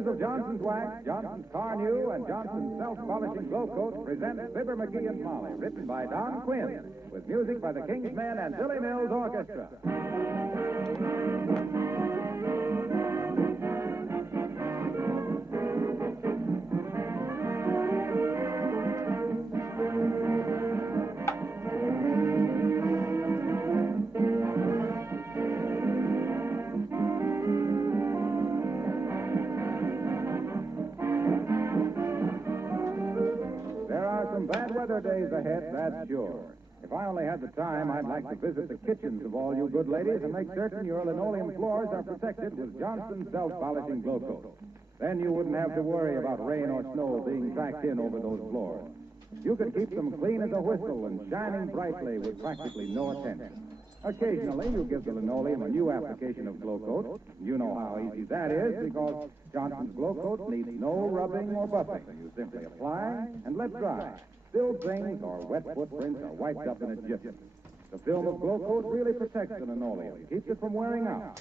makers of Johnson's Wax, Johnson's Car New, and Johnson's Self-Polishing Glow Coat present Fibber McGee and Molly, written by Don Quinn, with music by the King's Men and Billy Mills Orchestra. Bad weather days ahead, that's sure. If I only had the time, I'd like to visit the kitchens of all you good ladies and make certain your linoleum floors are protected with Johnson's Self-Polishing Glow Coat. Then you wouldn't have to worry about rain or snow being tracked in over those floors. You could keep them clean as a whistle and shining brightly with practically no attention. Occasionally, you give the linoleum a new application of Glow Coat. You know how easy that is because Johnson's Glow Coat needs no rubbing or buffing. You simply apply and let dry. Spilled things or wet footprints are wiped up in a jiffy. The film of Glow Coat really protects the linoleum, keeps it from wearing out.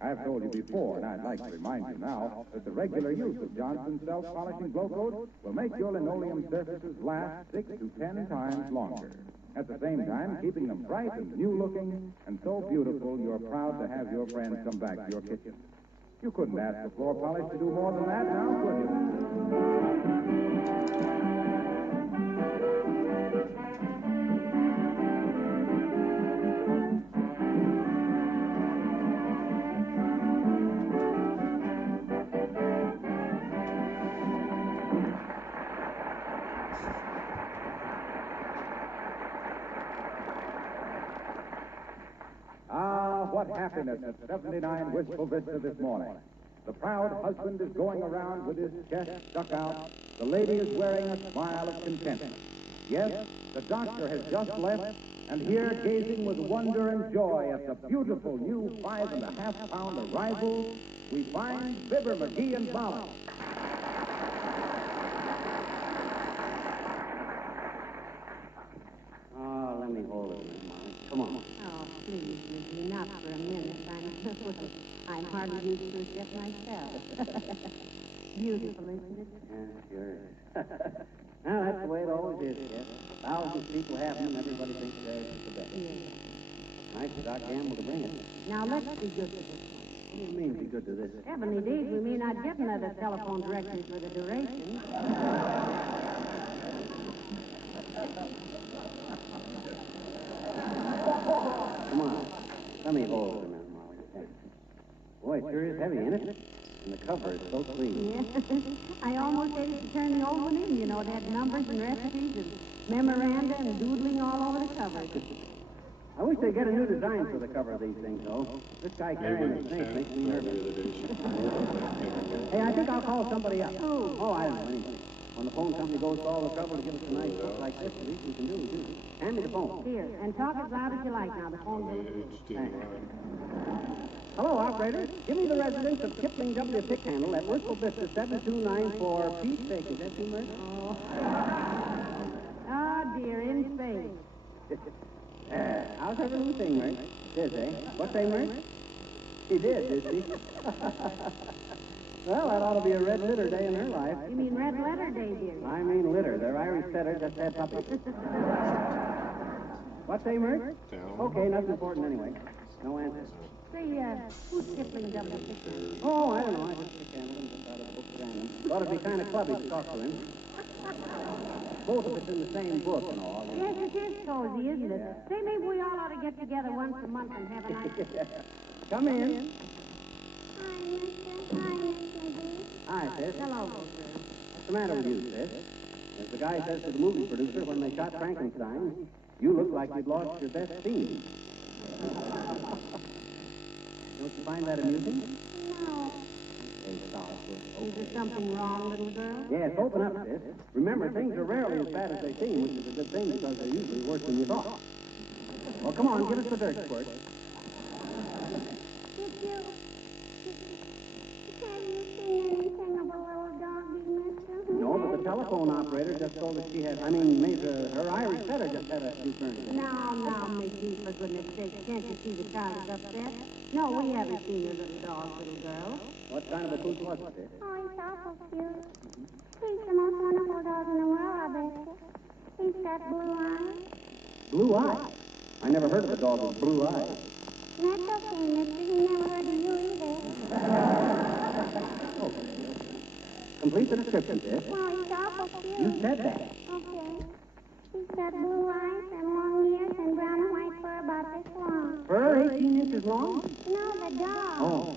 I've told you before, and I'd like to remind you now, that the regular use of Johnson's Self-Polishing Glow Coat will make your linoleum surfaces last 6 to 10 times longer. At the same time, keeping them bright and new-looking and so beautiful, you're proud to have your friends come back to your kitchen. You couldn't ask the floor polish to do more than that now, could you? What happiness at 79 Wistful Vista this morning. The proud husband is going around with his chest stuck out. The lady is wearing a smile of contentment. Yes, the doctor has just left, and here, gazing with wonder and joy at the beautiful new 5.5-pound arrival, we find Fibber McGee and Molly. Oh, let me hold it, Miss Molly. Come on. Oh, please, Mickey, not for a minute. I'm hardly used to it yet myself. Beautiful, isn't it? Yeah, sure. Well, that's the way it always is, yes. Thousands of people have them, and everybody thinks theirs is the best. Yeah. Nice of Doc Gamble to bring it. Now, let's be good to this one. What do you mean, be good to this? Heavenly days, we may not get another telephone directory for the duration. Come on. Let me hold it a minute, Molly. Thanks. Boy, it sure is heavy, isn't it? And the cover is so clean. Yeah. I almost hated to turn the old one in. You know, it had numbers and recipes and memoranda and doodling all over the cover. I wish they'd get a new design for the cover of these things, though. This guy carrying the snake makes me nervous. Hey, I think I'll call somebody up. Who? Oh, I don't know, anybody. When the phone company goes to all the trouble to give us a nice book like this, the least we can do is use it. Hand me the phone. Here, and talk as loud as you like now. The phone will... Hello, operator. Give me the residence of Kipling W. Pickhandle at Wistful Vista 7294 Pete's Sake. Is that you, Mert? Oh. Oh, dear, in space. How's everything, Mert? It is, eh? What's that, Mert? She did she? Well, that ought to be a red litter day in her life. You mean red letter day, dear? I mean litter. Their Irish setter just had puppies. What's that, Mert? Okay, nothing important anyway. No answer. Say, who's Kipling W. Pickhandle? Oh, I don't know. I just picked him just out of the book at random. Thought it'd be kind of clubby to talk to him. Both of us in the same book and all. Yes, it is cozy, isn't it? Say, maybe we all ought to get together once a month and have a nice... Come in. Hi, mister. Hi, Miss McGee. Hi, sis. Hello, girl. What's the matter with you, sis? As the guy says to the movie producer when they shot Frankenstein, you look like you'd lost your best scene. Don't you find that amusing? No. Hey, stop. Is there something wrong, little girl? Yes, open up, sis. Remember, things are rarely as bad as they seem, which is a good thing because they're usually worse than you thought. Well, come on, give us the dirt squirt. No, but the telephone operator just told us she has, her Irish setter just had a few turns. Now, McGee, for goodness sake, can't you see the child is upset? No, we haven't seen your little dog, little girl. What kind of a pooch was it, sis? Oh, he's awful cute. He's the most wonderful dog in the world, I bet you. He's got blue eyes. Blue eyes? I never heard of a dog with blue eyes. That's okay, mister. He never heard of you either. Okay. Complete the description, sis. Well, he's awful cute. You said that. Okay. He's got blue eyes and long ears and brown and white fur about this long. Fur 18 inches long? No, the dog. Oh.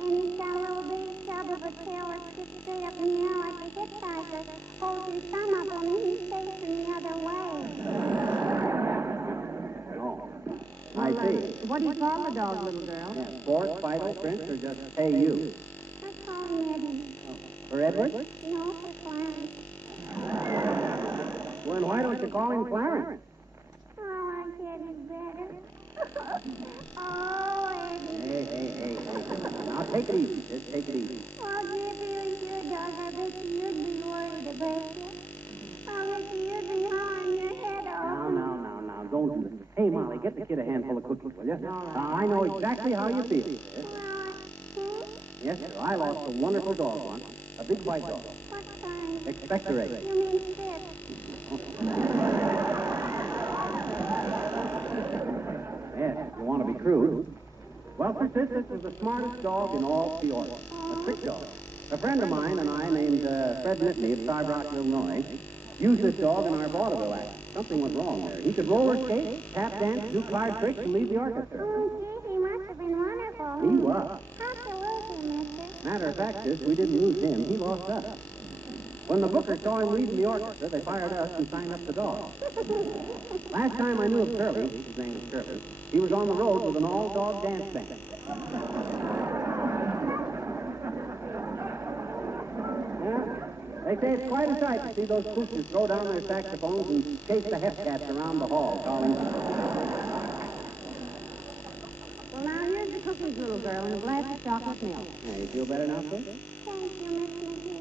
And he's got a little bitty stub of a tail that sticks straight up in the air like a hitchhiker. Holds his thumb up on his face in the other way. Oh. I see. What do you call the dog, little girl? Yeah, Forrest, Fido, Prince, or just Hey-You? Let's call him Eddie. For Edward? No, for Clarence. Well, then why don't you call him Clarence? Oh, I get it better. Oh, Eddie. Hey. Now, take it easy, sis. Take it easy. Well, if it was your dog, I bet you'd be worried about you. I bet you'd be hawing your head off. Now, don't do this. Hey, Molly, get the kid a handful of cookies, will you? I know exactly how you feel, sis. Yes, sir. I lost a wonderful dog once. A big white dog. What kind? Expectorate. You mean Sid? Yes, if you want to be crude. Well, for sis, this was the smartest dog in all Peoria. A trick dog. A friend of mine and I, named Fred Nittany of Starbuck, Illinois, used this dog in our vaudeville act. Something was wrong there. He could roller skate, tap dance, do card tricks, and lead the orchestra. Oh, gee, he must have been wonderful. He was. How'd you lose him, mister? Matter of fact, sis, we didn't lose him. He lost us. When the bookers saw him leading the orchestra, they fired us and signed up the dog. Last time I knew of Curly, his name was Curly, he was on the road with an all-dog dance band. Yeah, they say it's quite a sight to see those pooches throw down their saxophones and chase the hepcats around the hall, calling. Well, now, here's the cookies, little girl, and a glass of chocolate milk. Now, you feel better now, sis? Thank you, Miss McGee.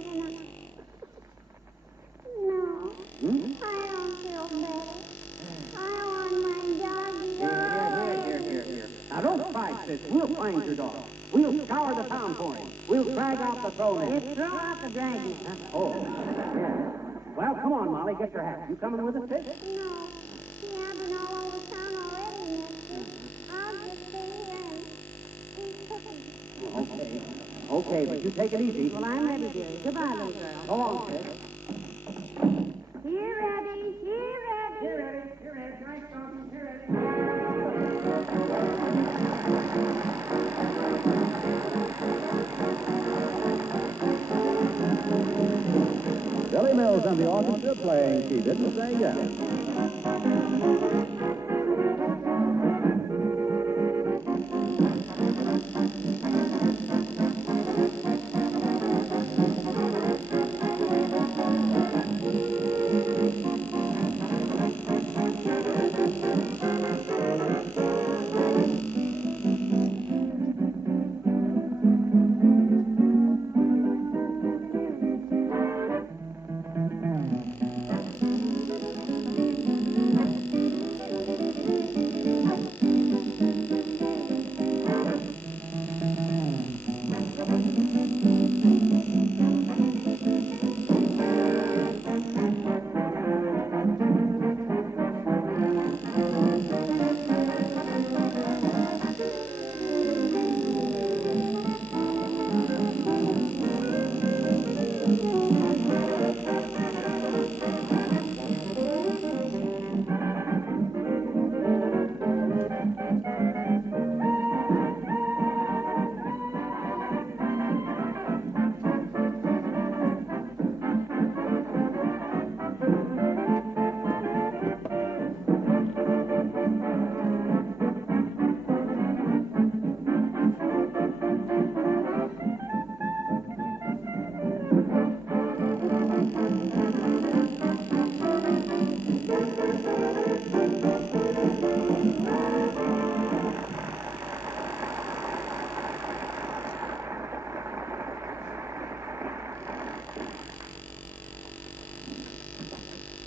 No, I don't feel better. I want my doggy. Here. Now, don't fight, sis. We'll find your dog. We'll scour the town for him. We'll drag out the throw net. Throw out the dragon. Oh, yeah. Well, come on, Molly. Get your hat. You coming with us, sis? No, see, I've been all over town already, mister. I'll just stay here and eat cookies. Okay, but you take it easy. Well, I'm ready, dearie. Goodbye, little girl. Go on, sis. Here, Eddie. Here, Eddie. Billy Mills and the orchestra playing She Didn't Say Yes.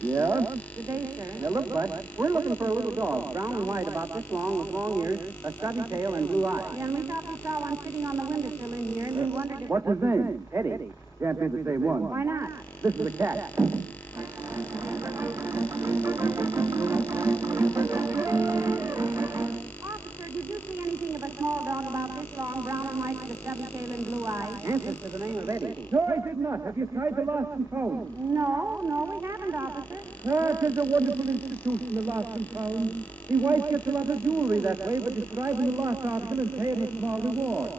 Yeah? Good day, sir. Now, look, Bud, we're looking for a little dog, brown and white, about this long, with long ears, a stubby tail, and blue eyes. Yeah, and we thought we saw one sitting on the windowsill in here, and we wondered if... What's his name? Eddie. Can't be the same one. Why not? This is a cat. Officer, did you see anything of a small dog about this long, brown and white, with a stubby tail and blue eyes? Answers to the name of Eddie. No, I did not. Have you tried the Lost and Found? No, we haven't, officer. Ah, it is a wonderful institution, the Lost and Found. The wife gets a lot of jewelry that way, but describing the lost article and paying a small reward.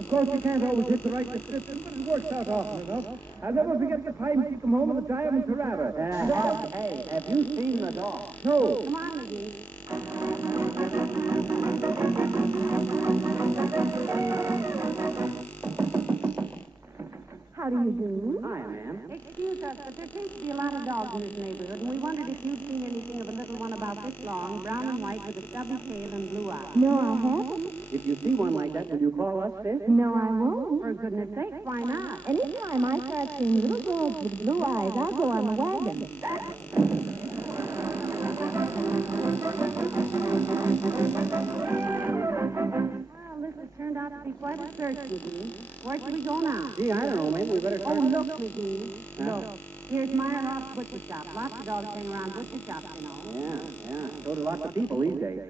Of course, you can't always hit the right description, but it works out often enough. I'll never forget the time she came home with a diamond tiara. Hey, have you seen the dog? No. Come on, McGee. How do you do? Hi, ma'am. Excuse us, but there seems to be a lot of dogs in this neighborhood, and we wondered if you'd seen anything of a little one about this long, brown and white, with a stubby tail and blue eyes. No, I haven't. If you see one like that, will you call us, sis? No, I won't. For goodness sake, why not? Anytime I start seeing little dogs with blue eyes, I'll go on the wagon. Well, this has turned out to be quite a search, McGee. Where should we go now? Gee, I don't know. Maybe we better Oh, start... look, McGee. Look. Here's Meyerhoff's butcher shop. Lots of dogs hang around butcher shops, you know. Yeah. So do lots of people these days.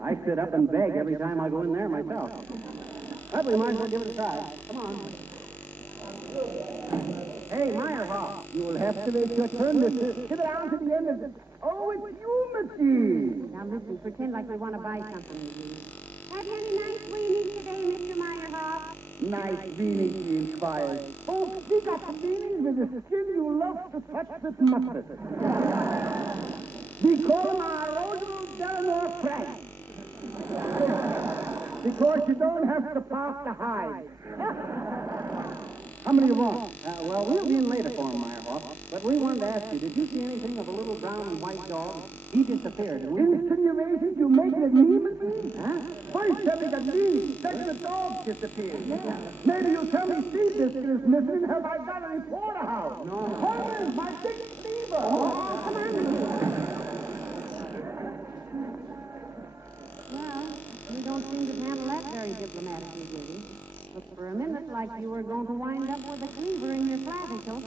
I sit up and beg every time I go in there myself. But we might as well give it a try. Come on. Hey, Meyerhoff. You will have to make your turn, mister. Get down to the end of it. Oh, it's you, McGee. Now, listen, pretend like you want to buy something, McGee. Have you any nice weenies today, Mr. Meyerhoff? Nice beanie, he inquires. Oh, we got the beanies with the skin you love to touch with mustard. We call them our original Delano Pratt. Because you don't have to part the hide. How many you want? Well, we'll be in later for him, Meyerhoff. But we wanted to ask you, did you see anything of a little brown and white dog? He disappeared, and we... Insinuations you making it me, McGee? Huh? First telling that me, then the dog disappeared. Yeah. Maybe you'll tell me Steve Biscuit is missing. Have I got a reporter house? No. Holmes, my big fever. Oh, come on, McGee. Well, you don't seem to handle that very diplomatically, did you? Looked for a minute like you were going to wind up with a cleaver in your clavicle.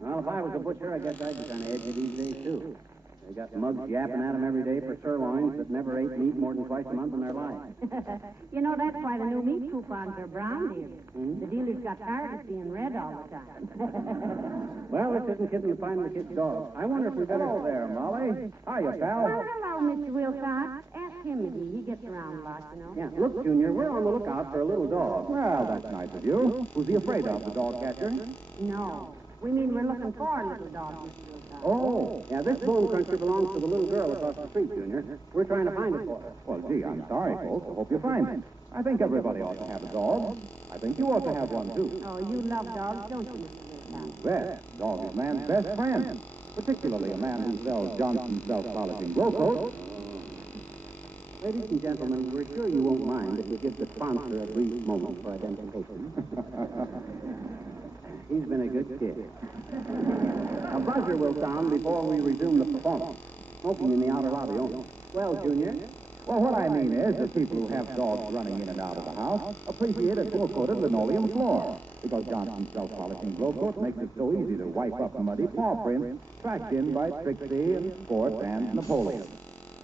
Well, if I was a butcher, I guess I'd be kind of edgy these days, too. They got mugs yapping at them every day for sirloins that never ate meat more than twice a month in their life. You know, that's why the new meat coupons are brown deals. The dealers got tired of seeing red all the time. Well, this isn't kidding to find the kid's dog. I wonder if we better... Hello there, Molly. Hiya, pal. Well, hello, Mr. Wilcox. Ask him, McGee. He gets around a lot, you know. Yeah, look, Junior, we're on the lookout for a little dog. Well, that's nice of you. Who's he afraid of, the dog catcher? No. We mean we're looking for a little dog, Mr. Wilcox. Oh. Yeah, this bone cruncher belongs to the little girl across the street, Junior. We're trying to find it for her. Well, gee, I'm sorry, folks. I hope you find it. I think everybody ought to have a dog. I think you ought to have one, too. Oh, you love dogs, don't you, Mr. Wilcox? Bet. Dog is man's best friend. Particularly a man who sells Johnson's self-polishing glow coat. Ladies and gentlemen, we're sure you won't mind if we give the sponsor a brief moment for identification. He's been a good kid. A buzzer will sound before we resume the performance. Smoking in the outer lobby only. Well, Junior? Well, what I mean is that people who have dogs running in and out of the house appreciate a glow-coated linoleum floor, because Johnson's self-polishing glow coat makes it so easy to wipe up muddy paw prints tracked in by Trixie and Sport and Napoleon.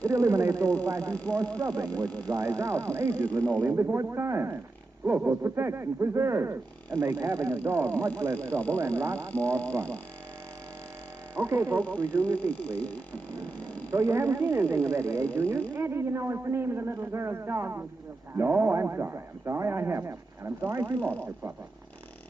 It eliminates old-fashioned floor scrubbing, which dries out and ages linoleum before it's time. Glow coat protects and preserves, and makes having a dog much less trouble and lots more fun. Okay, folks, resume your seats, please. So you haven't seen anything of Eddie, eh, Junior? Eddie, you know, is the name of the little girl's dog, Mr. Wilcox. No, I'm sorry. I'm sorry I haven't. And I'm sorry she lost her puppy.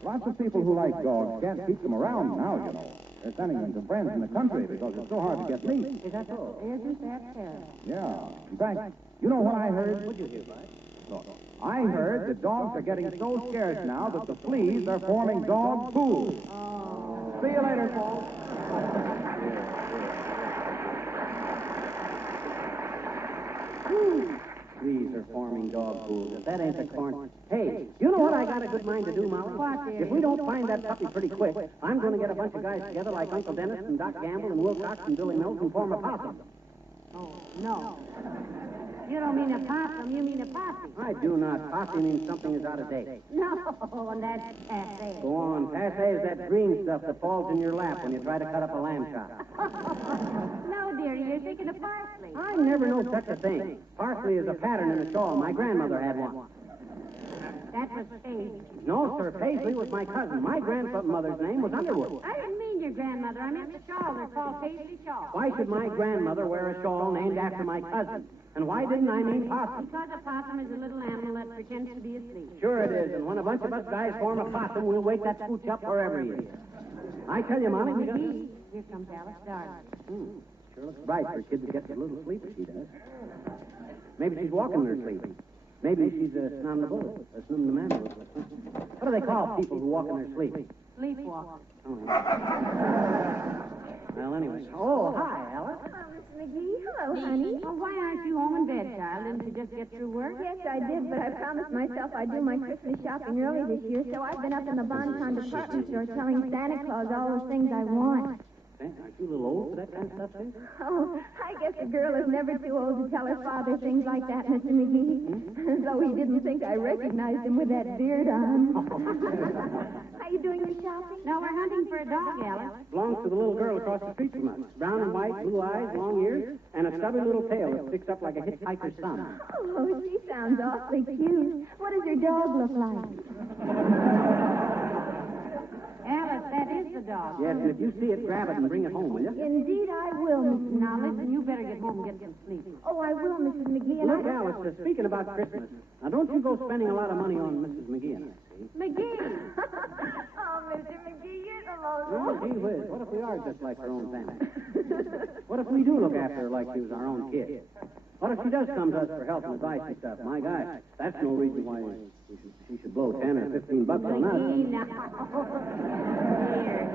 Lots of people who like dogs can't keep them around now, you know. They're sending them to friends in the country because it's so hard to get meat. Is that so? Isn't that terrible? Yeah. In fact, you know what I heard? What'd you hear, Bud? Look, I heard that dogs are getting so scarce now that the fleas are forming dog pools. Oh. See you later, folks. Trees are forming dog pools. If that ain't the corn. Hey, you know what I got a good mind to do, Molly? What, dearie? If we don't find that puppy pretty quick, I'm going to get a bunch of guys together like Uncle Dennis and Doc Gamble and Wilcox and Billy Mills and form a possum. Oh, no. You don't mean a possum, you mean a posse. I do not. Posse means something is out of date. No, and that's passe. Go on. Passe is that green stuff that falls in your lap when you try to cut up a lamb chop. No, dearie, you're thinking of parsley. I never know such a thing. Parsley is a pattern in a shawl. My grandmother had one. That was Paisley. No, sir. Paisley was my cousin. My grandmother's name was Underwood. I didn't mean your grandmother. I meant the shawl. They're called Paisley shawls. Why should my grandmother wear a shawl named after my cousin? And why didn't I mean possum? Because a possum is a little animal that pretends to be asleep. Sure it is. And when a bunch of us guys form a possum, we'll wake that scooch up wherever he is. I tell you, Molly, we got... Here comes Alice Darby. Sure looks bright for a kid that gets a little sleep as she does. Maybe she's walking in her sleep. Maybe she's snobbing the bullet. Snobbing the man. What do they call people who walk in their sleep? Sleepwalker. Oh, yeah. Well, anyway. Oh, hi, Alice. Hello, Mr. McGee. Hello, honey. Oh, why aren't you home in bed, child? Didn't you just get through work? Yes, I did, but I promised myself I'd do my Christmas shopping early this year, so I've been up in the Bonton department store telling Santa Claus all the things I want. Aren't you a little old for that kind of stuff, too? Oh, I guess a girl is never too old to tell her father things like that, Mr. McGee. Though he didn't think I recognized him with that beard on. Are you doing your shopping? No, we're hunting for a dog, Alice. Belongs to the little girl across the street from us. Brown and white, blue eyes, long ears, and a stubby little tail that sticks up like a hitchhiker's thumb. Oh, she sounds awfully cute. What does your dog look like? Alice, that is the dog. Yes, and if you see it, grab it and bring it home, will you? Indeed, I will, Mrs. Now, listen, you better get home and get some sleep. Oh, I will, Mrs. McGee. And Look, Alice, speaking about Christmas, now don't you go spending a lot of money on Mrs. McGee and I, see? McGee! Oh, Mr. McGee, you're the most... Oh, gee whiz, what if we are just like her own family? What if we do look after her like she was our own kid? What if she does come to us for help and advice and stuff? My gosh, that's no reason why she should blow 10 or 15 bucks on us. McGee, now.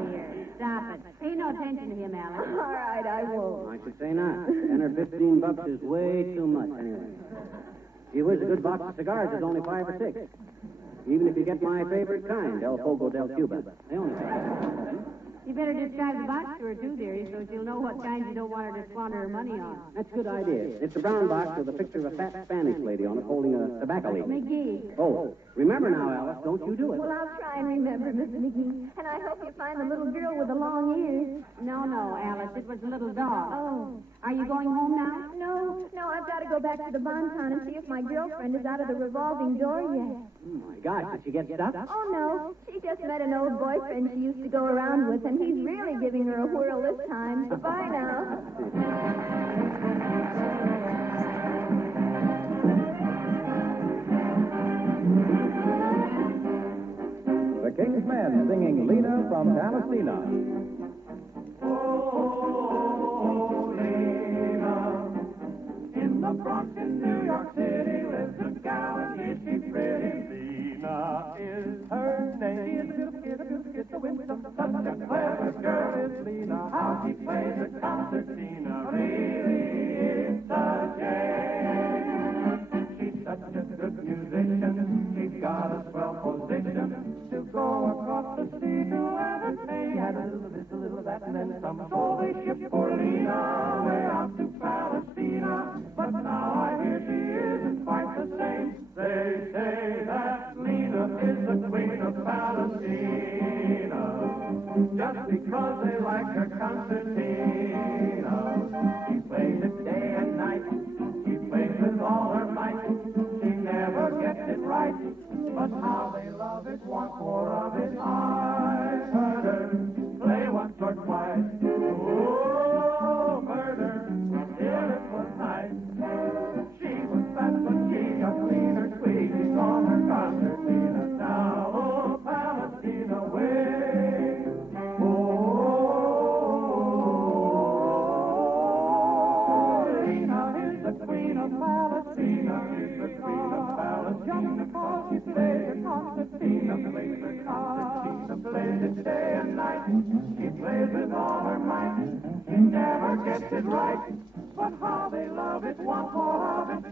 Here. Stop it. Pay no attention to him, Alice. All right, I won't. I should say not. 10 or 15 bucks is way too much, anyway. Gee whiz, a good box of cigars is only 5 or 6. Even if you get my favorite kind, El Fogo del Cuba. They only You better describe the box to her, too, dearie, so she'll know what kind you don't want her to squander her money on. That's a good idea. It's a brown box with a picture of a fat Spanish lady on it holding a tobacco leaf. McGee. Oh, remember now, Alice, don't you do it. Well, I'll try and remember, Mr. McGee. And I hope you find the little girl with the long ears. No, Alice, it was a little dog. Oh. Are you going home now? No, I've got to go back to the Bonton and see if my girlfriend is out of the revolving door yet. Oh, my gosh, did she get stuck? Oh, no. She just met an old boyfriend she used to go around with, and he's really giving her a whirl this time. Goodbye now. The King's Men singing Lena from Palestina. Oh, Lena, in the Bronx in New York City lives a gal and is she pretty? Lena is her name. Get the winsome, such a clever girl is Lena. How she plays the concertina really is a shame. She's such a good musician. She's got a swell position to go across the sea to entertain. And a little of this, a little of that, and then some. So they ship for Lena way out to Palestina. But now I hear she isn't quite the same. They say that Lena is the queen of Palestina, just because they like her concertina. She plays it day and night. She plays with all her might. She never gets it right, but how they love it, want more of it. I've heard her play once or twice. Oh, murder, still it was nice. She was fat, but she got cleaner, squeezing on her concertina. Now, oh, Palestina way. Oh, Lena is the queen of Palestina, is the queen of Palestina. Because she plays her concertina, plays her concertina, plays it day and night. She plays with all her might. She never gets gets it right. But how they love it, want more of it.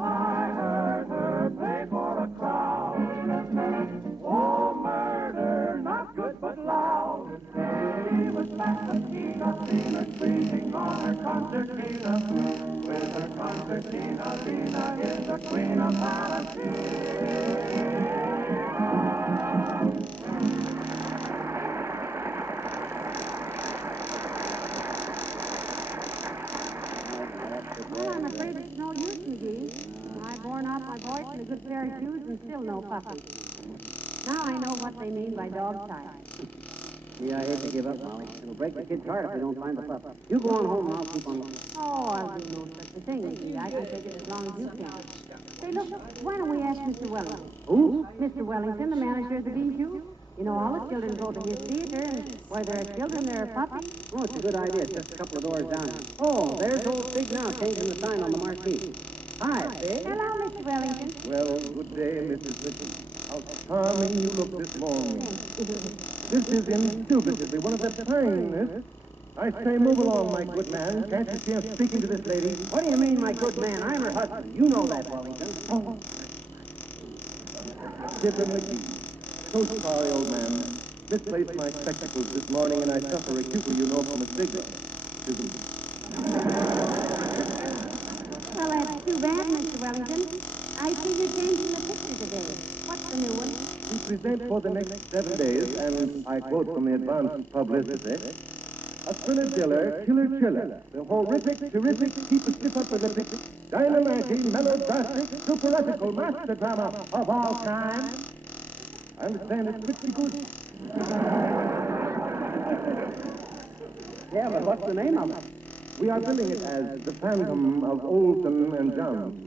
I heard her play for a crowd. Oh, murder, not good but loud. She was Pasadena, seen her screaming on her concertina. With her concertina, Lena is the queen of Palestine. Well, I'm afraid it's no use, McGee. I've worn out my voice in a good pair of shoes and still no puppy. Now I know what they mean by dog tired. Yeah, I hate to give up, Molly. It'll break the kid's heart if we don't find the pup. You go on home and I'll keep on looking. Oh, I'll do no such a thing, McGee. I can take it as long as you can. Say, look, why don't we ask Mr. Wellington? Who? Mr. Wellington, the manager of the Bijou. You know, all the children go to his theater, and where there are children, there are puppies. Oh, it's a good idea. It's just a couple of doors down. Oh, there's old Fig now, changing the sign on the marquee. Hi, Fig. Hello, Mr. Wellington. Well, good day, Mrs. Mitchell. How charming you look this morning. This is indubitably one of the finest. I say, move along, my good man. Can't you see I'm speaking to this lady? What do you mean, my good man? I'm her husband. You know that, Wellington. Oh. Fibber McGee. So sorry, old man. Misplaced my spectacles this morning, and I suffer acutely, you know, from astigmatism. Well, that's too bad, Mr. Wellington. I see you're changing the picture today. What's the new one? We present for the next 7 days, and I quote from the advanced publicity, a thriller-diller, killer-chiller, the horrific, terrific, keep-a-stiff-up-prolific, dynamiting, melodramatic, superetical master drama of all time. I understand it's pretty good. Yeah, but what's the name of it? We are billing it as The Phantom of Olsen and Jones.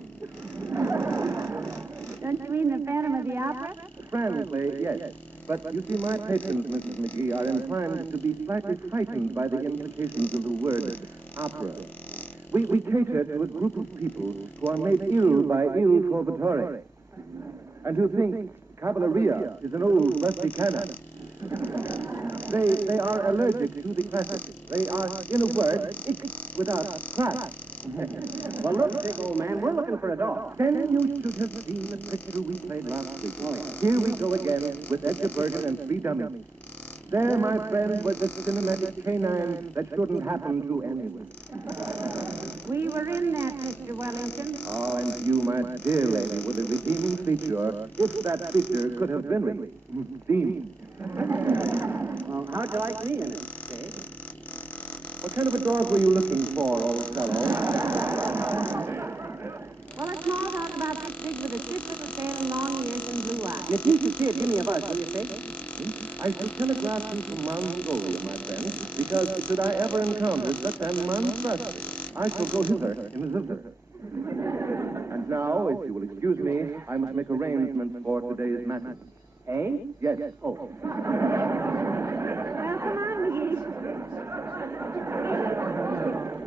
Don't you mean the Phantom of the Opera? Frankly, yes. But you see, my patrons, Mrs. McGee, are inclined to be slightly frightened by the implications of the word opera. We cater to a group of people who are made ill by il trovatore, and who think cavalleria is an old rusty canon. They are allergic to the classics. They are, in a word, ick without crack. Well, look, big old man, we're looking for a dog. Then you should have seen the picture we played last week. Here we go again with Edgar Burton and 3 dummies. There, my friend, was the cinematic canine that shouldn't happen to anyone. We were in that, Mr. Wellington. Oh, and you, my dear lady, were the redeeming feature, if that feature could have been redeemed. Well, how'd you like me in it, Fig? What kind of a dog were you looking for, old fellow? Well, a small dog about this big with a twist of a tail and long ears and blue eyes. If you should see it, give me a buzz, will you, Fig? I shall telegraph you from Mongolia, my friend, because should I ever encounter such a monstrosity, I shall go hither in a zither. And now, if you will excuse me, I must make arrangements for today's matter. Eh? Yes. Oh. Well, come on, McGee.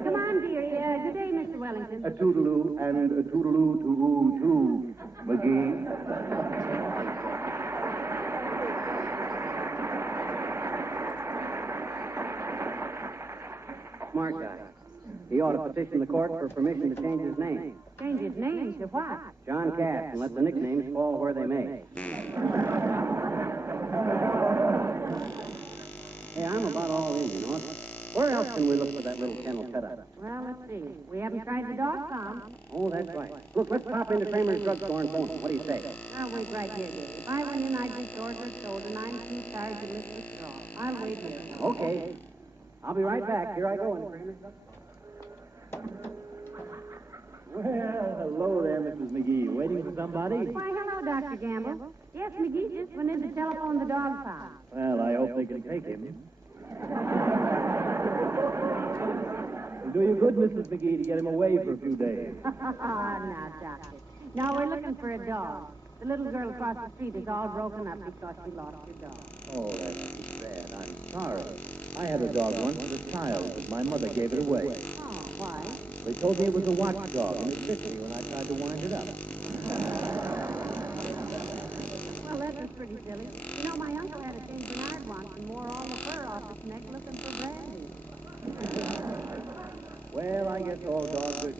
Come on, dearie. Good day, Mr. Wellington. A toodaloo and a toodaloo too, McGee. Smart guy. He ought to petition the court for permission to change his name. Change his name to what? John Cass, and let the nicknames fall where they may. Hey, I'm about all in, you know. Where else can we look for that little kennel pet up? Well, let's see. We haven't tried the dog farm. Oh, that's right. Look, let's pop into Kramer's drugstore and phone him. What do you say? I'll wait right here, dear. If I went in, I'd be short or sold, and I'm too tired to lift the straw. I'll wait here. Okay. I'll be right back. Here I go into Kramer's drugstore. Well, hello there, Mrs. McGee. Waiting for somebody? Why, hello, Dr. Gamble. Yes, McGee just went in to telephone the dog farm. Well, I hope they can take him. It'll do you good, Mrs. McGee, to get him away for a few days. Now, Doctor. Now, we're looking for a dog. The little girl across the street is all broken up because she lost her dog. Oh, that's too bad. I'm sorry. I had a dog once as a child, but my mother gave it away. Oh, why? They told me it was a watchdog, and it bit me when I tried to wind it up. Well, that was pretty silly. You know, my uncle had a St. Bernard once and wore all the fur off his neck looking for brandy. Well, I guess all dogs are...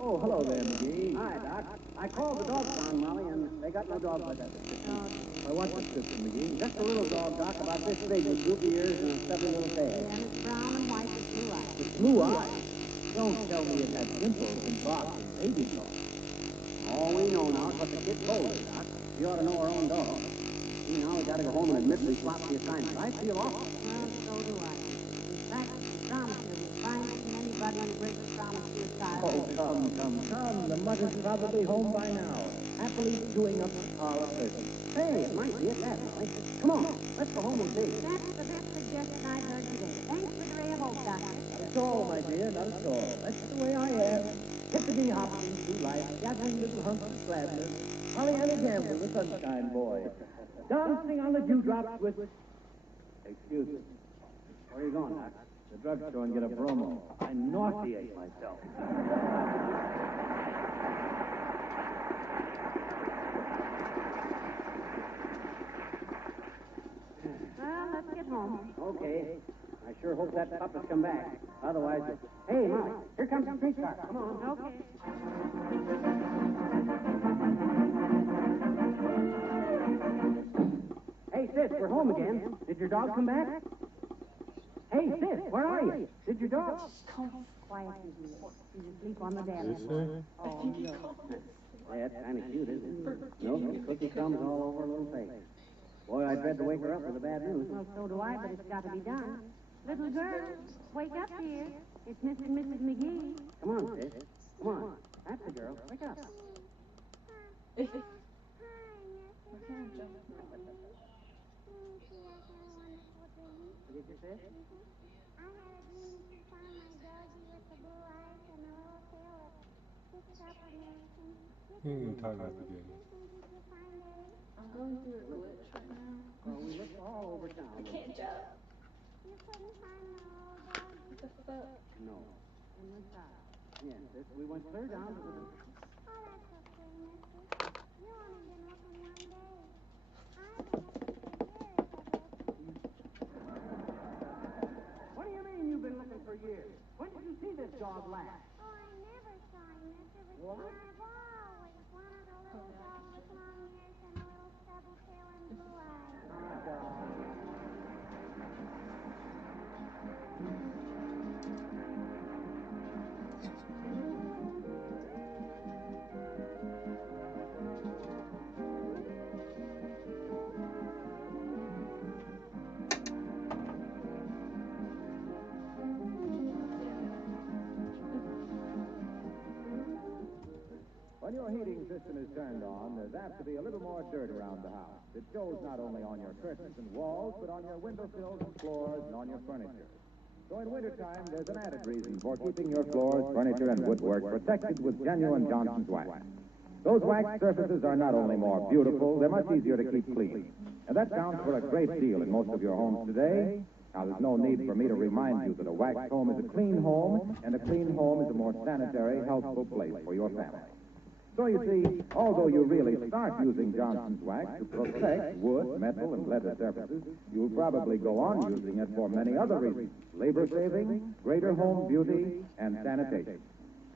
Oh, hello there, McGee. Hi, Doc. I called the dog pound, Molly, and they got no dogs like that. Why, what's the system, McGee? Just a little dog, Doc, about this big with droopy ears and a stubby little tail. And it's brown and white with blue eyes. With blue eyes. Don't tell me it had dimples and barks and baby talk. All we know now is what the kid told us, Doc. We ought to know our own dog. See, now we got to go home and admit we flopped the assignment. I feel awful. Well, so do I. In fact, we promised her we'd find anybody who breaks the promise to your child. Oh, come. The mother's probably home by now, happily chewing up our person. Hey, it might be at that, Molly. Come on, let's go home and see. That's the best suggestion I've heard today. Thanks for the ray of hope, Doctor. Not at all, my dear, not at all. That's the way I am. Hippity hopping through life, gathering little hunks of gladness. Pollyanna Gamble, the sunshine boy. Dancing on the dewdrops with... Excuse me. Where are you going, Doc? The drugstore and get a bromo. I nauseate myself. Well, let's get home. Okay. I sure hope that pup has come back. Otherwise... Hey, Molly, here comes the streetcar. Come on. Okay. Hey, sis, we're home again. Did your dog come back? Hey, sis, where are you? Did your dog... Quiet, dear. She's asleep on the dance. Oh, no. Yeah, that's kind of cute, isn't it? No, the cookie crumbs all over her little face. Boy, I dread to wake her up with the bad news. Well, so do I, but it's got to be done. Little girl, wake up, dear. It's Mr. and Mrs. McGee. Come on, sis. Come on. That's the girl. Wake up. Did you, sis? I had a dream to find my doggie with the blue eyes and a little tail that sticks up and everything. Time at the game. Did you find it? I'm going through a glitch right now. Oh, we looked all over town. I can't jump. You couldn't find the little doggie? What the fuck? No. And what's that? Yes, sis, we went clear down to the... Oh, that's okay, mister. You only been looking one day. I've been looking for years, I guess. What do you mean you've been looking for years? When did you see this dog last? Oh, I never saw him, mister, but I've always wanted a little dog with long ears and a little stubby tail and blue eyes. When your heating system is turned on, there's apt to be a little more dirt around the house. It shows not only on your curtains and walls, but on your windowsills and floors and on your furniture. So in wintertime, there's an added reason for keeping your floors, furniture, and woodwork protected with genuine Johnson's wax. Those wax surfaces are not only more beautiful, they're much easier to keep clean. And that counts for a great deal in most of your homes today. Now, there's no need for me to remind you that a waxed home is a clean home, and a clean home is a more sanitary, healthful place for your family. So you see, although you really start using Johnson's wax to protect wood, metal, and leather surfaces, you'll probably go on using it for many other reasons: labor saving, greater home beauty, and sanitation.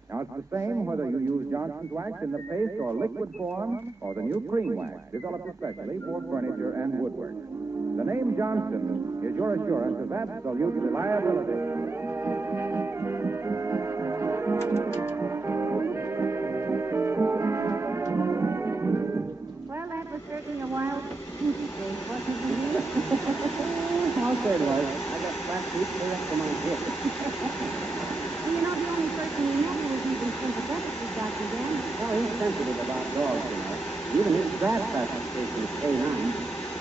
Now, it's the same whether you use Johnson's wax in the paste or liquid form or the new cream wax developed especially for furniture and woodwork. The name Johnson is your assurance of absolute reliability. Well, that was certainly a wild goose chase, wasn't it? I'll say it was. I got flat feet clear up to my hip. Well, you know, the only person we know who was even sympathetic was Dr. Dan. Well, he's sensitive about dogs, you know. Even his grass classification is K9.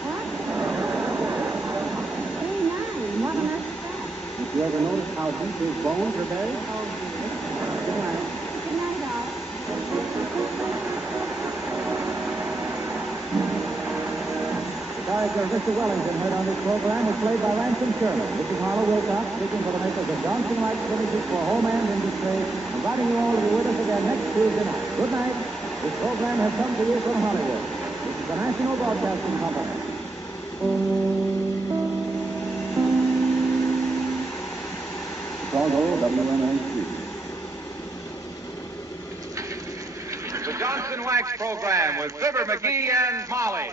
What? K9. What on earth is that? Did you ever notice how deep his bones are buried? Oh, dear. Good night. Good night, all. The character of Mr. Wellington heard on this program was played by Ransom Sherman. This is Harlow Wilcox, speaking for the makers of Johnson Wax Finishes for Home and Industry, inviting you all to be with us again next Tuesday night. Good night. This program has come to you from Hollywood. This is the National Broadcasting Company. Chicago, WNHC. Wax program with Fibber McGee and Molly.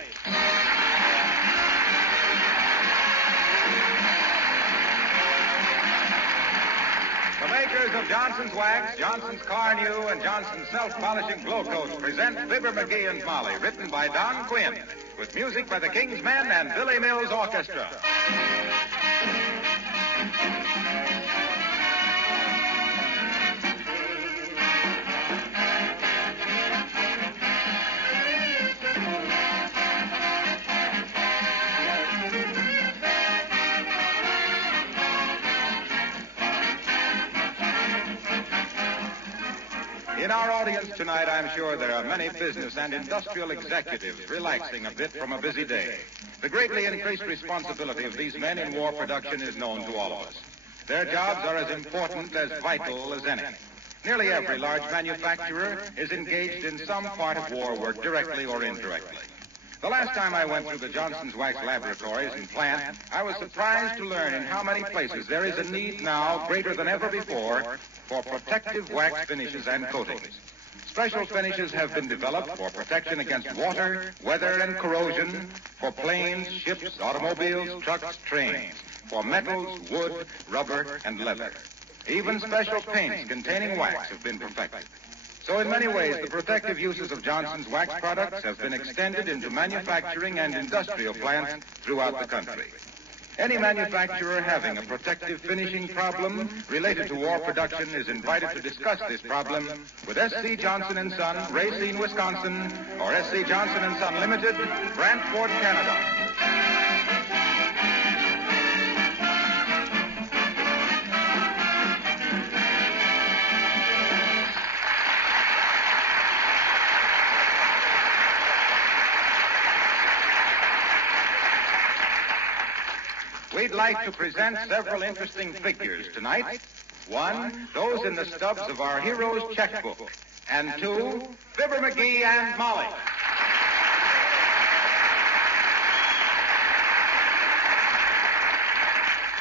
The makers of Johnson's Wax, Johnson's Car New, and Johnson's Self-Polishing Glow Coats present Fibber McGee and Molly, written by Don Quinn, with music by the King's Men and Billy Mills Orchestra. In our audience tonight, I'm sure there are many business and industrial executives relaxing a bit from a busy day. The greatly increased responsibility of these men in war production is known to all of us. Their jobs are as important, as vital as any. Nearly every large manufacturer is engaged in some part of war work, directly or indirectly. The last time I went through the Johnson's Wax laboratories and plant, I was surprised to learn in how many places there is a need now greater than ever before for protective wax finishes and coatings. Special finishes have been developed for protection against water, weather, and corrosion, for planes, ships, automobiles, trucks, trains, for metals, wood, rubber, and leather. Even special paints containing wax have been perfected. So in many ways, the protective uses of Johnson's Wax products have been extended into manufacturing and industrial plants throughout the country. Any manufacturer having a protective finishing problem related to war production is invited to discuss this problem with S.C. Johnson & Son, Racine, Wisconsin, or S.C. Johnson & Son Limited, Brantford, Canada. We'd like to present several interesting figures tonight. One, those in the stubs of our hero's checkbook. And two, Fibber McGee and Molly.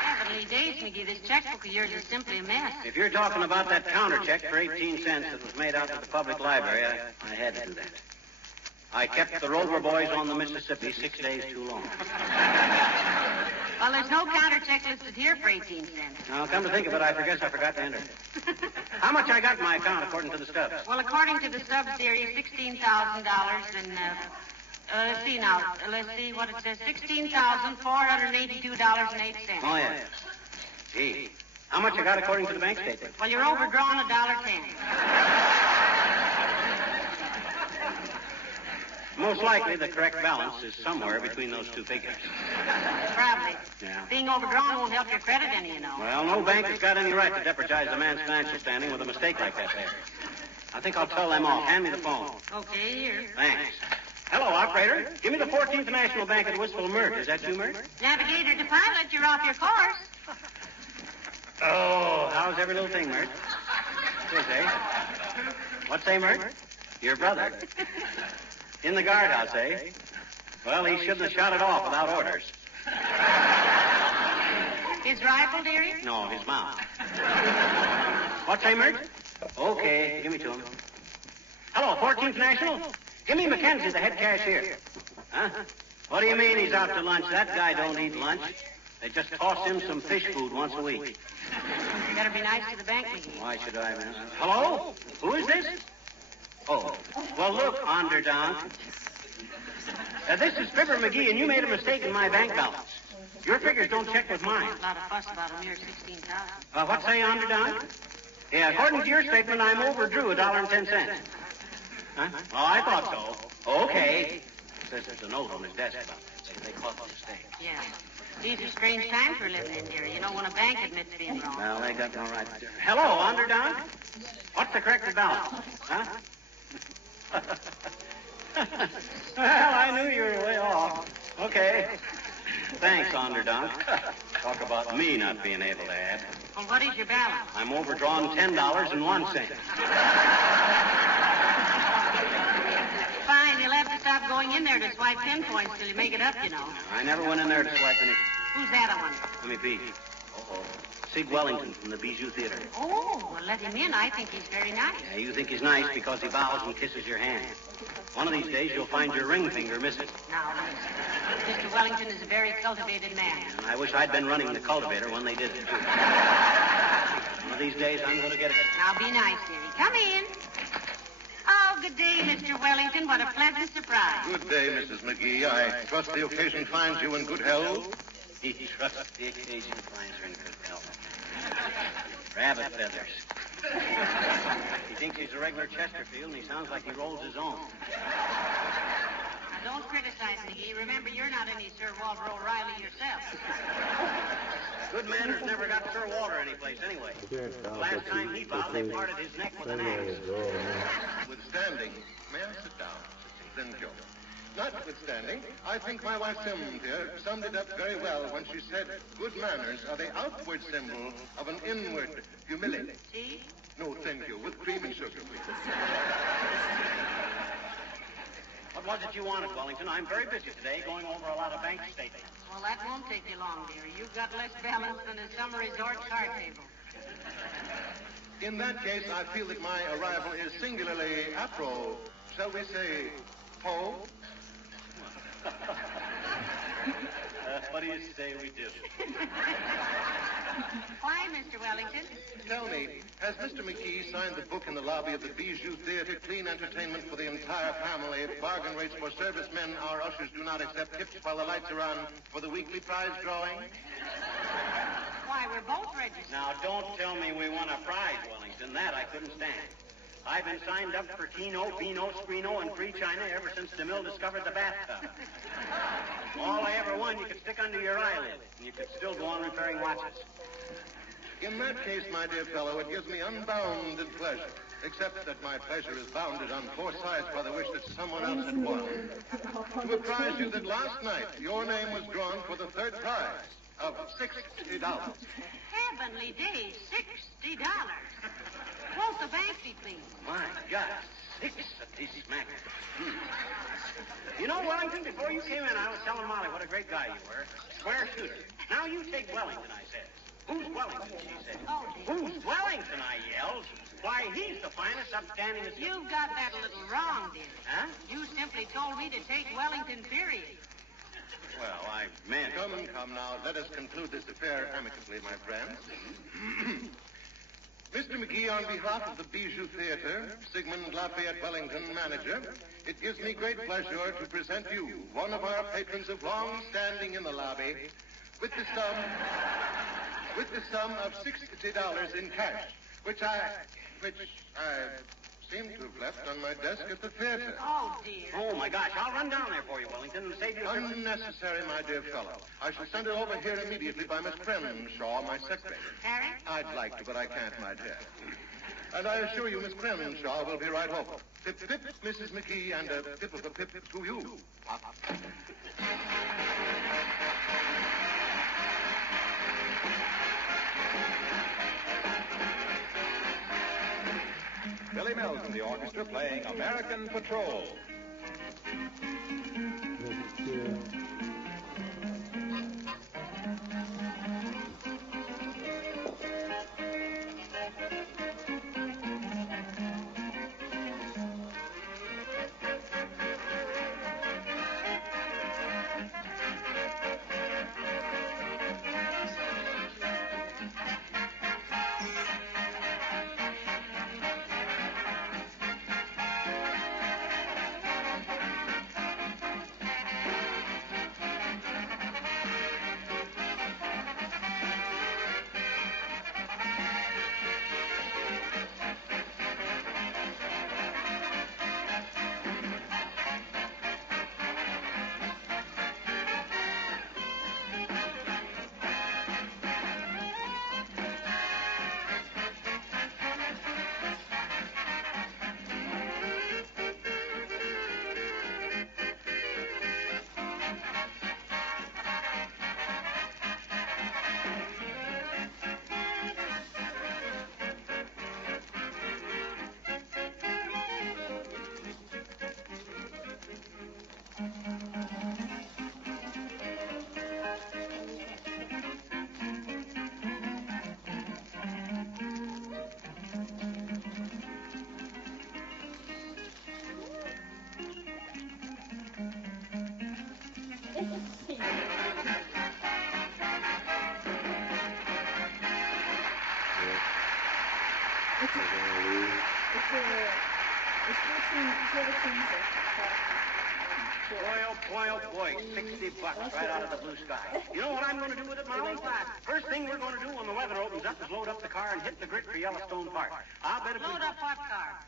Heavenly days, McGee, this checkbook of yours is simply a mess. If you're talking about that counter check for 18 cents that was made out to the public library, I had to do that. I kept the Rover boys on the Mississippi 6 days too long. Well, there's no counter check listed here for 18 cents. Now, come to think of it, I forgot to enter it. How much I got in my account according to the stubs? Well, according to the stubs there, you're $16,000 and, let's see now. Let's see what it says. $16,482.08. Oh, yeah. Gee. How much I got according to the bank statement? Well, you're overdrawn $1.10. Most likely the correct balance is somewhere between those two figures. Probably. Yeah. Being overdrawn won't help your credit any, you know. Well, no bank has got any right to jeopardize a man's financial standing with a mistake like that there. I think I'll tell them off. Hand me the phone. Okay, here. Thanks. Hello, operator. Give me the 14th National Bank at Wistful, Mert. Is that you, Mert? Navigator to pilot, you're off your course. Oh, how's every little thing, Mert? Good, eh? What say, Mert? Your brother. In the guardhouse, eh? Well, he shouldn't have shot it off without orders. His rifle, dearie? No, his mouth. What say, Mert? Okay, give me to him. Hello, 14th National? Give me Mackenzie, the head cashier. Huh? What do you mean he's out to lunch? That guy don't eat lunch. They just toss him some fish food once a week. You better be nice to the bank, McGee. Why should I? Hello? Who is this? Oh, well, look, Onderdonk. This is Fibber McGee, and you made a mistake in my bank balance. Your figures don't check with mine. A lot of fuss about a mere $16,000. What say, Onderdonk? Yeah, according to your statement, I'm overdrew $1.10. Huh? Oh, I thought so. Okay. Says there's a note on his desk about that. They caught the mistake. Yeah. These are strange times we're living in, dearie. You know, when a bank admits being wrong. Well, they got no right to do it. Hello, Onderdonk. What's the corrected balance? Huh? Well, I knew you were way off. Okay. Thanks, Onderdonk. Talk about me not being able to add. Well, what is your balance? I'm overdrawn $10.01. Fine, you'll have to stop going in there to swipe pinpoints till you make it up, you know. I never went in there to swipe any. Who's that, I wonder? Let me be. Uh-oh. Sig Wellington from the Bijou Theater. Oh, well, let him in. I think he's very nice. Yeah, you think he's nice because he bows and kisses your hand. One of these days, you'll find your ring finger missing. Now, Mr. Wellington is a very cultivated man. And I wish I'd been running the cultivator when they did it, too. One of these days, I'm going to get it. Now, be nice, dearie. Come in. Oh, good day, Mr. Wellington. What a pleasant surprise. Good day, Mrs. McGee. I trust the occasion finds you in good health. He trusts the occasion finds her in good health. Rabbit feathers. He thinks he's a regular Chesterfield, and he sounds like he rolls his own. Now, don't criticize McGee. Remember, you're not any Sir Walter O'Reilly yourself. Good manners never got Sir Walter anyplace anyway. The last time he bowed, they parted his neck with an axe. Notwithstanding, may I sit down? Thank you. Notwithstanding, I think my wife Cynthia summed it up very well when she said, good manners are the outward symbol of an inward humility. See? No, thank you. With cream and sugar, please. What was it you wanted, Wellington? I'm very busy today going over a lot of bank statements. Well, that won't take you long, dearie. You've got less balance than a summer resort card table. In that case, I feel that my arrival is singularly apropos, shall we say, What do you say we do? Why, Mr. Wellington? Tell me, has Mr. McGee signed the book in the lobby of the Bijou Theater, clean entertainment for the entire family, bargain rates for servicemen, our ushers do not accept tips while the lights are on, for the weekly prize drawing? Why, we're both registered. Now, don't tell me we won a prize, Wellington. That I couldn't stand. I've been signed up for Keno, Beano, Screeno, and Free China ever since DeMille discovered the bathtub. All I ever won, you could stick under your eyelid, and you could still go on repairing watches. In that case, my dear fellow, it gives me unbounded pleasure, except that my pleasure is bounded on four sides by the wish that someone else had won. To apprise you that last night, your name was drawn for the third prize of $60. Heavenly days, $60. Won't the bank be pleased? My God, 6 of these smack. You know, Wellington, before you came in, I was telling Molly what a great guy you were. Square shooter. Now you take Wellington, I said. Who's Wellington, she said. Oh, dear. Who's Wellington, I yelled. Why, he's the finest upstanding... You've got that a little wrong, dear. Huh? You simply told me to take Wellington, period. Well, I meant... Come now, let us conclude this affair amicably, my friends. Mr. McGee, on behalf of the Bijou Theater, Sigmund Lafayette Wellington, manager, it gives me great pleasure to present you, one of our patrons of long standing in the lobby, with the sum of $60 in cash, which I seem to have left on my desk at the theater. Oh, dear. Oh, my gosh, I'll run down there for you, Wellington, and save you... Unnecessary, my dear fellow. I shall send it over here immediately by Miss Crenshaw, my secretary. Harry? I'd like to, but I can't, my dear. And I assure you, Miss Crenshaw will be right over. Pip, pip, Mrs. McGee, and a pip of a pip to you. Pop. Billy Mills and the orchestra playing American Patrol. Boy, oh boy, $60 right out of the blue sky. You know what I'm going to do with it, Molly? First thing we're going to do when the weather opens up is load up the car and hit the grit for Yellowstone Park. I'll bet if Load up what car?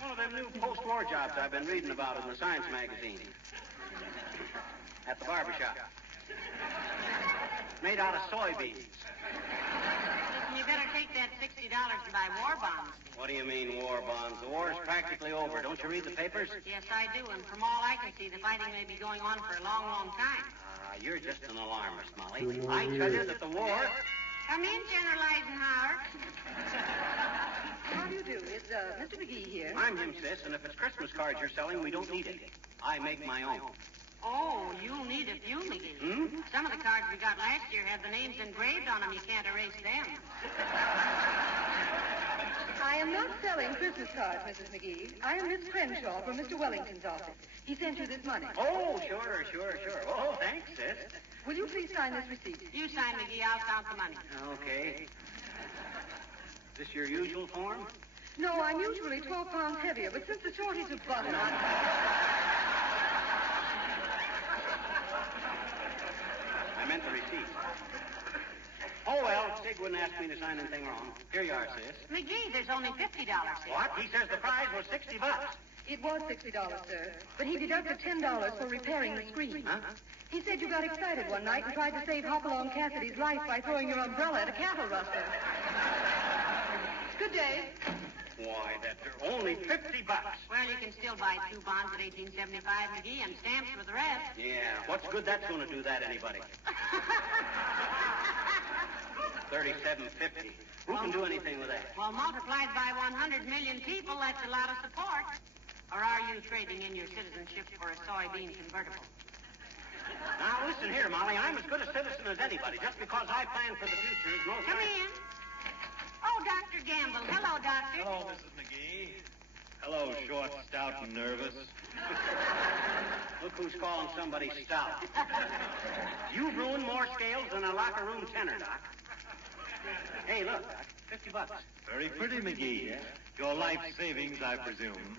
One of them new post-war jobs I've been reading about in the science magazine. At the barbershop. Made out of soybeans. Listen, you better take that $60 and buy war bonds. What do you mean, war bonds? The war is practically over. Don't you read the papers? Yes, I do, and from all I can see, the fighting may be going on for a long, long time. You're just an alarmist, Molly. I tell you that the war... Come in, General Eisenhower. How do you do? Is Mr. McGee here? I'm him, sis, and if it's Christmas cards you're selling, we don't need it. I make my own. Oh, you'll need a few, McGee. Some of the cards we got last year have the names engraved on them. You can't erase them. I am not selling Christmas cards, Mrs. McGee. I am Miss Crenshaw from Mr. Wellington's office. He sent you this money. Oh, sure. Oh, thanks, sis. Will you please sign this receipt? You sign, McGee. I'll count the money. Okay. Is this your usual form? No, I'm usually 12 pounds heavier, but since the shortage of butter... I meant the receipt. Oh, well, Stig wouldn't ask me to sign anything wrong. Here you are, sis. McGee, there's only $50 here. What? He says the prize was $60. It was $60, sir, but he deducted $10 for repairing the screen. Huh? He said you got excited one night and tried to save Hopalong Cassidy's life by throwing your umbrella at a cattle rustler. Good day. Why, that's only $50. Well, you can still buy 2 bonds at $18.75, McGee, and stamps for the rest. Yeah, what's good that's going to do that, anybody? $37.50. Who can do anything with that? Well, multiplied by 100 million people, that's a lot of support. Or are you trading in your citizenship for a soybean convertible? Now, listen here, Molly. I'm as good a citizen as anybody. Just because I plan for the future is no sign... Come in. Oh, Dr. Gamble. Hello, Doctor. Hello, Mrs. McGee. Hello, short, stout, and nervous. Look who's calling somebody stout. You've ruined more scales than a locker room tenor, Doc. Hey, look, Doc. $50. Very pretty, McGee. Your life savings, I presume.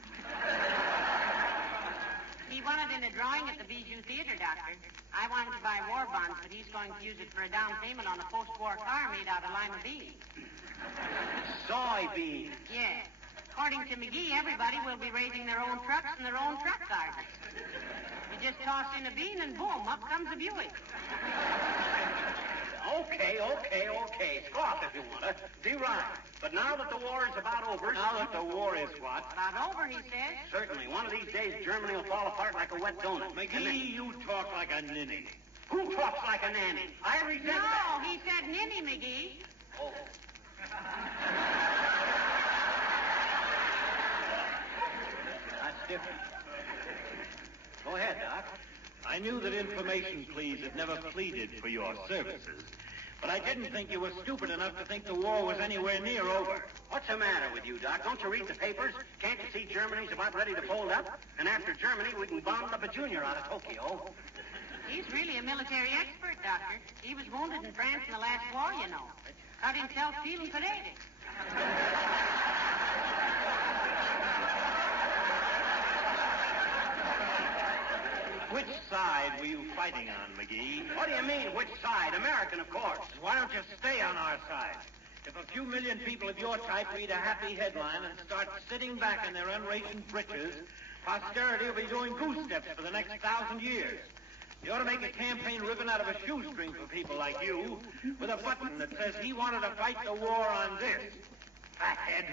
He won it in a drawing at the Bijou Theater, Doctor. I wanted to buy war bonds, but he's going to use it for a down payment on a post-war car made out of lima beans. Soybeans. Yes. According to McGee, everybody will be raising their own trucks and their own truck gardens. You just toss in a bean and boom, up comes a Buick. Okay. Scoff if you want to. Be right. But now that the war is about over... Now that the war is what? About over, he says. Certainly. One of these days, Germany will fall apart like a wet donut. McGee, you talk like a ninny. Who talks like a nanny? I resent that. No, he said ninny, McGee. Oh. That's different. Go ahead, Doc. I knew that information pleas had never pleaded for your services, but I didn't think you were stupid enough to think the war was anywhere near over. What's the matter with you, Doc? Don't you read the papers? Can't you see Germany's about ready to fold up? And after Germany, we can bomb the Junior out of Tokyo. He's really a military expert, Doctor. He was wounded in France in the last war, you know. Cut himself peeling potatoes. Which side were you fighting on, McGee? What do you mean, which side? American, of course. Why don't you stay on our side? If a few million people of your type read a happy headline and start sitting back in their unrationed britches, posterity will be doing goose steps for the next 1,000 years. You ought to make a campaign ribbon out of a shoestring for people like you, with a button that says he wanted to fight the war on this. Fathead.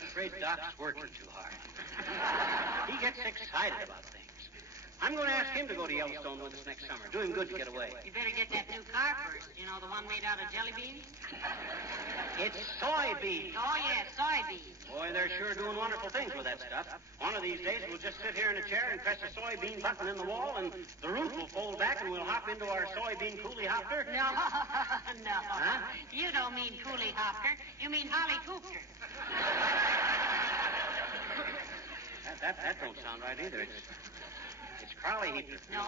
I'm afraid Doc's working too hard. He gets excited about things. I'm going to ask him to go to Yellowstone with us next summer. Do him good to get away. You better get that new car first. You know, the one made out of jelly beans? It's soybeans. Oh, yes, soybeans. Boy, they're sure doing wonderful things with that stuff. One of these days, we'll just sit here in a chair and press a soybean button in the wall, and the roof will fold back, and we'll hop into our soybean coolie hopper. No, no. Huh? You don't mean coolie hopper. You mean Holly Cooper. That That don't sound right either. It's Crowley Heater. No.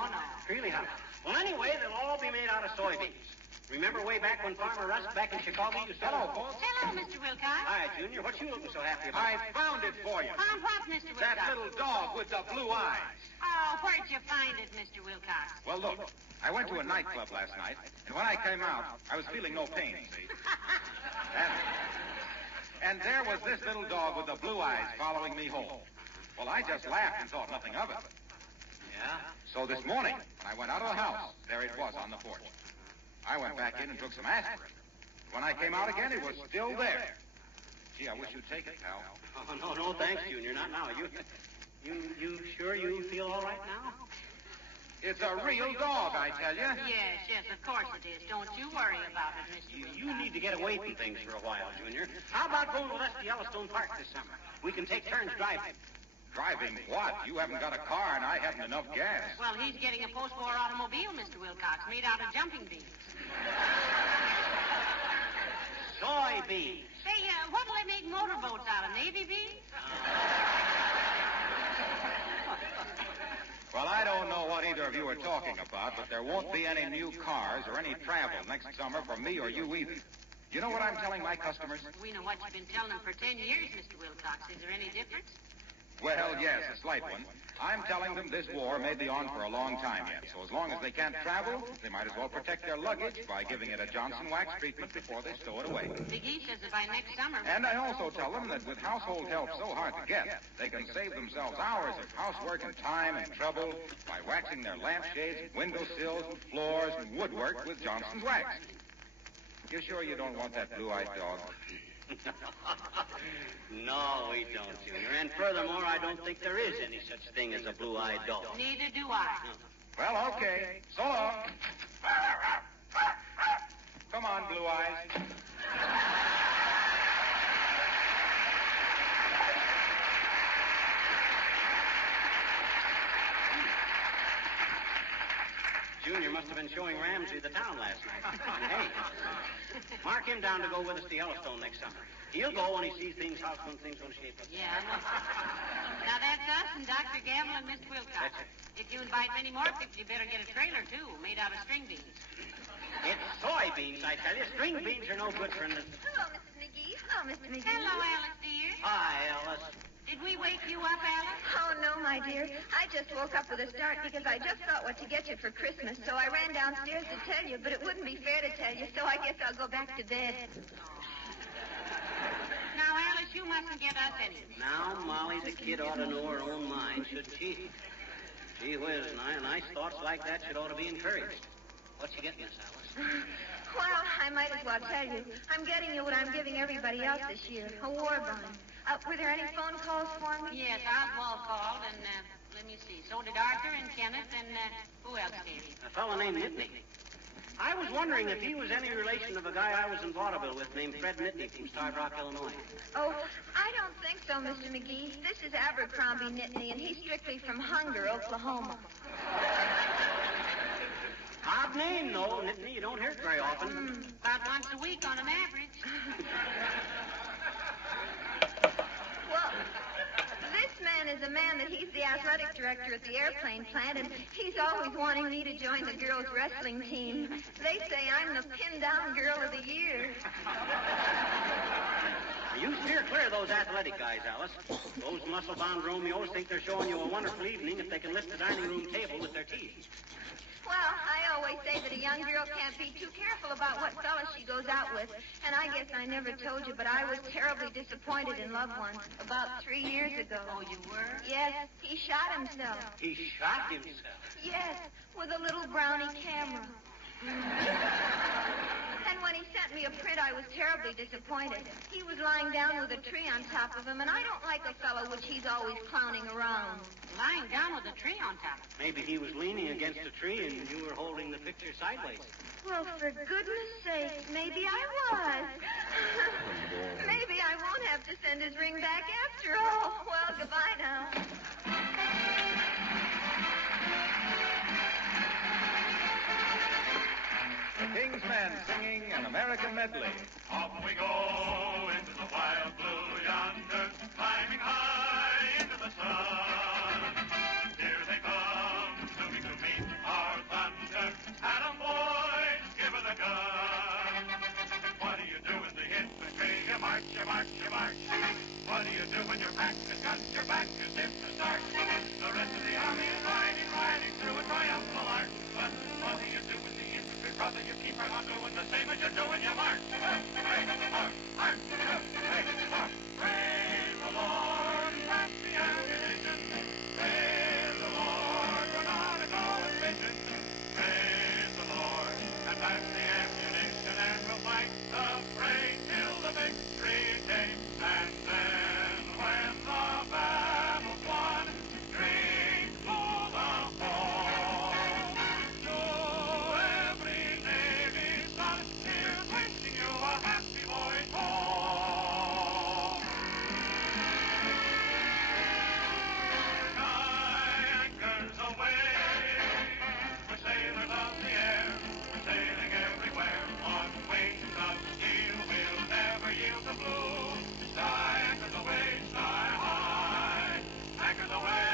Creeley House. Well, anyway, they'll all be made out of soybeans. Remember way back when Farmer Russ back in Chicago used to... Hello, folks. Hello, Mr. Wilcox. Hi, Junior. What you looking so happy about? I found it for you. Found what, Mr. Wilcox? That little dog with the blue eyes. Oh, where'd you find it, Mr. Wilcox? Well, look, I went to a nightclub last night, and when I came out, I was feeling no pain, see? And there was this little dog with the blue eyes following me home. Well, I just laughed and thought nothing of it. Yeah? So this morning, when I went out of the house, there it was on the porch. I went back in and took some aspirin. When I came out again, it was still there. Gee, I wish you'd take it, pal. Oh, no, thanks, Junior. Not now. You sure you feel all right now? It's a real dog, I tell you. Yes, of course it is. Don't you worry about it, Mr. Wilcox. You need to get away from things for a while, Junior. How about going with us to Yellowstone Park this summer? We can take turns driving. Driving what? You haven't got a car, and I haven't enough gas. Well, he's getting a post-war automobile, Mr. Wilcox, made out of jumping beans. Soybeans. Say, what'll they make motorboats out of, Navy beans? Well, I don't know what either of you are talking about, but there won't be any new cars or any travel next summer for me or you either. You know what I'm telling my customers? We know what you've been telling them for 10 years, Mr. Wilcox. Is there any difference? Well, yes, a slight one. I'm telling them this war may be on for a long time yet, so as long as they can't travel, they might as well protect their luggage by giving it a Johnson wax treatment before they stow it away. McGee says that by next summer... And I also tell them that with household help so hard to get, they can save themselves hours of housework and time and trouble by waxing their lampshades, windowsills, and floors, and woodwork with Johnson's wax. You sure you don't want that blue-eyed dog? No, we don't, Junior. And furthermore, I don't think there is any such thing as a blue-eyed dog. Neither do I. No. Well, okay. So long. Come on, Blue Eyes. Junior must have been showing Ramsey the town last night. And hey, mark him down to go with us to Yellowstone next summer. He'll go when he sees things, how some things will shape up. Yeah, I know. Now, that's us and Dr. Gamble and Miss Wilcox. If you invite many more people, you better get a trailer, too, made out of string beans. It's soybeans, I tell you. String beans are no good for... Hello, Mrs. McGee. Hello, Mr. McGee. Hello, Alice, dear. Hi, Alice. Did we wake you up, Alice? Oh, no, my dear. I just woke up with a start because I just thought what to get you for Christmas, so I ran downstairs to tell you, but it wouldn't be fair to tell you, so I guess I'll go back to bed. Now, Alice, you mustn't get us anything. Now, Molly, the kid ought to know her own mind, shouldn't she? Gee whiz, nice thoughts like that should ought to be encouraged. What you getting us, Alice? Well, I might as well tell you. I'm getting you what I'm giving everybody else this year, a war bond. Were there any phone calls for me? Yes, Oswald called, and, let me see. So did Arthur and Kenneth, and, who else did? A fellow named Nittany. I was wondering if he was any relation of a guy I was in vaudeville with named Fred Nittany from Starved Rock, Illinois. Oh, I don't think so, Mr. McGee. This is Abercrombie Nittany, and he's strictly from Hunger, Oklahoma. Odd name, though, Nittany. You don't hear it very often. About once a week on an average. Well, this man is a man that he's the athletic director at the airplane plant, and he's always wanting me to join the girls' wrestling team. They say I'm the pinned-down girl of the year. You steer clear of those athletic guys, Alice. Those muscle-bound Romeos think they're showing you a wonderful evening if they can lift the dining room table with their teeth. Well, I always say that a young girl can't be too careful about what fella she goes out with. And I guess I never told you, but I was terribly disappointed in love once, about 3 years ago. Oh, you were? Yes, he shot himself. He shot himself? Yes, with a little brownie camera. And when he sent me a print, I was terribly disappointed. He was lying down with a tree on top of him, and I don't like a fellow which he's always clowning around. Lying down with a tree on top. Maybe he was leaning against a tree and you were holding the picture sideways. Well, for goodness sake, maybe I was. Maybe I won't have to send his ring back after all. Well, goodbye now. The King's Men singing an American medley. Off we go into the wild blue yonder, climbing high into the sun. do when your back has got your back as if to start. The rest of the army is riding through a triumphal arch. But what do you do with the infantry, brother? You keep right on doing the same as you do when you march. Praise the Lord, pass the ammunition. Praise the Lord, we're gonna go and visit. Praise the Lord, and pass the ammunition, and we'll fight the fray till the victory came. And then when the battle's won, drink to the fall. To every Navy son, here's wishing you a happy boy call. Sky anchors away, we're sailors of the air, we're sailing everywhere on wings of steel. We'll never yield the blue. Sky anchors away, sky high, anchors away.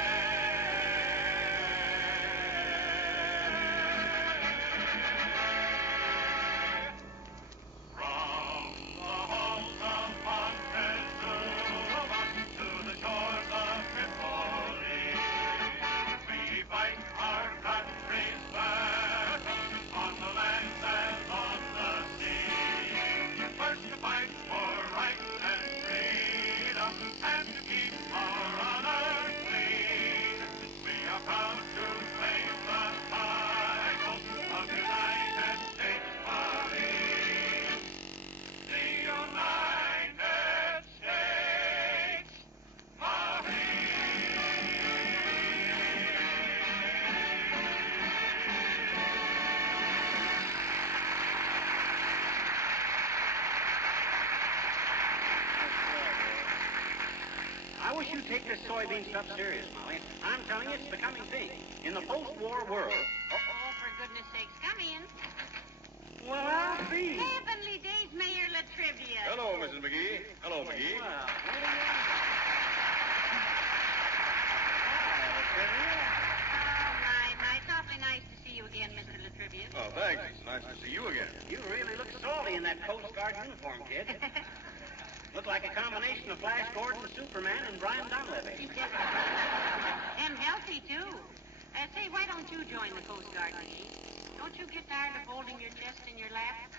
From the halls of Montezuma to the shores of Tripoli, we fight our country's battles on the land and on the sea. First to fight for right and freedom, and to keep our honor clean. We are proud to claim the title of United States Marines. The United States Marines. I wish you'd take this soybean stuff serious, Molly. I'm telling you, it's becoming big. In the post-war world. Oh, for goodness sakes, come in. Well, I'll be. Heavenly days, Mayor Latrivia. Hello, Mrs. McGee. Hello, McGee. Well, My, it's awfully nice to see you again, Mr. Latrivia. Oh, thanks. It's nice to see you again. you really look salty in that Coast Guard uniform, kid. Look like a combination of Flash Gordon, Superman, and Brian Donlevy. And healthy, too. Say, why don't you join the Coast Guard, McGee? Don't you get tired of holding your chest in your lap?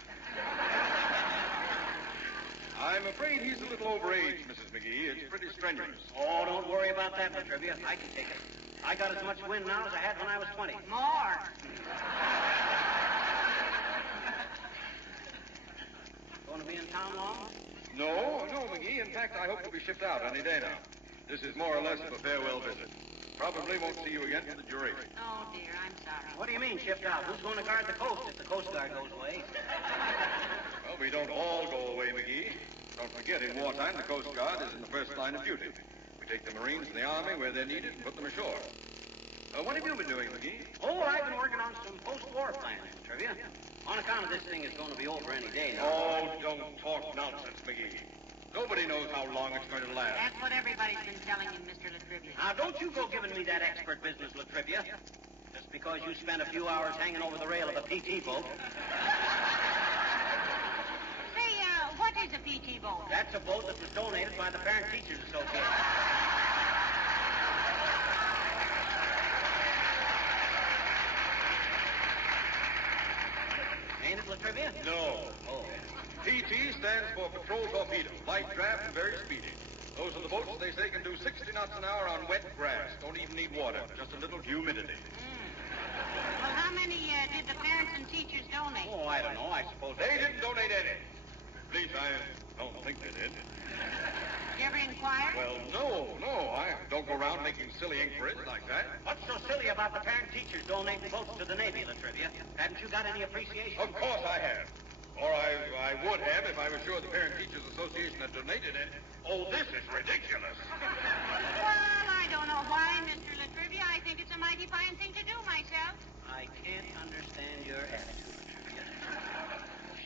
I'm afraid he's a little overage, Mrs. McGee. It's pretty strenuous. Oh, don't worry about that, Latrivia. I can take it. I got as much wind now as I had when I was 20. More. Going to be in town long? No, McGee. In fact, I hope to be shipped out any day now. This is more or less of a farewell visit. Probably won't see you again for the duration. Oh, dear, I'm sorry. What do you mean, shipped out? Who's going to guard the coast if the Coast Guard goes away? Well, we don't all go away, McGee. Don't forget, in wartime, the Coast Guard is in the first line of duty. We take the Marines and the Army where they're needed and put them ashore. What have you been doing, McGee? Oh, I've been working on some post-war plans, Trivia. On account of this thing is going to be over any day now. Oh, don't talk nonsense, McGee. Nobody knows how long it's going to last. That's what everybody's been telling you, Mr. Latrivia. Now, don't you go giving me that expert business, Latrivia. Just because you spent a few hours hanging over the rail of a PT boat. Say, what is a PT boat? That's a boat that was donated by the Parent Teachers Association. Ain't it, Latrivia? No. Oh. PT stands for Patrol Torpedo, light draft and very speedy. Those are the boats they say can do 60 knots an hour on wet grass. Don't even need water, just a little humidity. Well, how many did the parents and teachers donate? Oh, I don't know. I suppose They didn't donate any. At least I don't think they did. Did you ever inquire? Well, no. I don't go around making silly inquiries like that. What's so silly about the parent teachers donating boats to the Navy, Latrivia? Haven't you got any appreciation? Of course I have. Or I would have if I was sure the Parent Teachers Association had donated it. Oh, this is ridiculous. Well, I don't know why, Mr. Latrivia. I think it's a mighty fine thing to do myself. I can't understand your attitude, Latrivia.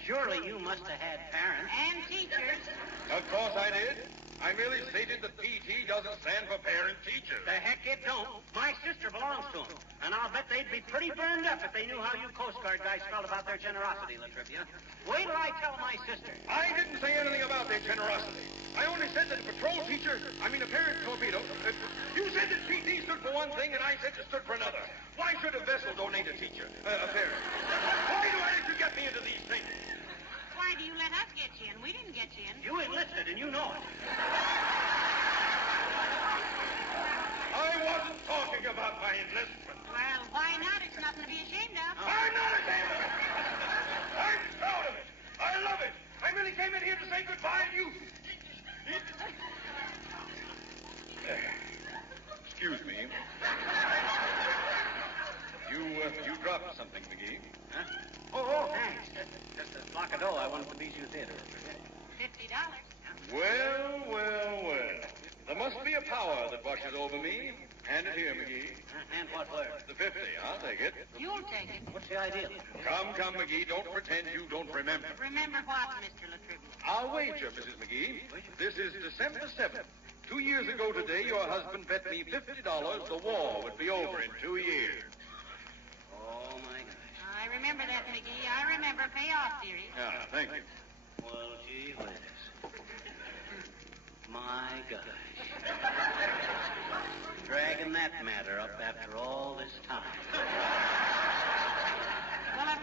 Surely you must have had parents. And teachers. Of course I did. I merely stated that PT doesn't stand for parent teachers. The heck it don't. My sister belongs to them. And I'll bet they'd be pretty burned up if they knew how you Coast Guard guys felt about their generosity, Latrivia. Wait till I tell my sister. I didn't say anything about their generosity. I only said that a patrol teacher a parent torpedo. You said that PT stood for one thing, and I said it stood for another. Why should a vessel donate a teacher, a parent? Why do I let you get me into these things? Why do you let us get you in? We didn't get you in. You enlisted, and you know it. I wasn't talking about my enlistment. Well, why not? It's nothing to be ashamed of. I'm not ashamed of it. I'm proud of it. I love it. I merely came in here to say goodbye, and you... Excuse me. You dropped something, McGee. Huh? Oh, thanks. Just a block of dough I wanted to be you theater. $50. Well. There must be a power that washes over me. Hand it here, McGee. And what word? The 50. I'll take it. You'll take it. What's the idea? Come, McGee. Don't pretend you don't remember. Remember what, Mr. Latrivia? I'll wager, Mrs. McGee. This is December 7th. 2 years ago today, your husband bet me $50 the war would be over in 2 years. Oh, my gosh. I remember that, McGee. I remember. Pay off, dearie. Yeah, thank you. Well, gee whiz. My gosh. Dragging that matter up after all this time. Well, if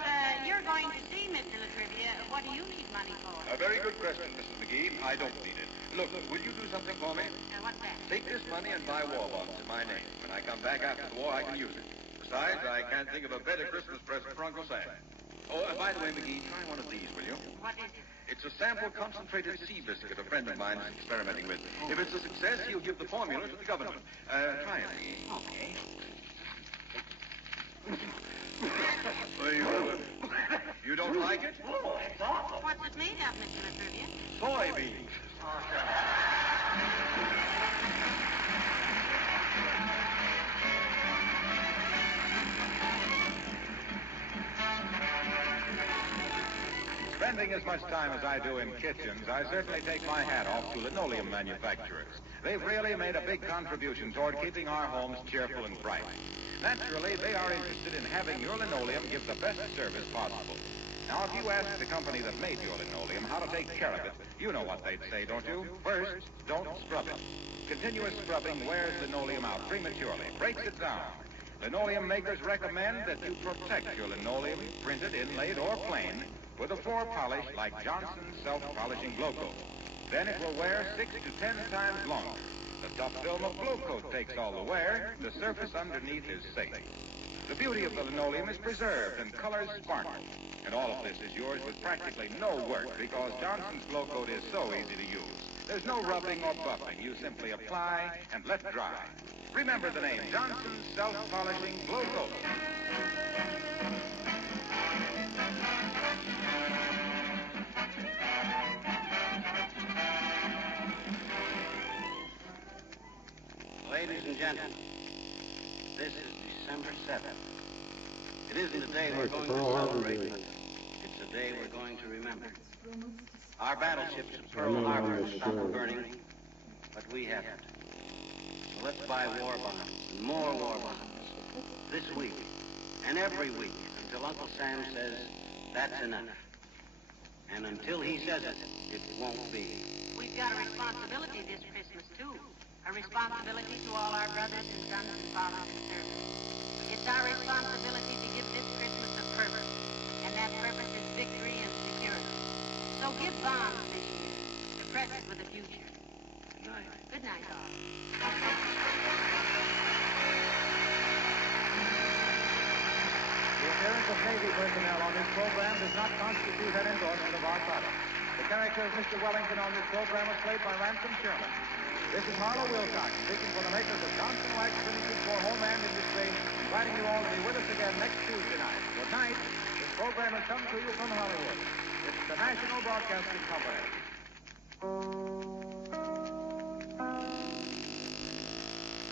you're going to see Mr. Latrivia, what do you need money for? A very good question, Mrs. McGee. I don't need it. Look, will you do something for me? What's that? Take this money and buy war bonds in my name. When I come back after the war, I can use it. Besides, I can't think of a better Christmas present for Uncle Sam. Oh, and by the way, McGee, try one of these, will you? What is it? It's a sample concentrated sea biscuit a friend of mine is experimenting with. If it's a success, he'll give the formula to the government. Try it, McGee. Okay. You don't like it? Oh, it's awful. What's it made of, Mr. Latrivia? Soybeans. Spending as much time as I do in kitchens, I certainly take my hat off to linoleum manufacturers. They've really made a big contribution toward keeping our homes cheerful and bright. Naturally, they are interested in having your linoleum give the best service possible. Now, if you ask the company that made your linoleum how to take care of it, you know what they'd say, don't you? First, don't scrub it. Continuous scrubbing wears linoleum out prematurely, breaks it down. Linoleum makers recommend that you protect your linoleum, printed, inlaid, or plain, with a floor polish like Johnson's self-polishing glow coat. Then it will wear 6 to 10 times longer. The tough film of glow coat takes all the wear. The surface underneath is safe. The beauty of the linoleum is preserved and colors sparkle. And all of this is yours with practically no work because Johnson's glow coat is so easy to use. There's no rubbing or buffing. You simply apply and let dry. Remember the name, Johnson's self-polishing glow coat. Ladies and gentlemen, this is December 7th. It isn't a day we're going to celebrate, but it's a day we're going to remember. Our battleships at Pearl Harbor stopped burning, but we haven't. So let's buy war bonds and more war bonds this week and every week until Uncle Sam says that's enough. And until he says it, it won't be. We've got a responsibility this Christmas, too. A responsibility to all our brothers and sons and fathers in service. It's our responsibility to give this Christmas a purpose, and that purpose is victory and security. So give bonds this year to press it with the future. Good night. Good night, all. The appearance of Navy personnel on this program does not constitute an endorsement of our product. The character of Mr. Wellington on this program was played by Ransom Sherman. This is Harlow Wilcox, speaking for the makers of Johnson Wax Finishes for Home and Industry, inviting you all to be with us again next Tuesday night. Good night. This program has come to you from Hollywood. It's the National Broadcasting Company.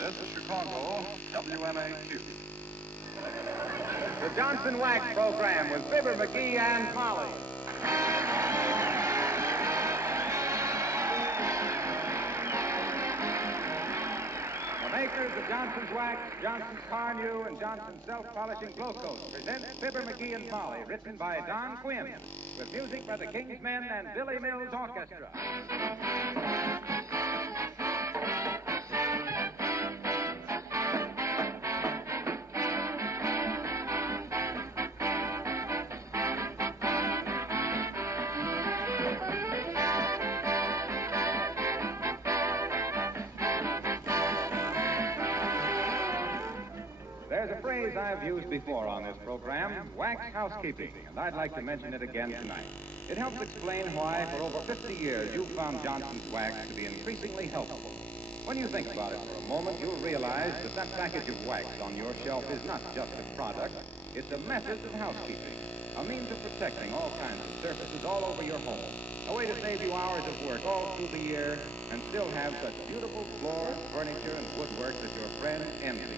This is Chicago, WNAQ. The Johnson Wax program with Fibber McGee and Molly. The makers of Johnson's Wax, Johnson's Carnew, and Johnson's Self-Polishing Glow Coat present Fibber McGee and Molly, written by Don Quinn, with music by the King's Men and Billy Mills Orchestra. I've used before on this program, wax housekeeping, and I'd like to mention it again tonight. It helps explain why, for over 50 years, you've found Johnson's wax to be increasingly helpful. When you think about it for a moment, you'll realize that that package of wax on your shelf is not just a product, it's a method of housekeeping, a means of protecting all kinds of surfaces all over your home, a way to save you hours of work all through the year and still have such beautiful floors, furniture, and woodwork that your friends envy you.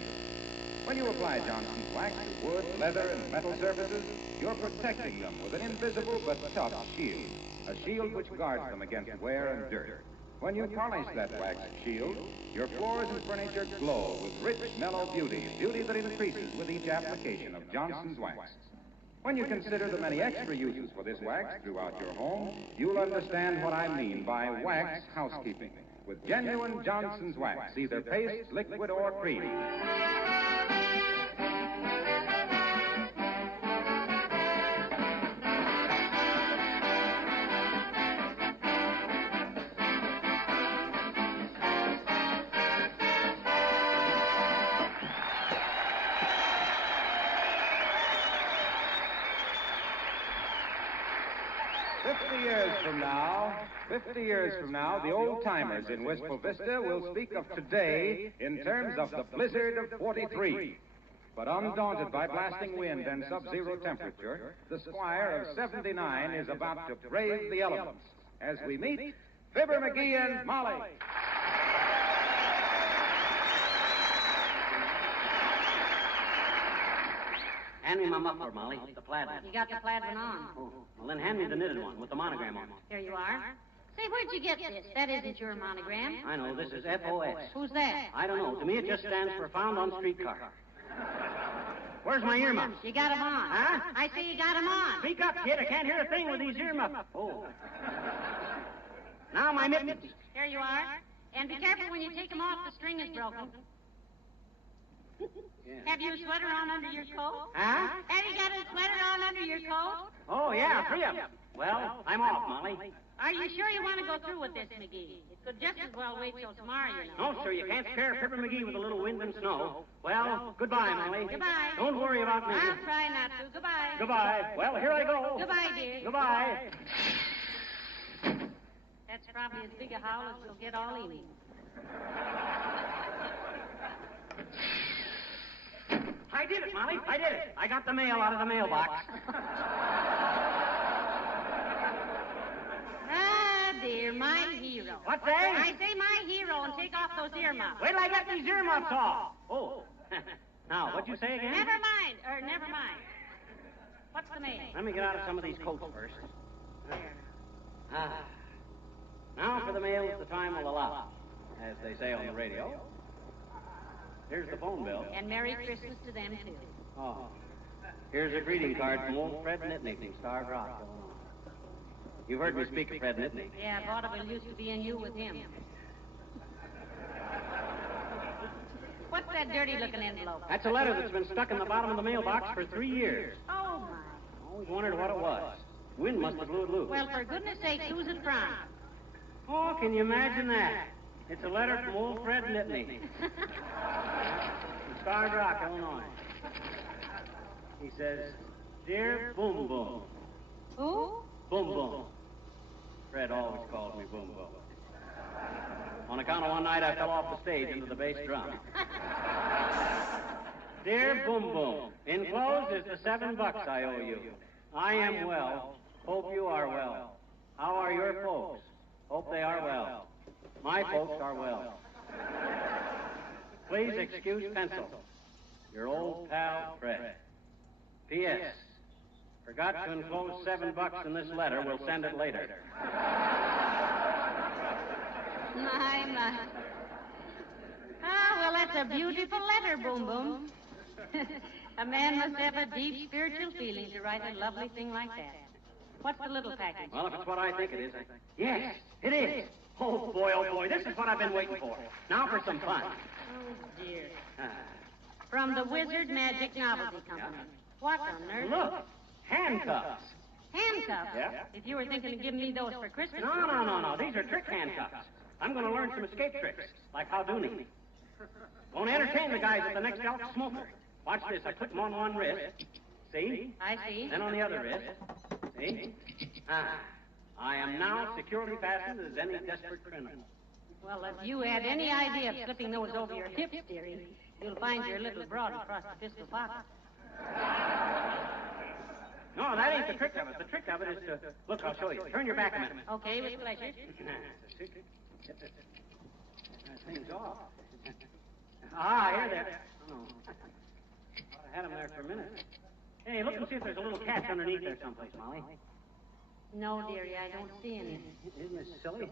When you apply Johnson's wax to wood, leather, and metal surfaces, you're protecting them with an invisible but tough shield, a shield which guards them against wear and dirt. When you polish that wax shield, your floors and furniture glow with rich, mellow beauty that increases with each application of Johnson's wax. When you consider the many extra uses for this wax throughout your home, you'll understand what I mean by wax housekeeping, with genuine Johnson's wax, either paste, liquid, or cream. 50 years from now, the old-timers in Wistful Vista will speak of today in terms of the blizzard of 43. But undaunted by blasting wind and sub-zero temperature, the Squire of 79 is about to brave the elements as we meet Fibber McGee and Molly. Hand me my muffler, Molly, the plaid one. You got the plaid one on. Oh, well, then hand me the knitted one with the monogram on it. Here you are. Say, where'd you get this? That isn't your monogram. I know, this is FOS. Who's that? I don't know. To me, it just stands for Found on Streetcar. Where's my earmuffs? You got 'em on. Huh? I say you got 'em on. Speak up, kid. I can't hear a thing with these earmuffs. Oh. Now my mittens. Here you are. And be careful when you take 'em off. The string is broken. Yeah. Have you a sweater on under your coat? Huh? Have you got a sweater on under your coat? Oh, yeah, 3 of them. Well, I'm off, Molly. Are you sure you want to go through with this, McGee? It could just as well wait till tomorrow, you know. No, sir, you can't scare Fibber McGee with a little wind and snow. Well, goodbye, Molly. Goodbye. Don't worry about me. I'll try not to. Goodbye. Goodbye. Well, here I go. Goodbye, dear. Goodbye. That's probably as big a howl as we'll get all evening. I did it, Molly. I did it. I got the mail out of the mailbox. Ah, dear, my hero. What's that? I say my hero and take off those earmuffs. Wait till I get these earmuffs off. Oh. Now, what'd you say again? Never mind. Never mind. What's the mail? Let me get out of some of these coats first. Now for the mail as the time will allow, as they say on the radio. Here's the phone bill. And Merry Christmas to them, too. Oh. Here's a greeting card from old Fred Nitney from Starved Rock, Illinois. You've heard me speak of Fred Nitney. Yeah, Vaudeville used to be in you with him. What's that dirty-looking envelope? That's a letter that's been stuck in the bottom of the mailbox for 3 years. Oh, my. Always wondered what it was. Wind must have blew it loose. Well, for goodness sake, who's it from? Oh, can you imagine that? It's a letter from old Fred Nitney. From Starved Rock, Illinois. He says, Dear Boom Boom. Who? Boom Boom. Fred always calls me Boom Boom. On account of one night I fell off the stage into the bass drum. Dear Boom Boom, enclosed is the $7 I owe you. I am well. Hope you are well. How are your folks? Hope they are well. My folks are well. Please excuse pencil. Your old pal, Fred. P.S. Forgot to enclose $7 in this letter. We'll send it later. My. Ah, well, that's a beautiful letter, Boom Boom. A man must have a deep spiritual feeling to write a lovely thing like that. What's the little package? Well, if it's what I think it is, Yes, it is. Oh, boy, this is what I've been waiting for. Now for some fun. Oh, dear. From the Wizard Magic Novelty Company. What on earth? Look, handcuffs. Handcuffs? Yeah. If you were thinking of giving me those for Christmas. No. These are trick handcuffs. I'm going to learn some escape tricks, like Howdoony. Going to entertain the guys at the next Elk Smoker. Watch this. I put them on one wrist. See? I see. Then on the other wrist. See? I am now securely fastened as any desperate criminal. Well, if you had any idea of slipping those over your hips, dearie, you'll find your little broad across the pistol pocket. No, that ain't the trick of it. The trick of it is to... Look, I'll show you. Turn your back a minute. Okay, with pleasure. Get that thing's off. Here they are. Oh, no. I had them there for a minute. Hey, look and see if there's a little catch underneath there someplace, Molly. No, dearie, I don't see any. Isn't this silly?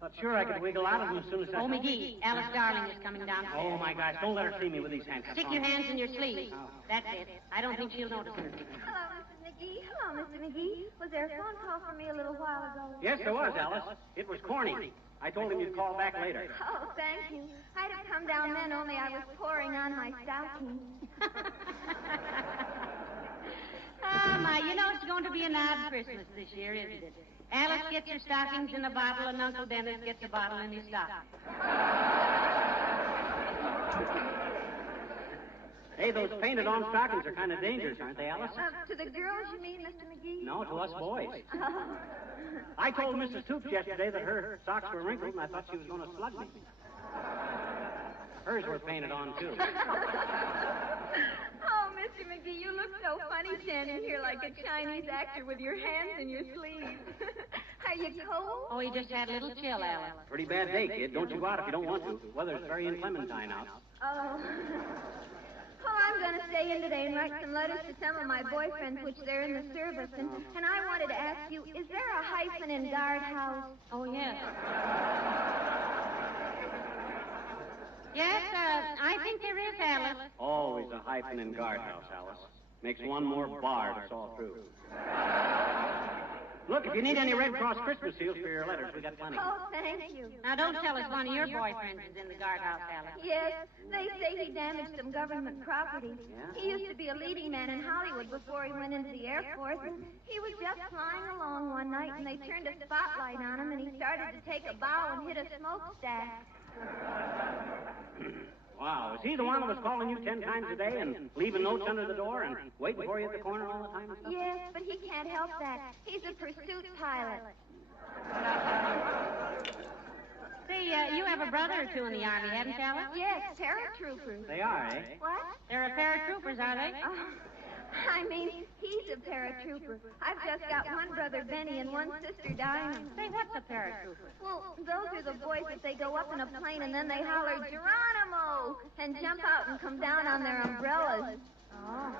Thought sure I could wiggle out of them as soon as I... Oh, McGee, Alice Darling is coming down. Oh, my gosh, don't let her see me with these handcuffs. Stick your hands in your sleeves. That's it. I don't think she'll notice it. Hello, Mrs. McGee. Hello, Mr. McGee. Was there a phone call for me a little while ago? Yes, there was, Alice. It was Corny. I told him you'd call back later. Oh, thank you. I'd have come down then, only I was pouring on my stocking. My, you know it's going to be an odd Christmas this year, isn't it? Alice gets her stockings in a bottle, and Uncle Dennis gets a bottle in his stocking. Hey, those painted-on stockings are kind of dangerous, aren't they, Alice? To the girls, you mean, Mr. McGee? No, to us boys. I told Mrs. Toops yesterday that her socks were wrinkled, and I thought she was going to slug me. Hers were painted on, too. Oh, Mr. McGee, you look so funny standing here like a Chinese actor with your hands in your sleeves. Are you cold? Oh, he just had a little chill, Alice. Pretty bad day, kid. Don't you go out if you don't want to. The weather's very inclementine out. Oh. Well, I'm going to stay in today and write some letters to some of my boyfriends, which they're in the service. And I wanted to ask you, is there a hyphen in guardhouse? Oh, yes. Yes, I think there is, Alice. Always a hyphen in guardhouse, Alice. Makes one more bar to saw through. Look, if you need any Red Cross Christmas seals for your letters, we got plenty. Oh, thank you. Now, don't tell us one of your boyfriends is in the guardhouse, Alice. Yes, they say he damaged some government property. Yeah? He used to be a leading man in Hollywood before he went into the Air Force, and he was just flying along one night, and they turned a spotlight on him, and he started to take a bow and hit a smokestack. Wow, is he the one that was calling you 10 times a day and leaving notes under the door and waiting for you at the corner all the time and stuff? Yes, but he can't help that. He's a pursuit pilot. Say, you have a brother or two in the Army, haven't you, Alice? Yes, paratroopers. They are, eh? What? They're a paratroopers, are they? I mean, he's a paratrooper. I've just got one brother, Benny, and one sister, Dinah. Say, what's a paratrooper? Well, those are the boys that they go up in a plane and then they holler, Geronimo, and jump out and come down on their umbrellas. Oh,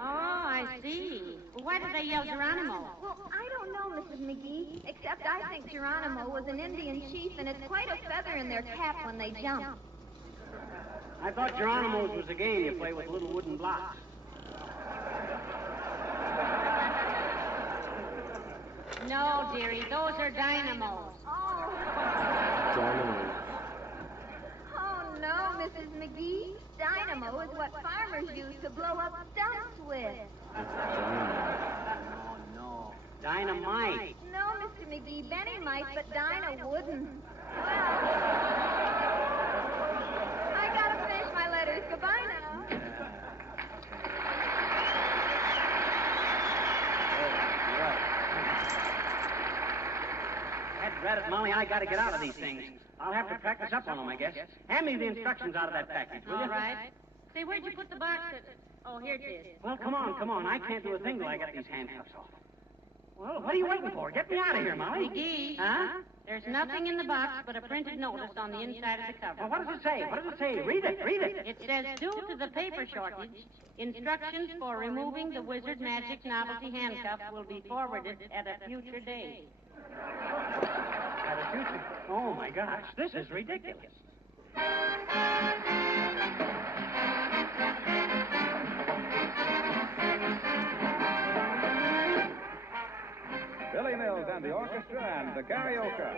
I see. Well, why did they yell Geronimo? Well, I don't know, Mrs. McGee, except I think Geronimo was an Indian chief, and it's quite a feather in their cap when they jump. I thought Geronimo's was a game you play with little wooden blocks. No, dearie, those are dynamos. Dynamo. Oh, no, Mrs. McGee. Dynamo is what farmers use to blow up stumps with. No. Dynamite. No, Mr. McGee. Benny might, but Dinah wouldn't. Well, I gotta finish my letters. Goodbye now. Drat it, Molly, I gotta get out of these things. I'll have to practice up on them, I guess. Hand me the instructions out of that package, will you? All right. Say, where'd you put the box? Oh, here it is. Well, come on. I can't do a thing till I get these handcuffs off. Well, what are you waiting for? Get me out of here, Molly. McGee. Huh? There's nothing in the box but a printed notice on the inside of the cover. Well, what does it say? What does it say? Read it. It says, due to the paper shortage, instructions for removing the Wizard Magic novelty handcuffs will be forwarded at a future date. At a future? Oh, my gosh. This is ridiculous. Billy Mills and the orchestra and the karaoke.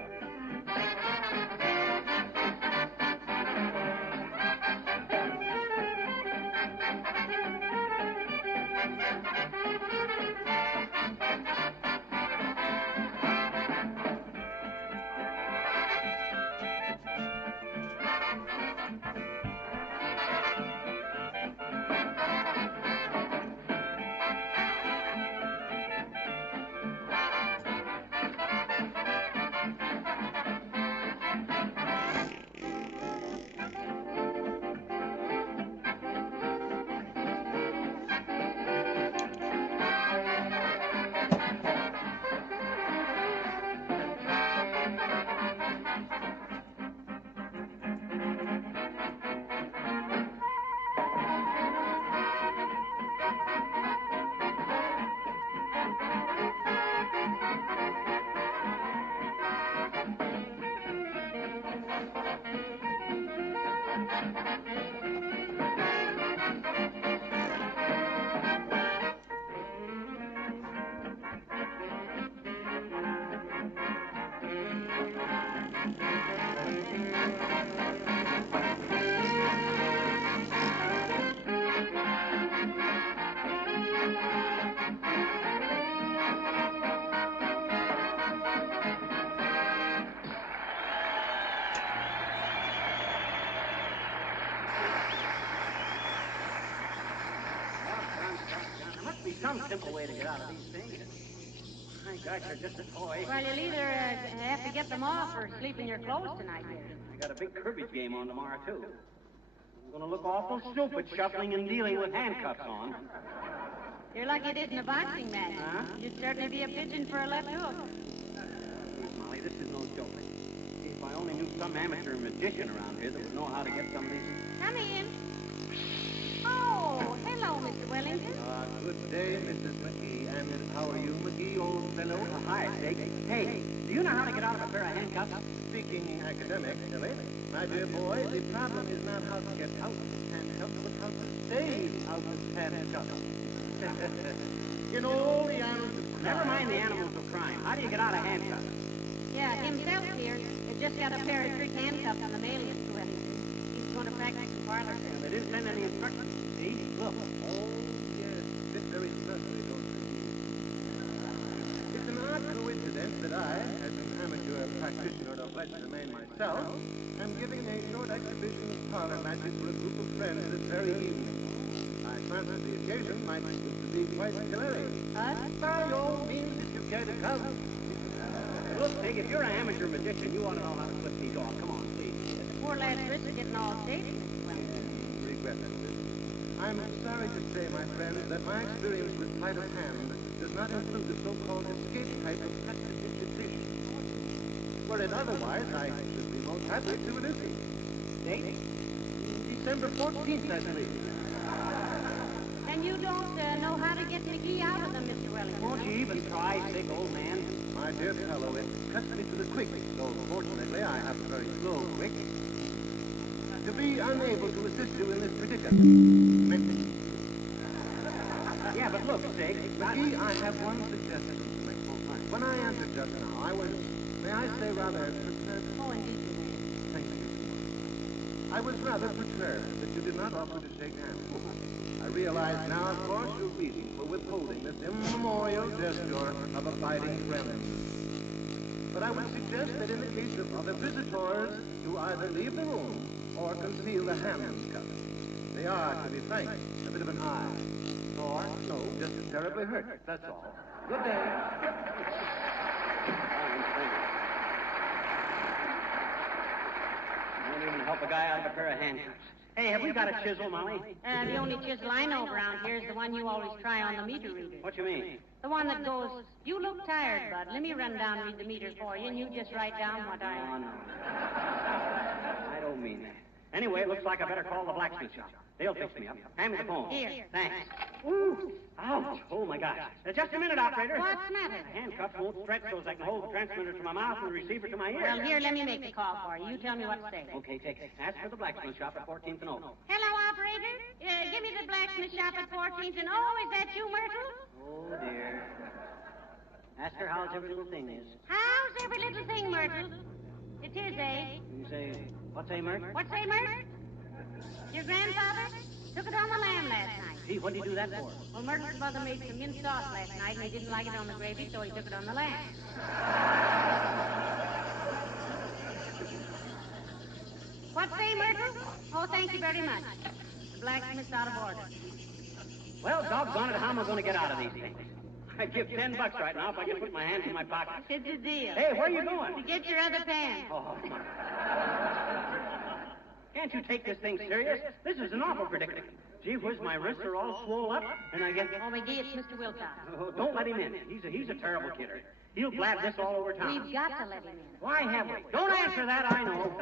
There must be some simple way to get out of these things. My gosh, they're just a toy. Well, you'll either have to get them off or sleep in your clothes tonight, dear. I got a big cribbage game on tomorrow, too. I'm going to look awful stupid shuffling and dealing with handcuffs on. You're lucky it isn't a boxing match. Huh? You'd certainly be a pigeon for a left hook. Please, Molly, this is no joke. If I only knew some amateur magician around here that would know how to get some of these... Come in. Oh, hello, Mr. Wellington. Good day, Mrs. McGee. And how are you, McGee, old fellow? Hi, Jake. Hey, do you know how to get out of a pair of handcuffs? Speaking academic, silly. My dear boy, the problem is not how to get out of handcuffs, but how to stay out of handcuffs. In all the animals of crime. Never mind the animals of crime. How do you get out of handcuffs? Yeah, himself here. He just got a pair of trick handcuffs on the mail, Mr. Wellington. He's going to practice in parlor. Yeah, they didn't send any instructions. See? Look. Oh, yes. This very certainly don't believe. It's an odd coincidence that I, as an amateur practitioner of legerdemain myself, am giving a short exhibition of parlor magic for a group of friends this very evening. I fancy the occasion might prove to be quite hilarious. By all means, if you care to come. Look, Pig, if you're an amateur magician, you ought to know how to slip these off. Come on, please. The poor lad's wrist is getting all shaky, Mr. Wellington. Regrettably. I'm sorry to say, my friends, that my experience with sleight of hand does not include the so-called escape type of prestidigitation. Were it otherwise, I should be most happy to elucidate. Date? December 14th, I believe. And you don't know how to get McGee out of them, Mr. Wellington. Won't you even try, sick old man? My dear fellow, it cuts me to the quick, though fortunately I have a very slow quick. To be unable to assist you in this predicament. Yeah, but look, Sig. McGee, I have one suggestion to make. When I entered just now, I was, may I say, rather perturbed. Oh, indeed. Thank you. I was rather perturbed that you did not offer to shake hands. I realize now, of course, your reason for withholding this immemorial gesture of abiding friends. But I would suggest that in the case of other visitors, you either leave the room or conceal the handcuffs. They are, to be frank, a bit of an eye. Or, no, just terribly hurt, that's all. Good day. Won't even help a guy out of a pair of handcuffs. Hey, have we got a chisel, Molly? The only chisel I know around here is the one you always try on the meter reader. What you mean? The one that goes, you look tired, bud. Let me run down and read the meter for you, and you just write down what I... Oh, no. I don't mean that. Anyway, it looks like I better call the blacksmith shop. They'll fix me up. Hand me the phone. Here. Thanks. Ooh. Ouch. Oh, my gosh. Just a minute, operator. What's the matter? The handcuffs won't stretch so as I can hold the transmitter to my mouth and the receiver to my ear. Well, here, let me make the call for you. You tell me what to say. Okay, take it. Ask for the blacksmith shop at 14th and Oak. Hello, operator. Give me the blacksmith shop at 14th and oh, is that you, Myrtle? Oh, dear. Ask her how's every little thing is. How's every little thing, Myrtle? It is, eh? You say, what's a Mert? What's say, Myrtle? Your grandfather took it on the lamb last night. Gee, what did he do that for? Well, Myrtle's mother made some mint sauce last night, and he didn't like it on the gravy, so he took it on the lamb. What say, Myrtle? Oh, thank you very much. The blacksmith's out of order. Well, doggone it, how am I going to get out of these things? I'd give $10 right now if I could put my hands in my pocket. It's a deal. Hey, where are you going? To get your other pan. Oh, my. Can't you take this thing serious? This is an awful predicament. Gee whiz, my wrists are all swole up, and I get... Oh, McGee, it's Mr. Wilcox. Oh, don't let him in. He's a terrible kidder. He'll blab this all over town. We've got to let him in. Why have we? Don't answer that, I know.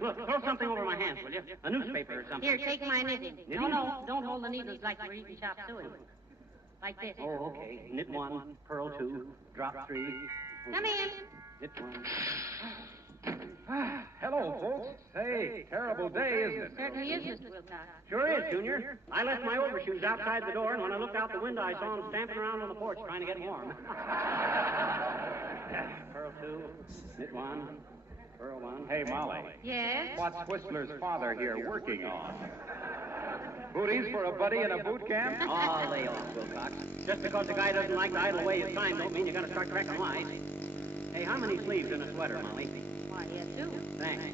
Look, throw something over my hands, will you? A newspaper or something. Here, take my knitting. Knitting? No, don't hold the needles like you're eating chop suey. Like this. Oh, okay. Knit 1, purl 2, drop 3. Come in. Knit 1. terrible day, isn't it? Certainly is, Mr. Wilcox. Sure is, Junior. I left my overshoes outside the door, and when I looked out the window, I saw them stamping around on the porch trying to get warm. Pearl 2, knit 1, pearl 1. Hey, Molly. Yes? What's Whistler's father here working on? Booties for a buddy in a boot camp? Oh, lay off, Wilcox. Just because the guy doesn't like to idle away his time don't mean you got to start cracking wise. Hey, how many sleeves in a sweater, Molly? Why, yes, two. Thanks.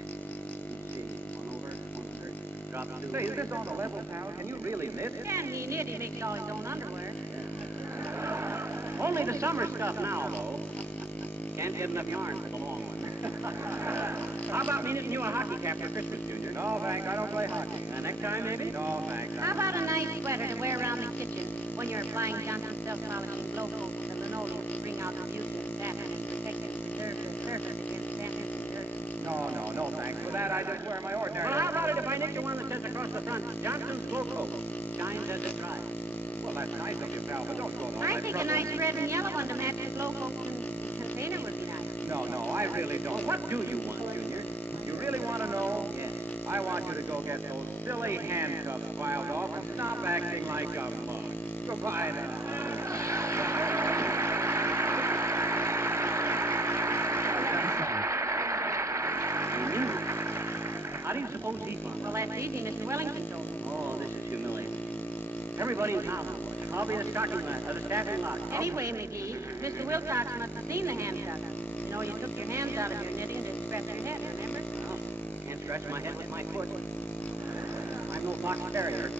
One over, one under. Drop 2. Say, is this on the level, pal? Can you really knit? Can he knit? He makes all his own underwear. Only the summer stuff now, though. Can't get enough yarn for the long one. How about me knitting you a hockey cap for Christmas, Junior? No, thanks. I don't play hockey. Next time, maybe? No, thanks. How about a nice sweater to wear around the kitchen when you're applying Johnson's self-polishing glow coat with the linoleum to bring out the beauty and satin and protect and preserve the surface against damage and dirt? No, thanks. For that, I just wear my ordinary... Well, how about it if I knit you one that says across the front, Johnson's glow coat, shines as it dries? Well, that's nice of you, pal, but don't go all I that think a trouble. nice red and yellow one to match the glow coat container would be nice. No, I really don't. What do you want, Junior? You really want to know? Yes. I want you to go get those silly handcuffs filed off and stop acting like a mug. Goodbye now. How do you suppose he's on? Well, that's easy. Mr. Wellington told me. Oh, this is humiliating. Everybody in town, I'll be the stocking the staffing lot. Anyway, McGee, Mr. Wilcox must have seen the handcuffs. You know, you took your hands out of your knitting to scratch your head, remember? Well, can't scratch my head with my foot. I'm no fox terrier.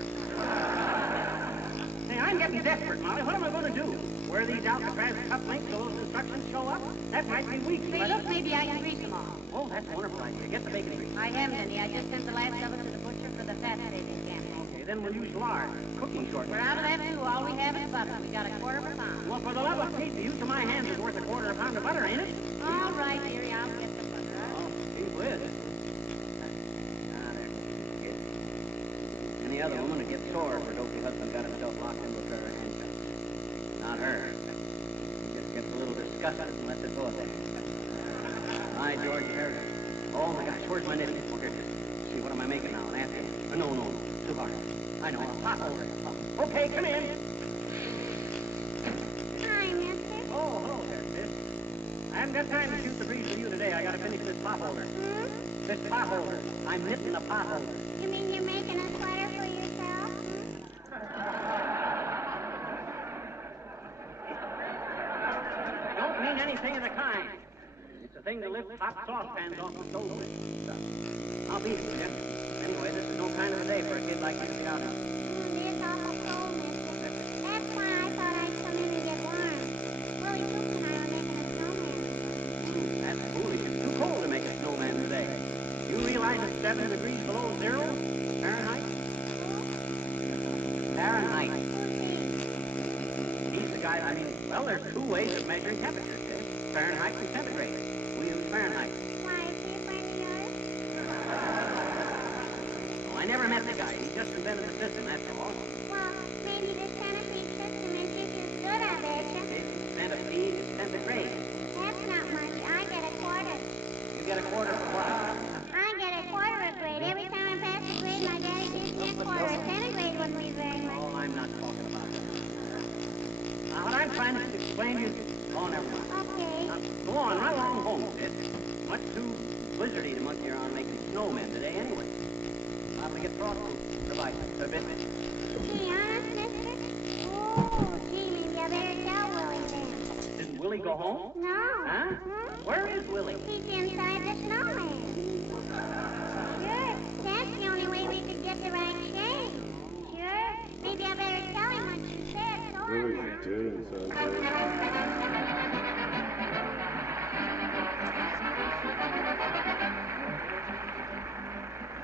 Hey, I'm getting desperate, Molly. What am I going to do? Wear these Alcatraz cufflinks so those instructions show up? That might be weak. Say, look, maybe I can grease them all. Oh, that's a wonderful idea. Get the bacon grease. I haven't any. I just sent the last of it to the butcher for the fat saving campaign. Okay, then we'll use lard. Cooking shortening. We're out of that, too. All we have is butter. We got a quarter of a pound. Well, for the love of Pete, the use of my hands is worth a quarter of a pound of butter, ain't it? All right, dearie. I'll get the butter. Oh, gee whiz. There. Any other woman would get sore if her dopey husband got himself locked into a pair of handcuffs. Not her. She just gets a little disgusted and lets it go at that. Hi, George. There. Oh, my gosh. Where's my knitting? Oh, here it is. See, what am I making now? An afghan? No. Too hard. I know. I'll pop over it. Okay, come in. Hi, mister. Oh, hello there, sis. I haven't got time to shoot the breeze with you today. I got to finish this pot holder. This pot holder. I'm knitting a pot holder. You mean you're making a sweater for yourself? Don't mean anything of the kind. It's a thing to lift hot saucepans off the stove with. I'll be here. Anyway, this is no kind of a day for a kid like you to be out in. It's awful cold, mister. That's why I thought I'd come in and get warm. Willie Coop and I are making a snowman. That's foolish. It's too cold to make a snowman today. You realize it's 7 degrees below zero? Fahrenheit? Fahrenheit. He's the guy, well, there's two ways of measuring temperatures, sis. Fahrenheit and centigrade. We use Fahrenheit. Why, is he a friend of yours? Oh, I never met the guy. He just invented the system, that's all. Well, maybe the centipede system is just as good, I betcha. Centipede is centigrade. That's not much. I get a quarter. You get a quarter for what? I get a quarter a grade. Every time I pass a grade, my daddy gives me a quarter. A centigrade wouldn't be very much. Oh, I'm not talking about that. Now, what I'm trying to explain to you... Oh, never mind. Okay. Now, go on, run along home, sis. Much too blizzardy to monkey around making snowmen today, anyway. Probably get frostbite for a bit. Gee, honest, mister? Oh, gee, maybe I better tell Willie then. Didn't Willie go home? No. Huh? Where is Willie? He's inside the snowman. Sure, that's the only way we could get the right shade. Sure, maybe I better tell him what you said, so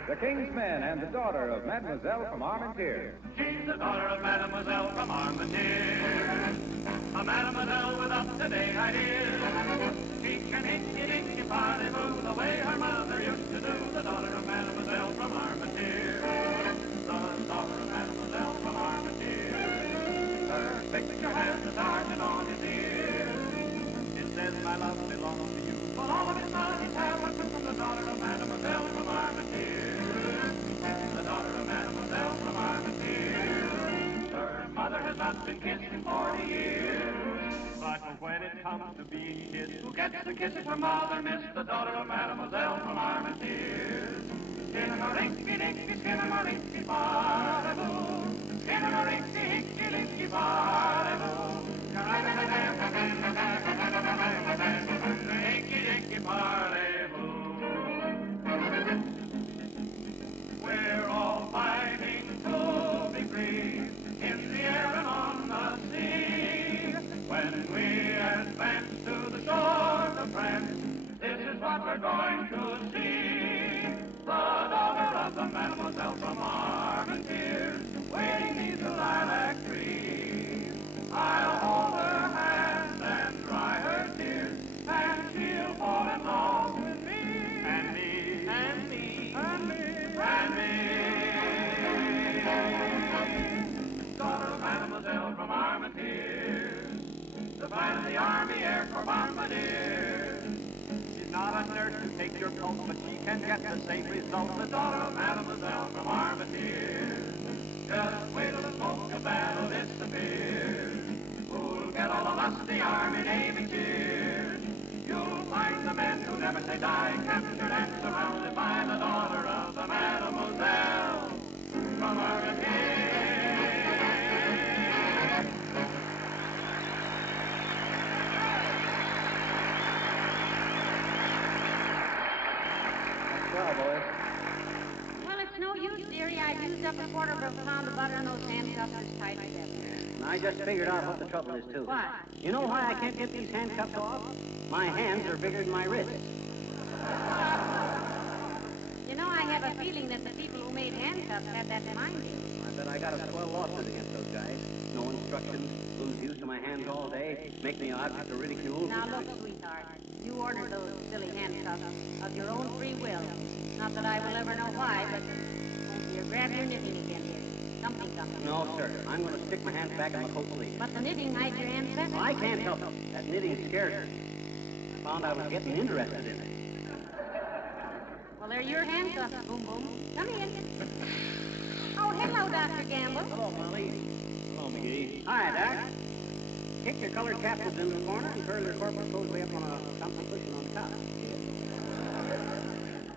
The King's Men and the daughter of Mademoiselle from Armentières. She's the daughter of Mademoiselle from Armentières. A Mademoiselle with up-to-date ideas. She can inky party-boo the way her mother used to do. The daughter of Mademoiselle from Armentières. The daughter of Mademoiselle from Armentières. Her picture has the sergeant on his ear. It says, my love belongs to you. But all of his money, tell us from the daughter of Mademoiselle from Armentières. been kissing 40 years. But when it comes to being kissed, who gets the kisses from Mother Miss, the daughter of Mademoiselle from Armentières? Skinnamarink-a-dinky, skinnamarink-a-boo. Skinnamarink-a-hinky-dinky, boo. Hinky-dinky, parley-boo. We're all fighting to be free in the air and on the sea. When we advance to the shores of France, this is what we're going to see. The daughter of the Mademoiselle from Armentières, waiting neath the lilac tree. I'll hold her hand and dry her tears, and she'll fall in love with me. And me. And me. And me. And me. Daughter of Mademoiselle from Armentières, the flight of the Army Air Corps Bombardier. She's not a nurse to take your pulse, but she can get the same result. The daughter of Mademoiselle from Armentières. Just wait till the smoke of battle disappears. Who'll get all the lusty Army Navy cheers? You'll find the men who never say die, captured and surrounded by the daughter of the Mademoiselle from Armentières. Well, boys. Well, it's no use, dearie. I've used up a quarter of a pound of butter and those handcuffs as tight as ever. And I just figured out what the trouble is, too. What? You know why I can't get these handcuffs off? My hands are bigger than my wrists. You know, I have a feeling that the people who made handcuffs had that in mind. I bet I got a swell lawsuit against those guys. No instructions, lose use of my hands all day, make me an object of ridicule. Now, look, sweetheart. You ordered those silly handcuffs of your own free will. Not that I will ever know why, but won't you grab your knitting again here? Something coming. No, sir. I'm going to stick my hands back in my coat sleeve. But the knitting hides your hands better. I can't help it. That knitting scares me. I found I was getting interested in it. Well, they're your handcuffs, Boom Boom. Come in. Oh, hello, Dr. Gamble. Hello, Molly. Hello, McGee. Hi, Doc. Kick your colored captives in the corner and curl your corporate coat way up on a something cushion on top.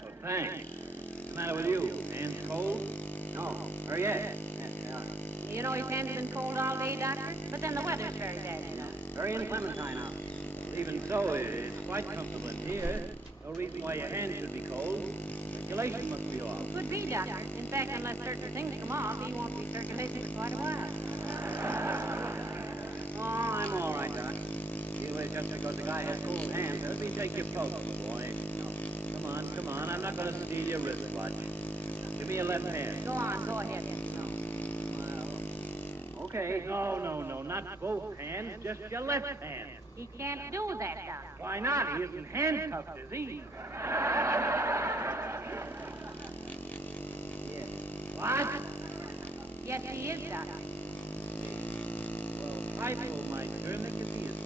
Well, thanks. What's the matter with you? Hands cold? No. Or yes. You know his hands have been cold all day, Doctor, but then the weather's very bad, you know. Very inclementine out. Even so, it's quite comfortable in here. No reason why your hands should be cold. Circulation must be off. Could be, Doctor. In fact, unless certain things come off, he won't be circulating for quite a while. Oh, I'm all right, Doc. Anyway, just because the guy has cold hands. Let me take your pulse, boy. No. Come on. I'm not going to steal your wristwatch. Give me your left hand. Go on, go ahead. Well, okay. No, not both hands, just your left hand. He can't do that, Doctor. Why not? He isn't handcuffed, is he? Yes. What? Yes, he is, Doctor. Well, trifle, my turn, the cathedral.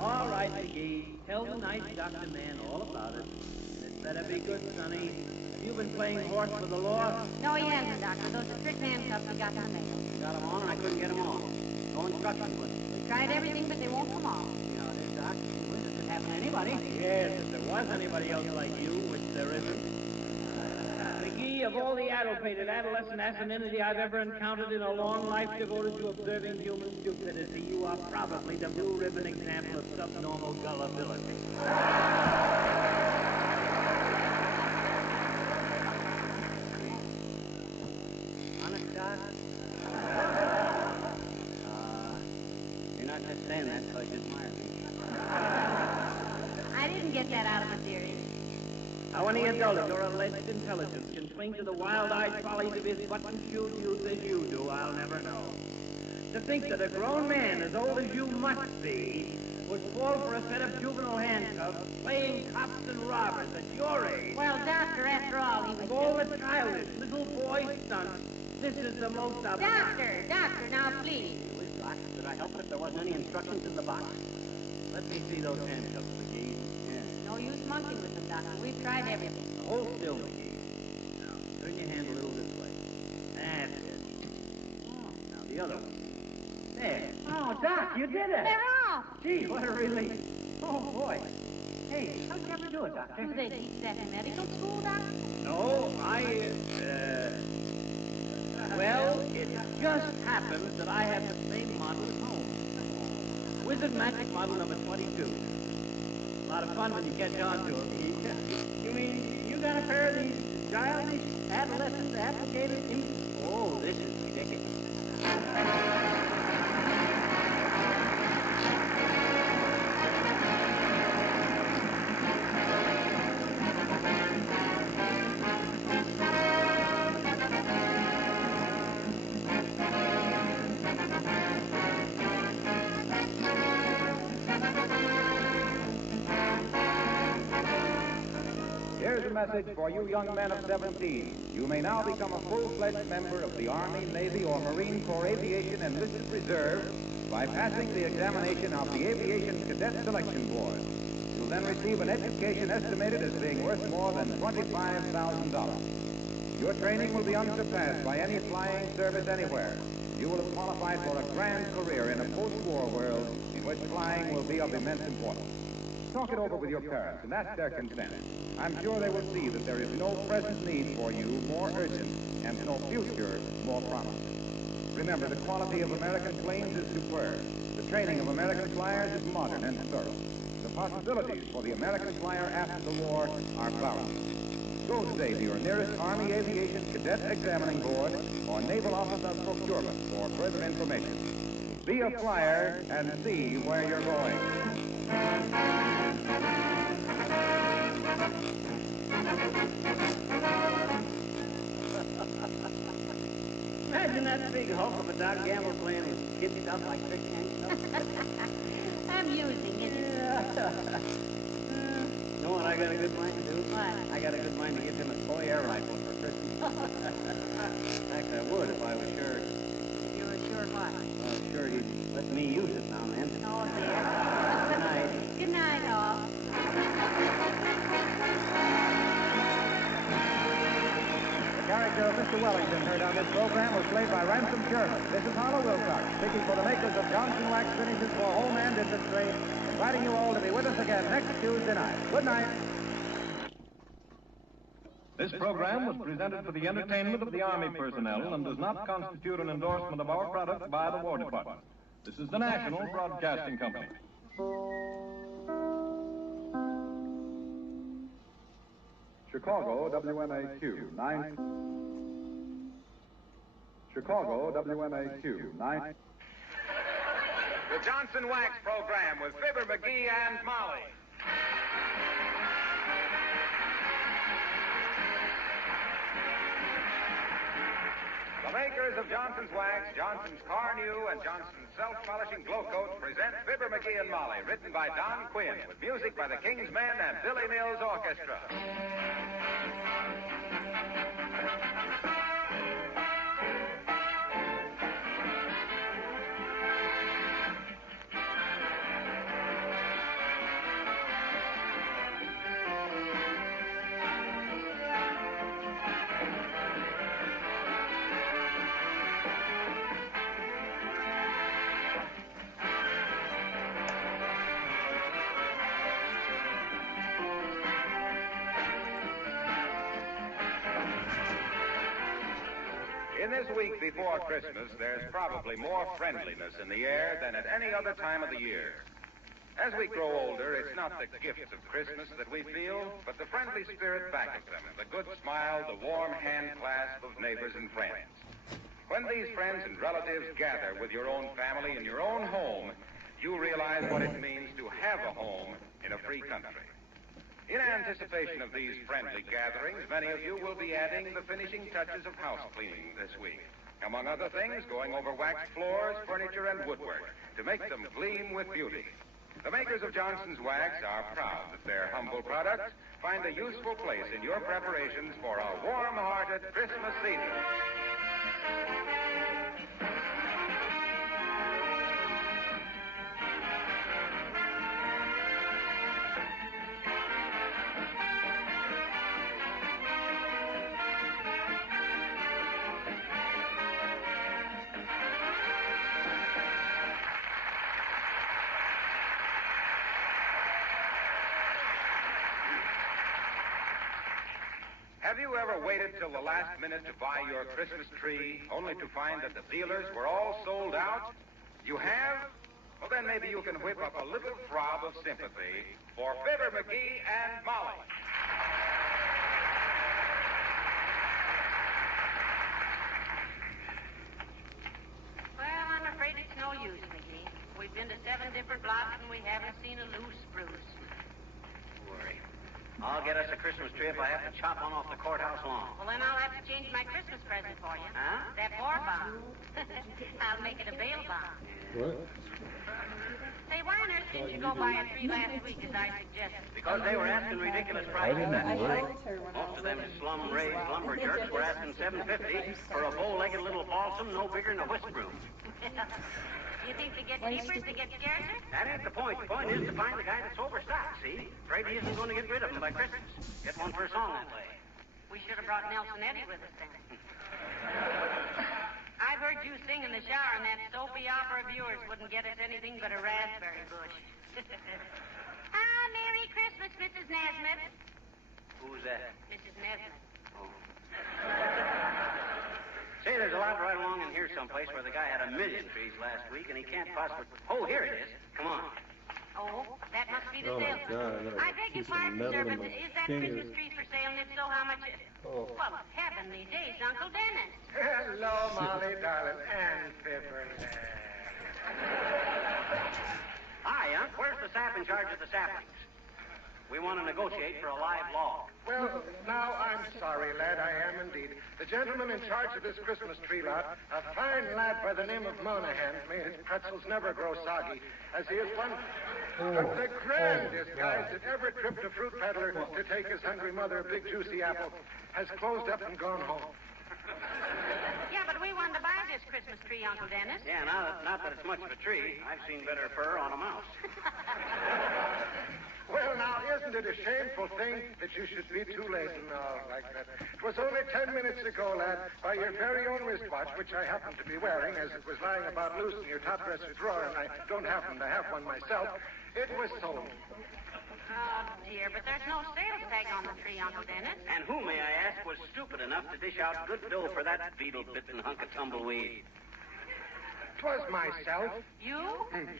All right, McGee. Tell the nice doctor man all about it. It better be good, Sonny. Have you been playing horse with the law? No, he hasn't, Doctor. Those are strict handcuffs we got in the mail. Got them on and I couldn't get them off. No instructions with them. We tried everything, but they won't come off. You know, this, Doc. This could happen to anybody. Yes, if there was anybody else like you, which there isn't. McGee, of all the addle-pated adolescent asininity I've ever encountered in a long life devoted to observing human stupidity, you are probably the blue ribbon example of subnormal gullibility. Honest, Doc? You're not just saying that because you admire me. I didn't get that out of him, dearie. How any adult of your alleged intelligence can cling to the wild-eyed follies of his button-shoed youth as you do, I'll never know. To think that a grown man as old as you must be would fall for a set of juvenile handcuffs, playing cops and robbers at your age. Well, Doctor, after all, he was... Of all the childish little boy stunts, this is the most of... Doctor, now please. Doc, could I help it if there wasn't any instructions in the box? Let me see those handcuffs, McGee. No use monkeying with them, Doctor. We've tried everything. Hold still, McGee. Now, turn your hand a little this way. That's it. Oh, now, the the other one. There. Oh, Doc, you did it. They're off. Gee, what a relief. Oh, boy. Hey, how'd you ever do it, Doctor? Do they teach that in medical school, Doctor? No, well, it just happens that I have the same model at home. Wizard Magic Model number 22. A lot of fun when you catch on to them. You mean you got a pair of these childish, adolescent, applicated Oh, this is ridiculous. Here's a message for you young men of 17. You may now become a full-fledged member of the Army, Navy, or Marine Corps Aviation Enlisted Reserve by passing the examination of the Aviation Cadet Selection Board. You'll then receive an education estimated as being worth more than $25,000. Your training will be unsurpassed by any flying service anywhere. You will have qualified for a grand career in a post-war world in which flying will be of immense importance. Talk it over with your parents and ask their consent. I'm sure they will see that there is no present need for you more urgent and no future more promising. Remember, the quality of American planes is superb. The training of American flyers is modern and thorough. The possibilities for the American flyer after the war are boundless. Go today to your nearest Army Aviation Cadet Examining Board or Naval Office of Procurement for further information. Be a flyer and see where you're going. Imagine that big hulk of a Doc Gamble plane with kid stuff like 6-inch stuff. Amusing, isn't it? You know what I got a good mind to do? What? I got a good mind to give him a toy air rifle for Christmas. In fact, I would if I was sure. You were sure what? I was sure he'd let me use it now and then. Oh, dear. Good night. Good night, all. The character of Mr. Wellington heard on this program was played by Ransom Sherman. This is Harlow Wilcox, speaking for the makers of Johnson Wax Finishes for Home and Industry, inviting you all to be with us again next Tuesday night. Good night. This program was presented for the entertainment of the Army personnel and does not constitute an endorsement of our product by the War Department. This is the National Broadcasting Company. Chicago, WNAQ, 9. Chicago, WNAQ, 9. The Johnson Wax program with Fibber McGee and Molly. The makers of Johnson's Wax, Johnson's Car New, and Johnson's Self-Polishing Glow Coat present Fibber McGee and Molly, written by Don Quinn, with music by the King's Men and Billy Mills Orchestra. In this week before Christmas, there's probably more friendliness in the air than at any other time of the year. As we grow older, it's not the gifts of Christmas that we feel, but the friendly spirit back of them, the good smile, the warm hand clasp of neighbors and friends. When these friends and relatives gather with your own family in your own home, you realize what it means to have a home in a free country. In anticipation of these friendly gatherings, many of you will be adding the finishing touches of house cleaning this week. Among other things, going over waxed floors, furniture, and woodwork to make them gleam with beauty. The makers of Johnson's Wax are proud that their humble products find a useful place in your preparations for a warm-hearted Christmas season. Have you ever waited till the last minute to buy your Christmas tree, only to find that the dealers were all sold out? You have? Well, then maybe you can whip up a little throb of sympathy for Fibber McGee and Molly. Well, I'm afraid it's no use, McGee. We've been to 7 different blocks and we haven't seen a loose spruce. Don't worry. I'll get us a Christmas tree if I have to chop one off the courthouse lawn. Well, then I'll have to change my Christmas present for you. Huh? That war bomb. I'll make it a bail bomb. What? Say, why on earth didn't you go buy a tree last week as I suggested? Because they were asking ridiculous prices, that's why. Most of them slum-raised lumber jerks were asking $7.50 for a bow-legged little balsam no bigger than a whisk broom. You think they get cheaper as they get scarcer? That ain't the point. The point is to find the guy that's overstocked, see? Afraid he isn't going to get rid of them by Christmas. Get one for a song that way. We should have brought Nelson Eddy with us then. I've heard you sing in the shower, and that soapy opera of yours wouldn't get us anything but a raspberry bush. Ah, Merry Christmas, Mrs. Nesmith. Who's that? Mrs. Nesmith. Oh. Say, there's a lot right along in here someplace where the guy had 1 million trees last week, and he can't possibly... Oh, here it is. Come on. Oh, that must be the Oh, my salesman. God, I beg your pardon, sir, but is that Christmas tree for sale? And if so, how much? Oh. Well, heavenly days, Uncle Dennis. Hello, Molly, darling. And Fibber. Hi, Unc. Where's the sap in charge of the saplings? We want to negotiate for a live log. Well, now, I'm sorry, lad. I am indeed. The gentleman in charge of this Christmas tree lot, a fine lad by the name of Monahan, may his pretzels never grow soggy, as he is one of the grandest guys that ever tripped a fruit peddler to take his hungry mother a big juicy apple, has closed up and gone home. Yeah, but we wanted to buy this Christmas tree, Uncle Dennis. Yeah, not that it's much of a tree. I've seen better fur on a mouse. Well, now, isn't it a shameful thing that you should be too late and all like that? It was only 10 minutes ago, lad, by your very own wristwatch, which I happened to be wearing as it was lying about loose in your top dresser drawer, and I don't happen to have one myself, it was sold. Oh, dear, but there's no sales tag on the tree, Uncle Dennis. And who, may I ask, was stupid enough to dish out good dough for that beetle-bitten hunk of tumbleweed? 'Twas myself. You?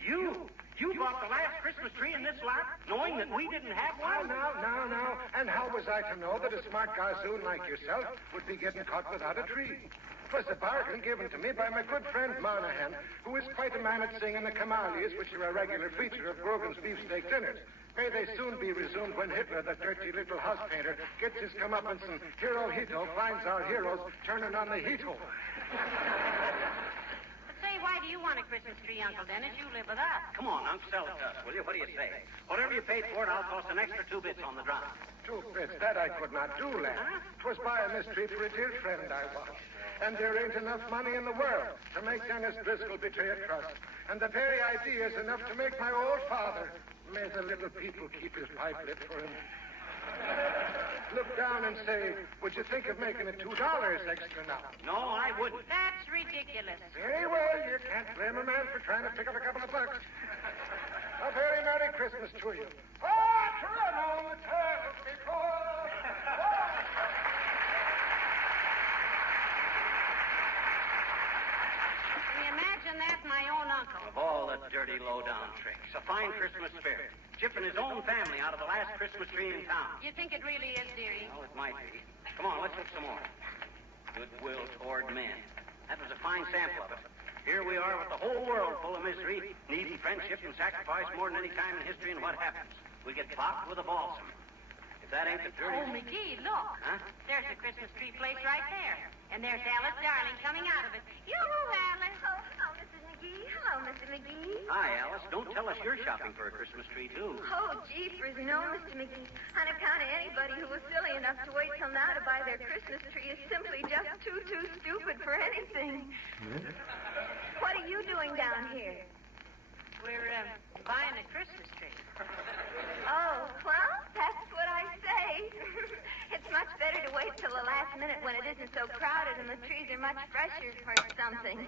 You? You bought the last Christmas tree in this lot, knowing that we didn't have one? Now. And how was I to know that a smart gossoon like yourself would be getting caught without a tree? It was a bargain given to me by my good friend Monahan, who is quite a man at singing the camalias, which are a regular feature of Grogan's beefsteak dinners. May they soon be resumed when Hitler, the dirty little house painter, gets his comeuppance and Hero Hito finds our heroes turning on the Hito. Say, why do you want a Christmas tree, Uncle Dennis? You live with us. Come on, Unc, sell it to us, will you? What do you say? Whatever you paid for it, I'll toss an extra 2 bits on the drop. 2 bits? That I could not do, lad. 'Twas buy a mystery for a dear friend I was. And there ain't enough money in the world to make Dennis Driscoll betray a trust. And the very idea is enough to make my old father, may the little people keep his pipe lit for him, look down and say, would you think of making it $2 extra now? No, I wouldn't. That's ridiculous. Very well, you can't blame a man for trying to pick up a couple of bucks. A very Merry Christmas to you. Oh, turn on the table before... Can you imagine that, my own uncle? Of all the dirty, low-down tricks, a fine Christmas spirit, chipping his own family out of the last Christmas tree in town. You think it really is, dearie? Well, it might be. Come on, let's look some more. Goodwill toward men. That was a fine sample of it. Here we are with the whole world full of misery, needing friendship and sacrifice more than any time in history, and what happens? We get bopped with a balsam. If that ain't the dirty... Oh, McGee, look. Huh? There's a Christmas tree place right there. And there's Alice Darling coming out of it. Yoo-hoo, Alice. Oh, hello, Mrs. McGee. Hello, Mr. McGee. Hi, Alice. Don't tell us you're shopping for a Christmas tree, too. Oh, jeepers, no, Mr. McGee. On account of anybody who was silly enough to wait till now to buy their Christmas tree is simply just too stupid for anything. What are you doing down here? We're buying a Christmas tree. Oh, well, that's what I say. It's much better to wait till the last minute when it isn't so crowded and the trees are much fresher or something.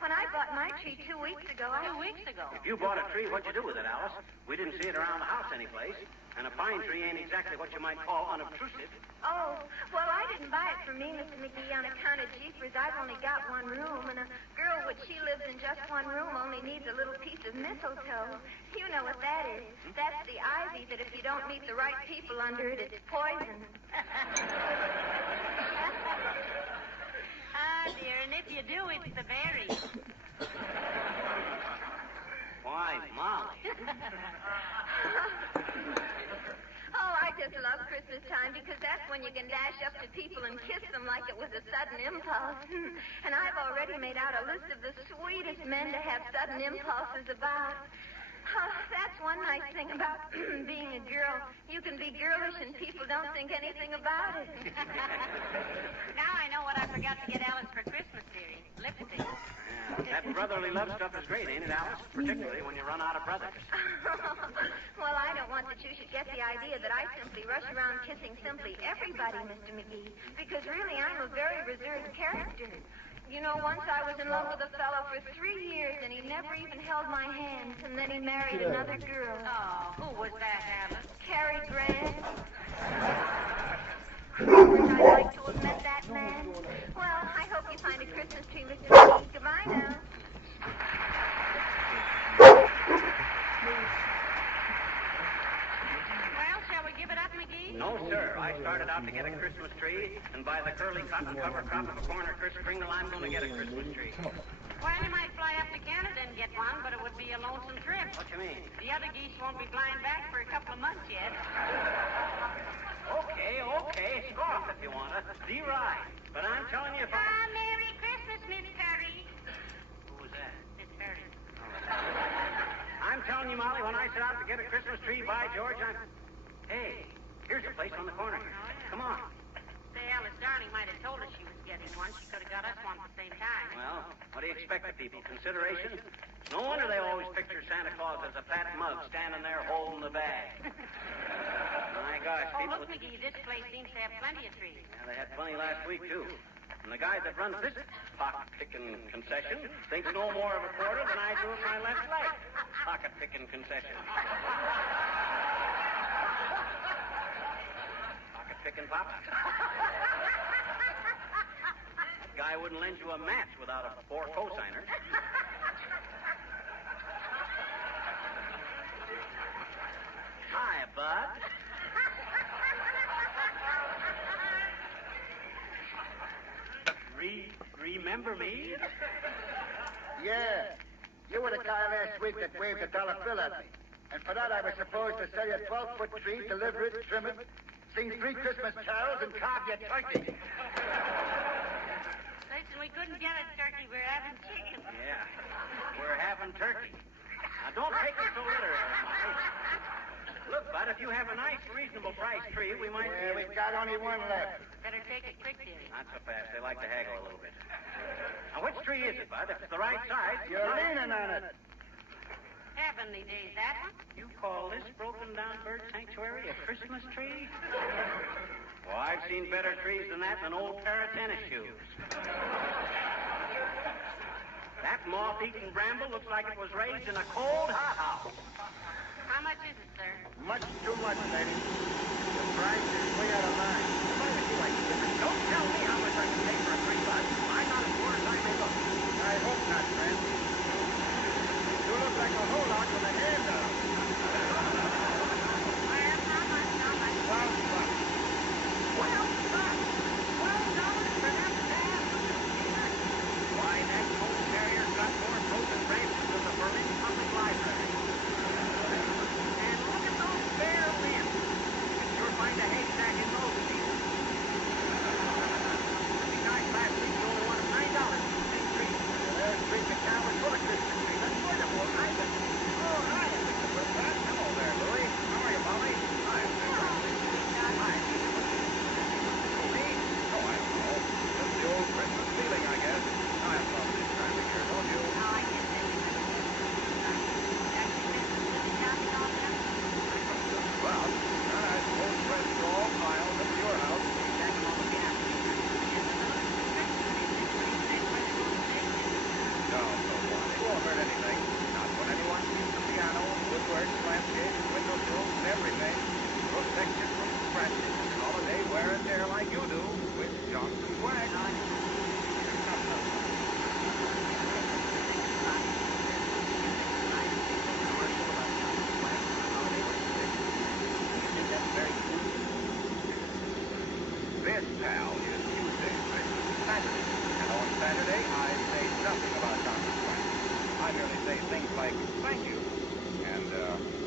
When I bought my tree 2 weeks ago, 2 weeks ago? If you bought a tree, what'd you do with it, Alice? We didn't see it around the house anyplace. And a pine tree ain't exactly what you might call unobtrusive. Oh, well, I didn't buy it for me, Mr. McGee, on account of jeepers. I've only got one room, and a girl which she lives in just one room only needs a little piece of mistletoe. You know what that is. That's the ivy that if you don't meet the right people under it, it's poison. Ah, dear, and if you do, it's the berry. Why, Molly. Oh, I just love Christmas time because that's when you can dash up to people and kiss them like it was a sudden impulse. And I've already made out a list of the sweetest men to have sudden impulses about. Oh, that's one nice thing about being a girl. You can be girlish and people don't think anything about it. Now I know what I forgot to get Alice for Christmas, dearie. Lipstick. Yeah, that brotherly love stuff is great, ain't it, Alice? Particularly when you run out of brothers. Well, I don't want that you should get the idea that I simply rush around kissing simply everybody, Mr. McGee, because really I'm a very reserved character. You know, once I was in love with a fellow for 3 years, and he never even held my hand, and then he married another girl. Oh, who was that, Alice? Cary Grant. Would I like to have met that man? Well, I hope you find a Christmas tree, Mr. McGee. Goodbye now. Well, shall we give it up, McGee? No, sir. I started out to get a Christmas tree, and by the curly cotton cover crop of a corner Kringle, I'm going to get a Christmas tree. Well, you might fly up to Canada and get one, but it would be a lonesome trip. What you mean? The other geese won't be flying back for a couple of months yet. Okay. Scoff if you want to. Be right. But I'm telling you, if I... Merry Christmas, Miss Curry. Who was that? Miss Curry. I'm telling you, Molly, when I set out to get a Christmas tree, by George, I'm... Hey, here's a place on the corner here. Oh, yeah. Come on. Say, Alice Darling might have told us she was getting one. She could have got us one at the same time. Well, what do you expect of people? Consideration? No wonder they always picture Santa Claus as a fat mug standing there holding the bag. My gosh, Oh, people... look, McGee, this place seems to have plenty of trees. Yeah, they had plenty last week, too. And the guy that runs this pocket-picking concession thinks no more of a quarter than I do of my left leg. Pocket-picking concession. Pocket-picking papa. That guy wouldn't lend you a match without a 4 cosigner. Hi, bud. Remember me? Yeah. You were the guy last week that waved a $1 bill at me. And for that, I was supposed to sell you a 12-foot tree, deliver it, trim it, sing 3 Christmas carols, and carve your turkey. Listen, we couldn't get a turkey. We're having chicken. Yeah, we're having turkey. Now, don't take it so literally, Molly. Look, bud, if you have a nice, reasonable price tree, we might... Yeah, we've got only one left. Better take it quick, dearie. Not so fast. They like to haggle a little bit. Now, which tree is it, bud? If it's the right size... You're leaning on it. Heavenly days, that one? You call this broken-down bird sanctuary a Christmas tree? Well, I've seen better trees than that in an old pair of tennis shoes. That moth-eaten bramble looks like it was raised in a cold hothouse. How much is it, sir? Much too much, lady. The price is way out of line. Don't tell me how much I can pay for a tree, bud. I'm not as poor as I may look. I hope not, friend. You look like a whole lot with a hand out. Well, how much? $12 for them staff. Why, that coal carrier got more broken branches than the Berlin Public Library. And look at those bare limbs. You can sure find a haystack in those. next pal is Tuesday, Saturday. And on Saturday, I say nothing about consequence. I merely say things like, thank you. And,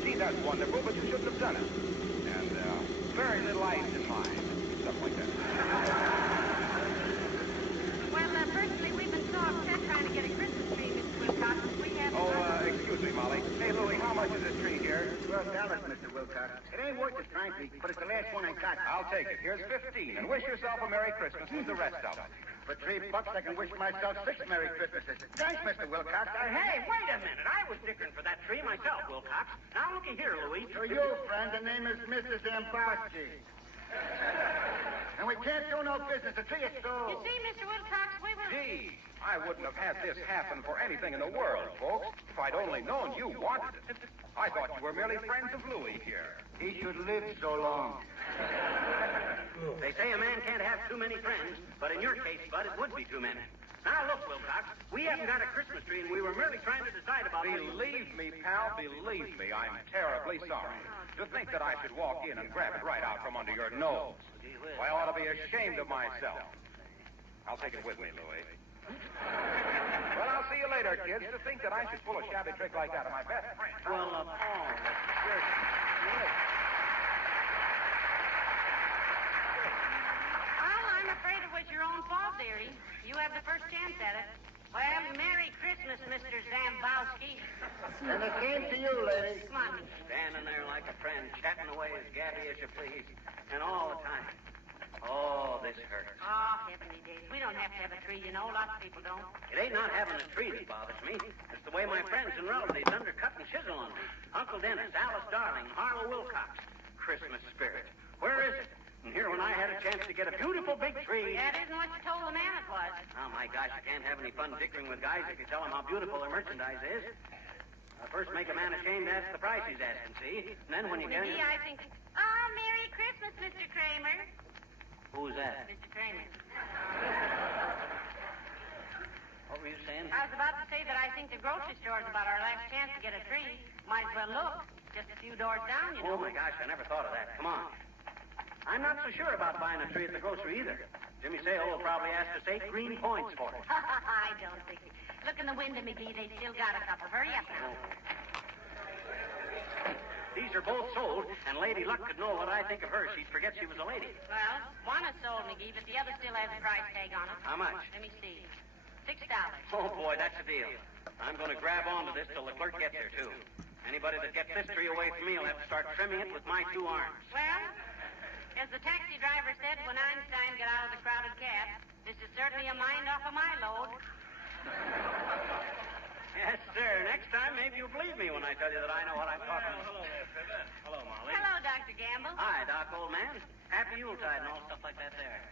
gee, that's wonderful, but you shouldn't have done it. And, very little ice in mine. Stuff like that. Well, personally, we've been so upset trying to get a Christmas tree, Mr. Wilcox. We haven't... Oh, excuse me, Molly. Hey, Louie, how much is this tree here? $12, Mr. Wilcox. It ain't worth it, frankly, but it's the last one I got. I'll take it. Here's 15, and wish yourself a Merry Christmas with the rest of it. For $3, I can wish myself 6 Merry Christmases. Thanks, Mr. Wilcox. Hey, wait a minute. I was dickering for that tree myself, Wilcox. Now, looky here, Louise. To you, friend, the name is Mrs. Zambowski. And we can't do no business. The tree is sold. You see, Mr. Wilcox, we were... Gee, I wouldn't have had this happen for anything in the world, folks, if I'd only known you wanted it. I thought you were merely friends of Louie here. He should live so long. They say a man can't have too many friends, but in your case, Bud, it would be too many. Now, look, Wilcox, we haven't got a Christmas tree, and we were merely trying to decide about... Believe me, pal, believe me, I'm terribly sorry. To think that I should walk in and grab it right out from under your nose. Well, I ought to be ashamed of myself. I'll take it with me, Louie. Well, I'll see you later, kids. To think that I should pull a shabby trick like that on my best friend. Well, I'm afraid it was your own fault, dearie. You have the first chance at it. Well, Merry Christmas, Mr. Zambowski. And the same to you, lady. Come on. Standing there like a friend, chatting away as gabby as you please, and all the time. Oh, this hurts. Oh, heavenly days. We don't have to have a tree, you know. Lots of people don't. It ain't not having a tree that bothers me. It's the way my friends and relatives undercut and chisel on me. Uncle Dennis, Alice Darling, Harlow Wilcox. Christmas spirit. Where is it? And here when I had a chance to get a beautiful big tree. That isn't what you told the man it was. Oh, my gosh, you can't have any fun dickering with guys if you tell them how beautiful their merchandise is. First make a man ashamed to ask the price he's asking, see? And then when you get... McGee, I think... Oh, Merry Christmas, Mr. Kramer. Who's that? Mr. Kramer. What were you saying? I was about to say that I think the grocery store's about our last chance to get a tree. Might as well look. Just a few doors down, you know. Oh, my gosh, I never thought of that. Come on. I'm not so sure about buying a tree at the grocery either. Jimmy Sale will probably ask us 8 green points for it. I don't think it. Look in the window, McGee. They still got a couple. Hurry up now. These are both sold, and Lady Luck could know what I think of her. She'd forget she was a lady. Well, one is sold, McGee, but the other still has a price tag on it. How much? Let me see. $6. Oh, boy, that's a deal. I'm going to grab onto this till the clerk gets here, too. Anybody that gets this tree away from me will have to start trimming it with my 2 arms. Well, as the taxi driver said when Einstein got out of the crowded cab, this is certainly a mind off of my load. Yes, sir. Next time, maybe you'll believe me when I tell you that I know what I'm talking about. Hello there, Fibber. Hello, Molly. Hello, Dr. Gamble. Hi, Doc, old man. Happy Yuletide and all stuff like that there.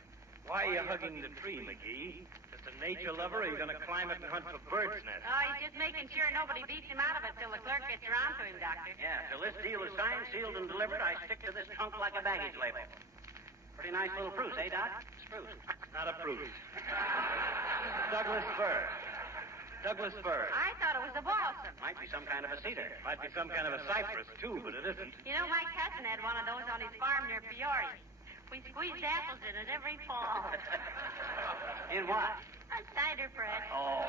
Why are you hugging the tree, McGee? Just a nature lover, or are you going to climb it and hunt for bird's nests? Oh, he's just making sure nobody beats him out of it till the clerk gets around to him, Doctor. Yeah, till this deal is signed, sealed, and delivered, I stick to this trunk like a baggage label. Pretty nice little spruce, eh, Doc? Spruce. Not a spruce. Douglas fir. Douglas fir. I thought it was a balsam. Might be some kind of a cedar. Might be some kind of a cypress, too, but it isn't. You know, my cousin had one of those on his farm near Peoria. We squeezed apples in it every fall. In what? A cider press. Oh.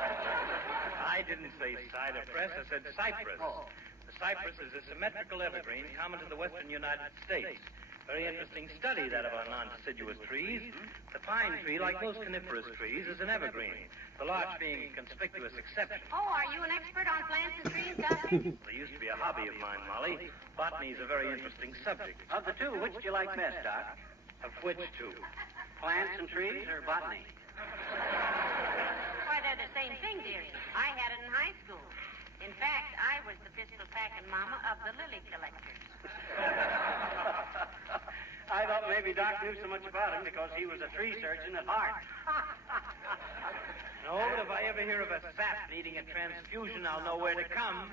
I didn't say cider press. I said cypress. Oh. The cypress is a symmetrical evergreen common to the western United States. Very interesting study, that of our non-deciduous trees. The pine tree, like most coniferous trees, is an evergreen, the larch being a conspicuous exception. Oh, are you an expert on plants and trees, Doctor? They used to be a hobby of mine, Molly. Botany is a very interesting subject. Of the two, which do you like best, Doc? Of which two? Plants and trees or botany? Why, they're the same thing, dearie. I had it in high school. In fact, I was the pistol-packing mama of the lily collectors. I thought maybe Doc knew so much about him because he was a tree surgeon at heart. No, but if I ever hear of a sap needing a transfusion, I'll know where to come.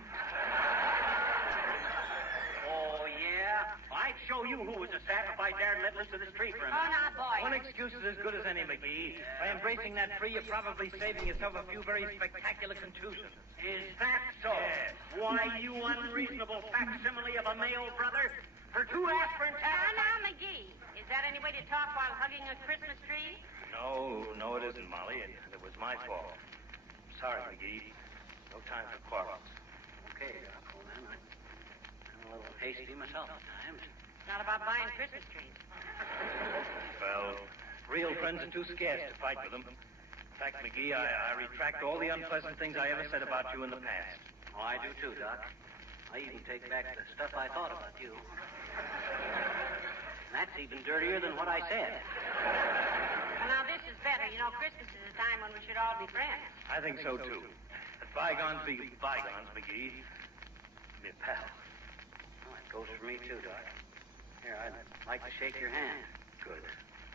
Oh, yeah? I'd show you who was a sap if I dared let loose of this tree for a minute. Oh, now, boy. One excuse is as good as any, McGee. By embracing that tree, you're probably saving yourself a few very spectacular contusions. Is that so? Yes. Why, you unreasonable facsimile of a male brother? For 2 aspirin tablets... Now, McGee, is Is that any way to talk while hugging a Christmas tree? No, it isn't, Molly. It was my fault. Sorry, McGee. No time for quarrels. Okay, Doc. Well, then, I'm a little hasty myself at times. It's not about buying Christmas trees. Well, real friends are too scarce to fight with them. In fact, McGee, I retract all the unpleasant things I ever said about you in the past. Oh, I do too, Doc. I even take back the stuff I thought about you. And that's even dirtier than what I said. Well, now, this is better. You know, Christmas is a time when we should all be friends. I think so, too. Let bygones be bygones, McGee. Be a pal. Well, that goes for me too, Doc. Here, I'd like to shake your hand. Good.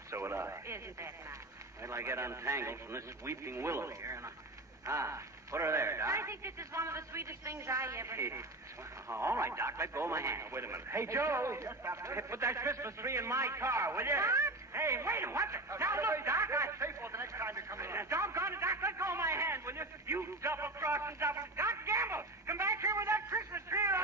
So would I. Isn't that nice? Wait till I get untangled from this weeping willow here, and put her there, Doc. I think this is one of the sweetest things I ever... All right, Doc, let go of my hand. Wait a minute. Hey, Joe! Put that Christmas tree in my car, will you? What? Hey, wait a minute. What? Now, look, Doc. Pay for the next time you come in. Doggone it, Doc. Let go of my hand, will you? You double-crossing double... Doc Gamble! Come back here with that Christmas tree or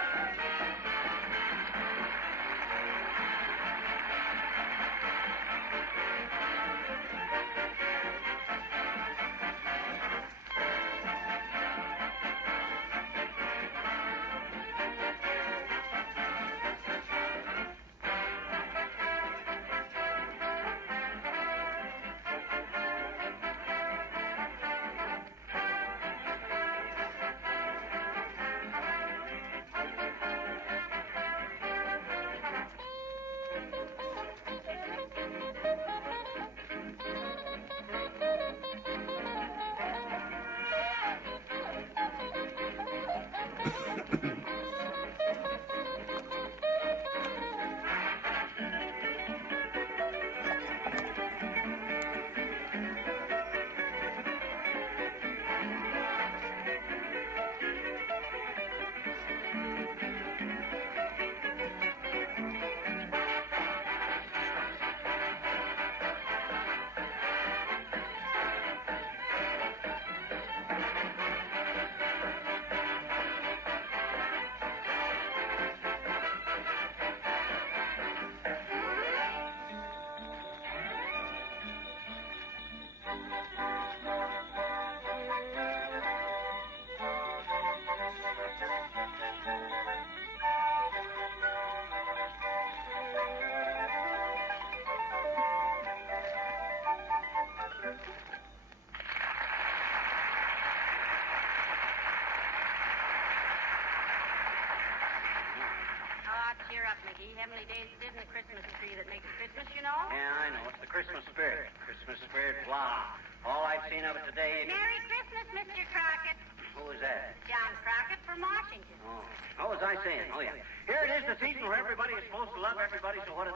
Cheer up, McGee. Heavenly Days isn't a Christmas tree that makes Christmas, you know? Yeah, I know. It's the Christmas spirit. Christmas spirit, blah. All I've seen of it today... Merry Christmas, Mr. Crockett. Who was that? John Crockett from Washington. Oh, what was I saying? Oh, yeah. Here it is, the season where everybody is supposed to love everybody, so what do?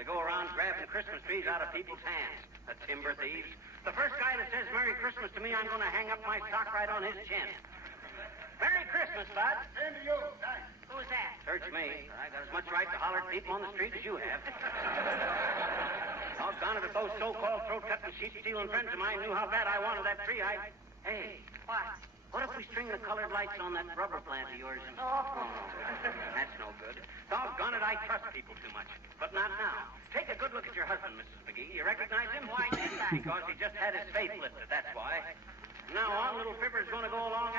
They go around grabbing Christmas trees out of people's hands. The timber thieves. The first guy that says Merry Christmas to me, I'm going to hang up my sock right on his chin. Merry Christmas, bud. Same to you. Thanks. Who's that? Search me. I got as much right to holler at people on the street as you have. Doggone it, if those so-called throat-cutting, sheep-stealing friends of mine knew how bad I wanted that tree, Hey. What? What if we string the colored lights on that rubber plant of yours and... Oh. That's no good. Doggone it, I trust people too much. But not now. Take a good look at your husband, Mrs. McGee. You recognize him? Why didn't I? Because he just had his faith lifted, that's why. From now on, little Fibber's going to go along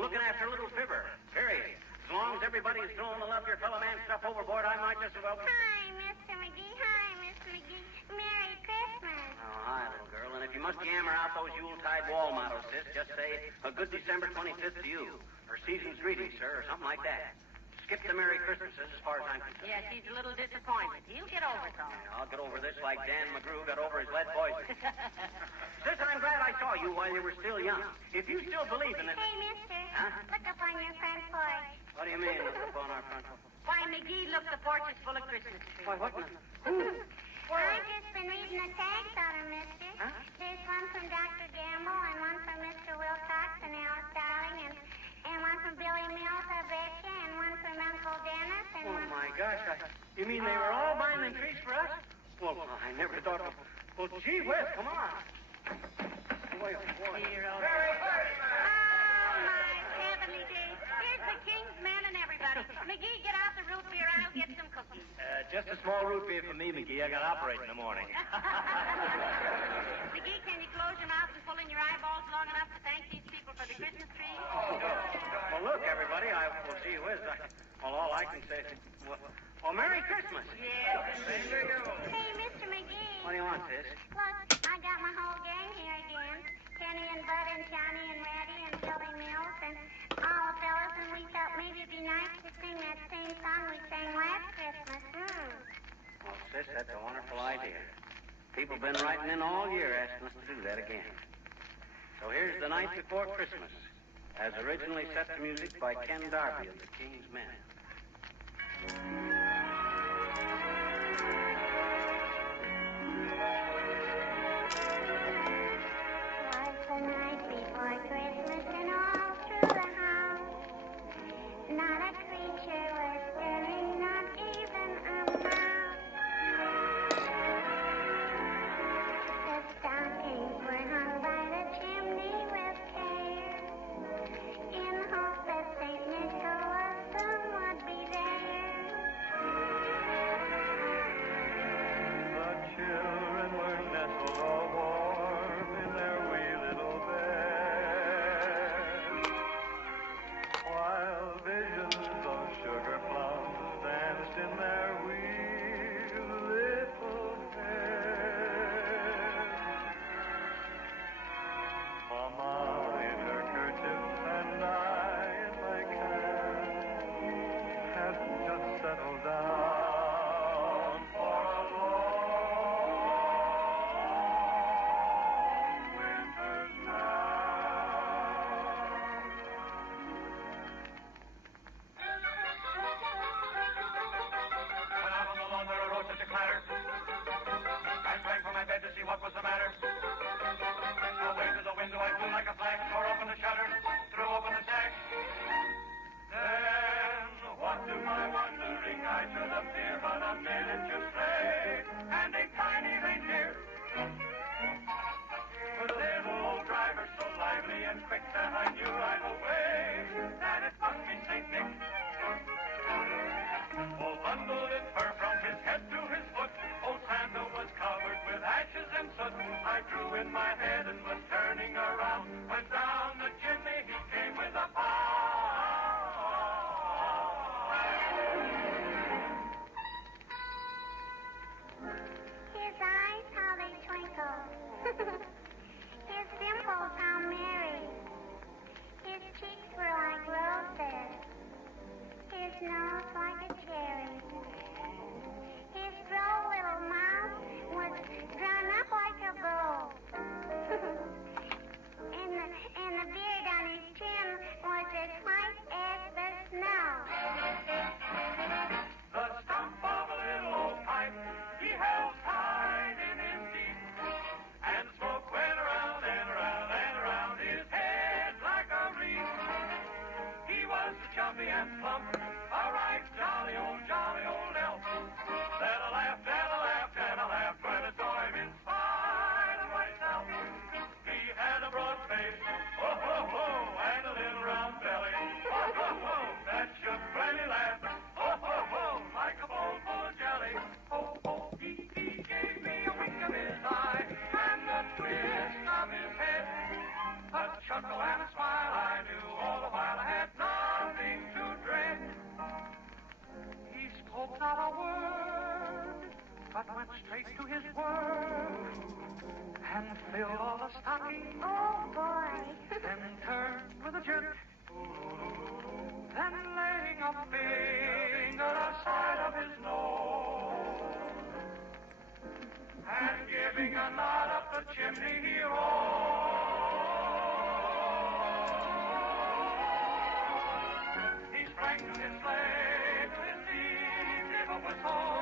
looking after little Fibber. Period. As long as everybody is throwing the love your fellow man stuff overboard, I might just as well... Hi, Mr. McGee. Hi, Miss McGee. Merry Christmas. Oh, hi, little girl. And if you must yammer out those Yuletide wall mottos, sis, just say, a good December 25th to you. Or season's greetings, sir, or something like that. Skip the Merry Christmases as far as I'm concerned. Yes, he's a little disappointed. He'll get over it, though. I'll get over this like Dan McGrew got over his lead poison. Sis, I'm glad I saw you while you were still young. If you still believe in it... Hey, mister. Huh? Look up on your front porch. What do you mean, look up on our front porch? Why, McGee, look, the porch is full of Christmas trees. Why, what? I've just been reading the tags on them, mister. Huh? There's one from Dr. Gamble and one from Mr. Wilcox and Alice Darling and one from Billy Mills, I betcha, and one from Uncle Dennis and Oh, one... my gosh. You mean they were all buying them trees for us? Well, I never thought of... Well, gee whiz, come on. Wait, Hero. Oh, my heavenly days. Here's the King's men and everybody. McGee, get out the root beer. I'll get some cookies. Just a small root beer for me, McGee. I got to operate in the morning. McGee, can you close your mouth and pull in your eyeballs long enough to thank these people for the Christmas tree? Well, look, everybody, well, gee whiz, all I can say is, well, Merry Christmas. Yeah. Hey, Mr. McGee. What do you want, sis? Look, I got my whole gang here again. Kenny and Bud and Johnny and Ratty and Billy Mills and all the fellas, and we thought maybe it'd be nice to sing that same song we sang last Christmas. Well, sis, that's a wonderful idea. People have been writing in all year asking us to do that again. So here's The Night Before Christmas, as originally set to music by Ken Darby of the King's Men. Twas the night before Christmas and all through the house, not a creature was stirring, not even a mouse. The stockings were hung by the chimney with care, in hope that St. Nicholas soon would be there. The children were nestled all warm in their wee little beds, while visions of sugar plums danced in their wee little heads. Mama in her kerchief and I in my cap had just settled down for a long winter's nap. Went out on the lawn where I rose such a clatter. I sprang from my bed to see what was the matter. Away to the window I flew like a flash, tore open the shutter, threw open the sash. Then, what to my wondering I should appear but a miniature sleigh and a tiny reindeer. With a little old driver so lively and quick that I knew right away that it must be St. Nick. All bundled in fur from his head to his foot, old Santa was covered with ashes and soot. I drew in my head and was turning around, when down the chimney he came with a His eyes, how they twinkle. His dimples, how merry. His cheeks were like roses. His nose like a cherry. His droll little mouth was drawn up like a bow. and the beard on his chin was as white as the snow. The stump of a little old pipe he held tight in his teeth, and smoke went around and around and around his head like a wreath. He was chubby and plump, a right jolly old elf. Then I laughed and I laughed and I laughed when I saw him in spite of myself. He had a broad face, oh ho ho, and a little round belly, oh ho ho, that shook when he laughed, oh ho ho, like a bowl full of jelly. Oh ho, he gave me a wink of his eye and a twist of his head, a chuckle and a smile. I knew all the while I had nothing to dread. He spoke not a word, but went straight to his work and filled all the stockings. Oh, boy. Then turned with a jerk, then laying a finger aside of his nose, and giving a nod up the chimney he rose. He sprang to his sleigh, to his seat, gave a whistle,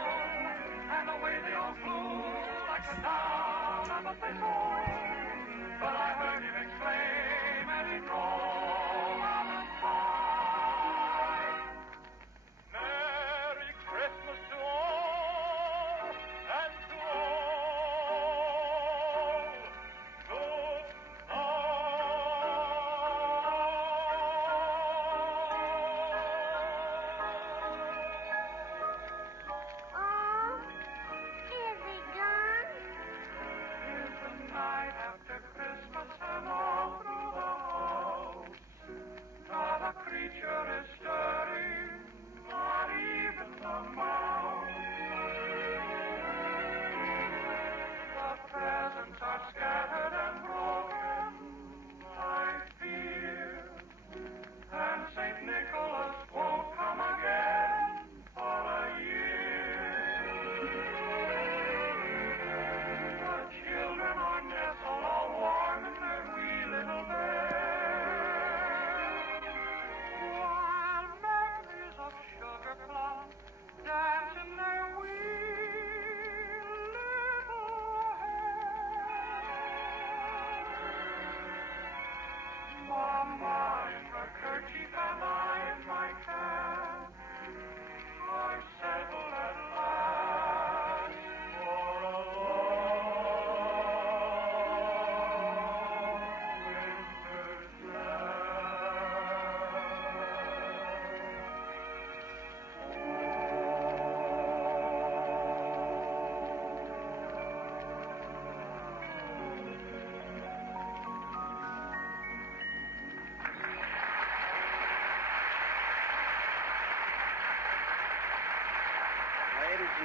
and away they all flew like the down of a thistle. But I heard him exclaim as he drove out of sight, Merry Christmas to all, and to all, good night.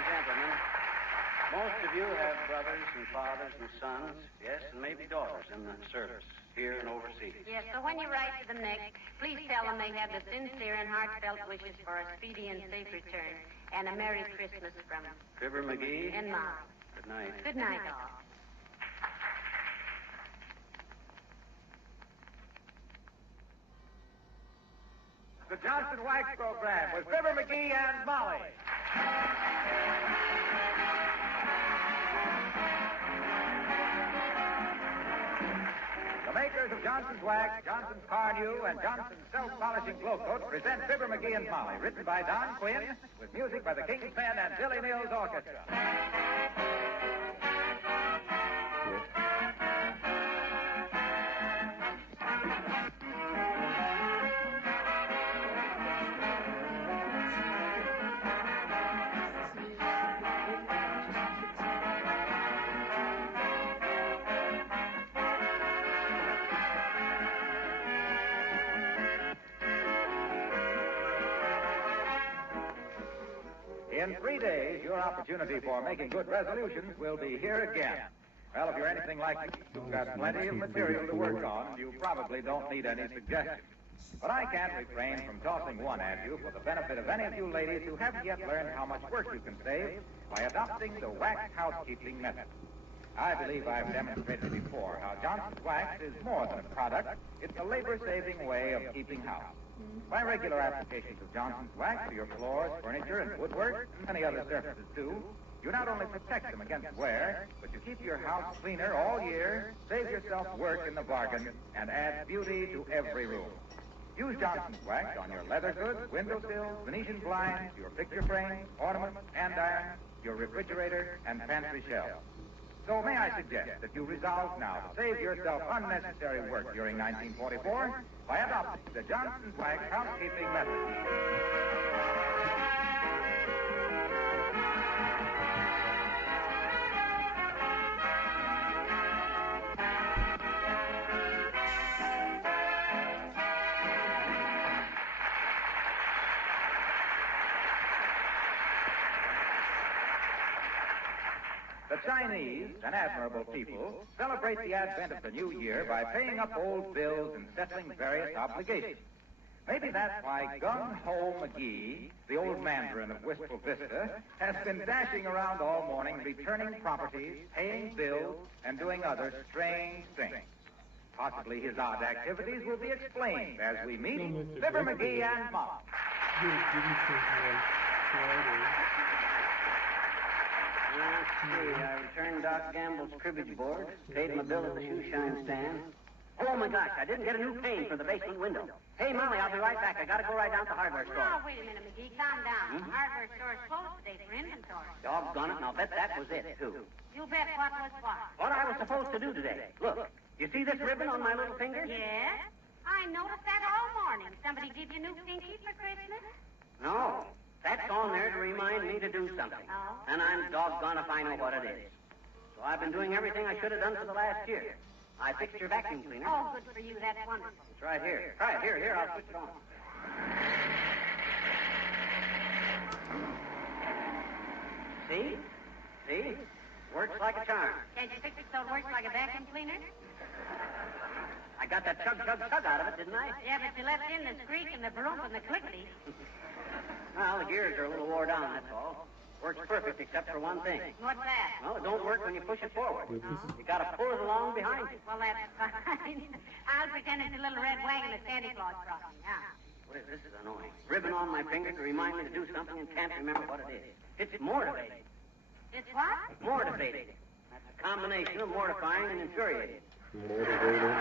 gentlemen, most of you have brothers and fathers and sons, yes, and maybe daughters in the service, here and overseas. Yes, so when you write to them next, please tell them they have the sincere and heartfelt wishes for a speedy and safe return and a Merry Christmas from Fibber McGee and Molly. Good night. Good night, all. The Johnson Wax Program with Fibber McGee and Molly. The makers of Johnson's Wax, Johnson's Cardew, and Johnson's Self-Polishing Glow Coat present Fibber McGee and Molly, written by Don Quinn, with music by the King's Men and Billy Mills Orchestra. In 3 days, your opportunity for making good resolutions will be here again. Well, if you're anything like me, you've got plenty of material to work on. You probably don't need any suggestions. But I can't refrain from tossing one at you for the benefit of any of you ladies who haven't yet learned how much work you can save by adopting the wax housekeeping method. I believe I've demonstrated before how Johnson's Wax is more than a product. It's a labor-saving way of keeping house. By regular applications of Johnson's Wax to your floors, furniture, and woodwork, and many other surfaces too, you not only protect them against wear, but you keep your house cleaner all year, save yourself work in the bargain, and add beauty to every room. Use Johnson's Wax on your leather goods, windowsills, Venetian blinds, your picture frames, ornaments, andirons, your refrigerator, and pantry shelves. So may I suggest that you resolve now to save yourself unnecessary work during 1944 by adopting the Johnson's Wax housekeeping method. The Chinese, an admirable people, celebrate the advent of the new year by paying up old bills and settling various obligations. Maybe that's why Gung-Ho McGee, the old mandarin of Wistful Vista, has been dashing around all morning, returning properties, paying bills, and doing other strange things. Possibly his odd activities will be explained as we meet Fibber McGee and Molly. Let's see, I returned Doc Gamble's cribbage board, paid him a bill at the shoe shine stand. Oh, my gosh, I didn't get a new pane for the basement window. Hey, Molly, I'll be right back. I gotta go right down to the hardware store. Now, wait a minute, McGee. Calm down. The hardware store's closed today for inventory. Doggone it, and I'll bet that was it, too. You bet what was what? What I was supposed to do today. Look, you see this ribbon on my little finger? Yes? I noticed that all morning. Somebody give you a new pinky for Christmas? No. That's on there to remind me to do something. Oh? And I'm doggone if I know what it is. So I've been doing everything I should have done for the last year. I fixed your vacuum cleaner. Oh, good for you. That's wonderful. It's right here. Try it. Here, I'll switch it on. See? See? Works like a charm. Can't you fix it so it works like a vacuum cleaner? I got that chug out of it, didn't I? Yeah, but you left in the squeak and the broom and the clickety. Well, the gears are a little wore down, that's all. Works perfect except for one thing. What's that? Well, it don't work when you push it forward. You gotta pull it along behind you. Well, that's fine. I'll pretend it's a little red wagon that Santa Claus brought me. Yeah. Well, this is annoying. Ribbon on my finger to remind me to do something and can't remember what it is. It's mortivating. It's what? Mortivating. That's a combination of mortifying and infuriating. Motivating.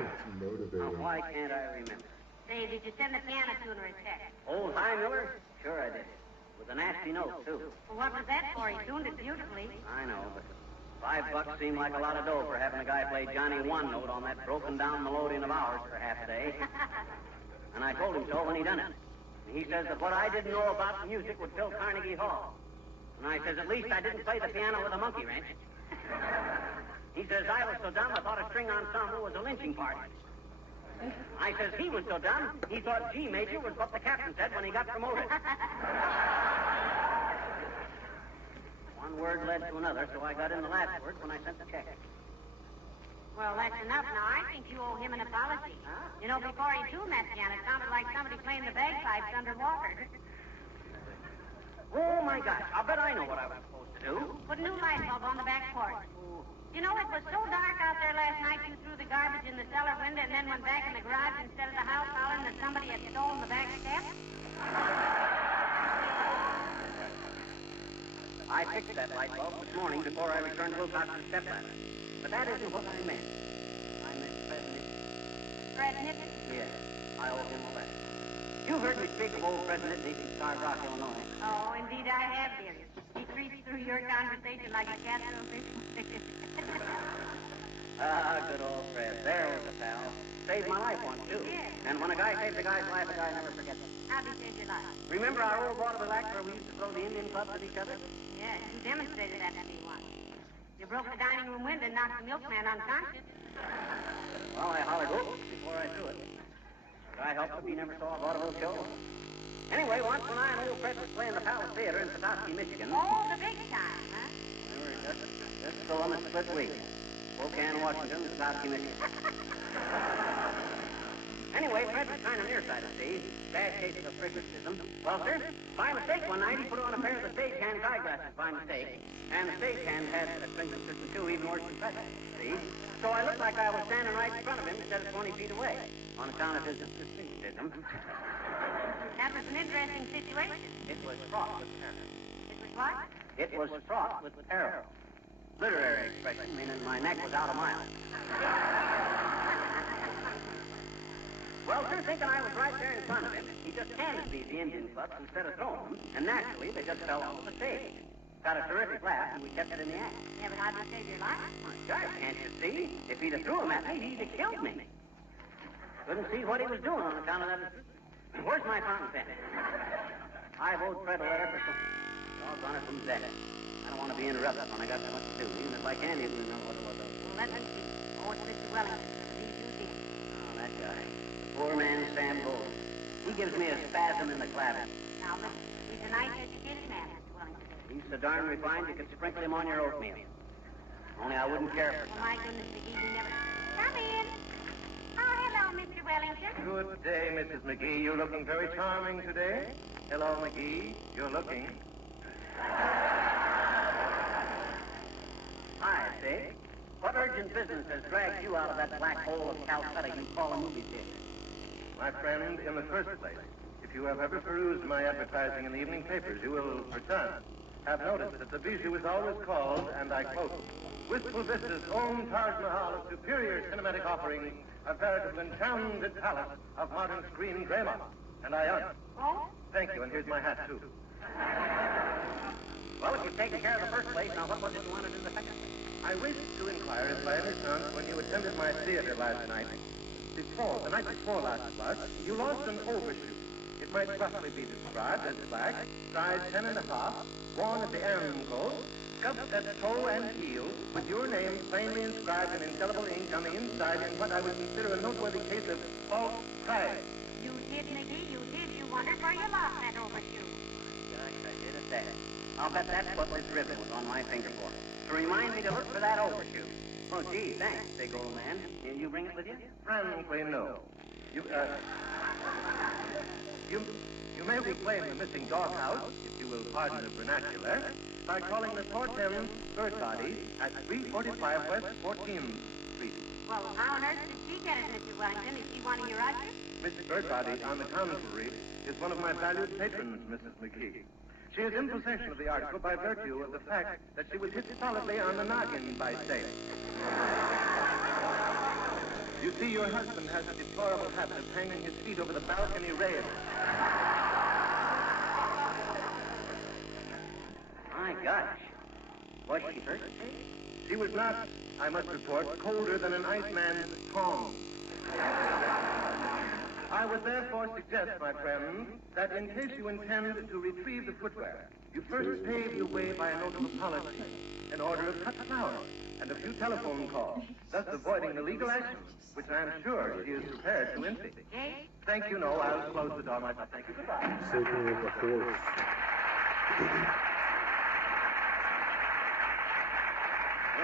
It's motivating. Now, why can't I remember? Say, did you send the piano tuner a text? Old High Miller? Sure I did. With a nasty note, too. Well, what was that for? He tuned it beautifully. I know, but $5 seemed like a lot of dough for having a guy play Johnny One Note on that broken-down melodeon of ours for half a day. And I told him so when he done it. And he says that what I didn't know about music would fill Carnegie Hall. And I says, at least I didn't play the piano with a monkey wrench. He says, I was so dumb I thought a string ensemble was a lynching party. I says, he was so dumb, he thought G major was what the captain said when he got promoted. One word led to another, so I got in the last word when I sent the check. Well, that's enough now. I think you owe him an apology. You know, before he too met you, and it sounded like somebody playing the bagpipes underwater. Oh, my gosh. I'll bet I know what I was supposed to do. Put a new light bulb on the back porch. You know, it was so dark out there last night you threw the garbage in the cellar window and then went back in the garage instead of the house hollering that somebody had stolen the back steps. I fixed that light bulb this morning before I returned to Wilcox's stepladder. But that isn't what I meant. I meant Fred Nittany. Fred Nittany? Yes, I owe him a letter. You heard me speak of old Fred Nittany from Starved Rock, Illinois. Oh, indeed I have, dear. He creeps through your conversation like a cat through a fish. Good old Fred. There was a pal. Saved my life once, too. Yes. And when a guy saves a guy's life, a guy never forgets it. How'd he save your life? Remember our old waterville act where we used to throw the Indian clubs at each other? Yeah, you demonstrated that to me once. You broke the dining room window and knocked the milkman unconscious. Well, I hollered oops before I threw it. But I helped him. He never saw a vaudeville show. Anyway, once when I and old Fred was playing the Palace Theater in Petoskey, Michigan. Oh, the big time, huh? We were just throwing a split week. Spokane, Washington, Petoskey, Michigan. Anyway, Fred was kind of nearsighted, see? Bad case of astigmatism. Well, sir, by mistake one night he put on a pair of the stagehand eyeglasses by mistake. And the stagehand had astigmatism too, even worse than Fred. See? So I looked like I was standing right in front of him instead of 20 feet away on account of his astigmatism. That was an interesting situation. It was fraught with peril. It was what? It was fraught with peril. Literary expression, meaning my neck was out a mile. Well, sir, thinking I was right there in front of him, he just handed me the Indian clubs instead of throwing them, and naturally they just fell off the stage. Got a terrific laugh, and we kept it in the act. Yeah, but how'd you save your life? My gosh, can't you see? If he'd have threw them at me, he'd have killed me. Couldn't see what he was doing on account of that. Where's my fountain pen? I've owed Fred a letter for some doggone it from Zach. I don't want to be interrupted when I got so much to do, even if I can't even know what it was. Well, let me see. Oh, it's Mr. Wellington. These you did. Oh, that guy. Poor man, Sam Gold. He gives me a spasm in the clavicle. Now, listen. He's a nice, educated man, Mr. Wellington. He's so darn refined you could sprinkle him on your oatmeal. Only I wouldn't care for him. Oh, my goodness, McGee, he never... Come in. Oh, hello, Mr. Wellington. Good day, Mrs. McGee. You're looking very charming today. Hello, McGee. You're looking... Hi, say. What urgent business has dragged you out of that black hole of Calcutta you call a movie theater? My friend, in the first place, if you have ever perused my advertising in the evening papers, you will, perchance, have noticed that the bijou is always called, and I quote, Wistful Vista's own Taj Mahal of superior cinematic offerings, a veritable enchanted palace of modern screen drama. And I am. Oh? Thank you, and here's my hat, too. Well, if you've taken care of the first place, now what was it you wanted in the second place? I wished to inquire if by any chance, when you attended my theater last night, the night before last was, you lost an overshoe. It might roughly be described as black, size 10.5, worn at the ankle, scuffed at toe and heel, with your name plainly inscribed in indelible ink on the inside in what I would consider a noteworthy case of false pride. You did, McGee, you did. You wondered where you lost that overshoe. Gosh, I did at that. I'll bet that's what this ribbon was on my finger for. To remind me to look for that overshoe. Oh, gee, thanks, big old man. Can you bring it with you? Frankly, no. You may reclaim the missing doghouse, if you will pardon the vernacular, by calling the 410 Bird Body at 345 West 14th Street. Well, how on earth did she get it, Mr. Wellington? Is she one of your ushers? Miss Birdbody, on the contrary, is one of my valued patrons, Mrs. McGee. She is in possession of the article by virtue of the fact that she was hit solidly on the noggin by sale. You see, your husband has a deplorable habit of hanging his feet over the balcony rail. My gosh. Was she hurt? She was not, I must report, colder than an Iceman's tongue. I would therefore suggest, my friend, that in case you intend to retrieve the footwear, you first pave your way by a note of apology, an order of cut flowers, and a few telephone calls, thus avoiding the legal action, which I am sure she is prepared to instigate. Thank you, no, I'll close the door myself. Thank you, goodbye. Shaking of the horse.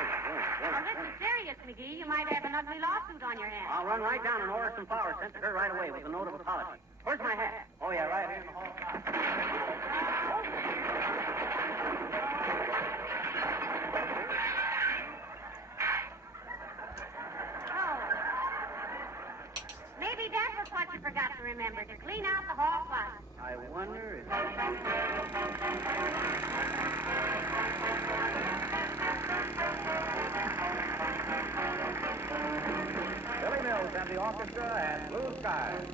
Well, this is serious, McGee. You might have an ugly lawsuit on your hands. I'll run right down and order some flowers sent to her right away with a note of apology. Where's my hat? Oh, yeah, right here in the hall. Maybe that was what you forgot to remember, to clean out the hall closet. I wonder if... Billy Mills and the orchestra and Blue Skies.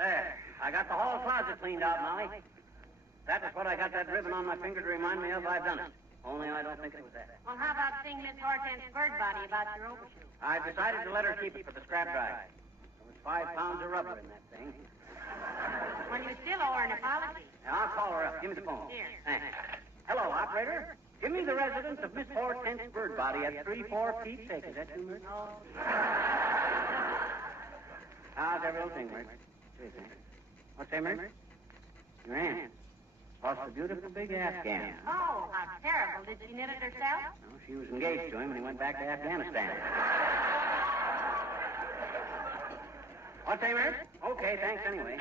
There. I got the hall closet cleaned out, Molly. That was what I got that ribbon on my finger to remind me of. I've done it. Only I don't think it was that. Well, how about seeing Miss Hortense Birdbody about your overshoe? I've decided to let her keep it for the scrap drive. There was 5 pounds of rubber in that thing. Well, you still owe her an apology. Now, I'll call her up. Give me the phone. Here. Thanks. Hello, operator. Give me the residence of Miss Hortense Birdbody at 34 Pete Sake. Is that you, Mert? No. How's every old thing, Mert? What's that, Mert? Your aunt. Lost a beautiful big Afghan. Oh, how terrible. Did she knit it herself? No, she was engaged to him, and he went back to Afghanistan. What's that, Mert? Okay, thanks anyway.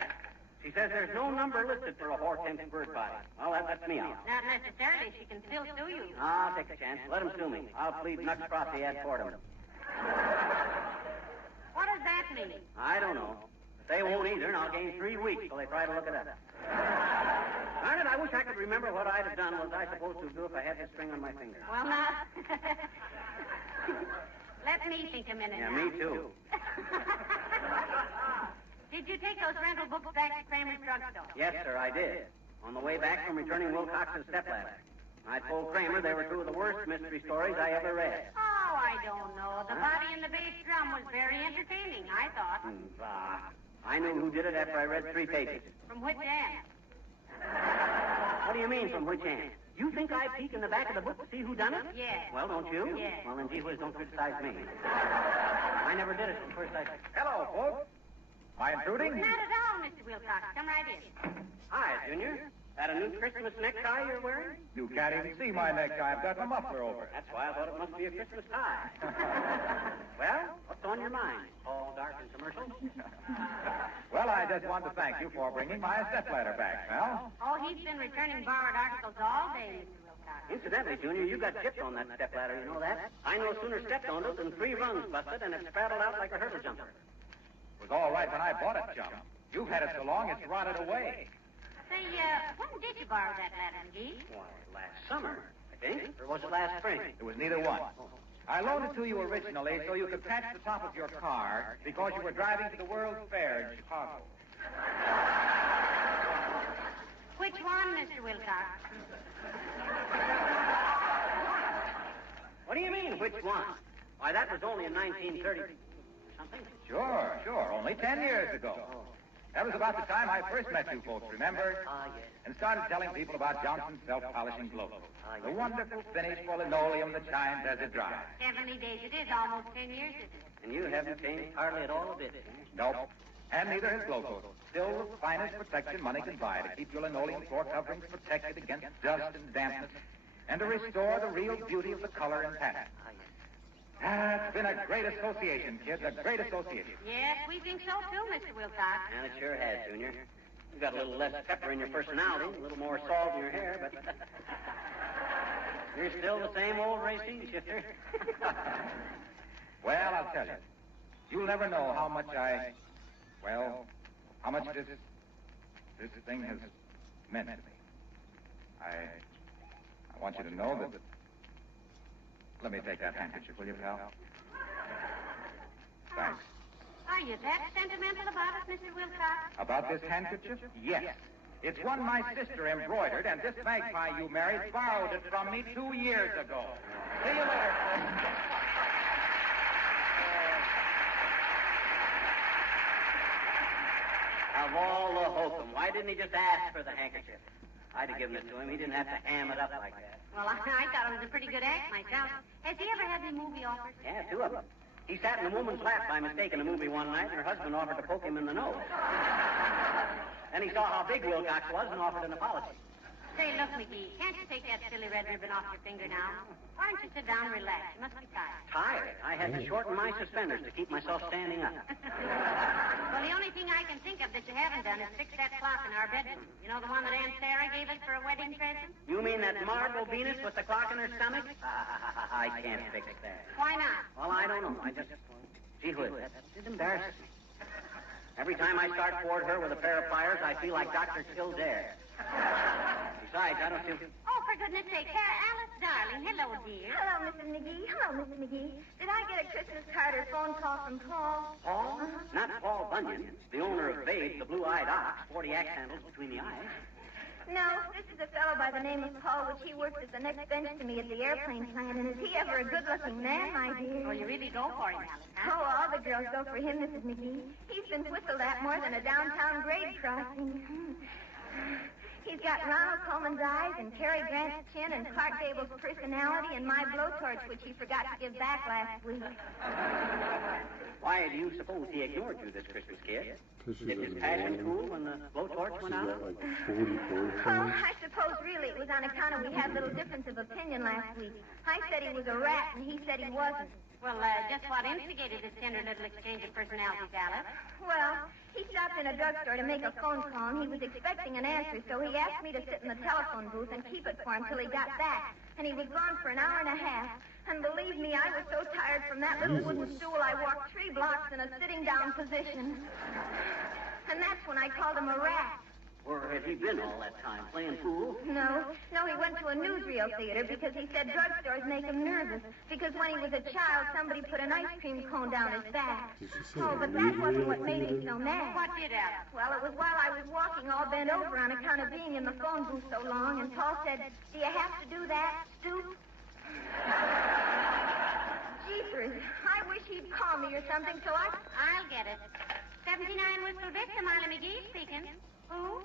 She says there's no number listed for a Hortense Birdbody. Well, that lets me out. Not necessarily. She can still sue you. I'll take a chance. Let him sue me. I'll plead nux prosse ad fortem. What does that mean? I don't know. They won't either, and I'll gain 3 weeks till they try to look it up. Darn it, I wish I could remember what I'd have done. What was I supposed to do if I had this string on my finger? Well, now... Let me think a minute Yeah, now. me too. Did you take those rental books back to Kramer's drugstore? Yes, sir, I did. On the way back from returning Wilcox's stepladder. I told Kramer they were 2 of the worst mystery stories I ever read. Oh, I don't know. The body in the bass drum was very entertaining, I thought. Bah. I knew who did it after I read 3 pages. From which end? What do you mean, from which end? You think I peek in the back of the book to see who done it? Yes. Well, don't you? Yes. Well, then, gee whiz, don't criticize me. I never did it from first I... Hello, folks. Am I intruding? Not at all, Mr. Wilcox. Come right in. Hi, Junior. That a new Christmas necktie you're wearing? You can't even see my necktie. I've got my muffler over it. That's why I thought it must be a Christmas tie. Well, what's on your mind? All dark and commercial? Well, I just wanted to thank you for bringing my stepladder back, Sal. Oh, he's been returning borrowed articles all day, Mr. Wilcox. Incidentally, Junior, you got chipped on that stepladder, you know that? I no sooner stepped on it than 3 rungs busted and it spraddled out like a hurdle jumper. It was all right when I bought it, chum. You've had it so long it's rotted away. Say, when did you borrow that ladder, McGee? Why, last summer, I think. Or was it last spring? It was neither one. I loaned it to you originally so you could patch the top of your car because you were driving to the World's Fair in Chicago. Which one, Mr. Wilcox? which one? Why, that was only in 1930 something. Sure. Only 10 years ago. That was about the time I first met you folks, remember? Yes. And started telling people about Johnson's self-polishing glow coat. The wonderful finish for linoleum that shines as it dries. Heavenly days, it is almost 10 years, isn't it? And you haven't changed hardly at all a bit. Nope. And neither has glow coat. Still the finest protection money can buy to keep your linoleum floor coverings protected against dust and dampness, and to restore the real beauty of the color and pattern. It's been a great association, kids, a great association. Yes, we think so too, Mr. Wilcox. And it sure has, Junior. You've got a little less pepper in your personality, a little more salt in your hair, but you're still the same old racing shifter. Well, I'll tell you. You'll never know how much how much this thing has meant to me. I want you to know that... Let me take that handkerchief, will you, pal? Thanks. Are you that sentimental about it, Mr. Wilcox? About this handkerchief? Yes. It's one my sister embroidered, and this magpie you married borrowed it from me 2 years ago. See you later, folks. Of all the hokum, why didn't he just ask for the handkerchief? I'd have given it to him. He didn't have to ham it up like that. Well, I thought it was a pretty good act myself. Has he ever had any movie offers? Yeah, 2 of them. He sat in a woman's lap by mistake in a movie one night, and her husband offered to poke him in the nose. Then he saw how big Wilcox was and offered an apology. Say, look, McGee, can't you take that silly red ribbon off your finger now? Why don't you sit down and relax? You must be tired. Tired? I had to shorten my suspenders to keep myself standing up. Well, the only thing I can think of that you haven't done is fix that clock in our bedroom. You know, the one that Aunt Sarah gave us for a wedding present? You mean that marble Venus with the clock in her stomach? I can't fix that. Why not? Well, I don't know. Gee whiz, it embarrasses me. Every time I start toward her with a pair of pliers, I feel like Dr. Kildare. Besides, I don't feel... Oh, for goodness sake, Alice, darling. Hello, dear. Hello, Mrs. McGee. Hello, Mr. McGee. Did I get a Christmas card or phone call from Paul? Paul? Not Paul Bunyan, the owner of Babe, the blue-eyed ox, 40 axe handles between the eyes. No, this is a fellow by the name of Paul, which he works at the next bench to me at the airplane plant, and is he ever a good-looking man, my dear? Oh, you really go for him, Alice, huh? Oh, all the girls go for him, Mrs. McGee. He's been whistled at more than a downtown grade crossing. He's got Ronald Coleman's eyes and Cary Grant's chin and Clark Gable's personality and my blowtorch, which he forgot to give back last week. Why do you suppose he ignored you this Christmas, kid? Did his passion cool when the blowtorch went out? Well, I suppose really it was on account of we had a little difference of opinion last week. I said he was a rat, and he said he wasn't. Well, just what instigated this tender little exchange of personalities, Alice? Well, he stopped in a drugstore to make a phone call, and he was expecting an answer, so he asked me to sit in the telephone booth and keep it for him till he got back. And he was gone for an hour and a half. And believe me, I was so tired from that little wooden stool, I walked 3 blocks in a sitting-down position. And that's when I called him a rat. Where had he been all that time, playing pool? No, he went to a newsreel theater because he said drugstores make him nervous. Because when he was a child, somebody put an ice cream cone down his back. Oh, but that wasn't what made me so mad. What did, Alice? Well, it was while I was walking all bent over on account of being in the phone booth so long, and Paul said, "Do you have to do that, stoop?" Jeepers, I wish he'd call me or something so I'll get it. 79 Whistle Vista, Molly McGee speaking. Who?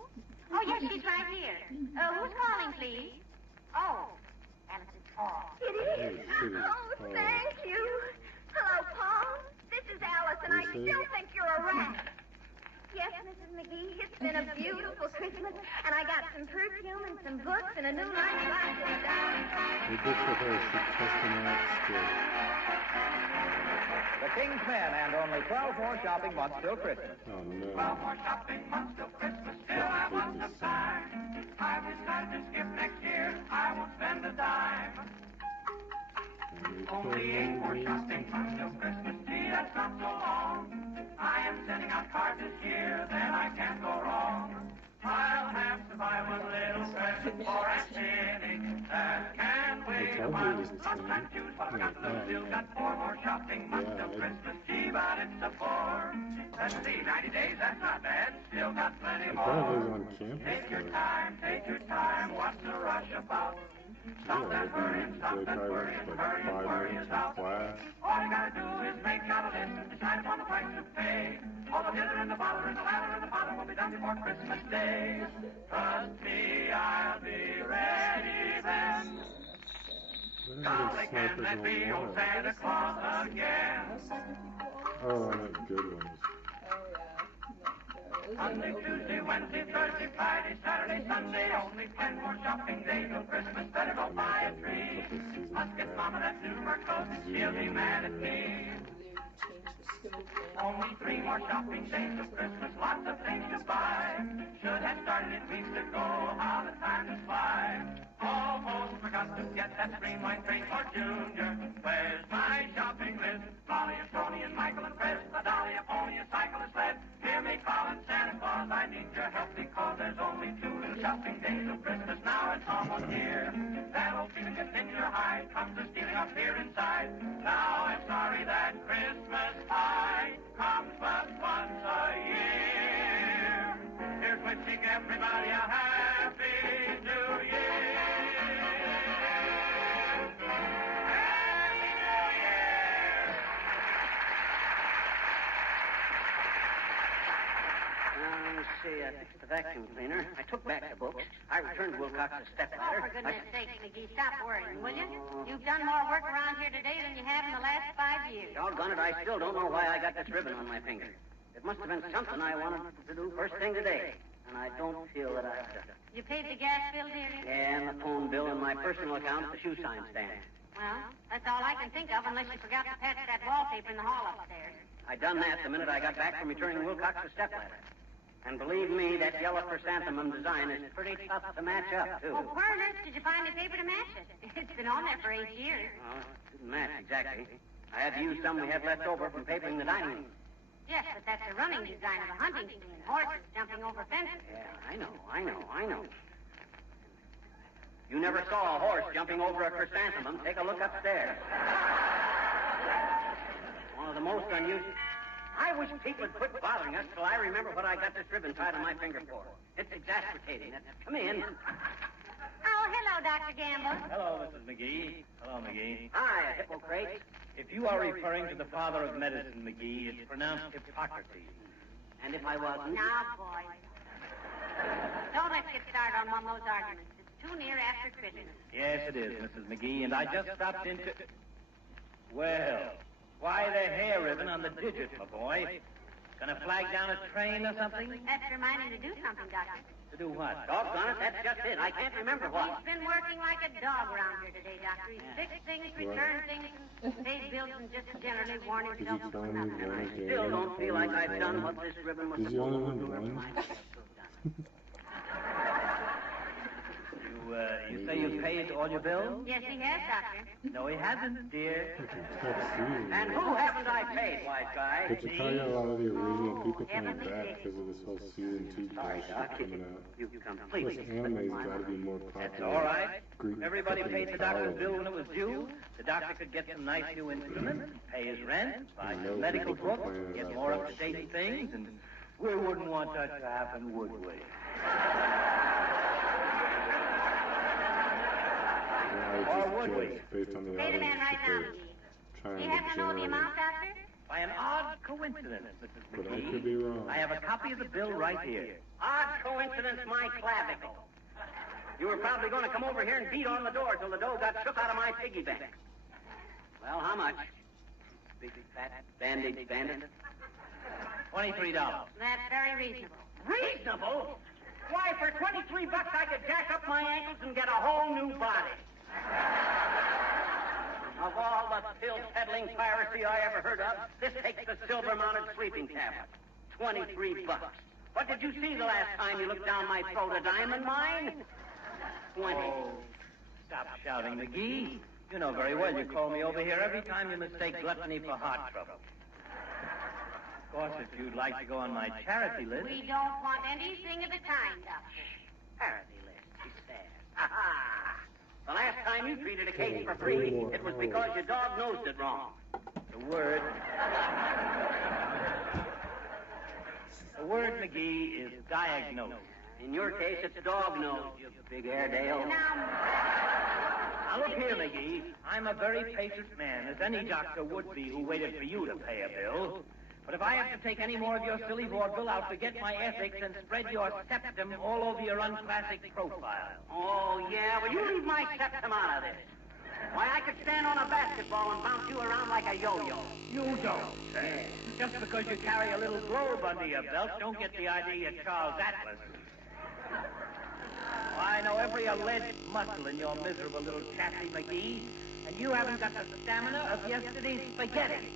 Oh, yes, she's right here. Who's calling, please? Oh, Alice, it's Paul. It is? Oh, thank you. Hello, Paul. This is Alice, and I still think you're a rat. Yes, Mrs. McGee, it's been a beautiful Christmas, and I got some perfume and some books and a new lunchbox and Good for her. She's testing out still. The King's Men, and only 12 more shopping months till Christmas. Oh, no. 12 more shopping months till Christmas, still I want the sign. I've decided to skip next year, I won't spend a dime. Only 8 more shopping months till Christmas, gee, that's not so long. I am sending out cards this year, then I can't go wrong. I'll have to buy one little present for Aunt Jenny that can wait a while 10. Lots of shoes, but I've got to lose. Still got 4 more shopping months till Christmas. Gee, but it's a bore. Let's see, 90 days, that's not bad. Still got plenty more. On campus. Take your time, what's the rush about? Stop that worrying, hurry about. All you gotta do is make out a list, decide upon the price to pay. All the hither and the bother and the lather and the bother will be done before Christmas Day. Trust me, I'll be ready then. Golly, can that be old Santa Claus again? Oh, I have good ones. Monday, Tuesday, Wednesday, Thursday, Friday, Saturday, Sunday, only 10 more shopping days till Christmas. Better go buy a tree. Must get Mama that new fur coat, she'll be mad at me. Only 3 more shopping days till Christmas, lots of things to buy. Should have started it weeks ago, how the time has fly. Almost forgot to get that green white train for Junior. Where's my shopping list? Molly and Tony and Michael and Fred, a dolly, a pony, a cycle, a sled. Hear me calling Santa Claus, I need your help because there's only 2 little shopping days of Christmas. Now it's almost here. That old feeling gets in your hide, comes a stealing up here inside. Now I'm sorry that Christmas tide comes but once a year. Here's wishing everybody a happy New Year. I fixed the vacuum cleaner. I took back the books. I returned Wilcox's stepladder. Oh, for goodness sakes, McGee, stop worrying, will you? You've done more work around here today than you have in the last 5 years. Doggone it, I still don't know why I got this ribbon on my finger. It must have been something I wanted to do first thing today. And I don't feel that I've done it. You paid the gas bill, dearie? Yeah, and the phone bill and my personal account at the shoe sign stand. Well, that's all I can think of unless you forgot to patch that wallpaper in the hall upstairs. I done that the minute I got back from returning Wilcox's stepladder. And believe me, that yellow chrysanthemum design is pretty tough to match up, too. Oh, where on earth did you find the paper to match it? It's been on there for 8 years. Well, it didn't match exactly. I had to use some we had left over from papering the dining room. Yes, but that's a running design of a hunting scene. Horses jumping over fences. Yeah, I know. You never saw a horse jumping over a chrysanthemum. Take a look upstairs. One of the most unusual... I wish people would quit bothering us till I remember what I got this ribbon tied on my finger for. It's exasperating. Come in. Oh, hello, Dr. Gamble. Hello, Mrs. McGee. Hello, McGee. Hi, Hippocrates. If you are referring to the father of medicine, McGee, it's pronounced Hippocrates. And if I wasn't? Now, boys. Don't let's get started on one of those arguments. It's too near after Christmas. Yes, it is, Mrs. McGee, and I just stopped into... Well... Why the hair ribbon on the digit, my boy? Gonna flag down a train or something? That's reminding to do something, Doctor. To do what? Doggone it, that's just it. I can't remember what. He's been working like a dog around here today, Doctor. He's fixed things, returned things, paid bills, and just generally worn himself for nothing. I still don't feel like I've done what this ribbon was supposed to do. You say you paid all your bills? Yes, he has, Doctor. No, he hasn't, dear. And who haven't I paid, wise guy? But you probably got a lot of the original people coming back because of this whole season 2 bullshit coming out. Plus, anime's got to be more popular. That's all right. Greek Everybody fucking paid the doctor's cows. bill when it was due. The doctor could get some nice new instruments, pay his rent, buy some medical books, get more up-to-date things, and we wouldn't want that to happen, would we? Or would we? Based on the Pay the man right now, audience McGee. Do you happen to know the amount, Doctor? By an odd coincidence, Mrs. But I McGee, could be wrong. I have a copy of the bill right here. Odd coincidence, my clavicle. You were probably going to come over here and beat on the door till the dough got shook out of my piggy bank. Well, how much? Big fat bandage bandit? $23. That's very reasonable. Reasonable? Why, for $23 I could jack up my ankles and get a whole new body. Of all the pill-peddling piracy I ever heard of, this takes the silver-mounted sleeping tablet. $23. What did you see the last time you looked down my throat? A diamond mine? 20. Oh, stop shouting, McGee. You know very well you call me over here every time you mistake gluttony for heart trouble. Of course, if you'd like to go on my charity list... We don't want anything of the kind, Doctor. Charity list, he says. Ha-ha! The last time you treated a case for free, it was because your dog nosed it wrong. The word, McGee, is diagnosed. In your case, it's dog nose, you big Airedale. Now, look here, McGee. I'm a very patient man, as any doctor would be who waited for you to pay a bill. But if I have to take any more of your silly vaudeville, I'll forget my ethics and spread your septum all over your unclassic profile. Oh, yeah? Well, you leave my septum out of this. Why, I could stand on a basketball and bounce you around like a yo-yo. You don't say. Just because you carry a little globe under your belt, don't get the idea you're Charles Atlas. I know every alleged muscle in your miserable little chassis, McGee, and you haven't got the stamina of yesterday's spaghetti.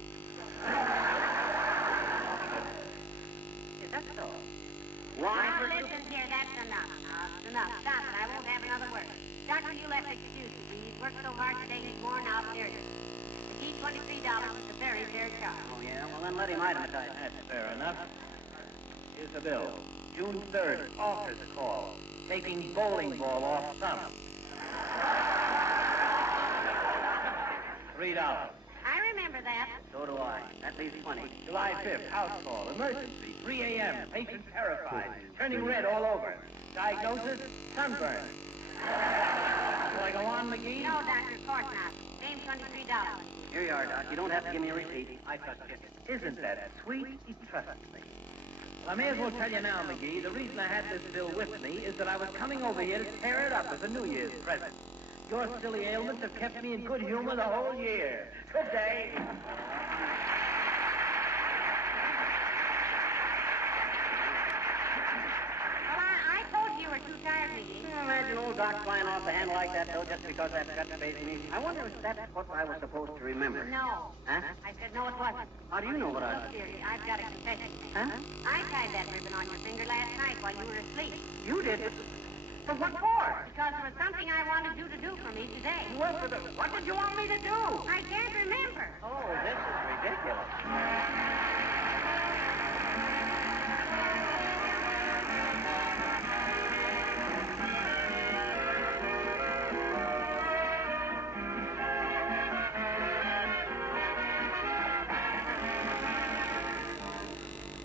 Is that so? Why? Now, listen here, that's enough. That's enough. Stop it. I won't have another word. Doctor, you'll have to excuse me. He's worked so hard today, he's worn out seriously. McGee, $23 is a very fair charge. Oh, yeah? Well, then let him itemize. That's fair enough. Here's the bill. June 3rd, office call. Taking bowling ball off thumb. $3. I remember that. So do I. That leaves 20. July 5th, house call. Emergency. 3 a.m. Patient terrified. Turning red all over. Diagnosis, sunburn. Shall I go on, McGee? No, doctor, of course not. Same $23. Here you are, Doc. You don't have to give me a receipt. I trust you. Isn't that sweet? He trusts me. Well, I may as well tell you now, McGee, the reason I had this bill with me is that I was coming over here to tear it up as a New Year's present. Your silly ailments have kept me in good humor the whole year. Good day. Well, I told you were too tired, McGee. Imagine old Doc flying off the handle like that, though, just because that gut faced me. I wonder if that's what I was supposed to remember. No. Huh? I said no, it wasn't. How do you know what I... Look, dearie, I've got a confession. Huh? I tied that ribbon on your finger last night while you were asleep. You did? But what for? Because there was something I wanted you to do for me today. What did you want me to do? I can't remember. Oh, this is ridiculous.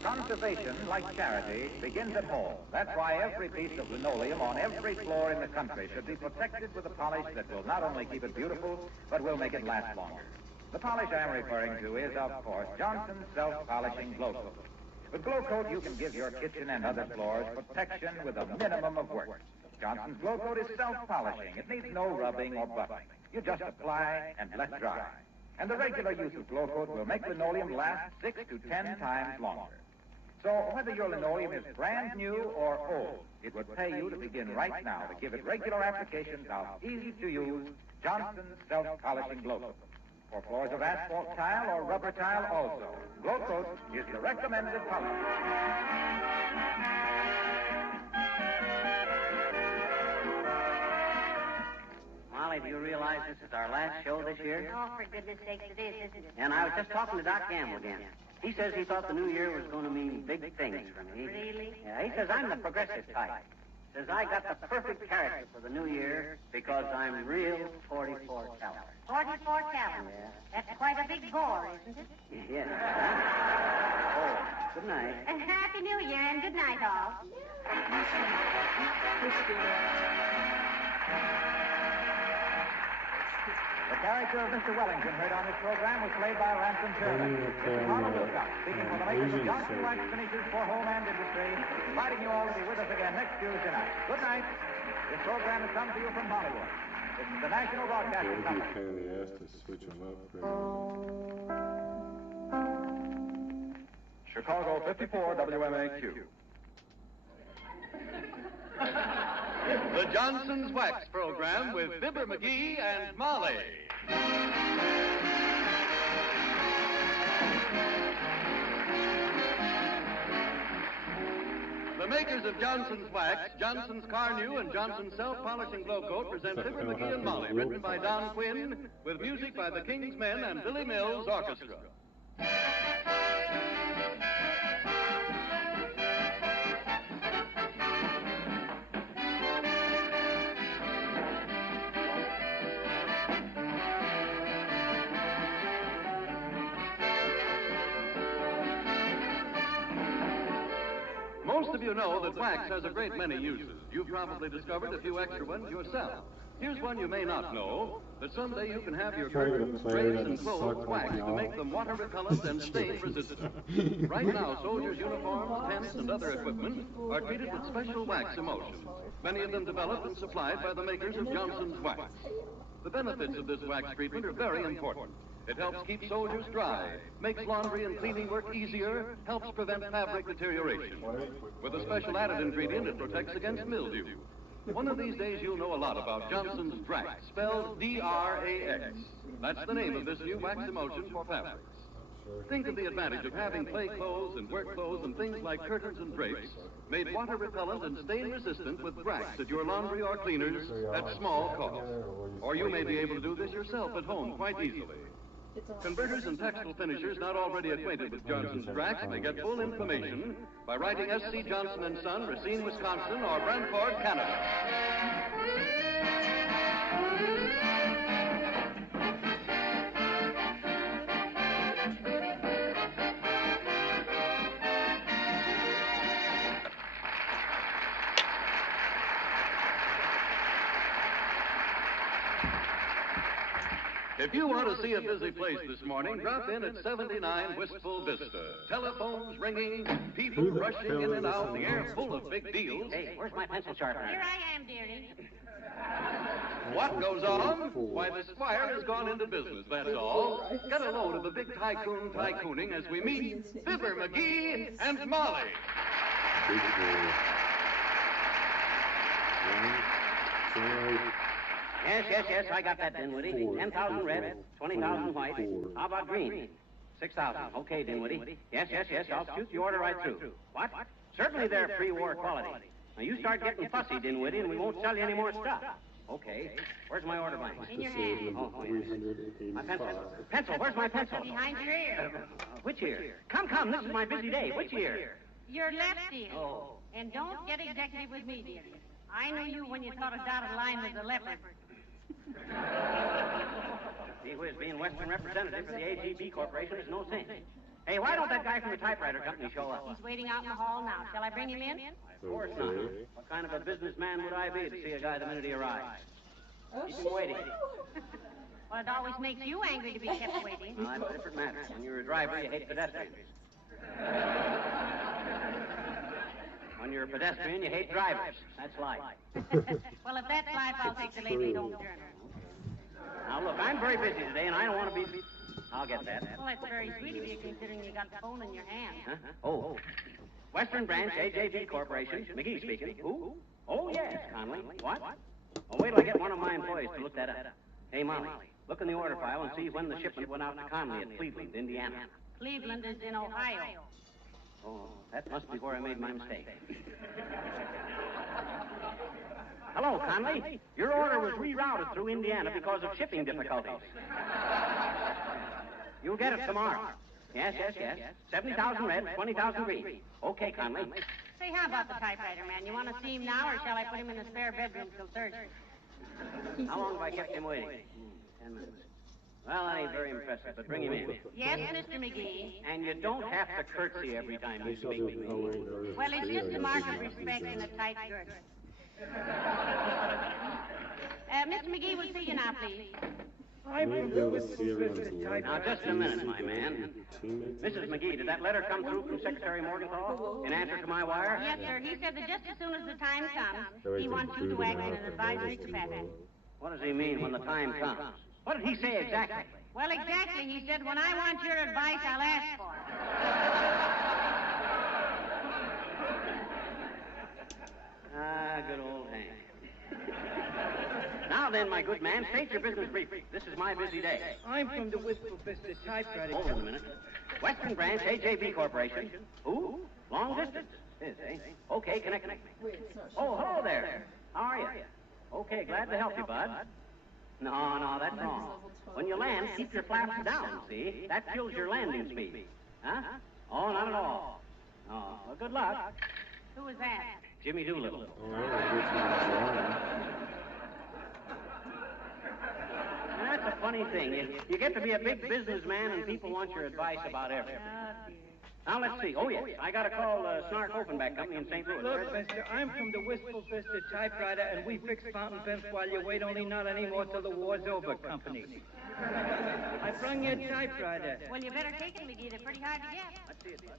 Conservation, like charity, begins at home. That's why every piece of linoleum on every floor in the country should be protected with a polish that will not only keep it beautiful, but will make it last longer. The polish I'm referring to is, of course, Johnson's Self-Polishing Glow Coat. With Glow Coat, you can give your kitchen and other floors protection with a minimum of work. Johnson's Glow Coat is self-polishing. It needs no rubbing or buffing. You just apply and let dry. And the regular use of Glow Coat will make linoleum last 6 to 10 times longer. So whether your linoleum is brand new or old, it would pay you to begin right now to give it regular applications of easy-to-use Johnson's Self-Polishing Glow Coat. For floors of asphalt tile or rubber tile also, Glow Coat is the recommended polish. Molly, do you realize this is our last show this year? Oh, for goodness sakes, it is, isn't it? And I was just talking to Doc Gamble again. He says he thought the new year was going to mean big things for me. Really? Yeah, he says I'm the progressive type. Says I got the perfect character for the new year because I'm real 44 caliber. 44 caliber. Yeah. That's quite a big bore, isn't it? Yes. Oh, good night. Happy New Year and good night, all. The character of Mr. Wellington heard on this program was played by Ransom Sherman. This is Harlow Wilcox, speaking for the makers of Johnson Wax Finishes for Home and Industry, inviting you all to be with us again next Tuesday night. Good night. This program has come to you from Hollywood. This is the National Broadcasting Company. Pain in the ass to switch them up. Chicago 54 WMAQ. The Johnson's Wax Program with Fibber McGee and Molly. The makers of Johnson's Wax, Johnson's Car New, and Johnson's Self-Polishing Glow Coat present Fibber McGee and Molly, written by Don Quinn, with music by the King's Men and Billy Mills Orchestra. Most of you know that wax has a great many uses. You've probably discovered a few extra ones yourself. Here's one you may not know, that someday you can have your curtains, drapes, and clothes waxed to make them water repellent and stain resistant. Right now, soldiers' uniforms, tents, and other equipment are treated with special wax emulsions, many of them developed and supplied by the makers of Johnson's Wax. The benefits of this wax treatment are very important. It helps keep soldiers dry, makes laundry and cleaning work easier, helps prevent fabric deterioration. With a special added ingredient, it protects against mildew. One of these days, you'll know a lot about Johnson's Drax, spelled D-R-A-X. That's the name of this new wax emulsion for fabrics. Think of the advantage of having play clothes and work clothes and things like curtains and drapes made water repellent and stain resistant with Drax at your laundry or cleaners at small cost. Or you may be able to do this yourself at home quite easily. Converters and textile finishers not already acquainted with Johnson's Drax may get full information by writing S.C. Johnson & Son, Racine, Wisconsin, or Brantford, Canada. If you want to see a busy place this morning, drop in at 79 Wistful Vista. Telephones ringing, people rushing in and out, the air full of big deals. Hey, where's my pencil sharpener? Here I am, dearie. What goes on? Why, the squire has gone into business, that's all. Get a load of the big tycoon tycooning as we meet Fibber McGee and Molly. Yes, I got that, Dinwiddie. 10,000 red, 20,000 white. How about green? 6,000. Okay, Dinwiddie. Yes, I'll shoot the order right through. What? Certainly they're pre-war quality. Now, you start getting fussy, Dinwiddie, and we won't sell you any more stuff. Okay. Where's my order blank? In your hand. Oh, yes. My pencil. Pencil, where's my pencil? Behind your ear. Which ear? Come, this is my busy day. Which ear? Your left ear. Oh. And don't get executive with me, dearie. I knew you when you thought a dotted line was a leopard. Gee whiz, being Western representative for the AGB Corporation is no sin. Hey, why don't that guy from the typewriter company show up? He's waiting out in the hall now. Shall I bring him in? Of course not. What kind of a businessman would I be to see a guy the minute he arrives? Keep him waiting. Well, it always makes you angry to be kept waiting. Well, that's a different matter. When you're a driver, you hate pedestrians. When you're a pedestrian, you hate drivers. That's life. Well, if that's life, I'll take the Lady Home Journal. Now, look, I'm very busy today, and I don't want to be... I'll get that. Well, that's very sweet of you, considering you got the phone in your hand. Huh? Oh. Western Branch, AJB Corporation. McGee speaking. Who? Oh, yes, Conley. What? Oh, wait till I get one of my employees to look that up. Hey, Molly, look in the order file and see when the shipment went out to Conley at Cleveland, Indiana. Cleveland is in Ohio. Oh, that must be where I made my mistake. Hello, Conley. Your order was rerouted through Indiana because of shipping difficulties. You'll get it tomorrow. Yes. 70,000 red, 20,000 green. Okay, Conley. Say, how about the typewriter, man? You want to see him now, or shall I put him in the spare bedroom till Thursday? How long have I kept him waiting? 10 minutes. Well, that ain't very impressive, but bring him in. Yes, Mr. McGee. And you don't have to curtsy every time you speak to me. Well, it's just a mark of respect and a tight girdle. Mr. McGee will see you now, please. I'm from the Wistful Vista typewriter. Now, just a minute, my man. Mrs. McGee, did that letter come through from Secretary Morgenthau in answer to my wire? Yes, sir. He said that just as soon as the time comes, he wants you to act in an advisory capacity. What does he mean when the time comes? What did he say exactly? Well, exactly. He said, when I want your advice, I'll ask for it. Ah, good old Hank. Now then, my good man, state your business briefly. This is my busy day. I'm from the Wistful Vista typewriter. Hold on a minute. Western Branch, AJB Corporation. Who? Long distance? Is, eh? Okay, connect me. Oh, hello there. How are you? Okay, glad to help you, bud. No, that's wrong. When you land, keep your flaps down, see? That kills your landing speed. Huh? Oh, not at all. Oh, well, good luck. Who was that? Jimmy Doolittle. That's a funny thing. You get to be a big businessman and people want your advice about everything. Now, let's see. Oh, yes. I got to call Snark Offenbach Company in St. Louis. Look, mister, I'm from the Wistful Fisted Typewriter, and we fix fountain pens while you wait, only not anymore till the war's over, company. I brung your typewriter. Well, you better take it, McGee. They're pretty hard to get. Let's see it, bud.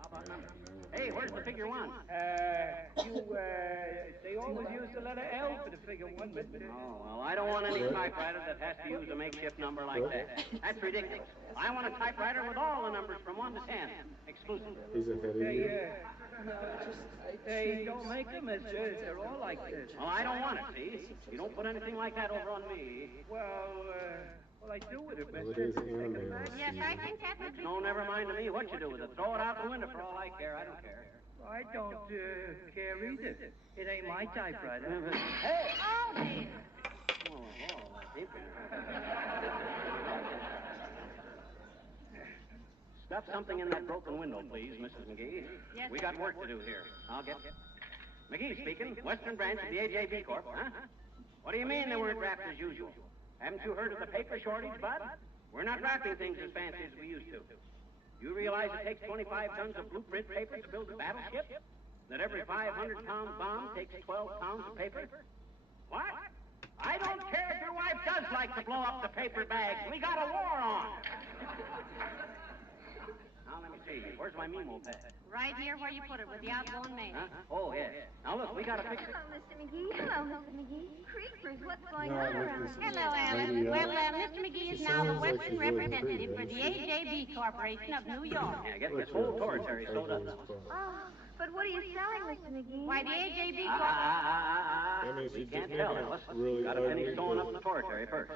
How about number? Hey, where's the figure 1? They always use the letter L for the figure 1, mister. Oh, well, I don't want any typewriter that has to use a makeshift number like that. That's ridiculous. I want a typewriter with all the numbers from 1 to 10, exclusively. He's ahead of you. They don't make them, mister. They're all like this. Well, I don't want it, see? You don't put anything like that over on me. Well, I do with it, Well, mister. it is anime. Yes, I think that would be... No, never mind to me what you do with it. Throw it out the window for all I care. I don't care. I don't care either. It ain't my typewriter. Hey! Oh, dear. Stuff something in that broken window, please, Mrs. McGee. Yes, We sir. got work to do here. I'll get it. McGee speaking, Western Branch of the AJB Corp., huh? What do you mean they weren't wrapped as usual? Haven't you heard of the paper shortage, Bud? We're not wrapping things as fancy as we used to. You realize it takes 25 tons of blueprint paper to build a battleship? That every 500-pound bomb takes 12 pounds of paper? What? I don't care if your wife does like to blow up the paper bags. We got a war on. Now, let me see. Where's my memo pad? Right here where you put it with the outgoing mail. Huh? Oh, yes. Now, look, we got to fix it. Hello, Mr. McGee. Hello, Mr. McGee. Creepers, what's going No, on look, around this here? Hello, Alice. Well, Mr. McGee is now the Western representative for the AJB Corporation of New York. Yeah, get this whole tortoise sewed up. Oh, but what are you selling, Mr. McGee? Why, the AJB That means We you can't just tell, made Alice. it really Got to finish ugly. sewing up the tortoise first.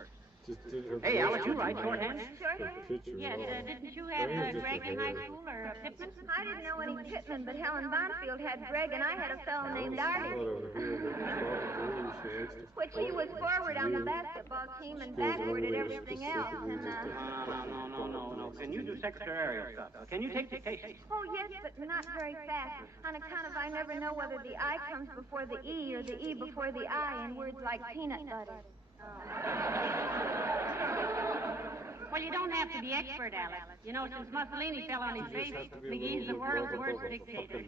Just did her Hey, Alice, you portrait write and shorthand? Shorthand? picture Yes, of all. didn't you have That is just Greg a in high hair. school or Pittman? I didn't know any Pittman, but Helen Bonfield had Greg, and I had a fellow named Artie. Which he was forward on the basketball team and backward at everything else. And, No. Can you do secretarial stuff? Can you take dictation? oh, yes, but not very fast. On account of I never know whether the I comes before the E or the E before the I in words like peanut butter. Well, you don't have to be expert, Alice. You know, since Mussolini fell on his face, McGee's the world's worst dictator.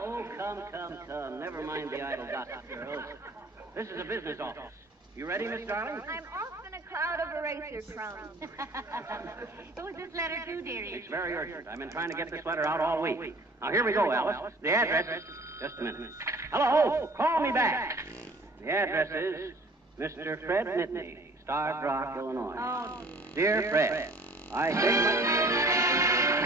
Oh, come. Never mind the idle gossip, girls. This is a business office. You ready, Miss Darling? I'm off in a cloud of eraser crumbs. Who's this letter to, dearie? It's very urgent. I've been trying to get this letter out all week. Now, here we go, Alice. The address... Just a minute. Hello? Call me back. The address is Mr. Fred Nittany, Starved Rock, Illinois. Oh. Dear Fred, I take my...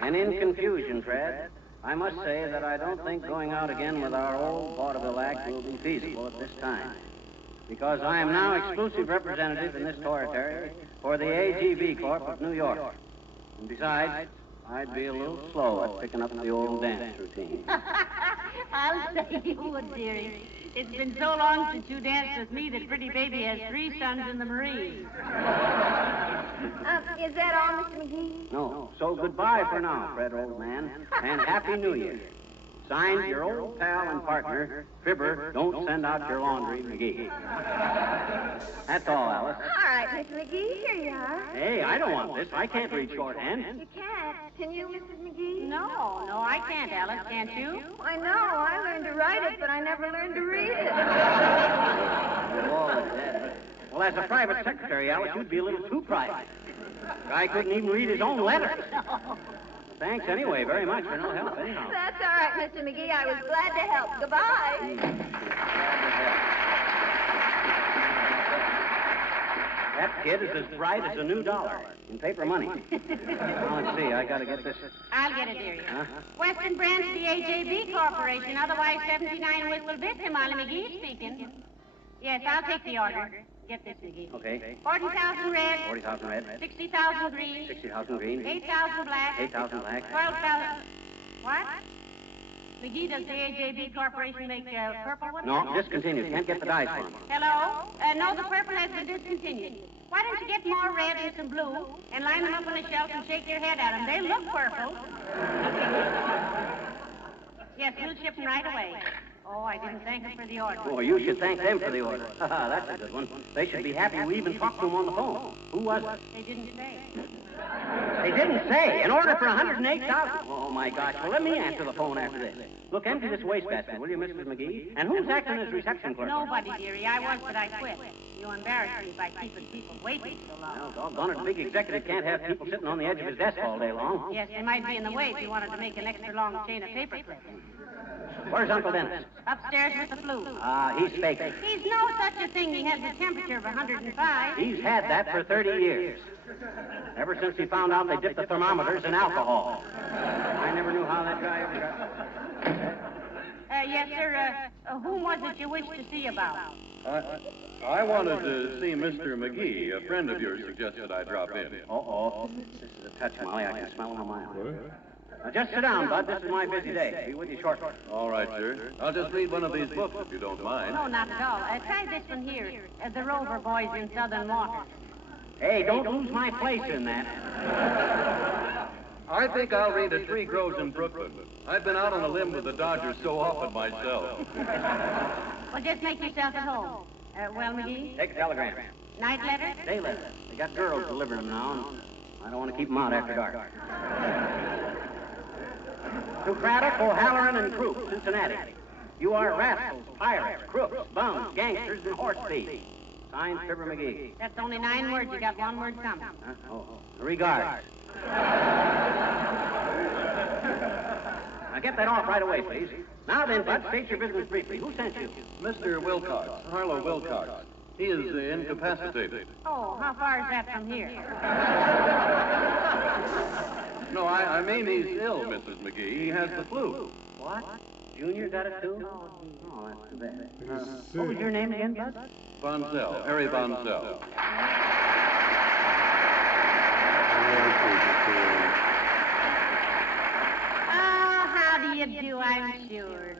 And in confusion, Fred, I must say that I don't think going out again with our old vaudeville act will be feasible at this time. Because I am now exclusive representative in this territory for the AGB Corp of New York. And besides, I'd be a little slow at picking up the old dance routine. I'll say you would, dearie. It's been so long since you danced with me that pretty baby has 3 sons in the Marines. Is that all, Mr. McGee? No. So goodbye for now, Fred, old man, and Happy New Year. Signed, your old pal and partner, Fibber, don't send out your laundry, McGee. That's all, Alice. All right, Mr. McGee, here you are. Hey, I don't want this. I can't read shorthand. You can't. Can you, Mrs. McGee? No, I can't, Alice. Can't you? I know. I learned to write it, but I never learned to read it. Well, as a private secretary, Alice, you'd be a little too private. Guy couldn't even read his own letters. Thanks anyway, very much for no help, anyhow. That's all right, Mr. McGee. I was glad to help. Goodbye. That kid is as bright as a new dollar in paper money. Now, let's see. I got to get this. I'll get it, dearie. Huh? Western Branch of the AJB Corporation, otherwise 79 Whistle Vista, Molly McGee speaking. Yes, I'll take the order. Get this, McGee. Okay. 40,000 red. 40,000 red. 60,000 green. 60,000 green. 8,000 black. 8,000 black. 12,000. What? McGee, does the AJB Corporation make purple ones? No, discontinued. Can't get the dice for them. Hello? No, the purple has been discontinued. Why don't you get more red and some blue and line them up on the shelf and shake your head at them? They look purple. Yes, we'll ship them right away. Oh, I didn't thank them for the order. Oh, you should thank them for the order. That's a good one. They should be happy we even talked to them on the phone. Who was it? They didn't say. They didn't say. An order for 108,000. Oh, my gosh. Well, let me answer the phone after this. Look, empty this wastebasket, will you, Mrs. McGee? And who's acting as reception clerk? Nobody, dearie. I was, but I quit. You embarrassed me by keeping people waiting so long. Well, doggone it, a big executive can't have people sitting on the edge of his desk all day long. Yes, they might be in the way if you wanted to make an extra long chain of paper clips. Where's Uncle Dennis? Upstairs with the flu. He's faking. He's no such a thing. He has a temperature of 105. He's had that for 30 years. Ever since he found out they dipped the thermometers in alcohol. I never knew how that guy ever got... Yes, sir. Whom was it you wished to see about? I wanted to see Mr. McGee. A friend of yours suggested I drop in. Uh-oh. This is a touch, Molly. I can smell him a mile. Now, just sit down, Bud. This is my busy day. Be with you shortly. All right, sir. I'll just read one of these books if you don't mind. No, not at all. Try this one here. The Rover Boys in Southern Waters. Hey, don't lose my place in that. I think I'll read A Tree Grows in Brooklyn. I've been out on a limb with the Dodgers so often myself. Well, just make yourself at home. Well, McGee? Take a telegram. Night letter? Day letter. They got girls delivering them now, and I don't want to keep them out after dark. To Craddock, O'Halloran, and Croup, Cincinnati. You are rascals, pirates, crooks, bums, gangsters, and horse thieves. Signed, Fibber McGee. That's only 9 words. You got 1 word coming. Regards. Now get that off right away, please. Now then, Bud, state your business briefly. Who sent you? Mr. Wilcox, Harlow Wilcox. He is incapacitated. Oh, how far is that from here? No, I mean he's ill, Mrs. McGee. He has the flu. What? Junior got it too? Oh, that's too bad. What was your name again, Bud? Bonsell, Harry Bonsell. How do you do, I'm sure.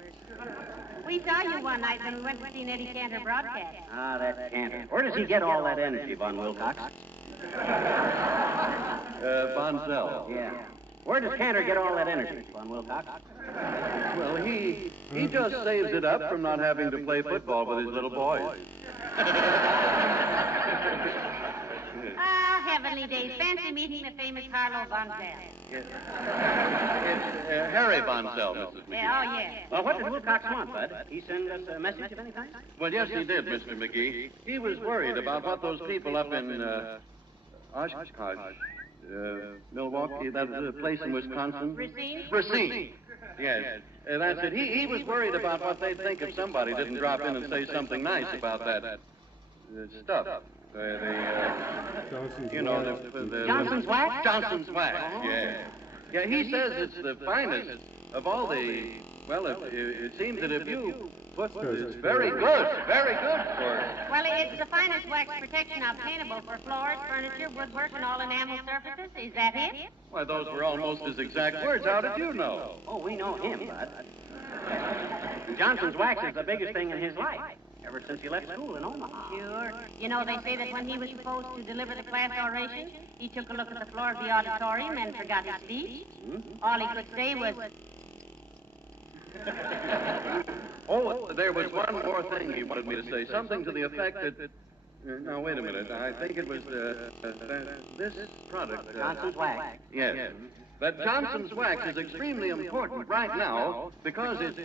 We saw you one night when we went to see Eddie Cantor broadcast. Ah, that Cantor. Where does he get all that energy, Von Wilcox? Bonsell. Yeah. Where does Cantor get all that energy, Von Wilcox? Well, he just saves it up from not having to play football with his little boys. Ah, heavenly days. Fancy meeting the famous Harlow Bonsell. It's Harry Bonsell, Mrs. McGee. Yeah, oh, yeah. Well, what did Wilcox want, Bud? He send us a message of any kind? Well, yes, he did, Mr. McGee. He was worried about what those people up in Oshkosh, Milwaukee, that place in Wisconsin. Racine. Yes, that's it. He was worried about what they'd think if somebody didn't drop in and say something nice about that stuff. Johnson's wax? Johnson's wax, yeah. Yeah, he says it's the finest of all the... Well, it seems that if you put... It's very good for... Well, it's the finest wax protection obtainable for floors, furniture, woodwork, and all enamel surfaces. Is that it? Why, those were almost his exact words. How did you know? Oh, we know him, Bud. Johnson's wax is the biggest thing in his life, ever since he left school in Omaha. Sure. You know, they say that when he was supposed to deliver the class oration, he took a look at the floor of the auditorium and forgot his speech. All he could say was... Oh, there was one more thing he wanted me to say. Something to the effect that... now, wait a minute. I think it was this product. Johnson's wax. Yes. But Johnson's wax is extremely important right now because it's...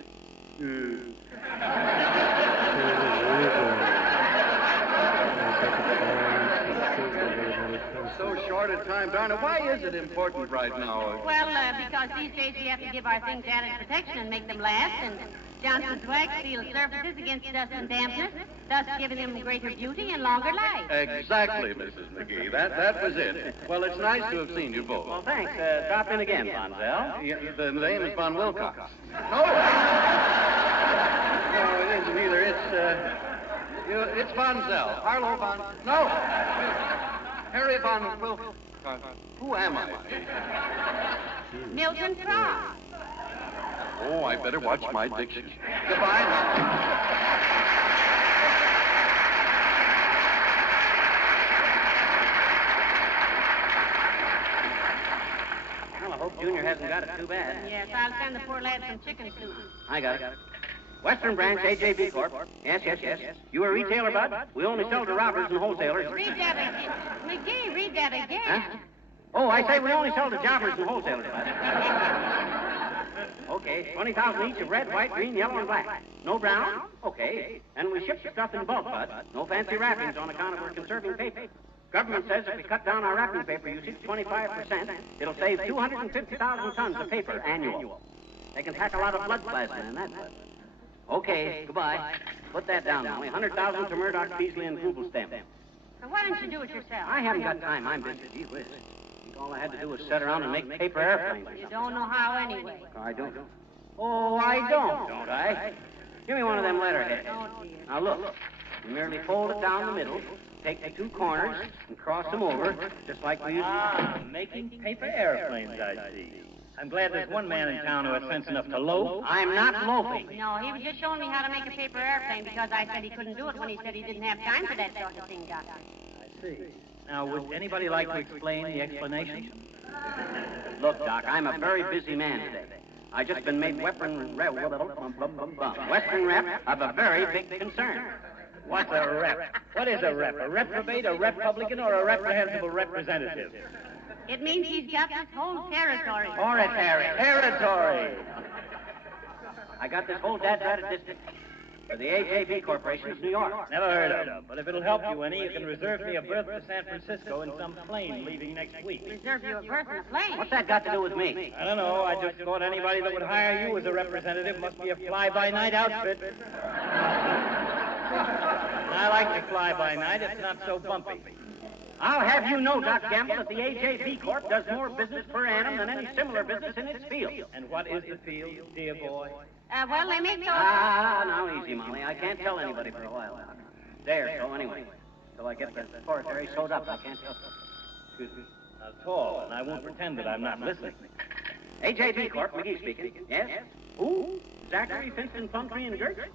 so short a time, darn it. Why is it important right now? Well, because these days we have to give our things added protection and make them last, and Johnson's wax seals surfaces against dust and dampness, thus giving them greater beauty and longer life. Exactly, Mrs. McGee. That was it. Well, it's nice to have seen you both. Well, thanks. Drop in again, Bonzel. Yeah, the name is Von Wilcox. No, it isn't either. It's Bonzel. Harlow Von... No! Harry Von Wilcox. Who am I? Milton Frost. Oh, I better watch my diction. Goodbye. Well, I hope Junior hasn't got it too bad. Yes, I'll send the poor lad some chicken soup. I got it. Western Branch, AJB Corp. Yes. You a retailer, Bud? We only sell to robbers and wholesalers. Read that again. McGee, read that again. Huh? Oh, I say we only sell to jobbers and wholesalers, Bud. Okay, 20,000 each of red, white, green, yellow, and black. No brown? Okay. And we ship the stuff in bulk, Bud. No fancy wrappings on account of we're conserving paper. Government says if we cut down our wrapping paper usage 25%, it'll save 250,000 tons of paper annual. They can pack a lot of blood plasma in that, Bud. Okay, goodbye. Put that down, Molly. 100,000 to Murdoch, Beasley, and Kubelstamp. Now, why don't you do it yourself? I haven't got time. I'm busy. Gee whiz. All I had to do was sit around and make paper airplanes. You don't know how anyway. I don't. Oh, I don't I? Give me one of them letterheads. Oh, dear. Now, look. You merely fold it down the middle, take the two corners, and cross them over, just like we used to. Making paper airplanes, I see. I'm glad there's one man in town who has sense enough to loaf. I'm not loafing. No, he was just showing me how to make a paper airplane because I said he couldn't do it when he said he didn't have time for that sort of thing, Doctor. I see. Now, would anybody like to explain the explanation? Look, Doc, I'm a very busy man today. I just been made Western rep of a very big concern. What's a rep? What is a rep? A reprobate, a Republican, or a reprehensible representative? It means he's got this whole territory. Territory. I got this whole dad-ratted district for the AJB Corporation of New York. Never heard of them. But if it'll help you any, you can reserve me a berth to San Francisco in some plane leaving next week. Reserve you a berth in a plane? What's that got to do with me? I don't know. I just thought anybody that would hire you as a representative must be a fly-by-night outfit. I like to fly by night. It's not so bumpy. I'll have you know, Doc Gamble, that the AJB Corp does more business per annum than any similar business in its field. And what is the field, dear boy? Well, they make those... Now easy, Molly. I can't tell anybody for a while, Doc. There, so anyway. Till I get the oratory sewed up, I can't tell. Excuse me. Now, tall, and I won't pretend that I'm not listening. AJB Corp, McGee speaking. Yes? Who? Zachary, Finston, Plumtree, and Gertz?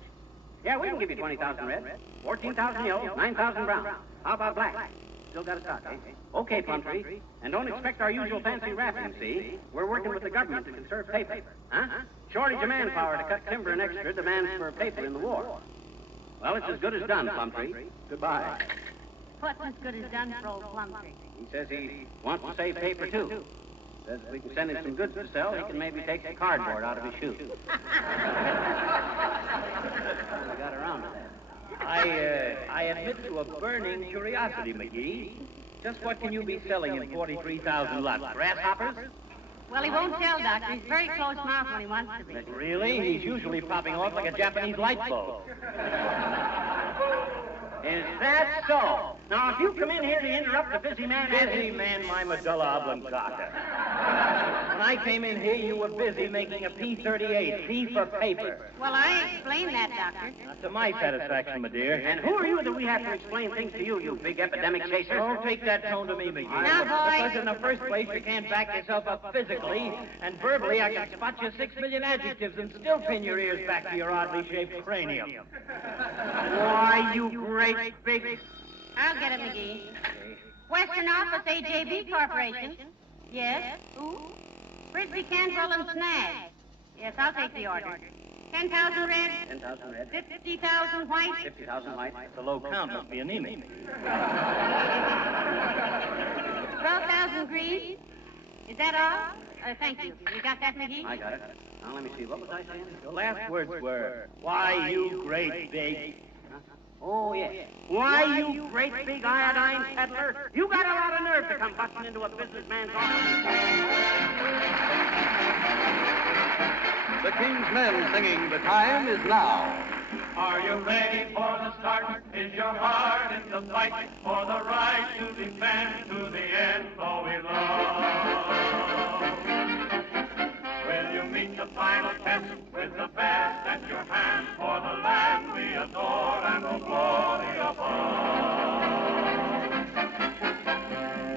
Yeah, we can give you 20,000 red, 14,000 yellow, 9,000 brown. How about black? Still got a stock, eh? Okay, Plumtree. And don't expect our usual fancy wrapping, see? We're working with the government to conserve paper. Huh? Shortage of manpower to cut timber and extra demands for paper in the war. Well, it's as good as done, Plumtree. Goodbye. What's as good as done for old Plumtree? He says he wants to save paper, too. Says if we can send him some goods to sell, he can maybe take the cardboard out of his shoes. We got around to that. I admit to a burning curiosity, McGee. Just what can you be selling in 43,000 lots? Grasshoppers? Well, he won't tell, Doctor. He's very close-mouthed when he wants to be. Really? He's usually popping off like a Japanese light bulb. Is that so? Now, if you come in here to interrupt a busy man... Busy man, my medulla oblongata. When I came in here, you were busy making a P-38, P for paper. Well, I explained that, Doctor. Not to my satisfaction, my dear. And who are you that we have to explain things to you, you big epidemic chaser? Don't take that tone to me, McGee. Now, boy. Because in the first place, you can't back yourself up physically, and verbally, I can spot you 6 million adjectives and still pin your ears back to your oddly shaped cranium. Why, you great big... I'll get it, McGee. Western Office, AJB Corporation. Yes? Who? Frisbee, Cantrell, and Snag. Yes, I'll take the order. 10,000 red. 10,000 red. 50,000 white. 50,000 white. It's a low count, must be anemic. 12,000 green. Is that all? Thank you. You got that, McGee? I got it. Now, let me see. What was I saying? Your last words were, why, you great big... Oh, yes. Why, you great big iodine peddler? You got a lot of nerve to come busting into a businessman's office. The King's Men singing The Time Is Now. Are you ready for the start? Is your heart in the fight for the right to defend to the end all we love? Will you meet the final test with the best at your hand for the land we adore and the glory above?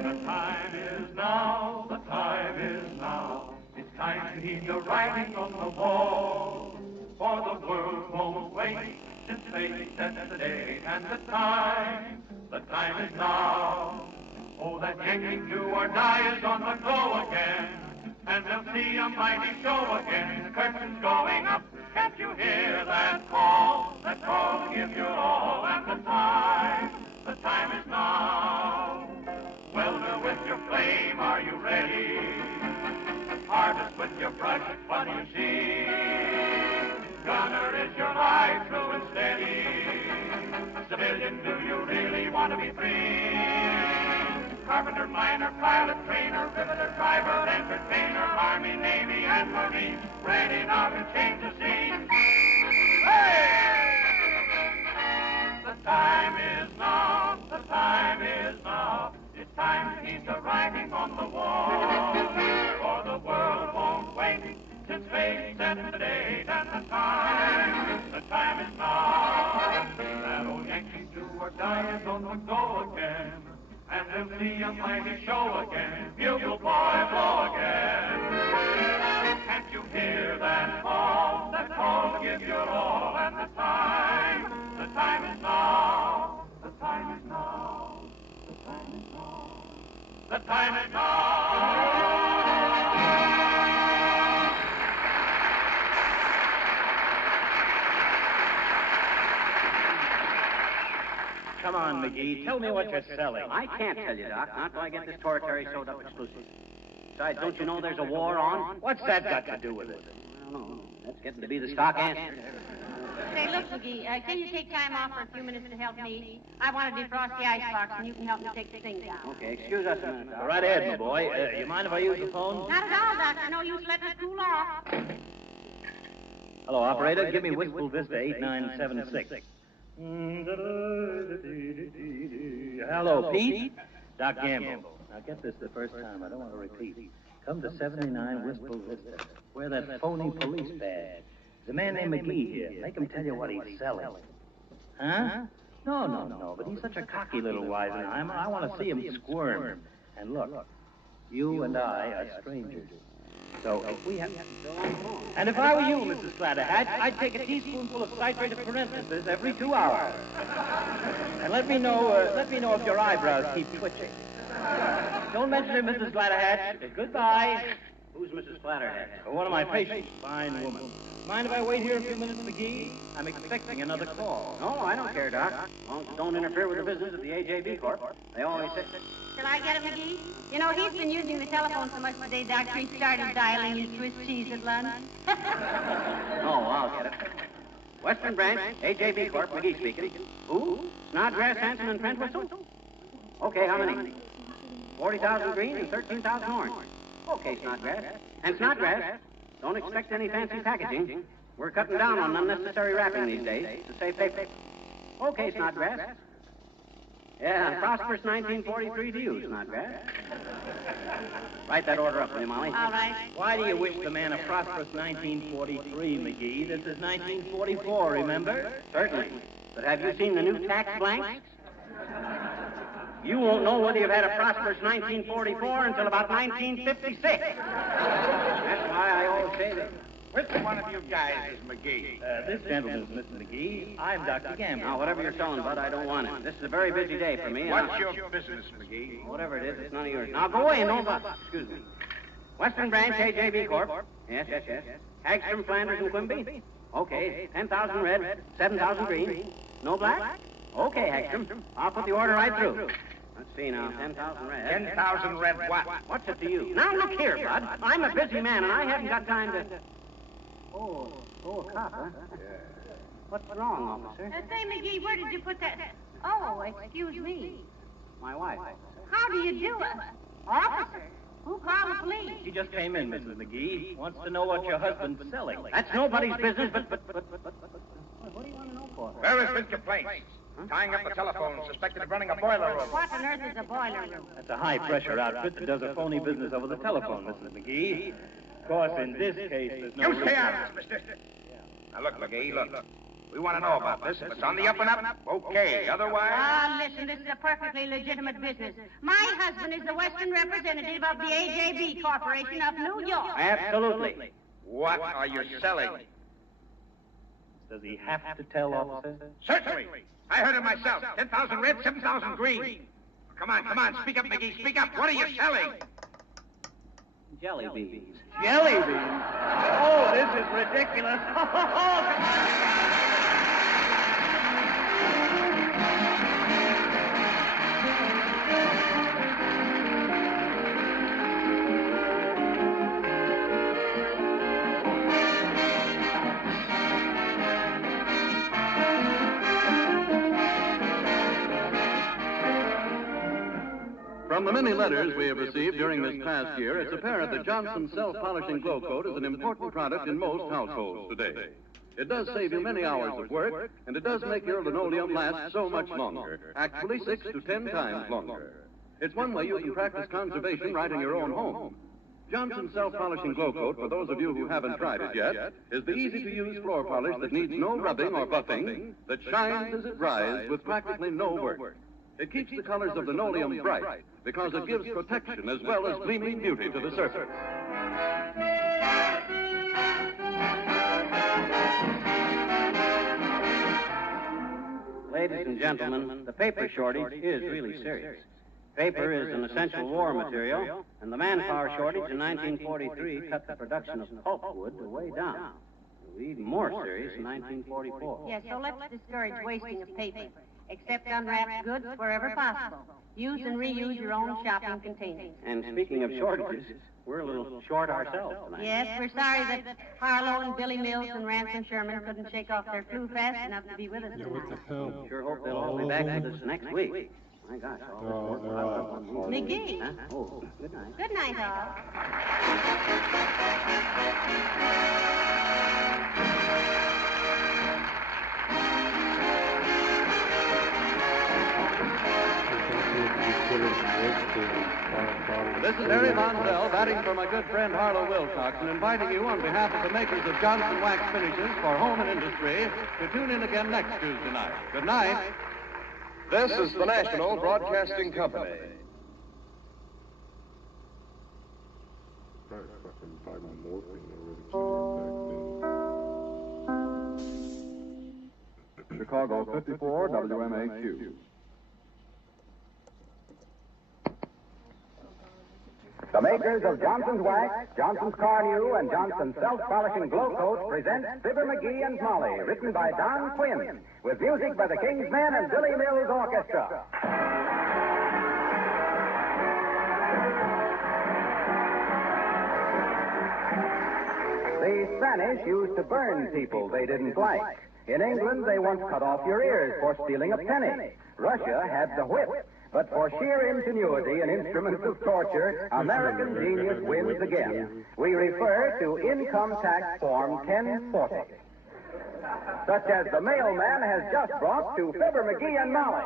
The time is now, the time is now. It's time to heed the writing on the wall. For the world won't wait since fate sets the day and the time. The time is now. Oh, that Yankee do or die is on the go again. And they'll see a mighty show again. The curtain's going up. Can't you hear that call? That call to give your all. And the time is now. Welder with your flame, are you ready? Harvest with your brush, what do you see? Gunner, is your eye true and steady? Civilian, do you really want to be free? Carpenter, miner, pilot, trainer, riveter, driver, entertainer, Army, Navy, and Marine, ready now to change the scene. Hey! The time is now, the time is now. It's time to heed the writing on the wall. For the world won't wait since fate set the date and the time. The time is now. That old Yankee do or die is on the go again. And they'll see a mighty show again. Bugle boy, blow again. Can't you hear that call? That call to give your all. And the time is now. The time is now. The time is now. The time is now. Come on, McGee. Tell me what you're selling. I can't tell you, Doc. Not till I get this territory sewed up exclusive. Besides, don't you know there's a war on? What's that got to do with it? I don't know. That's getting to be the stock answer. Say, look, McGee, can you take time off for a few minutes to help me? I want to defrost the icebox, and you can help me take the thing down. Okay, excuse us a minute, Doc. Right ahead, my boy. You mind if I use the phone? Not at all, Doctor. No use letting it cool off. Hello, operator. Give me Wistful Vista 8976. Hello, Pete. Doc Gamble. Now get this the first time. I don't want to repeat. Come to 79 Wistful Vista. Wear that phony police badge. There's a man named McGee here. Make him tell you what he's selling. Huh? No. But he's such a cocky little Weisenheimer. I want to see him squirm. And look, you and I are strangers. So if we have... And if I were you, Mrs. Clatterhatch, I'd take a teaspoonful of citrate of parenthesis every 2 hours. And let me know if your eyebrows keep twitching. Don't mention it, Mrs. Clatterhatch. Goodbye. Who's Mrs. Clatterhatch? One of my patients. Fine woman. Mind if I wait here a few minutes, McGee? I'm expecting another call. No, I don't care, Doc. As long as you don't interfere with the business of the AJB Corp. They always say... Shall I get it, McGee? You know, he's been using the telephone so much today, Doctor, he started dialing his Swiss cheese at lunch. Oh, I'll get it. Western Branch, AJB Corp, McGee speaking. Who? Snodgrass, Hanson, and Trentwhistle? Okay, how many? 40,000 green and 13,000 orange. Okay, Snodgrass. And Snodgrass, don't expect any fancy packaging. We're cutting down on unnecessary wrapping these days to save paper. Okay, Snodgrass. Yeah, prosperous 1943 to you. It's not bad. Write that order up, will you, Molly? All right. Why do you wish the man a prosperous 1943, McGee? This is 1944, remember? Certainly. But have you seen the new tax blanks? You won't know whether you've had a prosperous 1944 until about 1956. That's why I always say that. Which one of you guys is McGee? This gentleman's Mr. McGee. I'm Dr. Gamble. Now, whatever you're selling, Bud, I don't want it. This is a very busy day for me. What's your business, McGee? Whatever it is, it's none of yours. Now, go away and don't bother. Excuse me. Western Branch, AJB Corp. Yes. Hagstrom, Flanders, and Quimby. Okay. 10,000 red, 7,000 green. No black? Okay, Hagstrom. I'll put the order right through. Let's see now, 10,000 red. 10,000 red what? What's it to you? Now, look here, Bud. I'm a busy man, and I haven't got time to... Oh, a cop, huh? What's wrong, officer? Say, McGee, where did you put that? Oh, excuse me. My wife. How do you do it? Officer, who called the police? She just came in, Mrs. McGee. Wants to know what your husband's selling. That's nobody's business, but... What do you want to know for? Where has been complaints? Tying up a telephone, suspected of running a boiler room. What on earth is a boiler room? That's a high-pressure outfit that does a phony business over the telephone, Mrs. McGee. Of course, in this case, there's no... You stay out of this, mister. Now, look, McGee, look. We want to know about this. If it's on the up and up, okay. Otherwise... Ah, listen, this is a perfectly legitimate business. My husband is the Western representative of the AJB Corporation of New York. Absolutely. What are you selling? Does he have to tell, officer? Certainly. I heard it myself. 10,000 red, 7,000 green. Come on. Speak up, McGee. Speak up. What are you selling? Jelly beans. Jelly beans? Oh, this is ridiculous. From the many letters we have received during this past year, it's apparent that Johnson's self-polishing glow coat is an important product in most households today. It does save you many hours of work, and it does make your linoleum last so much longer, actually 6 to 10 times longer. It's one way you can practice conservation right in your own home. Johnson's self-polishing glow coat, for those of you who haven't tried it yet, is the easy-to-use floor polish that needs no rubbing or buffing, that shines as it dries with practically no work. It keeps the colors of linoleum bright because it gives protection as well as gleaming beauty to the surface. Ladies and gentlemen, the paper shortage is really serious. Paper is an essential war material, and the manpower shortage in 1943 cut the production of pulpwood way down. It was even more serious in 1944. Yes, so let's discourage wasting of paper. Accept unwrapped goods wherever possible. Use and reuse your own shopping containers. And speaking of shortages, we're a little short ourselves tonight. Yes, we're sorry that Harlow and Billy Mills and Ransom Sherman couldn't shake off their flu fast enough to be with us tonight. What the hell? Sure hope they'll all be back with us next week. My gosh, all this work. McGee. Huh? Oh, good night. Good night, all. This is Harry Mondell batting for my good friend Harlow Wilcox and inviting you on behalf of the makers of Johnson Wax Finishes for Home and Industry to tune in again next Tuesday night. Good night. This is the National Broadcasting Company. Right, fucking buy morphine over the kid back then. Chicago 54 WMAQ. The makers of Johnson's Wax, Johnson's Carnew, and Johnson's Self-Polishing Glow Coat present Fibber McGee and Molly, written by Don Quinn, with music by the King's Men and Billy Mills Orchestra. The Spanish used to burn people they didn't like. In England, they once cut off your ears for stealing a penny. Russia had the whip. But for sheer ingenuity and instruments of torture, American genius wins again. We refer to Income Tax Form 1040. Such as the mailman has just brought to Fibber McGee and Molly.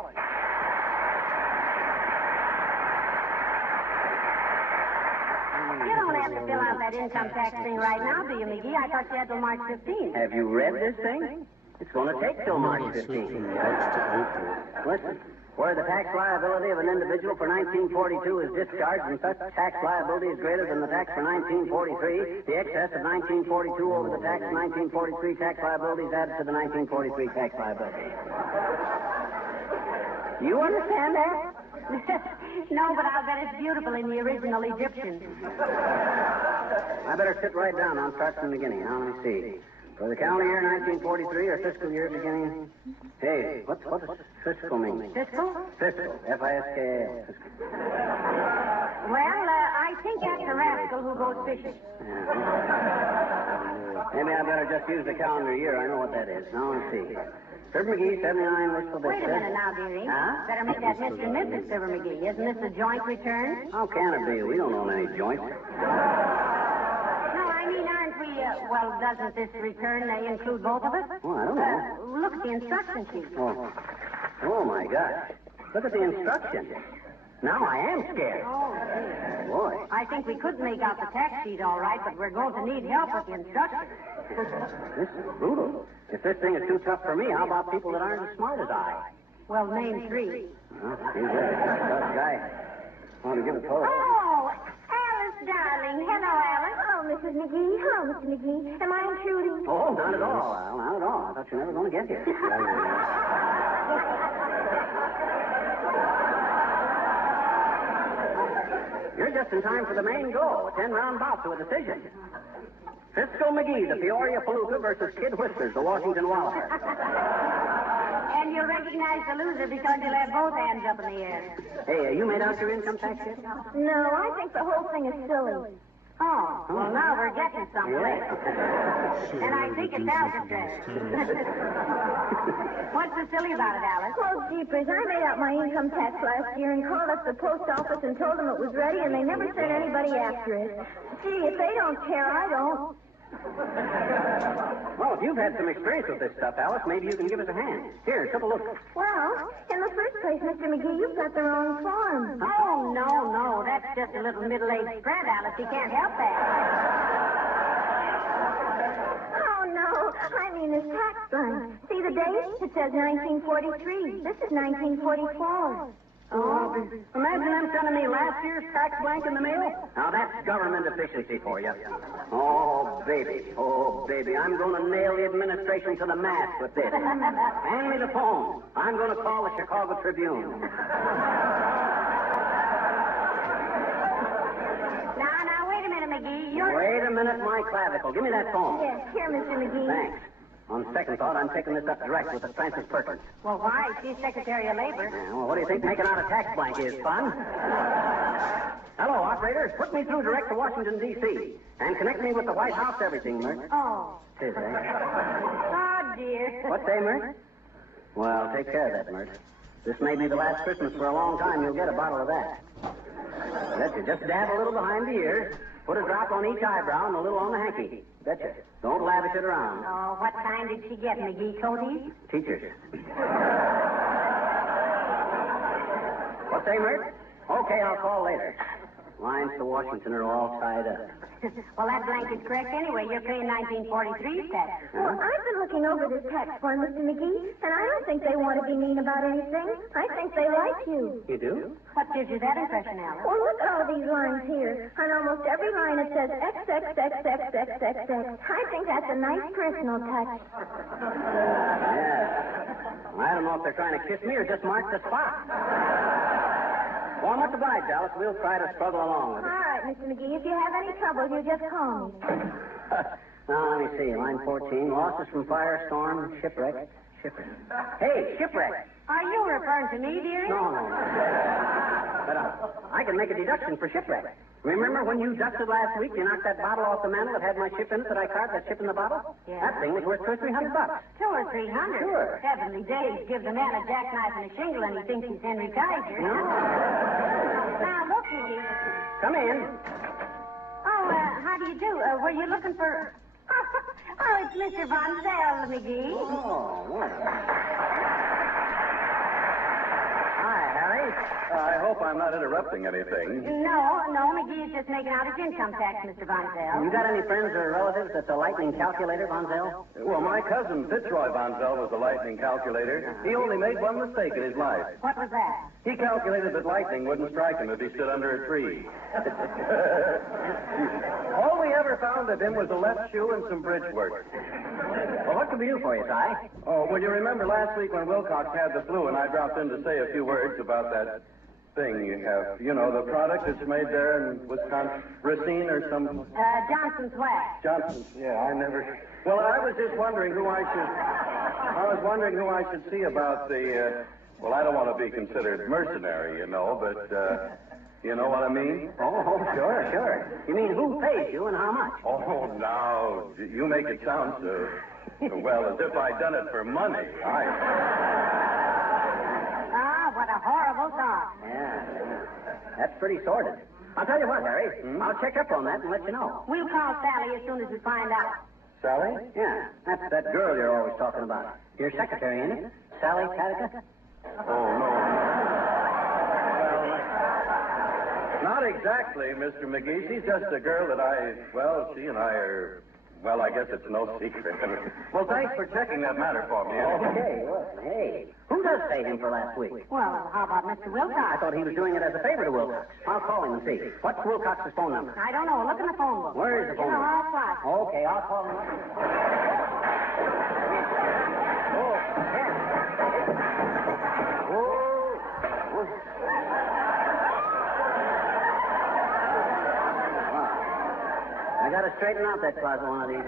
want that income tax thing right now, do you, McGee? I thought you had till March 15th. Have you read this thing? It's going to take till March 15th. Listen, where the tax liability of an individual for 1942 is discharged and such tax liability is greater than the tax for 1943, the excess of 1942 over the tax 1943 tax liability is added to the 1943 tax liability. You understand that? No, but I'll bet it's beautiful in the original Egyptian. I better sit right down. I'll start from the beginning. Now, let me see. For the calendar year 1943 or fiscal year beginning... Hey, what does fiscal mean? Fiscal? Fiscal. F-I-S-K-A-L. Fiscal. Well, I think that's a rascal who goes fishing. Maybe I better just use the calendar year. I know what that is. Now, let's see. Fibber McGee, 79 Wistful Bay. Wait a minute now, dearie. Huh? Better make that Mr. and Mrs. Fibber McGee. Isn't this a joint return? How can it be? We don't own any joints. Aren't we, well, doesn't this return include both of us? Well, I don't know. Look at the instruction sheet. Oh, my gosh. Look at the instruction. Now I am scared. Oh, dear. Boy. I think we could make out the tax sheet all right, but we're going to need help with the instructions. This is brutal. If this thing is too tough for me, how about people that aren't as smart as I? Well, name three. Well, tough guy. Want to give it a toast? Oh, Alice, darling. Hello, Alice. Oh, Mrs. McGee. Hello, Mr. McGee. Am I intruding? Oh, not at all, Al. Not at all. I thought you were never going to get here. You're just in time for the main goal, a 10-round bout to a decision. Fiscal McGee, the Peoria Palooka versus Kid Whiskers, the Washington Wallower. And you'll recognize the loser because he'll have both hands up in the air. Hey, you made out your income tax yet? No, I think the whole thing is silly. Oh, well, now we're getting someplace. And I think it's Alcatraz. What's so silly about it, Alice? Oh, jeepers, I made out my income tax last year and called up the post office and told them it was ready, and they never sent anybody after it. Gee, if they don't care, I don't. Well, if you've had some experience with this stuff, Alice, maybe you can give us a hand. Here, take a look. Well, in the first place, Mr. McGee, you've got the wrong form. Oh, no. That's just a little middle-aged spread, Alice. You can't help that. Oh, no. I mean this tax line. See the date? It says 1943. This is 1944. Oh, imagine them sending me last year's tax blank in the mail. Now, that's government efficiency for you. Oh, baby. I'm going to nail the administration to the mast with this. Hand me the phone. I'm going to call the Chicago Tribune. Now, wait a minute, McGee. Wait a minute, my clavicle. Give me that phone. Yes, here, Mr. McGee. Thanks. On second thought, I'm taking this up direct with the Francis Perkins. Well, why? She's Secretary of Labor. Yeah, well, what do you think making out a tax blank is, fun? Hello, operators. Put me through direct to Washington, D.C. And connect me with the White House everything, Mert. Oh. Tis, eh? Oh, dear. What say, Mert? Well, take care of that, Mert. This may be the last Christmas for a long time. You'll get a bottle of that. Betcha. Just dab a little behind the ears. Put a drop on each eyebrow and a little on the hanky. Betcha. Don't lavish it around. Oh, what kind did she get, McGee? Toadies? Teachers. What say, Mert? Okay, I'll call later. Lines to Washington are all tied up. Well, that blanket's correct anyway. You're paying 1943 taxes. Well, I've been looking over this tax form, Mr. McGee, and I don't think they want to be mean about anything. I think they like you. You do? What gives you that impression, Alice? Well, look at all these lines here. On almost every line it says XXXXXXX. I think that's a nice personal touch. Yeah. I don't know if they're trying to kiss me or just mark the spot. Well, much obliged, Alice. We'll try to struggle along with it. All right, Mr. McGee. If you have any trouble, you just call me. Now, let me see. Line 14. Losses from fire, storm, shipwreck. Hey, shipwreck. Are you referring to me, dearie? No. But I can make a deduction for shipwreck. Remember when you dusted last week, you knocked that bottle off the mantel that had my ship in it that I carved, that ship in the bottle? Yeah. That thing was worth $200 or $300. $200 or $300? Sure. Heavenly days. Give the man a jackknife and a shingle and he thinks he's Henry Kaiser. No. Now, look, McGee. Come in. Oh, how do you do? Were you looking for... Oh, it's Mr. Von Zell, McGee. Oh, what? Hi, Harry. I hope I'm not interrupting anything. No, McGee is just making out his income tax, Mr. Von Zell. You got any friends or relatives that's a lightning calculator, Von Zell? Well, my cousin Fitzroy Von Zell was a lightning calculator. He only made one mistake in his life. What was that? He calculated that lightning wouldn't strike him if he stood under a tree. All we ever found of him was a left shoe and some bridge work. Well, what can we do for you, Si? Oh, well, you remember last week when Wilcox had the flu and I dropped in to say a few words about that thing you have. You know, the product that's made there in Wisconsin, Racine or some... Johnson's wax. Johnson's, yeah, I never... Well, I was just wondering who I should see about the, well, I don't want to be considered mercenary, you know, but, you know what I mean? Oh, sure. You mean who pays you and how much? Oh, now, you make it sound so, well, as if I'd done it for money. What a horrible thought. Yeah. That's pretty sordid. I'll tell you what, Harry. I'll check up on that and let you know. We'll call Sally as soon as we find out. Sally? Yeah, that's that girl you're always talking about. Your secretary, ain't it? Sally Tatica? Oh, no. Well, not exactly, Mr. McGee. She's just a girl that she and I are... Well, I guess it's no secret. Well, thanks for checking that matter for me. Okay, well, hey. Who does pay him for last week? Well, how about Mr. Wilcox? I thought he was doing it as a favor to Wilcox. I'll call him and see. What's Wilcox's phone number? I don't know. Look in the phone book. Where is the phone book? In the book? hall closet. Okay, I'll call him up. I gotta straighten out that closet one of these. Oh,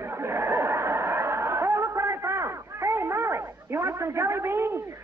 look what I found. Hey, Molly, you want some jelly beans?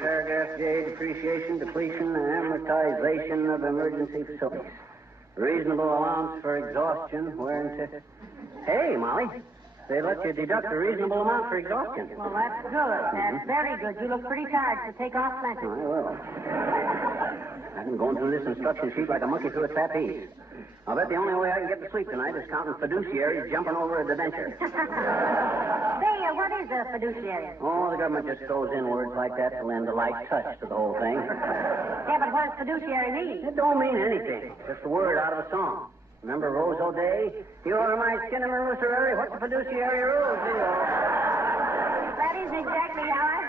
Paragraph J, depreciation, depletion, and amortization of emergency facilities. Reasonable allowance for exhaustion, wear and tear. Hey, Molly, they let you deduct a reasonable amount for exhaustion. Well, that's good. That's very good. You look pretty tired, so take off plenty. I will. I've been going through this instruction sheet like a monkey through a trapeze. I'll bet the only way I can get to sleep tonight is counting fiduciaries jumping over a debenture. Say, what is a fiduciary? Oh, the government just throws in words like that to lend a light touch to the whole thing. Yeah, but what does fiduciary mean? It don't mean anything. Just a word out of a song. Remember Rose O'Day? You order my skin and roosery. What's a fiduciary rule? That is exactly how I...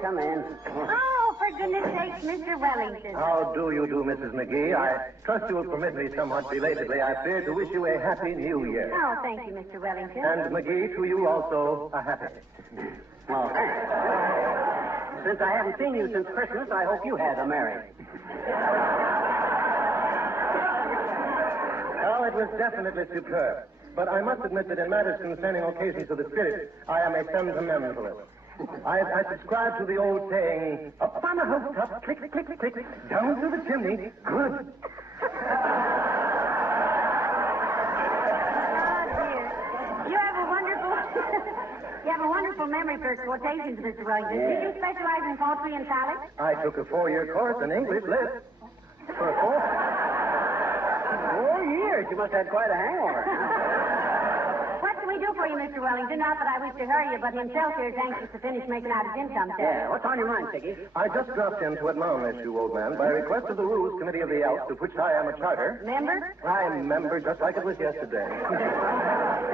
Come in. Oh, for goodness sakes, Mr. Wellington. How do you do, Mrs. McGee? I trust you will permit me somewhat belatedly, I fear, to wish you a happy new year. Oh, thank you, Mr. Wellington. And, McGee, to you also a happy. Well, thanks. Since I haven't seen you since Christmas, I hope you had a merry. Well, it was definitely superb. But I must admit that in matters concerning occasions of the spirit, I am a sentimentalist. I subscribe to the old saying, up on the housetop, click, click, click, down through the chimney, good. Oh, dear. You have a wonderful memory for quotations, Mr. Wellington. Yeah. Did you specialize in poetry in college? I took a 4-year course in English lit. For 4 years? You must have had quite a hangover. What do we we do for you, Mr. Wellington? Not that I wish to hurry you, but himself here is anxious to finish making out his income tax. Yeah, what's on your mind, Piggy? I just dropped in to admonish you, old man, by request of the Rules Committee of the Alps, of which I am a charter. Member? I'm a member, just like it was yesterday.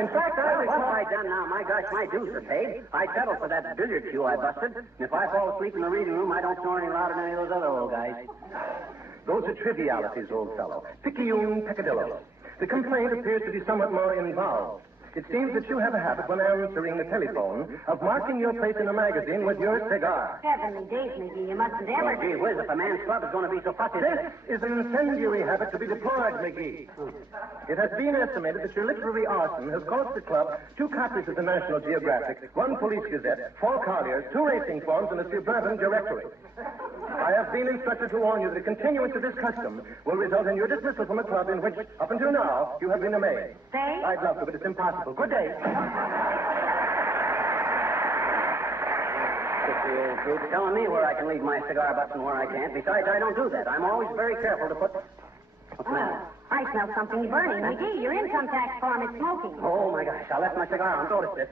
In fact, I recall... What have I done now? My gosh, my dues are paid. I settled for that billiard cue I busted. And if I fall asleep in the reading room, I don't snore any louder than any of those other old guys. Those are trivialities, old fellow. Picayune peccadillo. The complaint appears to be somewhat more involved. It seems that you have a habit, when answering the telephone, of marking your place in a magazine with your cigar. Heavenly days, McGee. You mustn't ever... Gee whiz, if a man's club is going to be so fussy... This is an incendiary habit to be deplored, McGee. It has been estimated that your literary arson has cost the club 2 copies of the National Geographic, 1 Police Gazette, 4 Colliers, 2 racing forms, and a suburban directory. I have been instructed to warn you that the continuance of this custom will result in your dismissal from a club in which, up until now, you have been a maid. Say? I'd love to, but it's impossible. Good day. The old brute telling me where I can leave my cigar butts and where I can't. Besides, I don't do that. I'm always very careful to put... What's the matter? I smell something burning. McGee, your income tax form is smoking. Oh, my gosh. I left my cigar on. Notice this.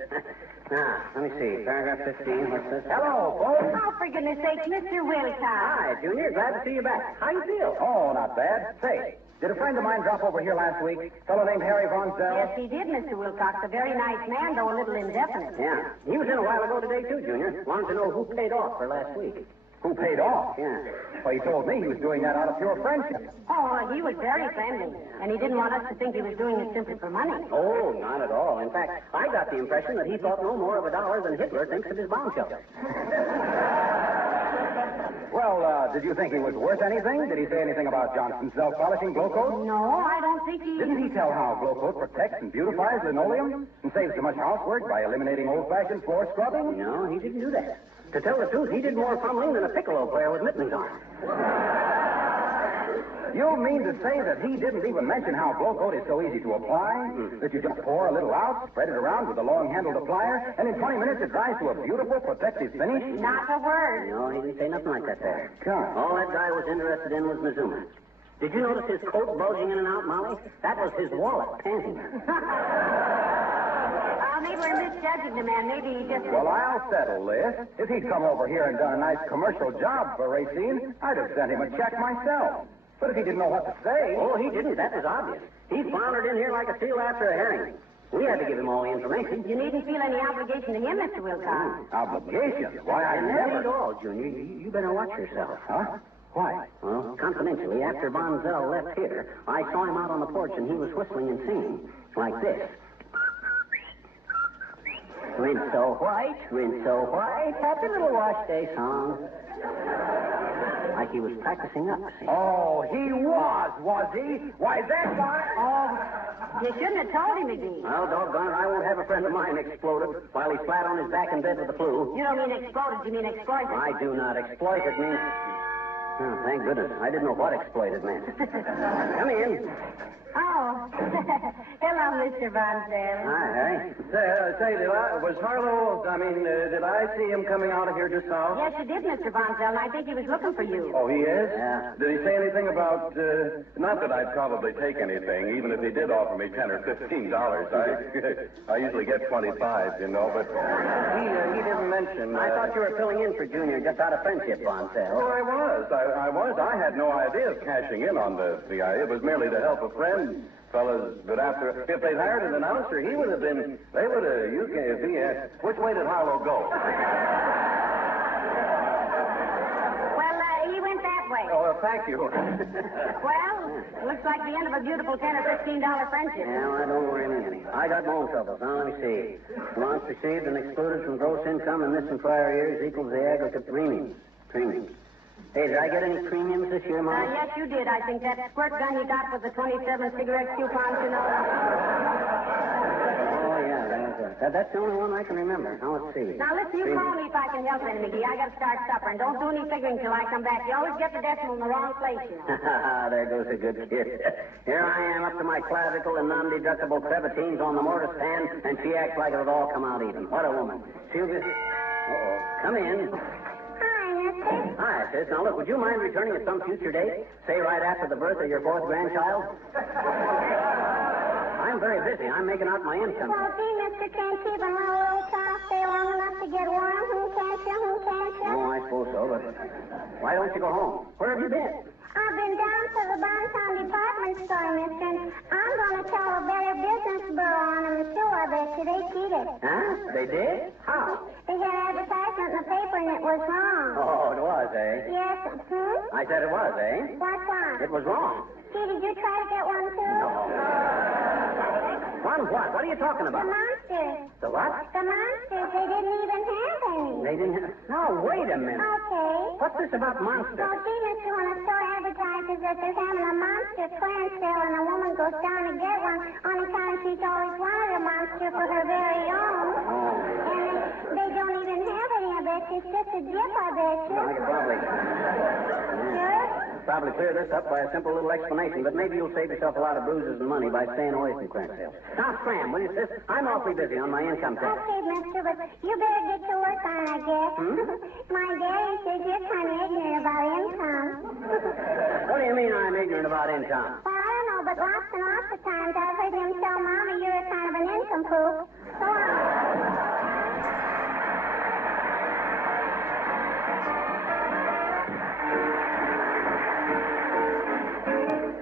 Now, let me see. Paragraph 15. What's this? Hello, folks. Oh, for goodness sake, Mr. Wilcox. Hi, Junior. Glad to see you back. How you feel? Oh, not bad. Say, did a friend of mine drop over here last week? Fellow named Harry Von Zell? Yes, he did, Mr. Wilcox. A very nice man, though a little indefinite. Yeah. He was in a while ago today, too, Junior. Wanted to know who paid off for last week. Who paid off? Yeah. Well, he told me he was doing that out of pure friendship. Oh, he was very friendly. And he didn't want us to think he was doing it simply for money. Oh, not at all. In fact, I got the impression that he thought no more of a dollar than Hitler thinks of his bomb shelter. Well, did you think he was worth anything? Did he say anything about Johnson's self-polishing glow coat? No, I don't think he... Didn't he tell how glow coat protects and beautifies linoleum and saves so much housework by eliminating old-fashioned floor scrubbing? No, he didn't do that. To tell the truth, he did more fumbling than a piccolo player with mittens on. You mean to say that he didn't even mention how glow coat is so easy to apply? That you just pour a little out, spread it around with a long-handled applier, and in 20 minutes it dries to a beautiful protective finish? Not a word. No, he didn't say nothing like that there. God. All that guy was interested in was Mizuma. Did you notice his coat bulging in and out, Molly? That was his wallet panting. Maybe we're misjudging the man. Maybe he just... Well, I'll settle this. If he'd come over here and done a nice commercial job for Racine, I'd have sent him a check myself. But if he didn't know what to say... Oh, he didn't. That was obvious. He floundered in here like a seal after a herring. We had to give him all the information. You needn't feel any obligation to him, Mr. Wilcox. Obligation? Why, I and never... that ain't all, Junior. You better watch yourself. Huh? Why? Well, confidentially, after Von Zell left here, I saw him out on the porch, and he was whistling and singing. Like this. Rinse so white, happy little wash day song. Like he was practicing up. See? Oh, he was he? Why, that guy... Oh, you shouldn't have told him, McGee. Well, doggone it, I won't have a friend of mine exploded while he's flat on his back in bed with the flu. You don't mean exploded, you mean exploited. I do not. Exploited means... Oh, thank goodness. I didn't know what exploited meant. Come in. Oh. Hello, Mr. Von Zell. Hi, Harry. Say, did I see him coming out of here just now? Yes, you did, Mr. Von Zell, and I think he was looking for you. Oh, he is? Yeah. Did he say anything about, not that I'd probably take anything, even if he did offer me $10 or $15. I usually get 25, you know, but he didn't mention... I thought you were filling in for Junior just out of friendship, Von Zell. Oh, I was. I had no idea of cashing in on the idea. It was merely to help a friend, fellas. But if they'd hired an announcer, he would have been... They would have... If he had... Which way did Harlow go? Well, he went that way. Oh, thank you. Well, looks like the end of a beautiful $10 or $15 friendship. Yeah, well, don't worry me any. I got my own troubles. Now, let me see. Amounts received and excluded from gross income in this and prior years equals the aggregate premiums. Hey, did I get any premiums this year, Molly? Yes, you did. I think that squirt gun you got with the 27 cigarette coupons, you know. Oh, yeah, that's the only one I can remember. Now, let's see. Now, listen, you call me if I can help you, McGee. I got to start supper, and don't do any figuring till I come back. You always get the decimal in the wrong place, you know. There goes a good kid. Here I am up to my clavicle and non-deductible crevatines on the mortar stand, and she acts like it would all come out even. What a woman. She'll just... Uh-oh. Come in. Hi, sis. Now, look, would you mind returning at some future date? Say right after the birth of your 4th grandchild? I I'm very busy. I'm making out my income. Well, gee, mister, can't keep an old soft stay long enough to get warm. Can't you? Oh, I suppose so, but why don't you go home? Where have you been? I've been down to the Bontown department store, mister, and I'm going to tell a Better Business Bureau on them, too. I bet you they cheated. Huh? They did? How? They had advertisement in the paper, and it was wrong. Oh, it was, eh? Yes, I said it was, eh? What's wrong? It was wrong. Gee, did you try to get one, too? No. One what? What are you talking about? The monsters. The what? The monsters. They didn't even have any. They didn't have... No, wait a minute. Okay. What's this about monsters? Well, gee, mister, when a store advertises that they're having a monster clearance sale and a woman goes down to get one, on account of she's always wanted a monster for her very own. Oh. And they don't even have any, I bet you. It's just a dip, I bet you. I could probably... Sure? Probably clear this up by a simple little explanation, but maybe you'll save yourself a lot of bruises and money by staying away from clearance sales. Now, scram, will you, sis? I'm awfully busy on my income tax. Okay, mister, but you better get to work on it, I guess. My daddy says you're kind of ignorant about income. What do you mean I'm ignorant about income? Well, I don't know, but lots and lots of times I've heard him tell Mommy you're a kind of an incomplete. So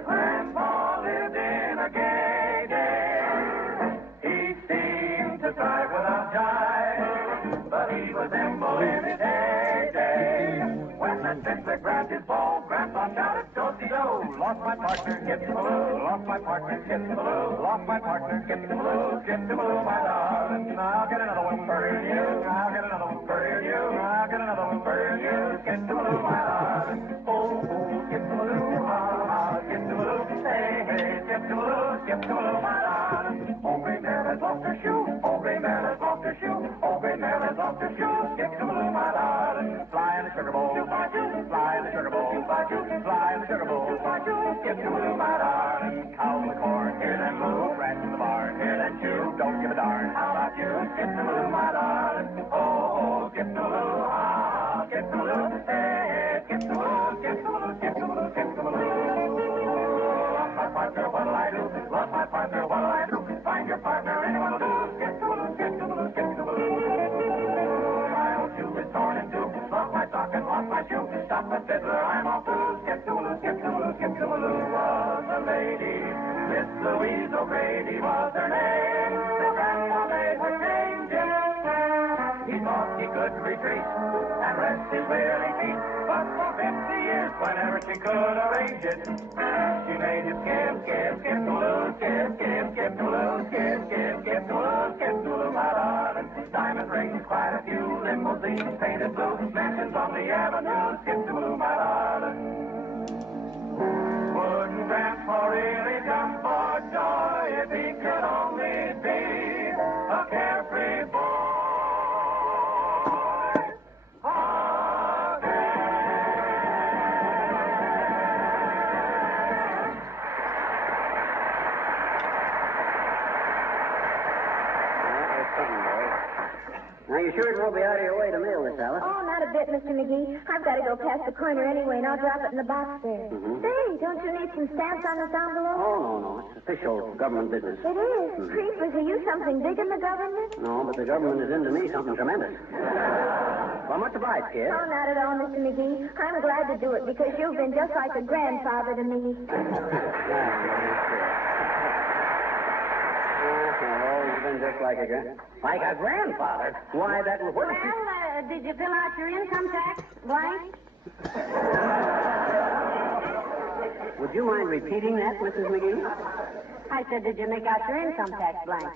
Grandpa lived in a gay day. He seemed to thrive without jive, but he was nimble in his heyday. When the Simpler grabbed his ball, Grandpa shouted, "Do-si-do! Lost my partner, get the baloo. Lost my partner, get the baloo. Lost my partner, get the baloo. Get the baloo, my darling. I'll get another one for you. I'll get another one for you. I'll get another one for you. Get the baloo, my darling. Oh, get the baloo, ah, get the baloo. Hey, hey, get the baloo, my darling. Oh, Gray Mare has lost her shoe. Oh, Gray Mare has lost her shoe. Oh, Gray Mare has lost her shoe. Get the baloo, my darling. Fly in the sugar bowl. Fly in the sugar bowl. Fly in the sugar bowl. Get the baloo, my darling. Cow in the corn, hear them moo. Rats in the barn, hear them chew. Don't give a darn. How about you? Get the baloo, my darling. Oh, get the baloo, ah, get the baloo. Hey, get the baloo, get the baloo, get the baloo, get the baloo. Lost my partner, what'll I do? Lost my partner, what'll I do? Find your partner, anyone will do. Get the baloo, get the baloo, get the baloo. My old shoe is torn in two. Lost my sock and lost my shoe. Stop the fiddler, I'm off to lose. Get the baloo, get the baloo, get the baloo. Was a lady, Miss Louise O'Grady was her name. The grandpa made her change it. He thought he could retreat and rest his weary feet, but for 50 years, whenever she could arrange it, she made him skip, skip, skip, baloo, skip, skip, skip, baloo, skip, skip, skip, baloo, skip, baloo, my darling. Diamond rings, quite a few limousines painted blue, mansions on the avenue, skip, baloo, my darling. Wouldn't Grandpa really jump for joy if he could only be a carefree boy? Now, you sure it won't be out of your way to mail this, Alice? Oh, not a bit, Mr. McGee. I've got to go past the corner anyway, and I'll drop it in the box there. Say, don't you need some stamps on this envelope? Oh, no. It's official government business. It is. Creepers, are you something big in the government? No, but the government is into me something tremendous. Well, much obliged, kid. Oh, not at all, Mr. McGee. I'm glad to do it because you've been just like a grandfather to me. Always been just like a grandfather. Why, that was... Well, did you fill out your income tax blank? Would you mind repeating that, Mrs. McGee? I said, did you make out your income tax blank?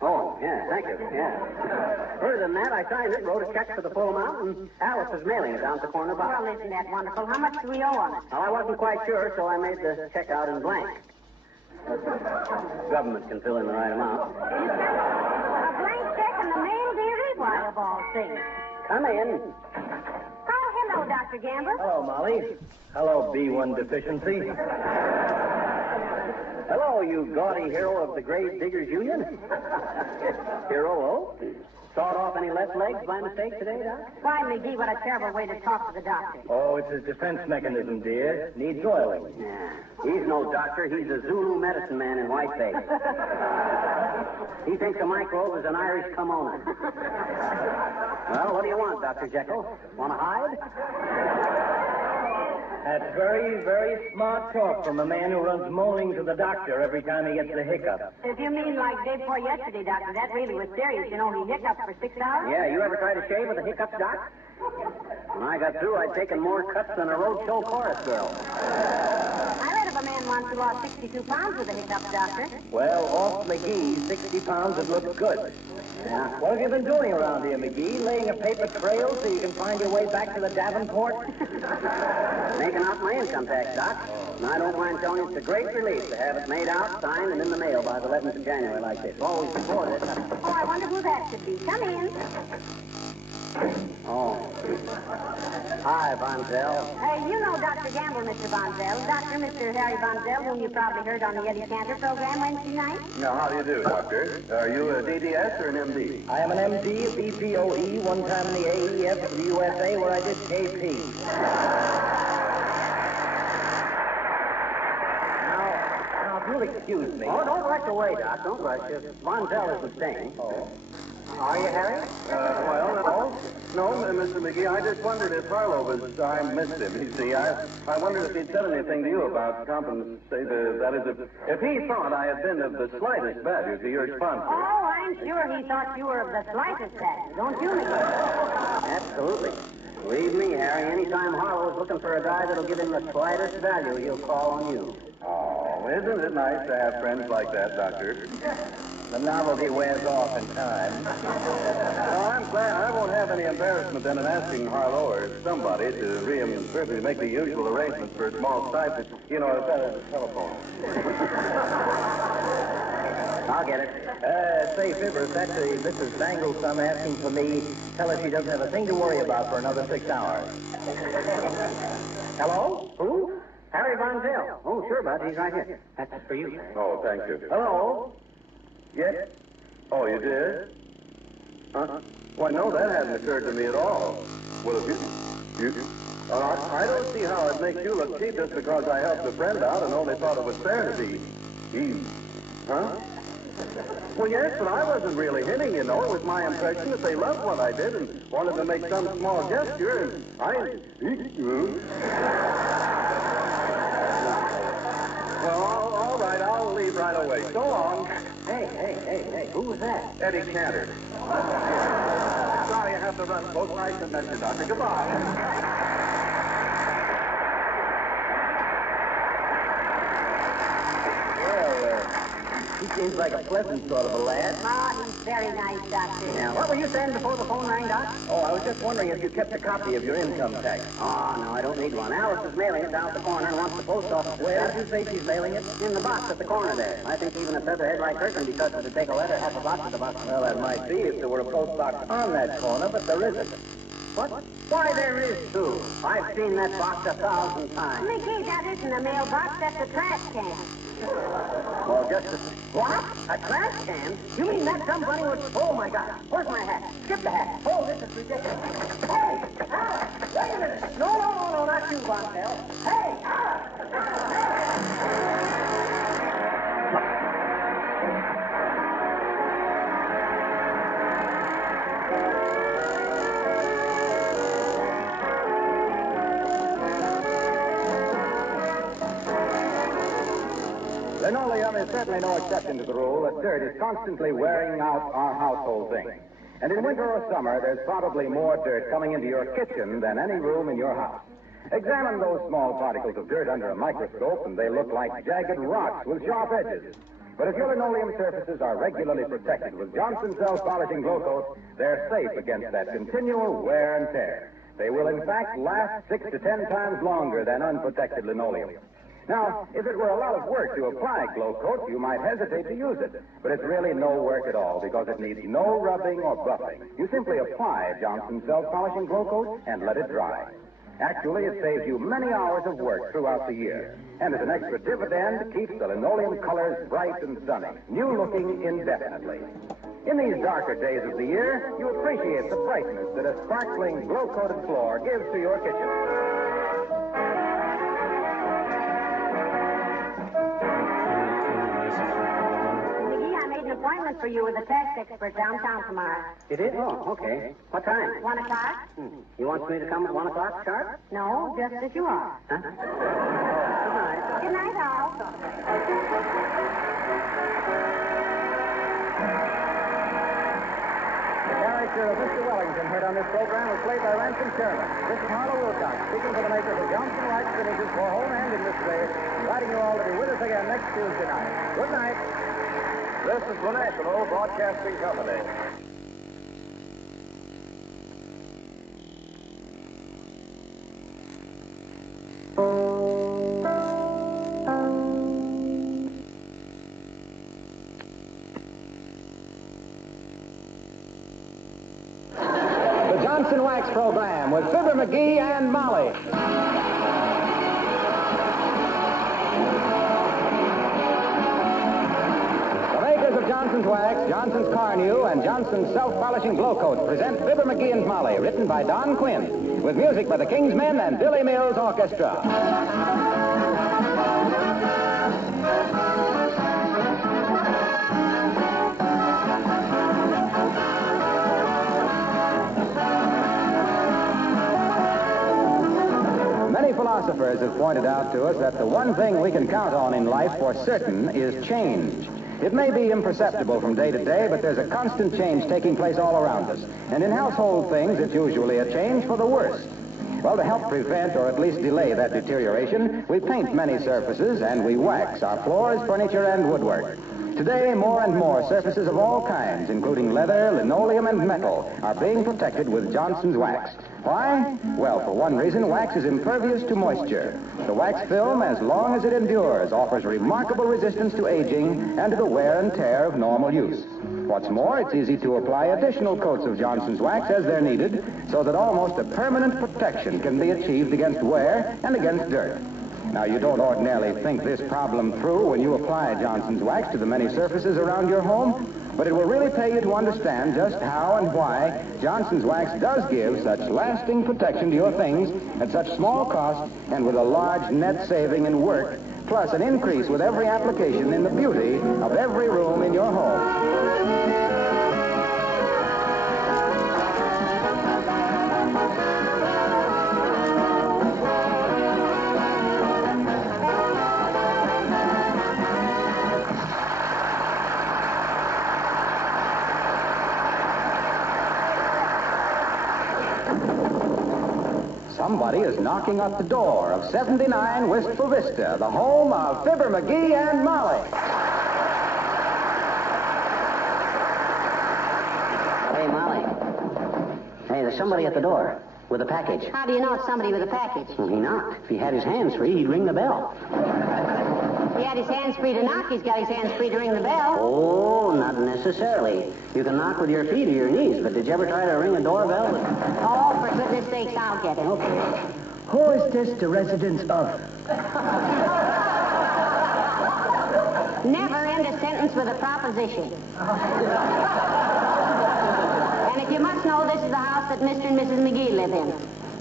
Oh, yeah, thank you, yeah. Further than that, I signed it and wrote a check for the full amount, and Alice is mailing it down at the corner box. Well, isn't that wonderful? How much do we owe on it? Well, I wasn't quite sure, so I made the check out in blank. Government can fill in the right amount. A blank check in the mail, dearie? Why, of all things. Come in. Oh, hello, Dr. Gamble. Hello, Molly. Hello, B1 deficiency. Hello, you gaudy hero of the Grave Diggers Union. Hero, oh? Sawed off any left legs by mistake today, Doc? Why, McGee, what a terrible way to talk to the doctor. Oh, it's his defense mechanism, dear. Needs oiling. Yeah. He's no doctor. He's a Zulu medicine man in whiteface. He thinks a microbe is an Irish kimono. Well, what do you want, Dr. Jekyll? Want to hide? That's very, very smart talk from a man who runs moaning to the doctor every time he gets the hiccup. If you mean like day before yesterday, Doctor, that really was serious. You know, he hiccuped for 6 hours. Yeah, you ever try to shave with a hiccup, Doc? When I got through, I'd taken more cuts than a roadshow chorus girl. I read of a man once who lost 62 pounds with a hiccup, Doctor. Well, off McGee, 60 pounds, it looks good. Yeah. What have you been doing around here, McGee? Laying a paper trail so you can find your way back to the Davenport? Making out my income tax, Doc. And I don't mind telling you it's a great relief to have it made out, signed, and in the mail by the 11th of January like this. Always before this. Oh, I wonder who that could be. Come in. Oh. Hi, Bonzel. You know Dr. Gamble, Mr. Bonzel. Mr. Harry Bonzel, whom you probably heard on the Eddie Cantor program Wednesday night. Now, how do you do, Doctor? Are you a DDS or an MD? I am an MD, a BPOE, one time in the AEF for the USA where I did KP. Now, if you'll excuse me. Oh, don't rush away, Doc. Don't rush. Bonzel is abstaining. Oh. Are you, Harry? No, Mr. McGee, I just wondered if Harlow was... I missed him, you see. I wondered if he'd said anything to you about that is, if he thought I had been of the slightest value to your sponsor. Oh, I'm sure he thought you were of the slightest value, don't you, McGee? Absolutely. Believe me, Harry, anytime Harlow is looking for a guy that'll give him the slightest value, he'll call on you. Oh, isn't it nice to have friends like that, Doctor? The novelty wears off in time. Well, I'm glad I won't have any embarrassment then in asking Harlow or somebody to reimburse me to make the usual arrangements for a small stipend. You know, a telephone. I'll get it. Say, Fibber, if that's Mrs. Bangle's son asking for me, tell her she doesn't have a thing to worry about for another 6 hours. Hello? Who? Harry Bonzel. Oh, sure, bud. He's right here. That's for you. Oh, thank you. Hello? Yes? Oh, you did? Why, no, that hadn't occurred to me at all. Well, if you I don't see how it makes you look cheap just because I helped a friend out and only thought it was fair to be... Huh? Well, yes, but I wasn't really hinting, you know. It was my impression that they loved what I did and wanted to make some small gesture, and Well, all right, I'll leave right away. So long. Hey, who was that? Eddie Cantor. Sorry I have to run, folks. Nice to meet you, Doctor. Goodbye. He seems like a pleasant sort of a lad. Oh, he's very nice, Doctor. Now, what were you saying before the phone rang, Doc? Oh, I was just wondering if you kept a copy of your income tax. Oh, no, I don't need one. Alice is mailing it down at the corner and wants the post office. Where did you say she's mailing it? In the box at the corner there. I think even a featherhead like her can be trusted to take a letter half a box at the box. Well, that might be if there were a post box on that corner, but there isn't. What? Why, there is, too. I've seen that box 1,000 times. McGee, that isn't a mailbox, that's a trash can. Well, just a... What? A trash can? You mean that somebody would... Oh, my God. Where's my hat? Skip the hat. Oh, this is ridiculous. Hey! Alice! Wait a minute! No, not you, Bonzel. Hey! Alice! Linoleum is certainly no exception to the rule that dirt is constantly wearing out our household things. And in winter or summer, there's probably more dirt coming into your kitchen than any room in your house. Examine those small particles of dirt under a microscope, and they look like jagged rocks with sharp edges. But if your linoleum surfaces are regularly protected with Johnson Self-Polishing Glow Coat, they're safe against that continual wear and tear. They will, in fact, last 6 to 10 times longer than unprotected linoleum. Now, if it were a lot of work to apply Glow Coat, you might hesitate to use it. But it's really no work at all because it needs no rubbing or buffing. You simply apply Johnson Self-Polishing Glow Coat and let it dry. Actually, it saves you many hours of work throughout the year. And as an extra dividend, keeps the linoleum colors bright and sunny, new-looking indefinitely. In these darker days of the year, you appreciate the brightness that a sparkling, glow-coated floor gives to your kitchen. McGee, I made an appointment for you with a tax expert downtown tomorrow. You did? Oh, okay. What time? 1 o'clock? You want me to come at 1 o'clock sharp? No, just as you are. Huh? Good night. Good night, all. The character of Mr. Wellington heard on this program was played by Ransom Sherman. This is Marlowe Wilcox, speaking for the makers of Johnson Wax Finishes for home and industry, inviting you all to be with us again next Tuesday night. Good night. This is the National Broadcasting Company. The Johnson Wax Program with Fibber McGee and Molly. Johnson's Wax, Johnson's Carnew, and Johnson's Self-Polishing Glow Coat present Fibber McGee and Molly, written by Don Quinn, with music by the King's Men and Billy Mills Orchestra. Many philosophers have pointed out to us that the one thing we can count on in life for certain is change. It may be imperceptible from day to day, but there's a constant change taking place all around us. And in household things, it's usually a change for the worse. Well, to help prevent or at least delay that deterioration, we paint many surfaces and we wax our floors, furniture, and woodwork. Today, more and more surfaces of all kinds, including leather, linoleum, and metal, are being protected with Johnson's Wax. Why? Well, for one reason, wax is impervious to moisture. The wax film, as long as it endures, offers remarkable resistance to aging and to the wear and tear of normal use. What's more, it's easy to apply additional coats of Johnson's Wax as they're needed, so that almost a permanent protection can be achieved against wear and against dirt. Now, you don't ordinarily think this problem through when you apply Johnson's Wax to the many surfaces around your home, but it will really pay you to understand just how and why Johnson's Wax does give such lasting protection to your things at such small cost and with a large net saving in work, plus an increase with every application in the beauty of every room in your home. Somebody is knocking at the door of 79 Wistful Vista, the home of Fibber McGee and Molly. Hey, Molly. Hey, there's somebody at the door with a package. How do you know it's somebody with a package? Well, he knocked. If he had his hands free, he'd ring the bell. He had his hands free to knock. He's got his hands free to ring the bell. Oh, not necessarily. You can knock with your feet or your knees, but did you ever try to ring a doorbell? Oh, for goodness sakes, I'll get it. Okay. Who is this the residence of? Never end a sentence with a proposition. And if you must know, this is the house that Mr. and Mrs. McGee live in.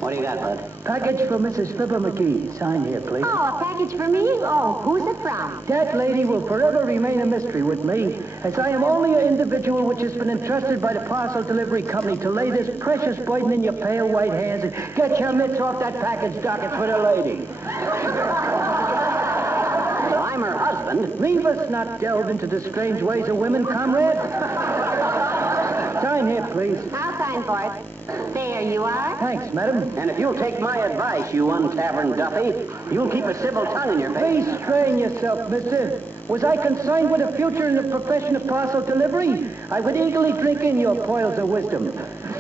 What do you got, Bud? Package for Mrs. Fibber McGee. Sign here, please. Oh, a package for me? Oh, who's it from? That lady will forever remain a mystery with me, as I am only an individual which has been entrusted by the parcel delivery company to lay this precious burden in your pale white hands and get your mitts off that package docket for the lady. I'm her husband. Leave us not delve into the strange ways of women, comrade. Sign here, please. I'll sign for it. There you are. Thanks, madam. And if you'll take my advice, you untaverned Duffy, you'll keep a civil tongue in your face. Please strain yourself, mister. Was I concerned with a future in the profession of parcel delivery, I would eagerly drink in your pearls of wisdom.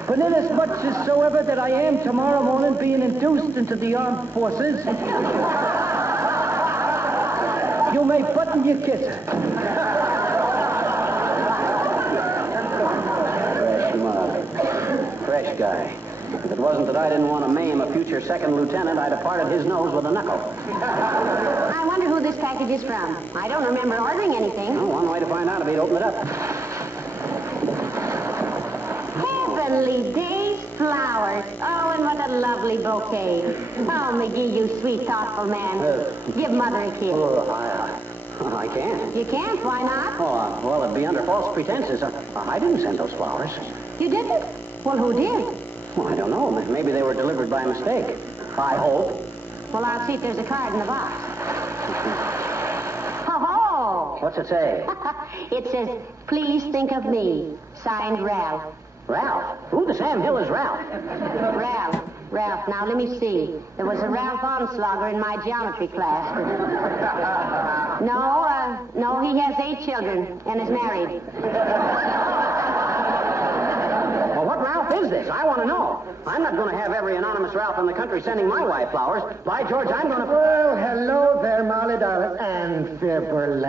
But inasmuch as soever that I am tomorrow morning being induced into the armed forces, you may button your kisser. Fresh mug. Fresh guy. If it wasn't that I didn't want to maim a future second lieutenant, I'd have parted his nose with a knuckle. I wonder who this package is from. I don't remember ordering anything. Well, one way to find out would be to open it up. Heavenly days, flowers. Oh, and what a lovely bouquet. Oh, McGee, you sweet, thoughtful man. Give Mother a kiss. I can't. You can't? Why not? Oh, well, it'd be under false pretenses. I didn't send those flowers. You didn't? Well, who did? Well, I don't know. Maybe they were delivered by mistake. I hope. Well, I'll see if there's a card in the box. Ho-ho! What's it say? It says, please think of me. Signed, Ralph. Ralph? Who the Sam Hill is Ralph? Ralph. Now, let me see. There was a Ralph Onslauger in my geometry class. No, he has 8 children and is married. Well, what Ralph is this? I want to know. I'm not going to have every anonymous Ralph in the country sending my wife flowers. By George, I'm going to... Well, hello there, Molly, darling. And Fibber,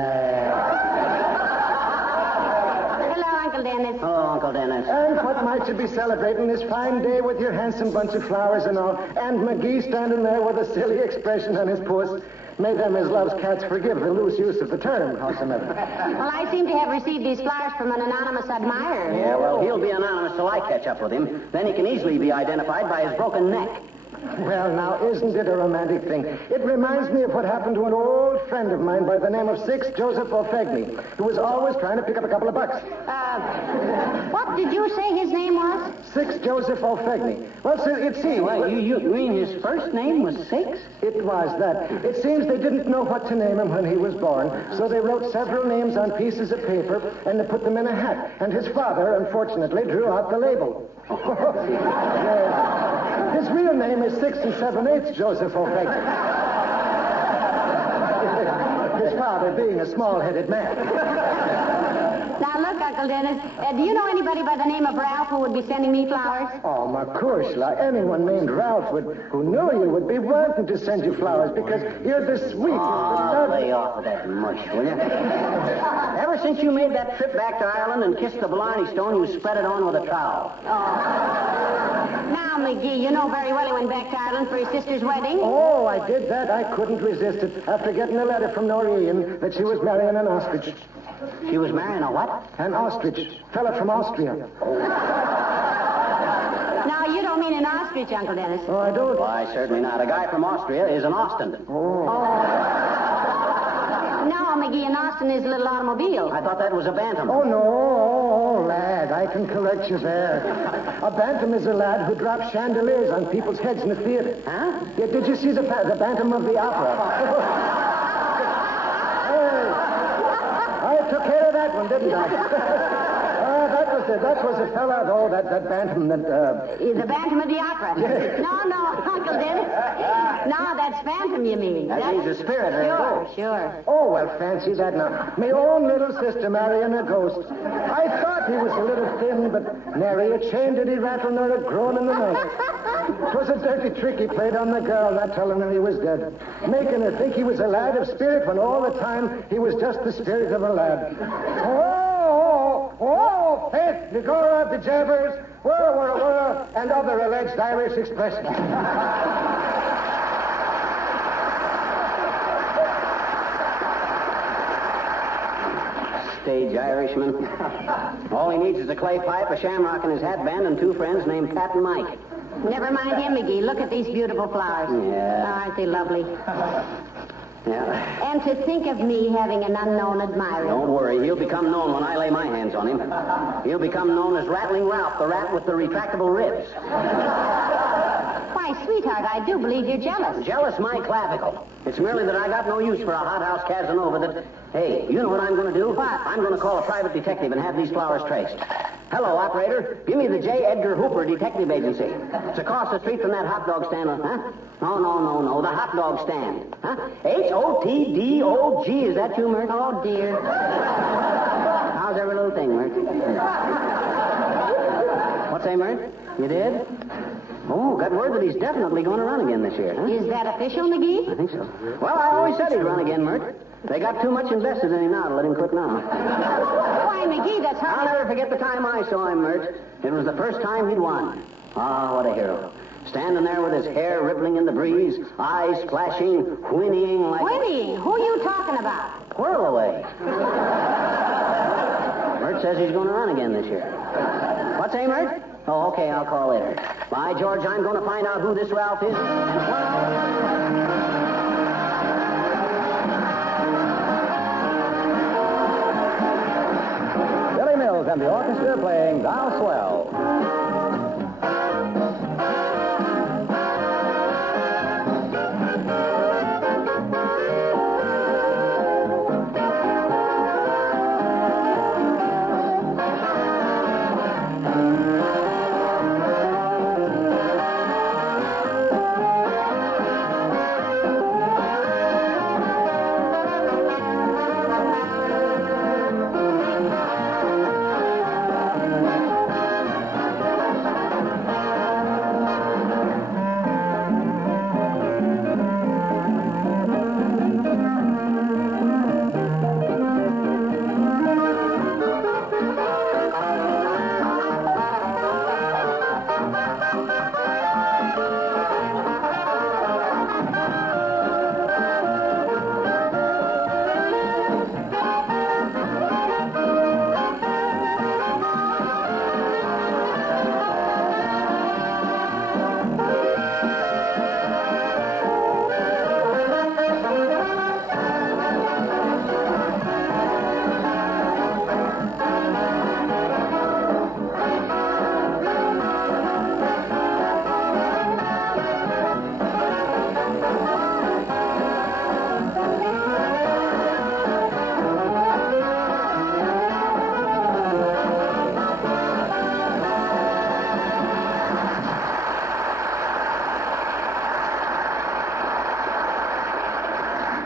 Uncle Dennis. Hello, Uncle Dennis. And what might you be celebrating this fine day with your handsome bunch of flowers and all? And McGee standing there with a silly expression on his puss. May them his love's cats forgive the loose use of the term, howsoever. Well, I seem to have received these flowers from an anonymous admirer. Yeah, well, he'll be anonymous till I catch up with him. Then he can easily be identified by his broken neck. Well, now, isn't it a romantic thing? It reminds me of what happened to an old friend of mine by the name of Six Joseph O'Fegney, who was always trying to pick up a couple of bucks. What did you say his name was? Six Joseph O'Fegney. Well, sir, it seems... Well, you mean his first name was Six? It was that. It seems they didn't know what to name him when he was born, so they wrote several names on pieces of paper, and they put them in a hat. And his father, unfortunately, drew out the label. His real name is 6 7/8 Joseph O'Fegney. His father being a small-headed man. Now, look, Uncle Dennis, do you know anybody by the name of Ralph who would be sending me flowers? Oh, my course, anyone named Ralph who knew you would be wanting to send you flowers because you're the sweetest. Oh, lay off of that mush, will you? Ever since you made that trip back to Ireland and kissed the Blarney Stone, you spread it on with a trowel. Now, McGee, you know very well he went back to Ireland for his sister's wedding. Oh, I did that. I couldn't resist it after getting a letter from Noreen that she was marrying an ostrich. She was marrying a what? An ostrich. Fella from Austria. Now, you don't mean an ostrich, Uncle Dennis. Oh, I don't? Why, certainly not. A guy from Austria is an Austin. No, McGee, an Austin is a little automobile. I thought that was a bantam. Oh, no. Oh, lad, I can correct you there. A bantam is a lad who drops chandeliers on people's heads in the theater. Huh? Yeah, did you see the Bantam of the Opera? I took care of that one, didn't I? That was a fella, though, that bantam that, The Bantam of the Opera. Yes. No, Uncle Dennis. No, that's Phantom, you mean. That means a spirit or a ghost. Sure. Oh, well, fancy that now. My own little sister marrying a ghost. I thought he was a little thin, but nary a chain did he rattle nor a groan in the night. It was a dirty trick he played on the girl, not telling her he was dead. Making her think he was a lad of spirit when all the time he was just the spirit of a lad. Faith, Negora, the Jabbers, were, and other alleged Irish expressions. Stage Irishman. All he needs is a clay pipe, a shamrock in his hatband, and 2 friends named Pat and Mike. Never mind him, McGee. Look at these beautiful flowers. Yeah. Oh, aren't they lovely? Yeah. And to think of me having an unknown admirer. Don't worry. He'll become known when I lay my hands on him. He'll become known as Rattling Ralph, the rat with the retractable ribs. Why, sweetheart, I do believe you're jealous. Jealous my clavicle. It's merely that I got no use for a hothouse Casanova that... Hey, you know what I'm going to do? What? I'm going to call a private detective and have these flowers traced. Hello, operator. Give me the J. Edgar Hooper Detective Agency. It's across the street from that hot dog stand, huh? No. The hot dog stand. Huh? Hotdog. Is that you, Mert? Oh, dear. How's every little thing, Mert? What's that, Mert? You did? Oh, got word that he's definitely going to run again this year, huh? Is that official, McGee? I think so. Well, I always said he'd run again, Mert. They got too much invested in him now to let him quit now. Why, McGee, that's hardly... I'll never forget the time I saw him, Mert. It was the first time he'd won. Ah, what a hero. Standing there with his hair rippling in the breeze, eyes flashing, whinnying like... Whinnying? Who are you talking about? Whirl away. Mert says he's going to run again this year. What's that, Mert? Oh, okay, I'll call later. By George, I'm going to find out who this Ralph is. Billy Mills and the orchestra playing Thou Swell.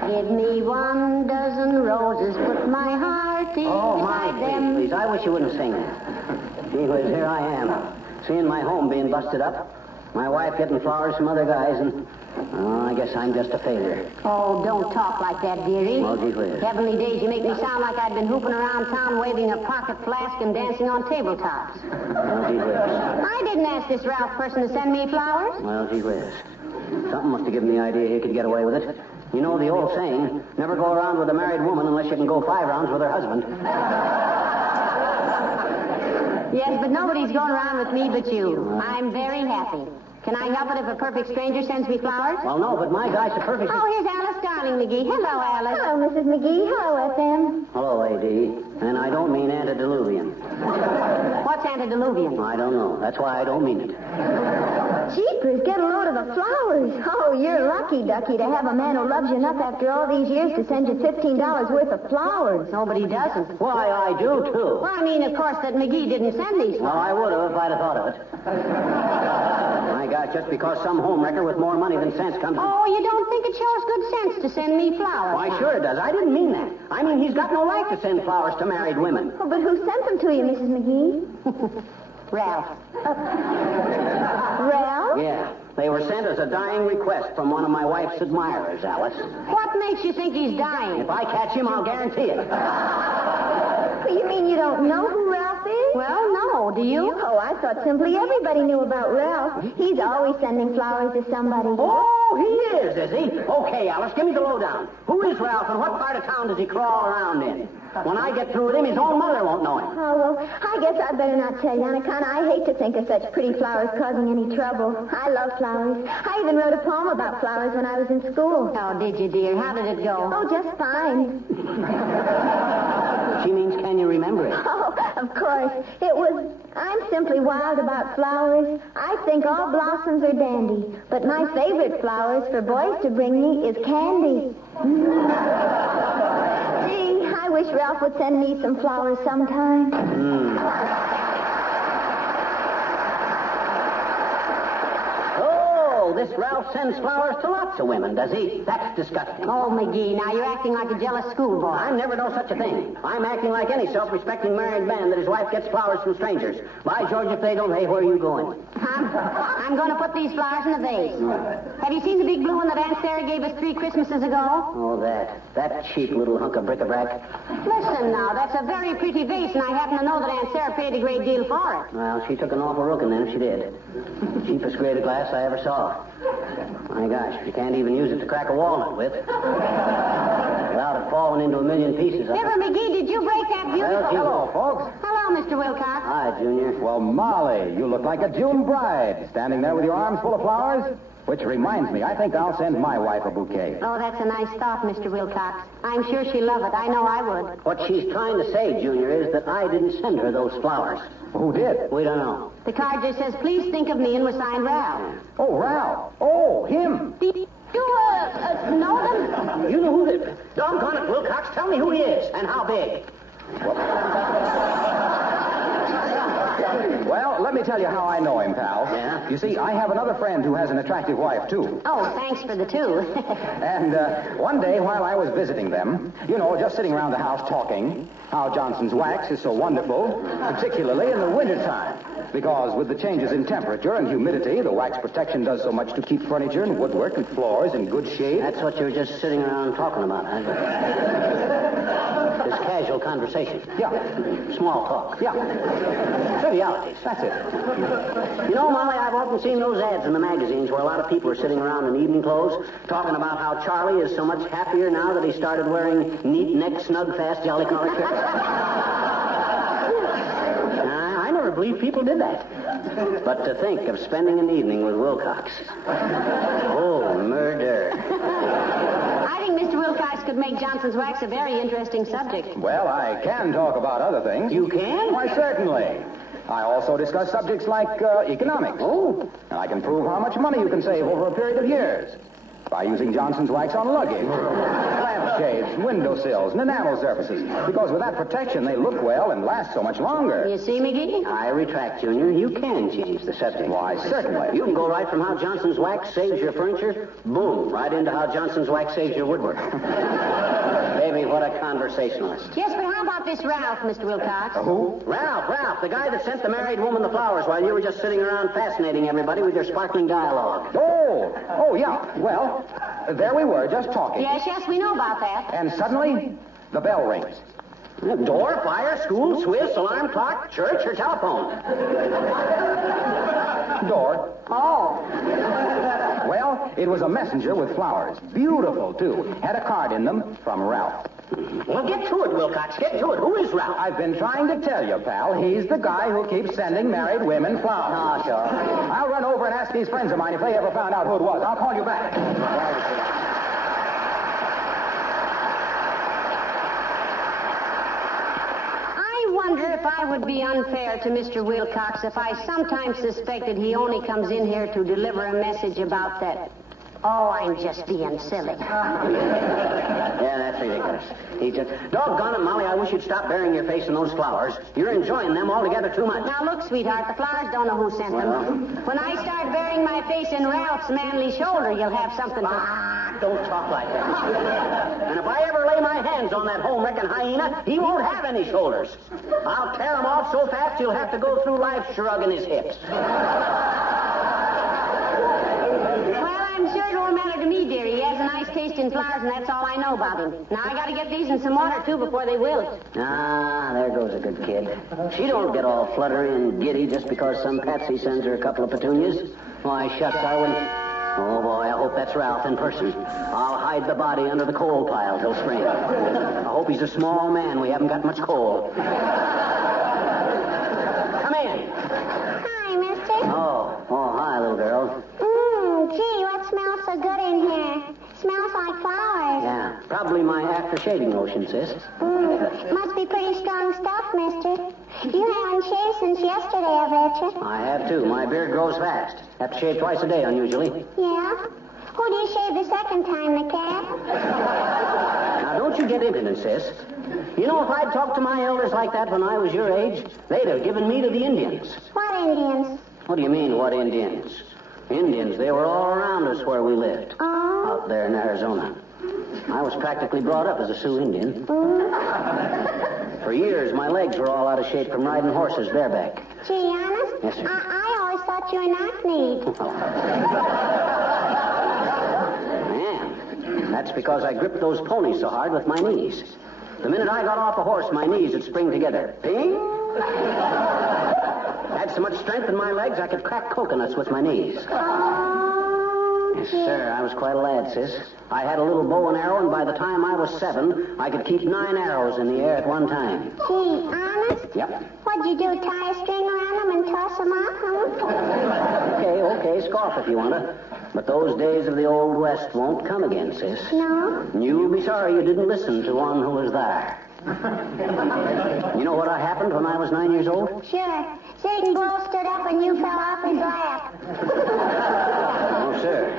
Give me 1 dozen roses, put my heart in Oh, beside my, them. please. I wish you wouldn't sing that. Gee whiz, here I am, seeing my home being busted up, my wife getting flowers from other guys, and I guess I'm just a failure. Oh, don't talk like that, dearie. Well, gee whiz. Heavenly days, you make me sound like I'd been hooping around town waving a pocket flask and dancing on tabletops. Well, gee whiz. I didn't ask this Ralph person to send me flowers. Well, gee whiz. Something must have given the idea he could get away with it. You know the old saying, never go around with a married woman unless you can go 5 rounds with her husband. Yes, but nobody's going around with me but you. I'm very happy. Can I help it if a perfect stranger sends me flowers? Well, no, but my guy's a perfect... Oh, here's Alice Darling McGee. Hello, Alice. Hello, Mrs. McGee. Hello, FM. Hello, A.D. And I don't mean antediluvian. What's antediluvian? I don't know. That's why I don't mean it. Jeepers, get a load of the flowers. Oh, you're lucky, Ducky, to have a man who loves you enough after all these years to send you $15 worth of flowers. Nobody doesn't. Why, I do, too. Well, I mean, of course, that McGee didn't send these Well, I would have if I'd have thought of it. My God, just because some homewrecker with more money than sense comes... Oh, you don't think it shows good sense to send me flowers? Why, sure it does. I didn't mean that. I mean, he's got no right to send flowers to married women. Oh, but who sent them to you, Mrs. McGee? Ralph. Ralph? Yeah. They were sent as a dying request from one of my wife's admirers, Alice. What makes you think he's dying? If I catch him, I'll guarantee it. You mean you don't know who Ralph is? Well, no. Do you? Oh, I thought simply everybody knew about Ralph. He's always sending flowers to somebody. Oh, he is he? Okay, Alice, give me the lowdown. Who is Ralph, and what part of town does he crawl around in? When I get through with him, his own mother won't know him. Oh, well, I guess I'd better not tell you, on account I hate to think of such pretty flowers causing any trouble. I love flowers. I even wrote a poem about flowers when I was in school. Oh, did you, dear? How did it go? Oh, just fine. She means, can you remember it? Oh, of course. It was, I'm simply wild about flowers. I think all blossoms are dandy, but my favorite flowers for boys to bring me is candy. Gee, I wish Ralph would send me some flowers sometime. Oh, this Ralph sends flowers to lots of women, does he? That's disgusting. Oh, McGee, now you're acting like a jealous schoolboy. I never know such a thing. I'm acting like any self-respecting married man that his wife gets flowers from strangers. By George, if they don't, hey, where are you going? I'm going to put these flowers in a vase. Have you seen the big blue one that Aunt Sarah gave us 3 Christmases ago? Oh, that cheap little hunk of bric-a-brac. Listen now, that's a very pretty vase, and I happen to know that Aunt Sarah paid a great deal for it. Well, she took an awful rooking then if she did. Cheapest grade of glass I ever saw. My gosh, you can't even use it to crack a walnut with. Without it falling into a million pieces. Fibber McGee, did you break that beautiful... Well, hello, folks. Hello, Hello, Mr. Wilcox. Hi, Junior. Well, Molly, you look like a June bride, standing there with your arms full of flowers. Which reminds me, I think I'll send my wife a bouquet. Oh, that's a nice thought, Mr. Wilcox. I'm sure she'll love it. I know I would. What she's trying to say, Junior, is that I didn't send her those flowers. Who did? We don't know. The card just says, please think of me, and was signed Ralph. Oh, Ralph. Oh, him. Do you know them? You know who the... Doggone it, Wilcox. Tell me who he is and how big. Well, let me tell you how I know him, pal. Yeah? You see, I have another friend who has an attractive wife, too. Oh, thanks for the two. And one day, while I was visiting them, you know, just sitting around the house talking, how Johnson's wax is so wonderful, particularly in the wintertime. Because with the changes in temperature and humidity, the wax protection does so much to keep furniture and woodwork and floors in good shape. That's what you were just sitting around talking about, huh? This casual conversation. Yeah. Small talk. Yeah. Trivialities. That's it. You know, Molly, I've often seen those ads in the magazines where a lot of people are sitting around in evening clothes talking about how Charlie is so much happier now that he started wearing neat neck, snug, fast, jolly collar shirts. I never believed people did that. But to think of spending an evening with Wilcox. Oh, murder. I think Mr. Wilcox could make Johnson's wax a very interesting subject. Well, I can talk about other things. You can? Why, certainly. I also discuss subjects like economics. Oh. And I can prove how much money you can save over a period of years by using Johnson's wax on luggage, lampshades, windowsills, and enamel surfaces. Because with that protection, they look well and last so much longer. You see, McGee? I retract, Junior. You can change the subject. Why, certainly. You can go right from how Johnson's wax saves your furniture, boom, right into how Johnson's wax saves your woodwork. Baby, what a conversationalist. Yes, but how about this Ralph, Mr. Wilcox? Who? Ralph, the guy that sent the married woman the flowers while you were just sitting around fascinating everybody with your sparkling dialogue. Oh, yeah. Well, there we were, just talking. Yes, we know about that. And suddenly, the bell rings. Door, fire, school, Swiss, alarm clock, church, or telephone? Door. Oh. Well, it was a messenger with flowers. Beautiful, too. Had a card in them from Ralph. Well, get to it, Wilcox. Get to it. Who is Ralph? I've been trying to tell you, pal. He's the guy who keeps sending married women flowers. Oh, sure. I'll run over and ask these friends of mine if they ever found out who it was. I'll call you back. I wonder if I would be unfair to Mr. Wilcox if I sometimes suspected he only comes in here to deliver a message about that. Oh, I'm just being silly. Yeah, that's ridiculous. He just... Doggone it, Molly, I wish you'd stop burying your face in those flowers. You're enjoying them altogether too much. Now, look, sweetheart, the flowers don't know who sent them. When I start burying my face in Ralph's manly shoulder, you'll have something to... Don't talk like that. And if I ever lay my hands on that home-wrecking hyena, he won't have any shoulders. I'll tear him off so fast he'll have to go through life shrugging his hips. I'm sure it won't matter to me, dearie. He has a nice taste in flowers, and that's all I know about him. Now, I gotta get these in some water, too, before they wilt. Ah, there goes a good kid. She don't get all fluttery and giddy just because some patsy sends her a couple of petunias. Why, shucks, I wouldn't... Oh, boy, I hope that's Ralph in person. I'll hide the body under the coal pile till spring. I hope he's a small man. We haven't got much coal. Come in. Hi, mister. Oh, hi, little girl. Gee, what smells so good in here? Smells like flowers. Yeah, probably my after-shaving lotion, sis. Must be pretty strong stuff, mister. You haven't shaved since yesterday, I betcha. I have, too. My beard grows fast. Have to shave twice a day, unusually. Yeah? Who do you shave the second time, the cat? Now, don't you get impudent, sis. You know, if I'd talked to my elders like that when I was your age, they'd have given me to the Indians. What Indians? What do you mean, what Indians? Indians, they were all around us where we lived. Oh? Out there in Arizona. I was practically brought up as a Sioux Indian. For years, my legs were all out of shape from riding horses bareback. Gee, honest? Yes, sir. I always thought you were knock-kneed. Man, that's because I gripped those ponies so hard with my knees. The minute I got off a horse, my knees would spring together. Ping! Had so much strength in my legs, I could crack coconuts with my knees. Yes, sir, I was quite a lad, sis. I had a little bow and arrow, and by the time I was 7, I could keep 9 arrows in the air at one time. Gee, honest? Yep. Where What'd you do, tie a string around them and toss them off, huh? Okay, scoff if you want to. But those days of the Old West won't come again, sis. No? And you'll be sorry you didn't listen to one who was there. You know what happened when I was 9 years old? Sure. Satan Bull stood up and you fell off his lap. No, sir.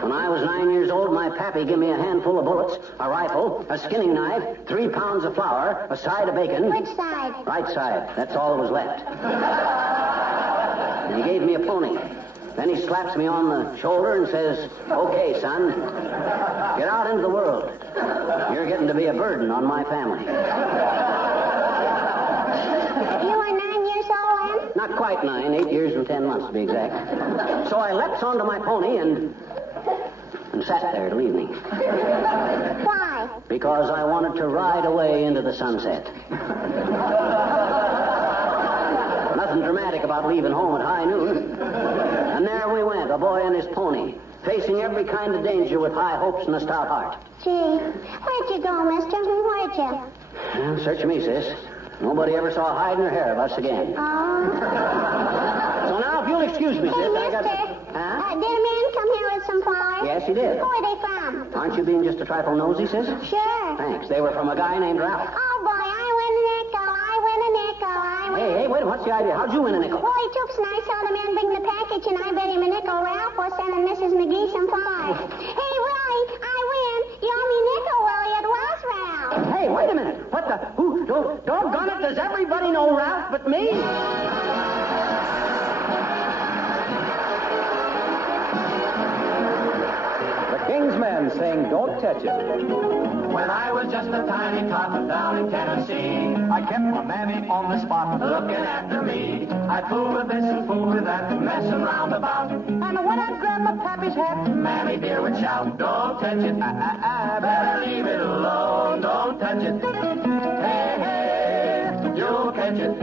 When I was 9 years old, my pappy gave me a handful of bullets, a rifle, a skinning knife, 3 pounds of flour, a side of bacon. Which side? Right side. That's all that was left. And he gave me a pony. Then he slaps me on the shoulder and says, "Okay, son, get out into the world. You're getting to be a burden on my family." You were 9 years old then? Not quite 9, 8 years and 10 months to be exact. So I leapt onto my pony and sat there till evening. Why? Because I wanted to ride away into the sunset. Nothing dramatic about leaving home at high noon. And there we went, a boy and his pony, facing every kind of danger with high hopes and a stout heart. Gee, where'd you go, mister? Where'd you? Well, search me, sis. Nobody ever saw a hide nor hair of us again. Oh. So now, if you'll excuse me, sis, Hey, I got... mister, did a man come here with some flowers? Yes, he did. Who are they from? Aren't you being just a trifle nosy, sis? Sure. Thanks. They were from a guy named Ralph. Oh, boy, I win a nickel. Hey, wait, what's the idea? How'd you win a nickel? Well, he took and I saw the man bring the package, and I bet him a nickel. Ralph was sending Mrs. McGee some flowers. Hey, Willie, I win. You owe me a nickel, Willie. It was Ralph. Hey, wait a minute. What the? Who? Doggone it, does everybody know Ralph but me? The King's Men sing Don't Touch It. When I was just a tiny tot down in Tennessee, I kept my mammy on the spot looking after me. I'd fool with this and fool with that, messing round about. And when I'd grab my pappy's hat, Mammy dear would shout, "Don't touch it, better leave it alone, don't touch it. Hey, hey, you'll catch it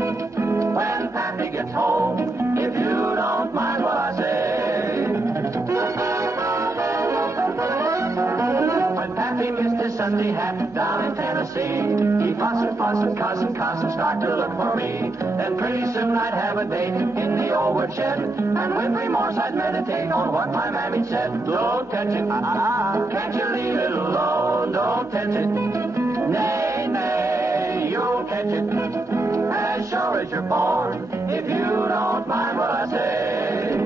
when Pappy gets home, if you don't mind what I say." When Pappy missed his Sunday hat down in Tennessee, he fuss, cuss, start to look for me. Then pretty soon I'd have a date in the old woodshed, and with remorse I'd meditate on what my mammy said. Don't touch it, can't you leave it alone? Don't touch it, nay, nay, you'll catch it, as sure as you're born, if you don't mind what I say.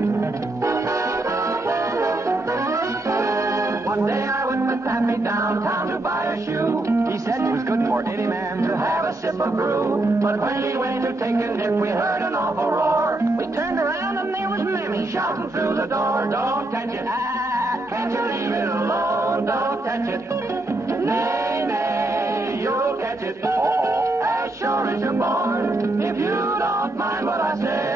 One day I went with Pappy downtown to buy a shoe. He said it was good for any man to have a sip of brew. But when he went to take a nip, we heard an awful roar. We turned around and there was Mammy shouting through the door. Don't touch it, can't you leave it alone? Don't touch it, nay, nay, you'll catch it, as sure as you're born, if you don't mind what I say.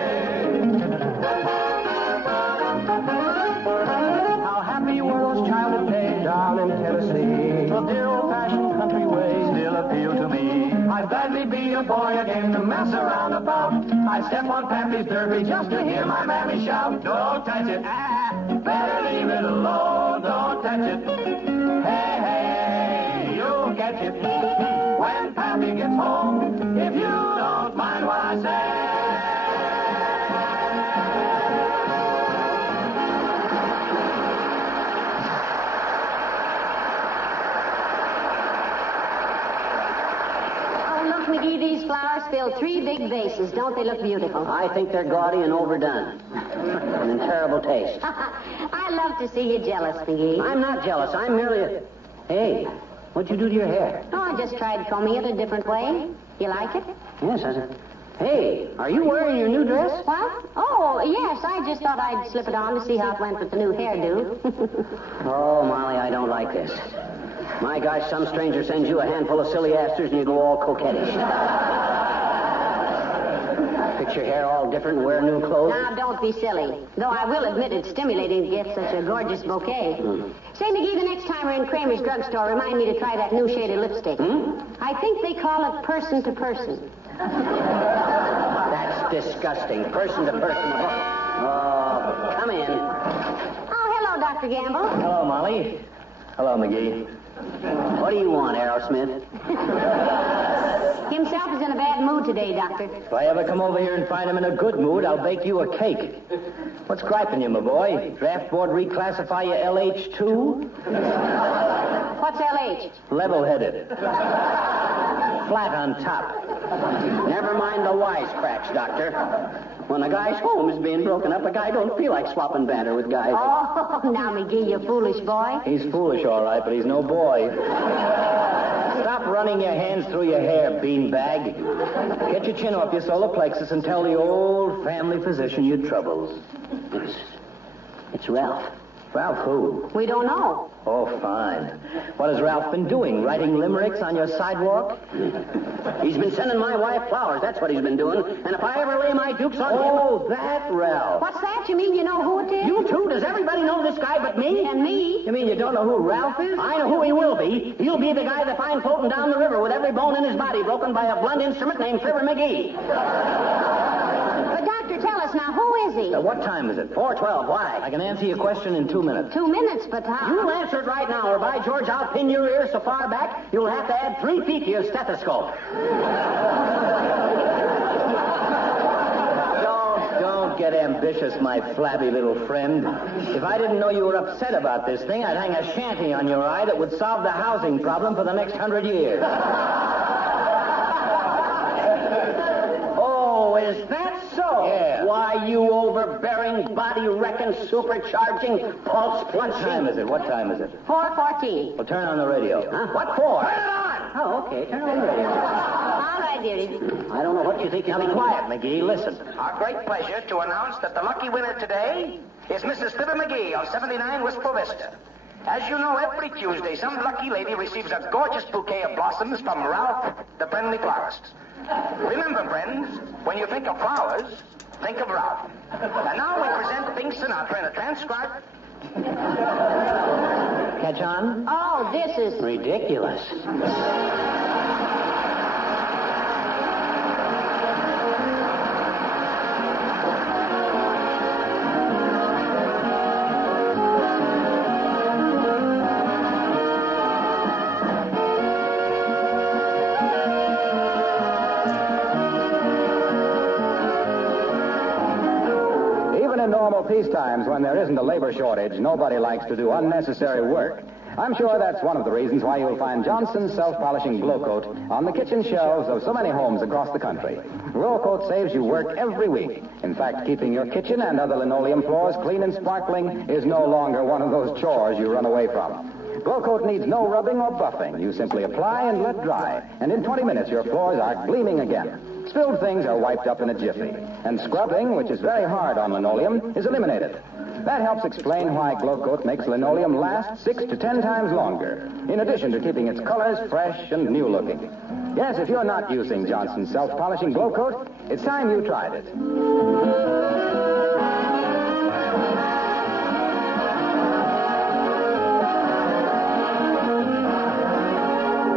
How happy were those childhood days down in Tennessee. The dear old-fashioned country ways still appeal to me. I'd gladly be a boy again to mess around about. I'd step on Pappy's derby just to hear my mammy shout. Don't touch it, better leave it alone. Don't touch it, hey, hey, you'll catch it when Pappy gets home, if you don't mind what I say. McGee, these flowers fill 3 big vases. Don't they look beautiful? I think they're gaudy and overdone. And in terrible taste. I love to see you jealous, McGee. I'm not jealous. I'm merely a... Hey, what'd you do to your hair? Oh, I just tried combing it a different way. You like it? Yes, I said... Hey, are you wearing your new dress? What? Oh, yes. I just thought I'd slip it on to see how it went with the new hairdo. Oh, Molly, I don't like this. My gosh, some stranger sends you a handful of silly asters and you go all coquettish. Fix your hair all different and wear new clothes. Now, don't be silly. Though I will admit it's stimulating to get such a gorgeous bouquet. Say, McGee, the next time we're in Kramer's drugstore, remind me to try that new shade of lipstick. I think they call it person to person. That's disgusting. Person to person. Oh, come in. Oh, hello, Dr. Gamble. Hello, Molly. Hello, McGee. What do you want, Aerosmith? Himself is in a bad mood mood today, Doctor. If I ever come over here and find him in a good mood, I'll bake you a cake. What's griping you, my boy? Draft board reclassify you LH2? What's LH? Level-headed. Flat on top. Never mind the wisecracks, Doctor. When a guy's home is being broken up, a guy don't feel like swapping banter with guys. Oh, now, McGee, you foolish boy. He's foolish, all right, but he's no boy. Stop running your hands through your hair, beanbag. Get your chin off your solar plexus and tell the old family physician your troubles. It's Ralph. Ralph who? We don't know. Oh, fine. What has Ralph been doing? Writing limericks on your sidewalk? He's been sending my wife flowers. That's what he's been doing. And if I ever lay my dukes on him... Oh, that Ralph. What's that? You mean you know who it is? You too? Does everybody know this guy but me? And me? You mean you don't know who Ralph is? I know who he will be. He'll be the guy they find floating down the river with every bone in his body broken by a blunt instrument named Fibber McGee. But, Doctor, tell us now, who is he? What time is it? 4:12. Why? I can answer your question in 2 minutes. 2 minutes, but how? You'll answer it right now, or by George, I'll pin your ear so far back, you'll have to add 3 feet to your stethoscope. Don't get ambitious, my flabby little friend. If I didn't know you were upset about this thing, I'd hang a shanty on your eye that would solve the housing problem for the next 100 years. Oh, is that so? Yeah. Why, you overbearing, body-wrecking, supercharging, pulse-plunging... What time is it? What time is it? 4:14. Well, turn on the radio. Huh? What for? Turn it on! Oh, okay. Turn on the radio. All right, dearie. I don't know what you think you're... Now, be quiet, McGee. Listen. Our great pleasure to announce that the lucky winner today is Mrs. Fibber McGee of 79 Wistful Vista. As you know, every Tuesday, some lucky lady receives a gorgeous bouquet of blossoms from Ralph, the friendly florist. Remember, friends, when you think of flowers, think of Ralph. And now we present Pink Sinatra in a transcribed... Catch on? Oh, this is... Ridiculous. Peace times, when there isn't a labor shortage, nobody likes to do unnecessary work. I'm sure that's one of the reasons why you'll find Johnson's self-polishing glow coat on the kitchen shelves of so many homes across the country. Glow coat saves you work every week. In fact, keeping your kitchen and other linoleum floors clean and sparkling is no longer one of those chores you run away from. Glow coat needs no rubbing or buffing. You simply apply and let dry, and in 20 minutes your floors are gleaming again. Spilled things are wiped up in a jiffy, and scrubbing, which is very hard on linoleum, is eliminated. That helps explain why Glow Coat makes linoleum last 6 to 10 times longer, in addition to keeping its colors fresh and new-looking. Yes, if you're not using Johnson's self-polishing Glow Coat, it's time you tried it.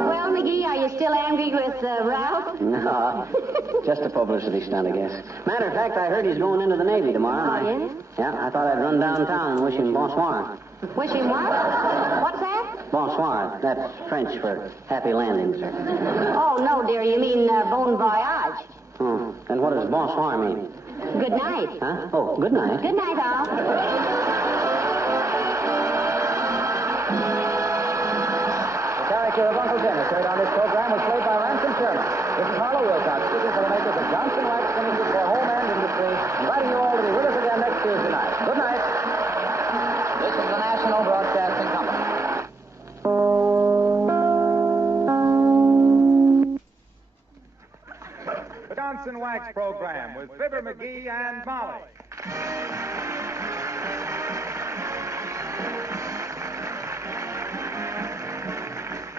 Well, McGee, are you still angry with Ralph? No, just a publicity stunt, I guess. Matter of fact, I heard he's going into the Navy tomorrow. Oh, yeah? Yeah, I thought I'd run downtown and wish him bonsoir. Wish him what? What's that? Bonsoir. That's French for happy landing, sir. Oh, no, dear. You mean bon voyage. Oh, and what does bonsoir mean? Good night. Huh? Oh, good night. Good night, all. The character of Uncle Dennis heard on this program was played by Ransom Sherman. This is Harlow Wilcox speaking for the makers of Johnson Wax Finishes for Home and Industry, inviting you all to be with us again next Tuesday night. Good night. This is the National Broadcasting Company. The Johnson Wax Program with Fibber McGee and Molly.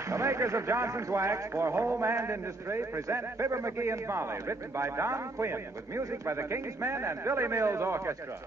The makers of Johnson's Wax for Home and Industry present Fibber McGee and Molly, written by Don Quinn, with music by the King's Men and Billy Mills Orchestra.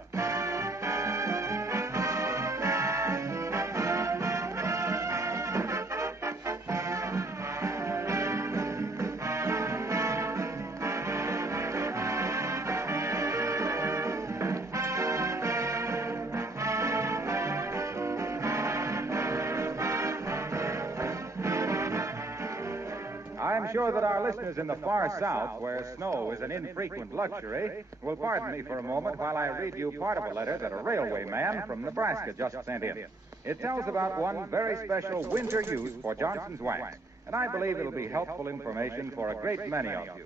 I'm sure that our listeners in the far south, where snow is an infrequent luxury, will pardon me for a moment while I read you part of a letter that a railway man from Nebraska just sent in. It tells about one very special winter use for Johnson's wax, and I believe it'll be helpful information for a great many of you.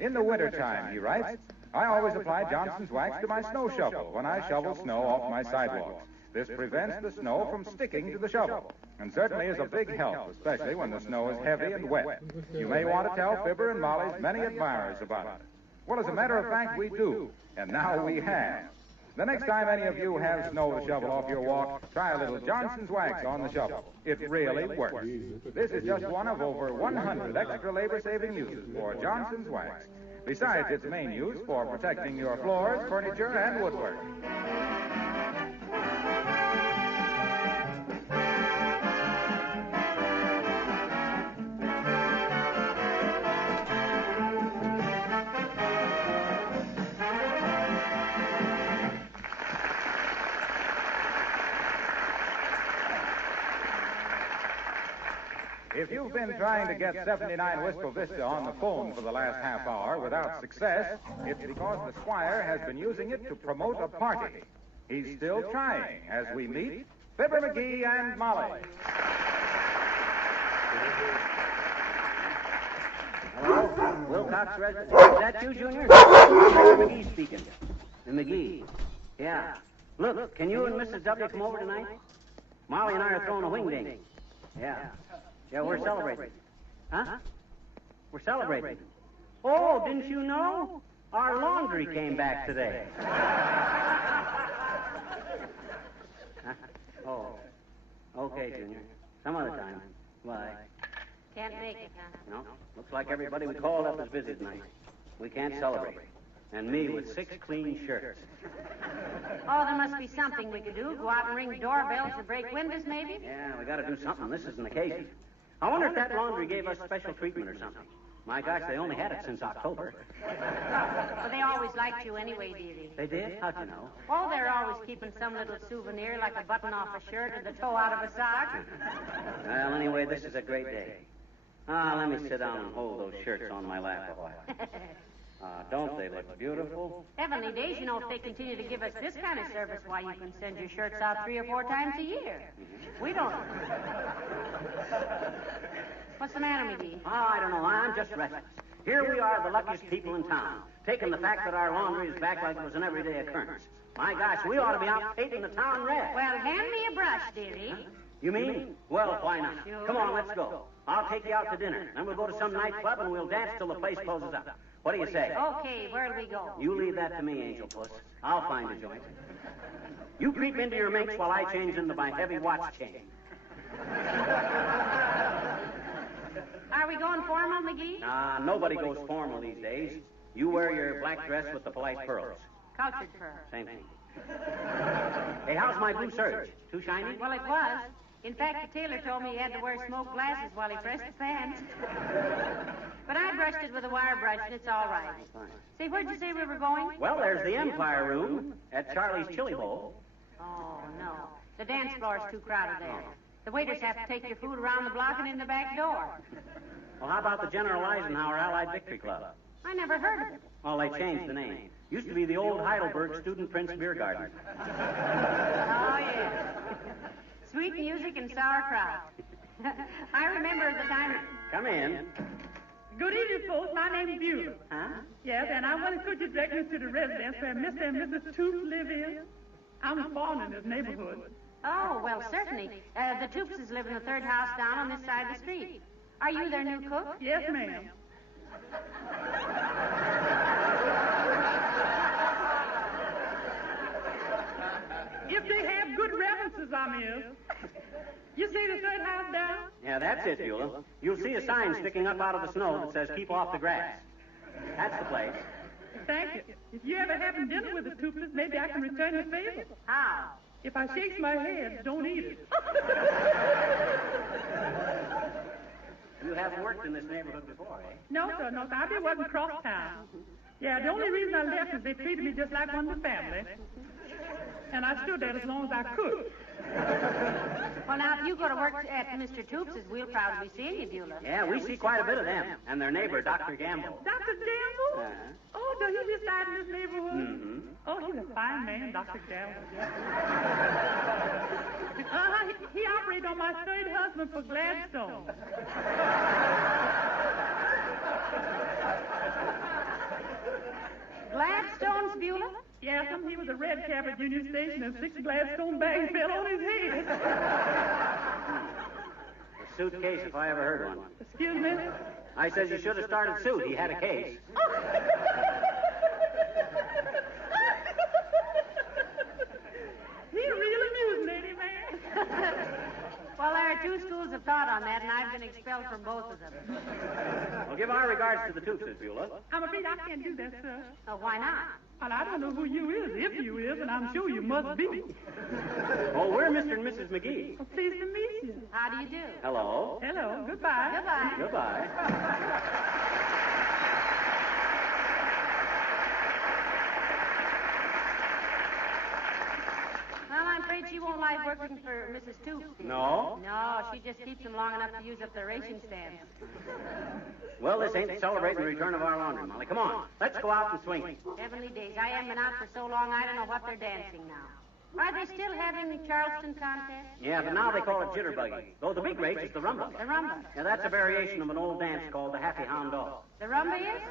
In the wintertime, he writes, I always apply Johnson's wax to my snow shovel when I shovel snow off my sidewalks. This prevents the snow from sticking to the shovel, and certainly is a big help, especially when the snow is heavy and wet. You may want to tell Fibber and Molly's many admirers about it. Well, as a matter of fact, we do, and now we have. The next time any of you have snow to shovel off your walk, try a little Johnson's wax on the shovel. It really works. This is just one of over 100 extra labor-saving uses for Johnson's wax, besides its main use for protecting your floors, furniture, and woodwork. If you've been trying to get 79 Wistful Vista on the phone for the last half hour without success, it's because the squire has been using it to promote a party. He's still trying as we meet Fibber McGee and Molly. Hello? Wilcox resident. Is that you, Junior? Fibber McGee speaking. McGee. Yeah. Look, can you and Mrs. W. come over tonight? Molly and I are throwing a wing-ding. Yeah. Yeah, we're celebrating. Huh? We're celebrating. Oh, didn't you know? Our laundry came back today. Huh? Oh. Okay, Junior. Some other time. Bye. Can't make it, huh? No. Looks like everybody we called up is busy tonight. We can't celebrate. And me with 6 clean shirts. Oh, there must be something we could do. Go out and ring doorbells or break windows, maybe? Yeah, we got to do something. This is an occasion. I wonder if that laundry gave us special treatment or something. My gosh, they only had it since October. Well, they always liked you anyway, dearie. They did? How'd you know? Oh, they're always keeping some little souvenir like a button off a shirt or the toe out of a sock. Well, anyway, this is a great day. Let me sit down and hold those shirts on my lap a while. Don't they look beautiful? Heavenly days, you know, if they continue to give us this kind of service, why, you can send your shirts out 3 or 4 times a year. We don't. What's the matter, McGee? Oh, I don't know. I'm just restless. Here we are, the luckiest people in town, taking the fact that our laundry is back like it was an everyday occurrence. My gosh, we ought to be out painting the town red. Well, hand me a brush, dearie. You mean? Well, why not? Sure. Come on, let's go. I'll take you out to dinner. Then we'll go to some nightclub and we'll dance till the place closes up. What do you say? Okay, where'll we go? You leave that to me, Angel Puss. I'll find a joint. You creep into your minx while I change into my heavy watch chain. Are we going formal, McGee? Nobody goes formal these days. You wear your black dress with the polite pearls. Cultured pearl. Same thing. Hey, how's my blue serge? Too shiny? Well, it was. In fact, the tailor told me he had to wear smoked glasses while he pressed the pants. But I brushed it with a wire brush, and it's all right. Say, where'd you say we were going? Well, there's the Empire Room at Charlie's Chili Bowl. Oh, no. The dance floor's too crowded there. The waiters have to take your food around the block and in the back door. Well, how about the General Eisenhower Allied Victory Club? I never heard of it. Well, they changed the name. Used to be the old Heidelberg Student Prince Beer Garden. Oh, yeah. Sweet music and sauerkraut. I remember the time... Come in. Good evening, folks. My name's Beulah. Huh? Yes, and I want to put you directly to the residence where Mr. and Mrs. Toops live in. I was born in this neighborhood. Oh, well, certainly. The Toopses live in the 3rd house down on this side of the street. Are you their new cook? Yes, ma'am. If they have good references, I'm here. You see the 3rd house down? Yeah, that's it, Beulah. You'll see a sign sticking up out of the snow that says, "Keep off the grass." That's the place. Thank you. If you ever having dinner with the Toopses, maybe I can return your favor. How? If I shake my head, don't eat it. You haven't worked in this neighborhood before, eh? No, sir, no, sir. I've been working cross town. Yeah, the only reason I left is they treated me just like one of the family. And I stood there as long as I could. Well, now, if you go to work at Mr. Toops's, we'll probably be seeing you, Beulah. Yeah, we see quite a bit of them. And their neighbor, Dr. Gamble. Dr. Gamble? Uh-huh. Oh, does he reside in this neighborhood? Mm-hmm. Oh, he's a fine man, Dr. Gamble. He operated on my third husband for Gladstone. Gladstone's Beulah? Yes, he was a red cap at Union Station, and 6 Gladstone bags fell on his head. A suitcase, if I ever heard one. Excuse me? I says you should have started suit. He had a case. He really amused me, man. Well, there are 2 schools of thought on that, and I've been expelled from both of them. Well, give our regards to the Toopses, Beulah. I'm afraid I can't do that, sir. Oh, why not? Well, I don't know who you is, if you is, and I'm sure you must be. Oh, we're Mr. and Mrs. McGee. Well, pleased to meet you. How do you do? Hello. Hello. Goodbye. Goodbye. Goodbye. Well, I'm afraid she won't like working for Mrs. Toops. No? No, she just keeps them long enough to use up their ration stands. Well, this ain't celebrating the return of our laundry, Molly. Come on. Let's go out and swing. Heavenly days. I haven't been out for so long, I don't know what they're dancing now. Are they still having the Charleston contest? Yeah, but now they call it jitterbuggy. Though the big race is the rumba. The rumba. Yeah, that's a variation of an old dance called the happy hound dog. The rumba is?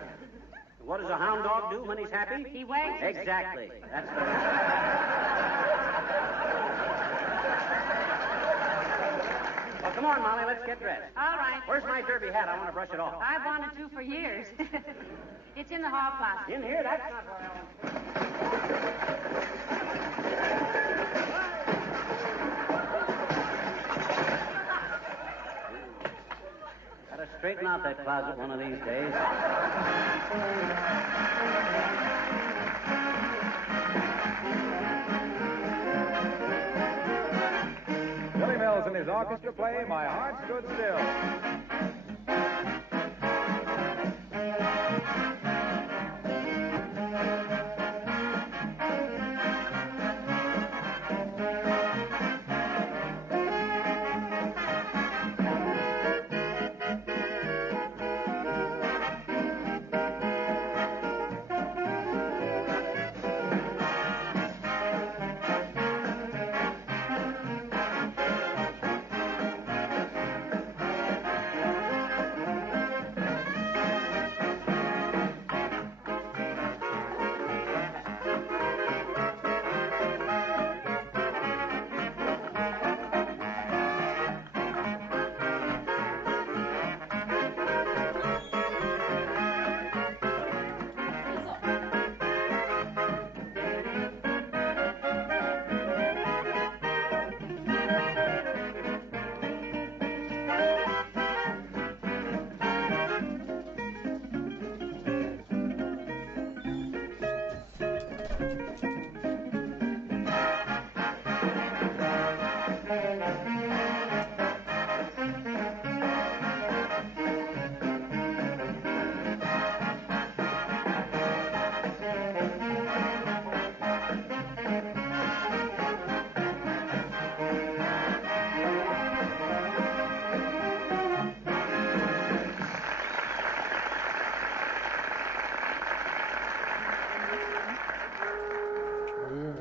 What does a hound dog do when he's happy? He wags. Exactly. That's the... Well, come on, Molly, let's get dressed. All right. Where's my derby hat? I want to brush it off. I've wanted to for years. It's in the hall closet. In here? That's not where I want Gotta straighten out that closet one of these days. Billy Mills and his orchestra play My Heart Stood Still.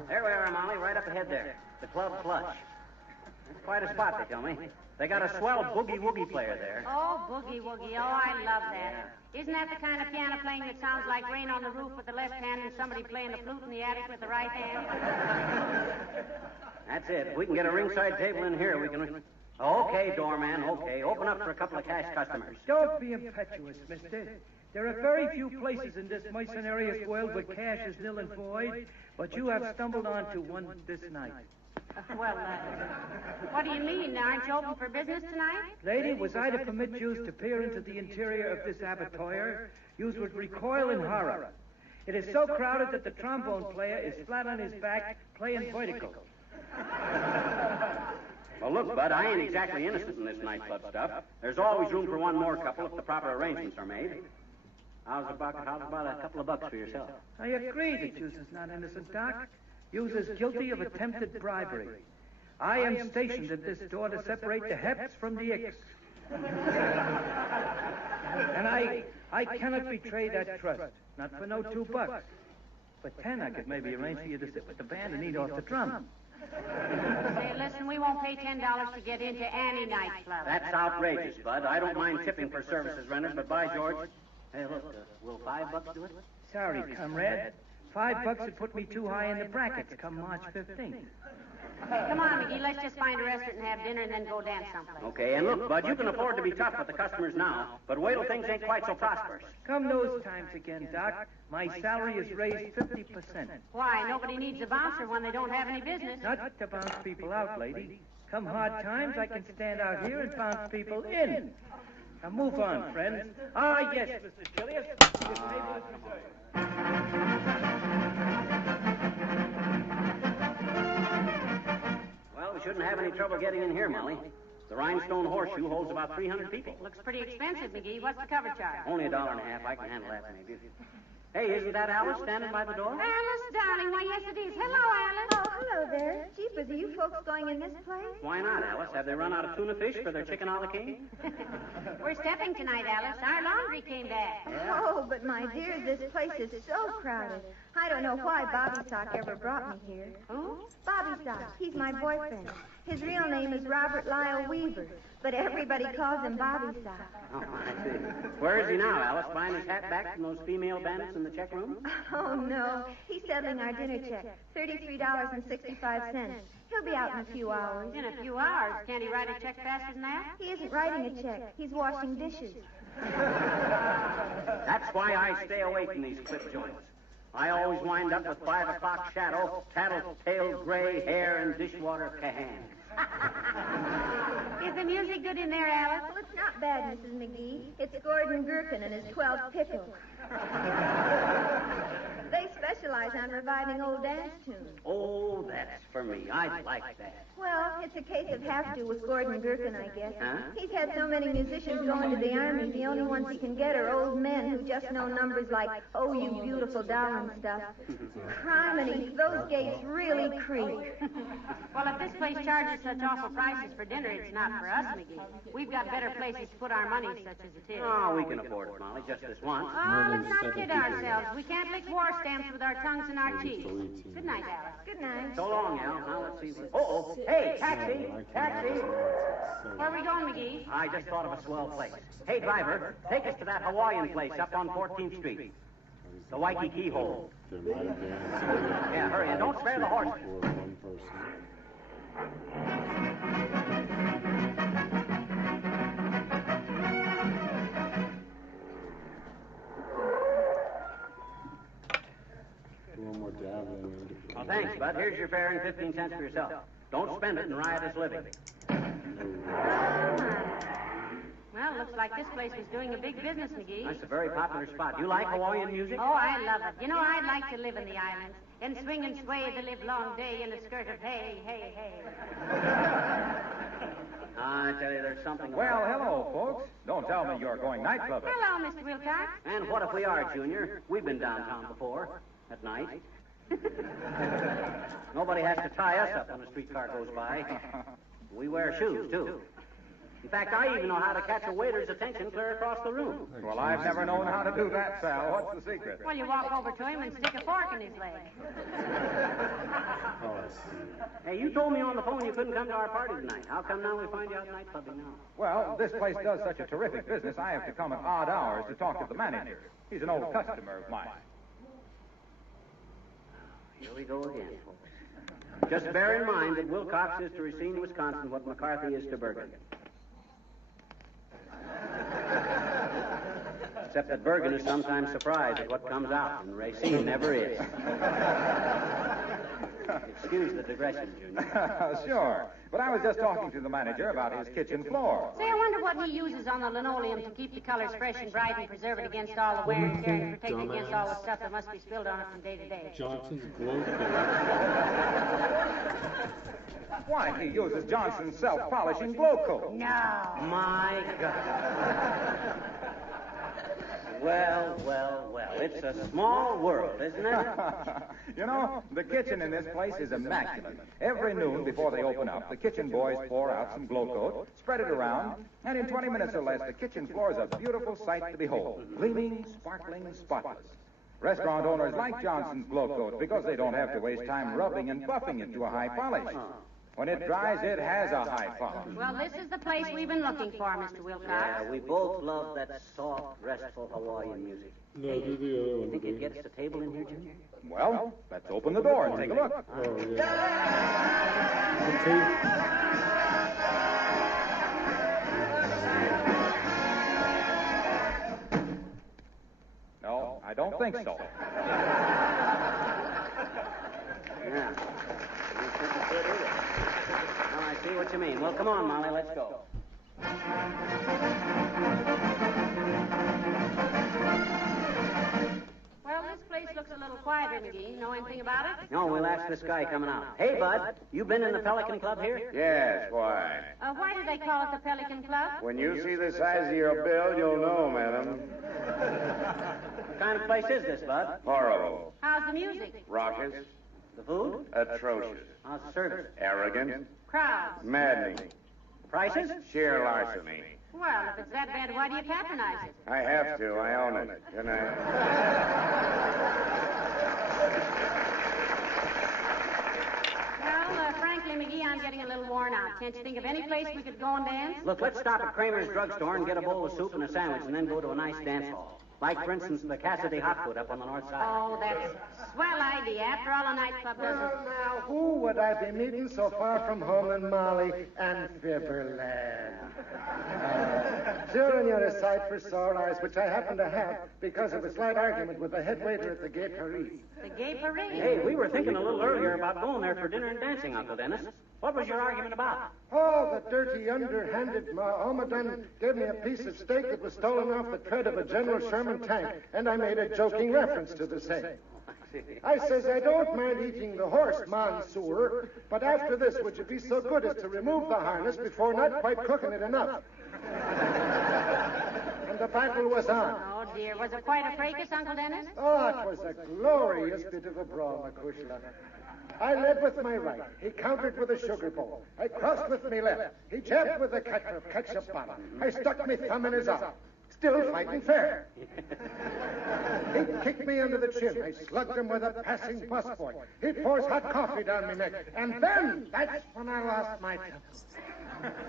There we are, Molly, right up ahead there. The Club Flush. That's quite a spot, they tell me. They got a swell boogie-woogie player there. Oh, boogie-woogie. Oh, I love that. Isn't that the kind of piano playing that sounds like rain on the roof with the left hand and somebody playing the flute in the attic with the right hand? That's it. If we can get a ringside table in here, we can... Okay, doorman, okay. Open up for a couple of cash customers. Don't be impetuous, mister. There are very few places in this mercenarious world where cash is nil and void, but you have stumbled onto one this night. Well, what do you mean? Aren't you open for business tonight? Lady, was I to permit you to peer into the interior of this abattoir, you would recoil in horror. It is so crowded that the trombone player is flat on his back, playing vertical. Well, look, Bud, I ain't exactly innocent in this nightclub stuff. There's always room for one more couple if the proper arrangements are made. How's about a couple of bucks for yourself? I agree that juice is not innocent, Doc. Users guilty of attempted bribery. I am stationed at this door to separate the Heps from the Icks. And I cannot betray that trust. Not for no $2. For 10, I could maybe arrange for you to sit with the band and eat off the drum. Hey, listen, we won't pay $10 to get into any nightclub. That's outrageous, Bud. I don't mind tipping for services rendered, but by George... Hey, look, will $5 do it? Sorry, comrade. $5 would put me too high in the brackets come March 15th. Come on, McGee, let's just find a restaurant and have dinner and then go dance someplace. Okay, and look, Bud, you can afford to be tough with the customers now, but wait till things ain't quite so prosperous. Come those times again, Doc. My salary is raised 50%. Why, nobody needs a bouncer when they don't have any business. Not to bounce people out, lady. Come hard times, I can stand out here and bounce people in. Now move on, friends. Ah, yes, Mr. Chilius. This table is reserved. Well, we shouldn't have any trouble getting in here, Molly. The Rhinestone Horseshoe holds about 300 people. Looks pretty expensive, McGee. What's the cover charge? Only $1.50. I can handle that, maybe. Hey, isn't that Alice standing by the door? Alice, darling. Why, yes, it is. Hello, Alice. Oh, hello there. Jeepers, are you folks going in this place? Why not, Alice? Have they run out of tuna fish for their chicken a la king? We're stepping tonight, Alice. Our laundry came back. Oh, but my dear, this place is so crowded. I don't know why Bobby Sock ever brought me here. Who? Bobby Sock. He's my boyfriend. His real name is Robert Lyle Weaver, but everybody calls him Bobby Sock. Oh, I see. Where is he now, Alice? Buying his hat back from those female bandits in the check room? Oh, no. He's settling our dinner check. $33.65. He'll be out in a few hours. In a few hours? Can't he write a check faster than that? He isn't writing a check. He's washing dishes. That's why I stay away from these clip joints. I always wind up with 5 o'clock shadow, tattletale gray hair, and dishwater Callahan. Is the music good in there, Alice? Well, it's not bad, Mrs. McGee. It's Gordon Gherkin and his 12 pickles. They specialize on reviving old dance tunes. Oh, that's for me. I'd like that. Well, it's a case of have to with Gordon Gherkin, I guess. Huh? He's had so many musicians going to the Army, the only ones he can get are old men who just know numbers like, oh, you beautiful doll and stuff. Criminy, those gates really creak. Well, if this place charges such awful prices for dinner, it's not for us, McGee. We've got better places to put our money, such as it is. Oh, we can afford it, Molly, just this once. Oh, let's not kid ourselves. We can't lick war stamps with our tongues and our cheeks. Good night, Alice. Good night. So long, Al. Now let's see what... Uh-oh. Hey, taxi! Taxi! Where are we going, McGee? I just thought of a swell place. Hey, driver, take us to that Hawaiian place up on 14th Street. The Waikiki Hole. Yeah, hurry, and don't spare the horses. Well, thanks, Bud. Here's your fare and 15 cents for yourself. Don't spend it in riotous living. Well, looks like this place was doing a big business, McGee. That's a very popular spot. You like Hawaiian music? Oh, I love it. You know, I'd like to live in the islands and swing and sway the livelong day in a skirt of hay, hay, hay. I tell you, there's something... Well, hello, folks. Don't tell me you're going nightclubbing. Hello, Mr. Wilcox. And what if we are, Junior? We've been downtown before, at night. Nobody has to tie us up when a streetcar goes by. We wear shoes, too. In fact, I even know how to catch a waiter's attention clear across the room. Well, I've never known how to do that, Sal. What's the secret? Well, you walk over to him and stick a fork in his leg. Hey, you told me on the phone you couldn't come to our party tonight. How come now we find you out nightclubbing now? Well, this place does such a terrific business, I have to come at odd hours to talk to the manager. He's an old customer of mine. Here we go again, folks. Just bear in mind that Wilcox is to Racine, Wisconsin, what McCarthy is to Bergen. Except that Bergen is sometimes surprised at what comes out, and Racine never is. Excuse the digression, Junior. Sure. But I was just talking to the manager about his kitchen floor. Say, I wonder what he uses on the linoleum to keep the colors fresh and bright and preserve it against all the wear and tear and protect it against all the stuff that must be spilled on it from day to day. Johnson's glow coat. Why, he uses Johnson's self-polishing glow coat. No. My God. Well, well, well. it's a small world, isn't it? You know, the kitchen in this place is immaculate. Every noon before they open up, the kitchen boys pour out some glow coat, spread it around, and in 20 minutes or less, the kitchen floor is a beautiful sight to behold. Gleaming, sparkling, spotless. Restaurant owners like Johnson's glow coat because they don't have to waste time rubbing and buffing it to a high polish. When it dries, it has a high polish. Well, this is the place we've been looking for, Mr. Wilcox. Yeah, we both love that soft, restful Hawaiian music. No, do the other one. Think you'd get us a table in here, Junior? Well, let's open the door and take a look. Oh, yeah. The tape. No, I don't think so. Yeah. You couldn't fit either. Well, I see what you mean. Well, come on, Molly, let's go. Well, this place looks a little quieter, McGee. Know anything about it? No, we'll ask this guy coming out. Hey, Bud, you been in the Pelican Club here? Yes, why? Why do they call it the Pelican Club? When you see the size of your bill, you'll know, madam. What kind of place is this, Bud? Horrible. How's the music? Raucous. The food? Atrocious. How's the service? Arrogant. Crowds. Maddening. Prices? Sheer larceny. Well, if it's that bad, why do you patronize it? I have to. I own it. And Well, frankly, McGee, I'm getting a little worn out. Can't you think of any place we could go and dance? Look, let's stop at Kramer's drugstore and get a bowl of soup and a sandwich and then go to a nice dance hall. Like, for instance, the Cassidy Hotwood up on the north side. Oh, that's a swell idea. After all, a nightclub doesn't... Well, now, who would I be meeting so far from home in Molly and Fibberland? Sure, and you're a sight for sore eyes, which I happen to have because of a slight argument with the head waiter at the Gay Paris. The Gay Paris? Hey, we were thinking a little earlier about going there for dinner and dancing, Uncle Dennis. What was your argument about? Oh, the dirty, underhanded Moden gave me a piece of steak that was stolen off the tread of a General Sherman tank, and I made a joking reference to the same. I says, I don't mind eating the horse, Mansour, but after this, would you be so good as to remove the harness before not quite cooking it enough? And the battle was on. Oh, dear. Was it quite a fracas, Uncle Dennis? Oh, it was a glorious bit of a brawl, Macushla. I led with my right. He countered with a sugar bowl. I crossed with my left. He jabbed with a ketchup bottle. I stuck my thumb in his eye. Still fighting fair. He kicked me under the chin. I slugged him with a passing busboy. He pours hot coffee down my neck. And then, that's when I lost my temper.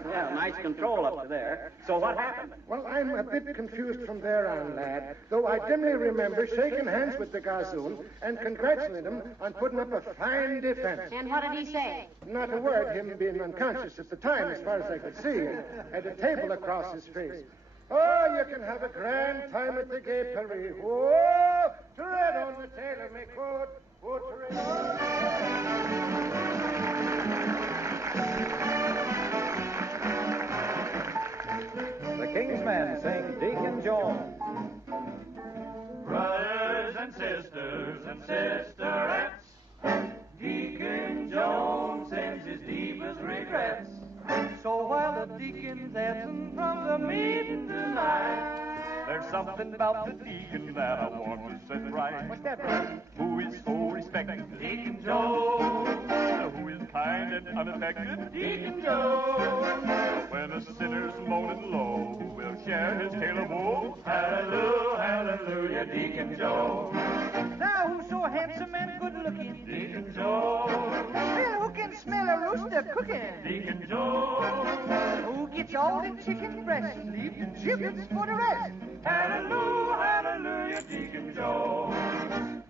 Yeah, nice control up to there. So what happened? Well, I'm a bit confused from there on, lad, though I dimly remember shaking hands with the gazoo and congratulating him on putting up a fine defense. And what did he say? Not a word, him being unconscious at the time, as far as I could see, and had a table across his face. Oh, you can have a grand time at the Gay Paris. Whoa! Tread on the tailor, me coat. Oh, tread on. The King's Men sing Deacon Jones. Brothers and sisterettes, Deacon Jones sends his deepest regrets. So while the deacon's absent from the meeting tonight, there's something about the deacon that I want to set right. What's that? Who is so respected? Deacon Jones. Who is kind and unaffected? Deacon Jones. When a sinner's moaning low, who will share his tale of woe? Hallelujah, hallelujah, Deacon Jones. Now who's so handsome and good looking? Deacon Jones. Well, who can smell a rooster cooking? Deacon Jones. Who gets all the chicken breasts and leaves the giblets for the rest? Hallelujah, hallelujah, Deacon Jones.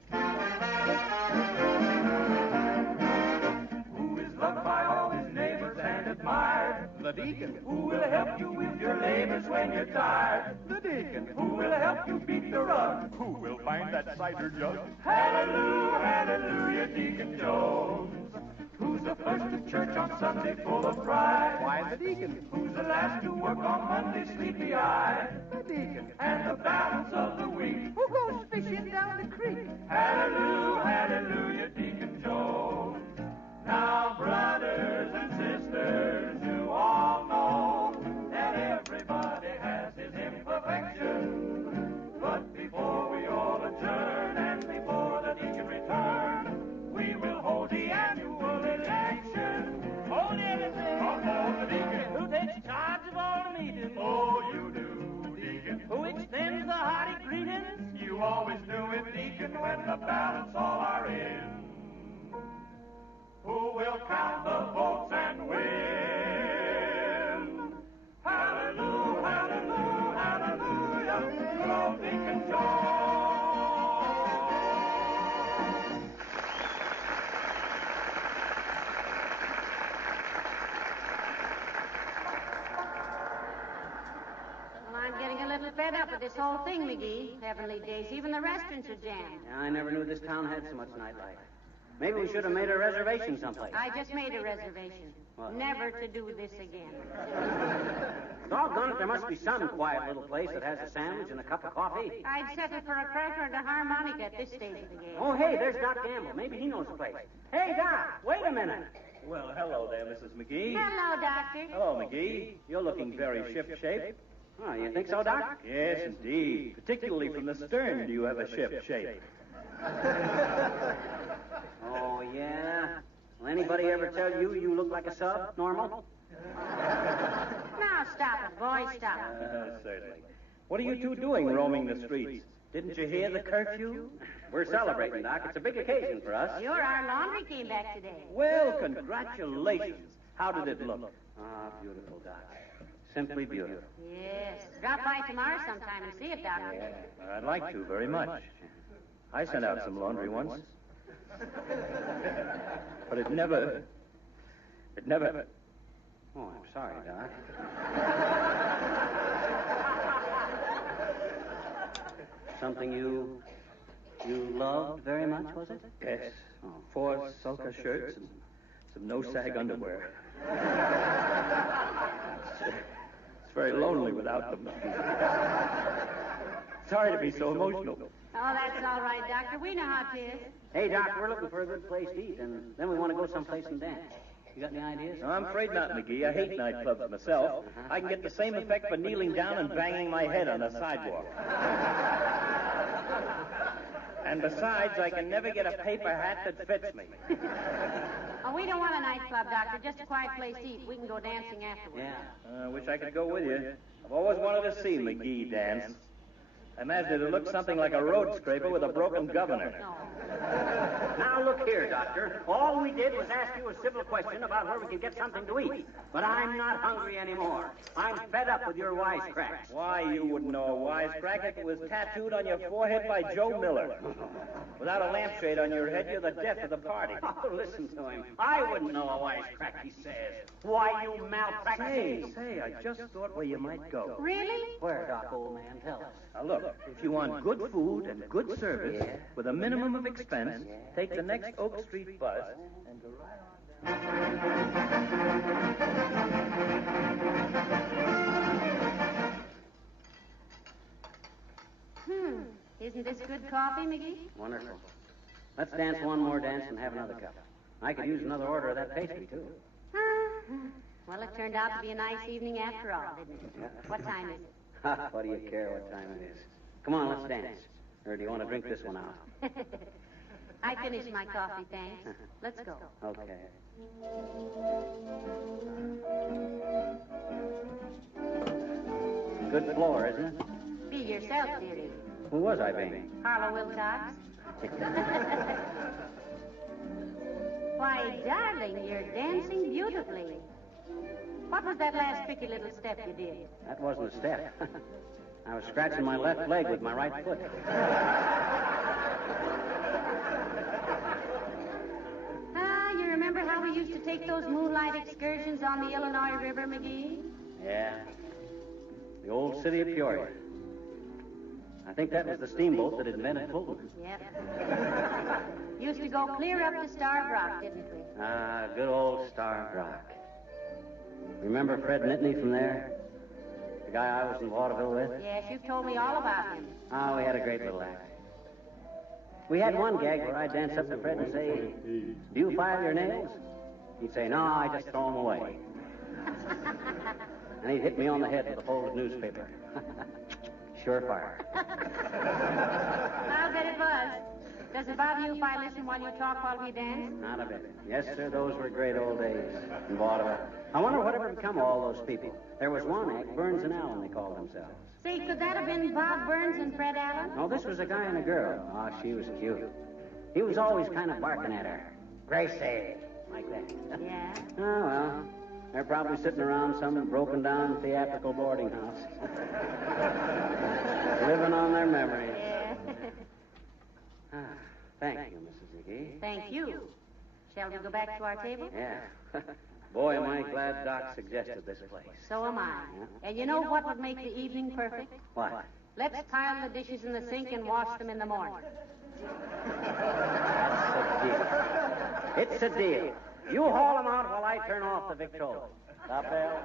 Who is loved by all his neighbors and admired? The deacon. Who will help you with your labors when you're tired? The deacon. Who will help you beat the rug? Who will find that cider jug? Hallelujah, hallelujah, Deacon Jones. Who's the first to church on Sunday full of pride? Why, the deacon. Who's the last to work on Monday sleepy-eyed? The deacon. And the balance of the week. Who goes fishing down the creek? Hallelujah, hallelujah, Deacon Jones. Now, brothers and sisters, you all know that everybody has his imperfection. But before we all adjourn, always do it, Deacon, when the ballots all are in. Who will count the votes and win? Hallelujah, hallelujah, hallelujah, good old Deacon John. Well, I'm getting a little fed up with this whole thing, McGee. Heavenly days, even the restaurants are jammed. Yeah, I never knew this town had so much nightlife. Maybe we should have made a reservation someplace. I just made a reservation. What? Never to do this again. Doggone it, there must be some quiet little place that has a sandwich and a cup of coffee. I'd settle for a cracker and a harmonica at this stage of the game. Oh, hey, there's Doc Gamble. Maybe he knows the place. Hey, Doc, wait a minute. Well, hello there, Mrs. McGee. Hello, Doctor. Hello, McGee. You're looking very ship-shape. Oh, you think so, Doc? Yes, indeed. Particularly from the stern, do you have a ship shape? Oh, yeah? Will anybody ever tell you you look like a sub, normal? Now stop it, boy, stop it. Certainly. What are you two doing roaming the streets? Didn't you hear the curfew? We're celebrating, Doc. It's a big occasion for us. Sure, our laundry came back today. Well, congratulations. How did it look? Ah, beautiful, Doc. Simply beautiful. Yes. Drop by tomorrow sometime and see it, Doctor. I'd like to very much. I sent out some laundry once. But it never... Oh, I'm sorry, Doc. Something you loved very much, was it? Yes. 4 sulka shirts and some no-sag underwear. It's very lonely without them. Sorry to be so emotional. Oh, that's all right, Doctor. We know how it is. Hey, Doc, we're looking for a good place to eat, and then we want to go someplace and dance. You got any ideas? No, I'm afraid not, McGee. I hate nightclubs myself. I can get the same effect by kneeling down and banging my head on a sidewalk. And besides, I can never get a paper hat that fits me. Oh, we don't want a nightclub, Doctor. Just a quiet place to eat. We can go dancing afterwards. Yeah. I wish I could go with you. I've always wanted to see McGee dance. I imagine it'll look something like a road scraper with a broken governor. Now, look here, Doctor. All we did was ask you a civil question about where we can get something to eat. But I'm not hungry anymore. I'm fed up with your wisecracks. Why, you wouldn't know a wisecrack if it was tattooed on your forehead by Joe Miller. Without a lampshade on your head, you're the death of the party. Oh, listen to him. I wouldn't know a wisecrack, he says. Why, you malpractice. Say, I just thought where you might go. Really? Where, Doc, old man? Tell us. Now, look, if you want good food and good service with a minimum of expense, take the next Oak Street bus and go right on down. Isn't this good coffee, McGee? Wonderful. Let's dance one more dance and have another cup. I could use another order of that pastry, too. Well, it turned out to be a nice evening after all, didn't it? Yeah. What time is it? What do you care what time it is? Come on, let's dance. Or do you want to drink this one out? I finished my coffee, thanks. Let's go. Okay. Good floor, isn't it? Be yourself, dearie. Who was I being? Harlow Wilcox. Why, darling, you're dancing beautifully. What was that last tricky little step you did? That wasn't a step. I was scratching my left leg with my right foot. You remember how we used to take those moonlight excursions on the Illinois River, McGee? Yeah. The old city of Peoria. I think that was the steamboat that invented Fulton. Yep. Used to go clear up to Starved Rock, didn't we? Ah, good old Starved Rock. Remember Fred Nittany from there? The guy I was in vaudeville with? Yes, you've told me all about him. Oh, we had a great little act. We had one gag where I'd dance up to Fred and say, "Do you file your nails?" He'd say, "No, I just throw them away." And he'd hit me on the head with a folded newspaper. Surefire. I'll bet it was. Does it bother you if I listen while you talk while we dance? Not a bit. Yes, sir, those were great old days in vaudeville. I wonder whatever become of all those people. There was one act, Burns and Allen, they called themselves. Say, could that have been Bob Burns and Fred Allen? No, this was a guy and a girl. Oh, she was cute. He was always kind of barking at her. Gracie, like that. Yeah? Oh, well, they're probably sitting around some broken-down theatrical boarding house. Living on their memories. Yeah. Thank you, Mrs. McGee. Thank you. Shall we go back to our table? Yeah. Boy, am I glad Doc suggested this place. So am I. And you know what would make the evening perfect? What? Let's pile the dishes in the sink and wash them in the morning. That's a deal. It's a deal. You haul them out while I turn off the Victrola. Stop there.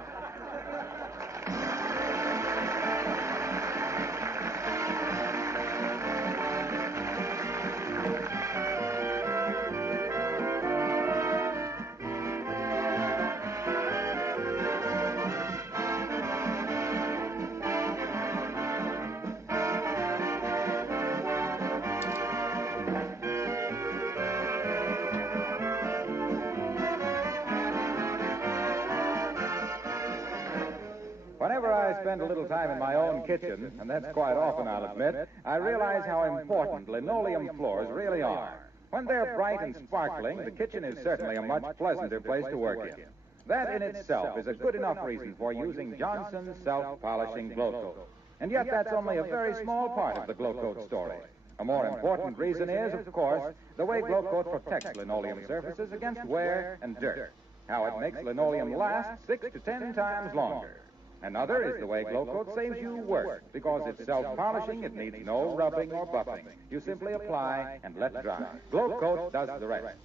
Whenever I spend a little time in my own kitchen, and that's quite often, I'll admit, I realize how important linoleum floors really are. When they're bright and sparkling, the kitchen is certainly a much pleasanter place to work in. That in itself is a good enough reason for using Johnson's self-polishing glow coat. And yet that's only a very small part of the glow coat story. A more important reason is, of course, the way glow coat protects linoleum surfaces against wear and dirt. How it makes linoleum last 6 to 10 times longer. Another is the way glow coat saves you work. Because it's self-polishing, it needs no rubbing or buffing. You simply apply and let dry. Glow coat does the rest.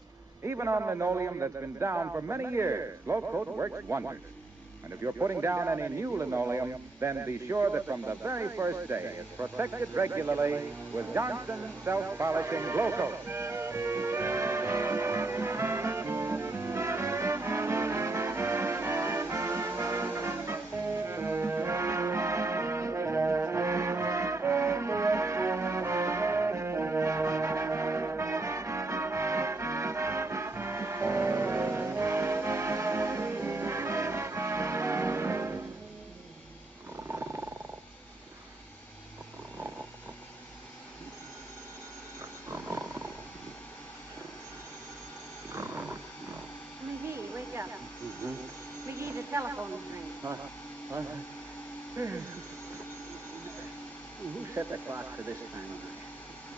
Even on linoleum that's been down for many years, glow coat works wonders. And if you're putting down any new linoleum, then be sure that from the very first day it's protected regularly with Johnson's self-polishing glow coat. McGee, the telephone is ringing. Who set the clock for this time of night?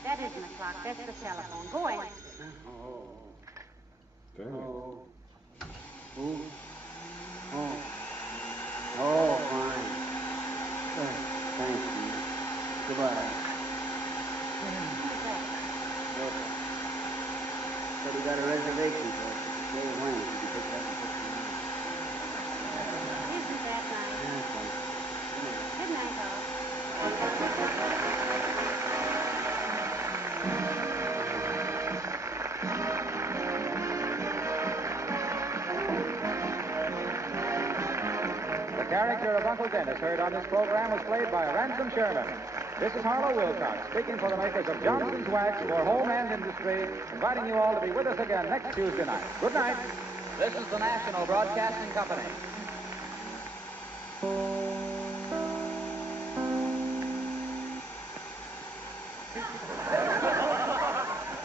That isn't a clock, that's the telephone. Go answer. Oh. Damn. Oh. Who? Oh. Oh, fine. Thank you. Goodbye. Who's that? Look. Said he got a reservation for us. Dave Wayne, if you can pick it up and put it in. Isn't that nice? Good night, all. The character of Uncle Dennis heard on this program was played by Ransom Sherman. This is Harlow Wilcox, speaking for the makers of Johnson's Wax for Home and Industry, inviting you all to be with us again next Tuesday night. Good night. This is the National Broadcasting Company.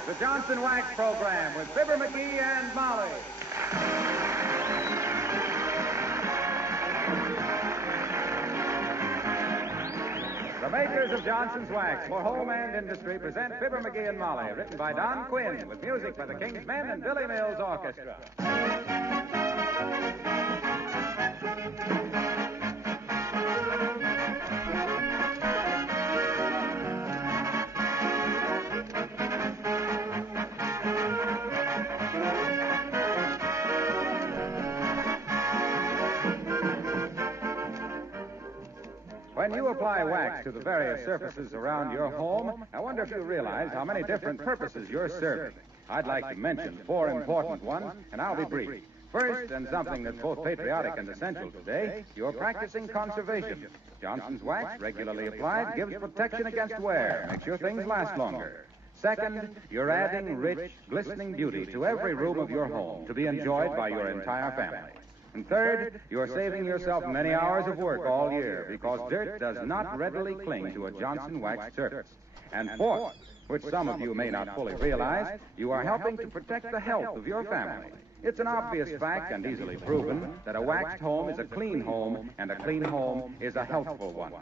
The Johnson Wax Program with Fibber McGee and Molly. The makers of Johnson's Wax for Home and Industry present Fibber McGee and Molly, written by Don Quinn, with music by the King's Men and Billy Mills Orchestra. When you apply wax to the various surfaces around your home, I wonder if you realize how many different purposes you're serving. I'd like to mention 4 important ones, and I'll be brief. First, and something that's both patriotic and essential today, you're practicing conservation. Johnson's Wax, regularly applied, gives protection against wear, makes your things last longer. Second, you're adding rich, glistening beauty to every room of your home to be enjoyed by your entire family. And third, you're saving yourself many hours of work all year because dirt does not readily cling to a Johnson wax surface. And fourth, which some of you may not fully realize, you are helping to protect the health of your family. It's an obvious fact and easily proven that a waxed home is a clean home, and a clean home is a healthful one.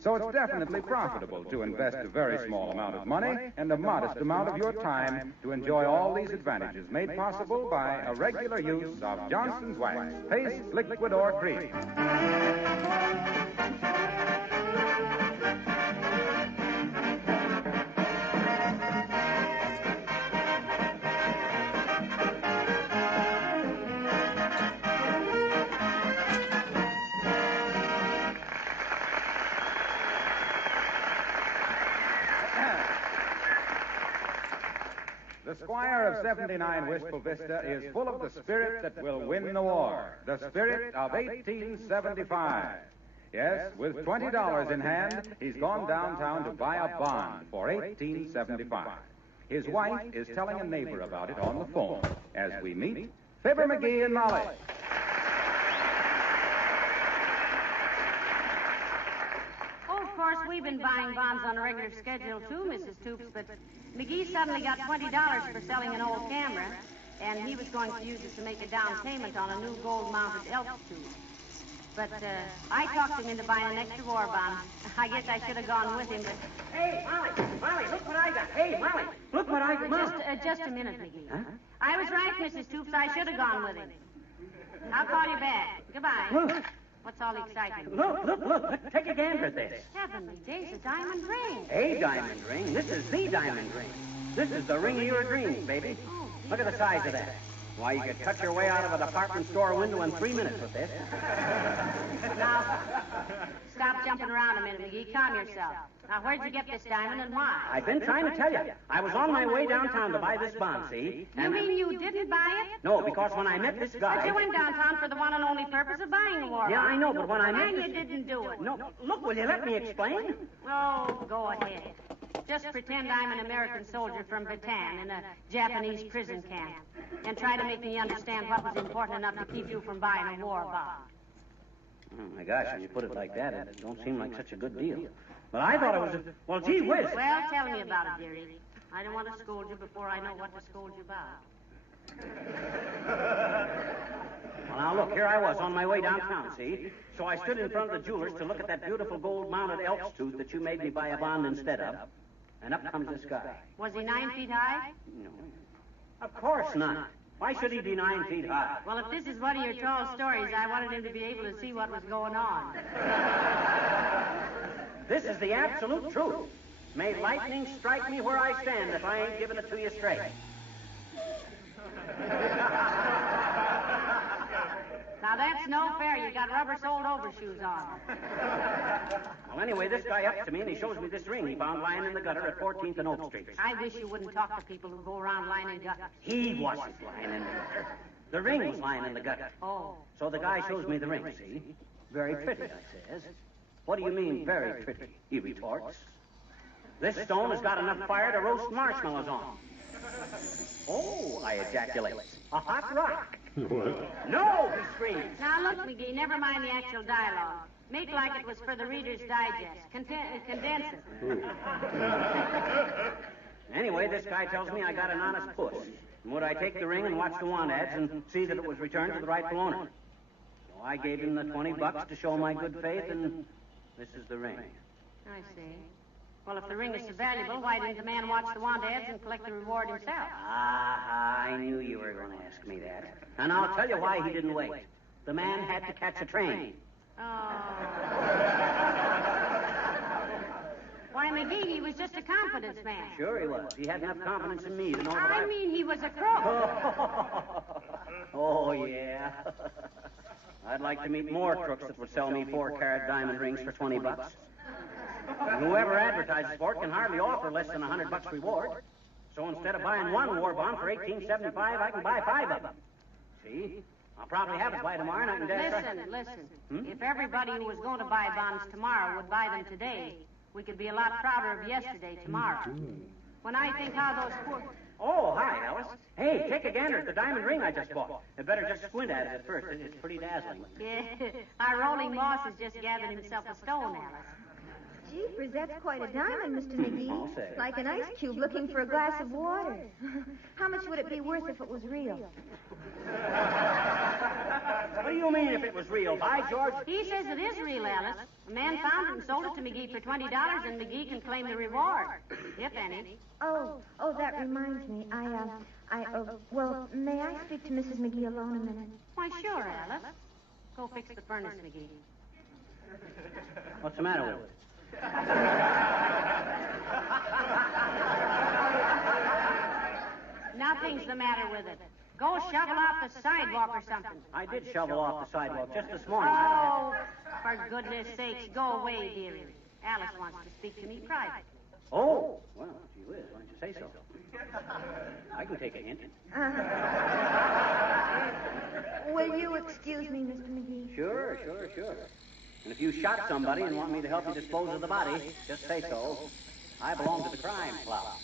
So it's definitely profitable to invest a very small amount of money and a modest amount of your time to enjoy all these advantages made possible by a regular use of Johnson's wax, paste, liquid, or cream. The Squire of 79 Wistful Vista is full of the spirit that will win the war, the spirit of 1875. Yes, with $20 in hand, he's gone downtown to buy a bond for 1875. His wife is telling a neighbor about it on the phone as we meet Fibber McGee and Molly. Oh, of course, we've been buying bonds on a regular schedule, too, Mrs. Toops, but McGee suddenly got $20 for selling an old camera, and he was going to use it to make a down payment on a new gold-mounted elk tube. But I talked him into buying an extra war bond. I guess I should have gone with him, but... Hey, Molly, look what I got. Hey, Molly, look what I got. Just a minute, McGee. Huh? I was right, Mrs. Toops. I should have gone with him. I'll call you back. Goodbye. Look. What's all exciting? Look. Take a gander at this. Heavenly days, a diamond ring. A diamond ring? This is the diamond ring. This is the ring of your dreams, baby. Look at the size of that. Why, you could cut your way out of a department store window in 3 minutes with this. Now, stop jumping around a minute, McGee. Calm yourself. Now, where'd you get this diamond and why? I've been trying to tell you. I was on my way downtown to buy this bond, see? You mean you didn't buy it? No, because when I met this guy... But you went downtown for the one and only purpose of buying a war bond. Yeah, I know, but when I met And you didn't do it. No, look, will you let me explain? Oh, go ahead. Just pretend I'm an American soldier from Bataan in a Japanese prison camp and try to make me understand what was important enough to keep you from buying a war bond. Oh, my gosh, when you put it like that, it don't seem like such a good deal. But I thought it was well, gee whiz. Well, tell me about it, dearie. I don't want to scold you before I know what to scold you about. Well, now, look, here I was on my way downtown, see? So I stood in front of the jeweler's to look at that beautiful gold-mounted elk's tooth that you made me buy a bond instead of. And up comes this guy. Was he 9 feet high? No. Of course not. Why should he be 9 feet high? Well, if this is one of your tall stories, I wanted him to be able to see what was going on. This is the absolute truth. May lightning strike me where I stand if I ain't giving it to you straight. Now, that's no fair. You got rubber-soled overshoes on. Well, anyway, this guy up to me, and he shows me this ring he found lying in the gutter at 14th and Oak Street. I wish you wouldn't talk to people who go around lying in gutters. He wasn't lying in the gutter. The ring was lying in the gutter. Oh. So the guy shows me the ring, see? Very pretty, I says. What do you mean, very pretty? He retorts. This stone has got enough fire to roast marshmallows on. Oh, I ejaculate. A hot rock. What? No, he screams. Now, look, McGee, never mind the actual dialogue. Make like it was for the Reader's Digest. Condense it. Anyway, this guy tells me I got an honest puss. And would I take the ring and watch the want ads and see that it was returned to the rightful owner? So I gave him the $20 to show my good faith, and this is the ring. I see. Well, if the ring is so valuable, why didn't the man watch the want ads and collect the reward himself? Ah, I knew you were going to ask me that. And I'll tell you why he didn't wait. The man had to catch a train. Oh. Why, McGee, he was just a confidence man. Sure he was. He had enough confidence in me to know that I mean, he was a crook. Oh, yeah. I'd like to meet more crooks that would sell me 4-carat diamond rings for $20. And whoever advertises for it can hardly offer less than $100 reward. So instead of buying one war bond for $18.75, I can buy 5 of them. See? I'll probably have it by tomorrow, and I can... Listen. If everybody who was going to buy bonds tomorrow would buy them today, we could be a lot prouder of yesterday tomorrow. When I think how those poor... Oh, hi, Alice. Hey, take a gander at the diamond ring I just bought. You better just squint at it at first. It's pretty dazzling. Yeah, our rolling boss has just gathered himself a stone, Alice. Jeepers, that's quite a diamond, Mr. McGee. I'll say. Like an ice cube looking for a glass of water. How much would it be worth if it was real? What do you mean if it was real? By George? He says it is real, Alice. A man found it and sold it to McGee for $20, and McGee can claim the reward, if any. Oh, that reminds me. Well, may I speak to Mrs. McGee alone a minute? Why, sure, Alice. Go fix the furnace, McGee. What's the matter with it? Nothing's the matter with it. Go shovel off the sidewalk or something. I did shovel off the sidewalk just this morning. Oh, for goodness sakes, go away, dearie. Alice wants to speak to me privately. Oh, well, gee whiz, why don't you say so? I can take a hint. Will you excuse me, Mr. McGee? Sure. And if you shot somebody and want me to help you dispose of the body, just say so. I belong to the crime club.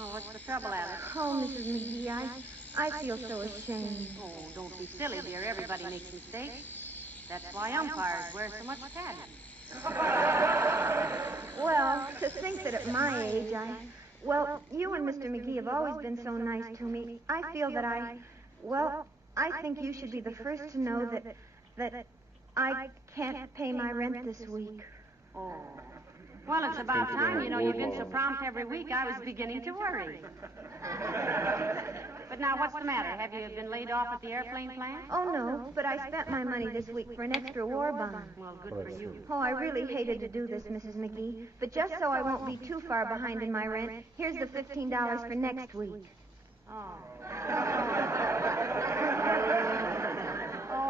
Oh, what's the trouble, Alice? Oh, Mrs. McGee, I feel so ashamed. Oh, don't be silly, dear. Everybody makes mistakes. That's why umpires wear so much padding. Well, to think that at my age, you and Mr. McGee have always been so nice to me. I feel that I think you should be the first to know that I can't pay my rent this week. Oh. Well, it's about time. You know, you've been so prompt every week, I was beginning to worry. But now, what's the matter? Have you been laid off at the airplane plant? Oh, no, but I spent my money this week for an extra war bond. Well, good for you. Oh, I really hated to do this, Mrs. McGee. But just so I won't be too far behind in my rent, here's the $15 for next week. Oh,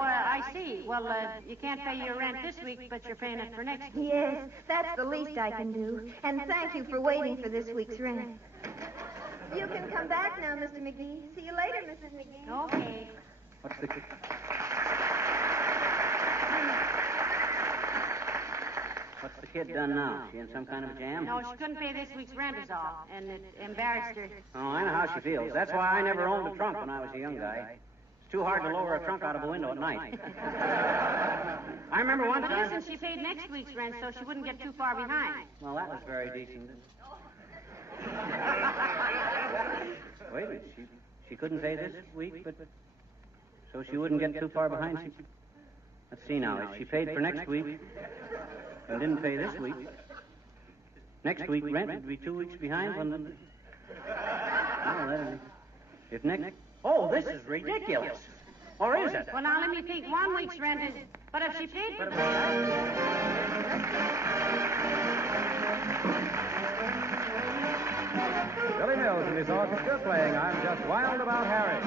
I see. Well, you can't pay your rent this week, but you're paying it for next week. Yes, that's the least I can do. And thank you for waiting for this week's rent. You can come back now, Mr. McGee. See you later, Mrs. McGee. Okay. What's the kid done now? She in some kind of jam? No, she couldn't pay this week's rent is all, and it embarrassed her. Oh, I know how she feels. That's why I never owned a trunk when I was a young guy. It's too hard to lower a trunk out of a window at night. I remember one But time... listen, she paid next week's rent so she wouldn't get too far behind. Well, that was very decent. Wait a minute, she couldn't pay this week, but... So she wouldn't get too far behind. Let's see now, if she paid for next week and didn't pay this week, next week rent would be 2 weeks behind when the... If next... Oh, this is ridiculous. Or is it? Well, now, let me think. 1 week's rent is... But if she paid for... Billy Mills and his orchestra playing I'm Just Wild About Harry.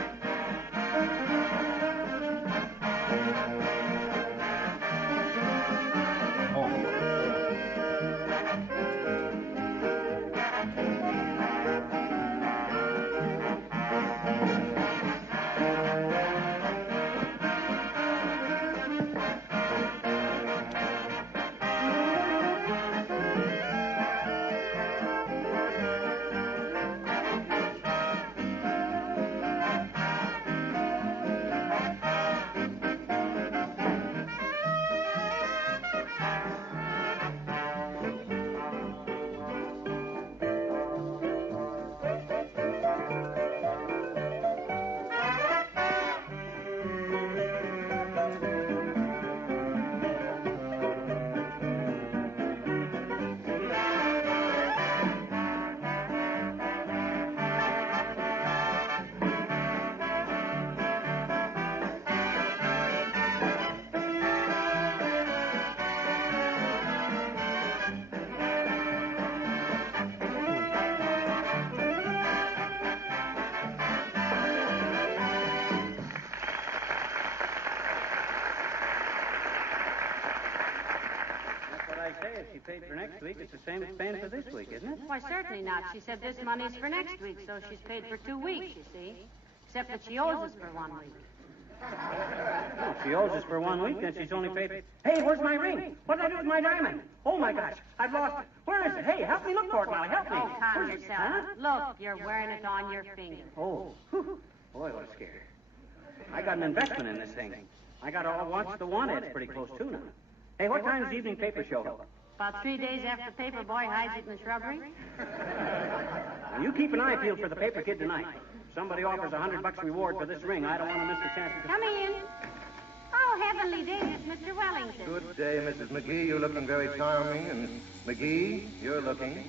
If she paid for next week, it's the same as paying for this week, isn't it? Why, certainly not. She said this money's for next week, so she's paid for 2 weeks, you see. Except that she owes us for 1 week. Well, she owes us for 1 week, and she's only paid... Hey, where's my ring? What did I do with my diamond? Oh, my gosh, I've lost it. Where is it? it. Hey, help me look for it, Molly. Help me. Oh, calm yourself. Look, you're wearing it on your finger. Oh, whew. Boy, what a scare. I got an investment in this thing. I got to watch the want ads pretty close, too, now. Hey, what time does the evening paper show up? About 3 days after the paper boy hides it in the shrubbery. Well, you keep an eye peeled for the paper kid tonight. If somebody offers $100 reward for this ring, I don't want to miss the chance to... Come in. Oh, heavenly days, it's Mr. Wellington. Good day, Mrs. McGee. You're looking very charming. And McGee, you're looking...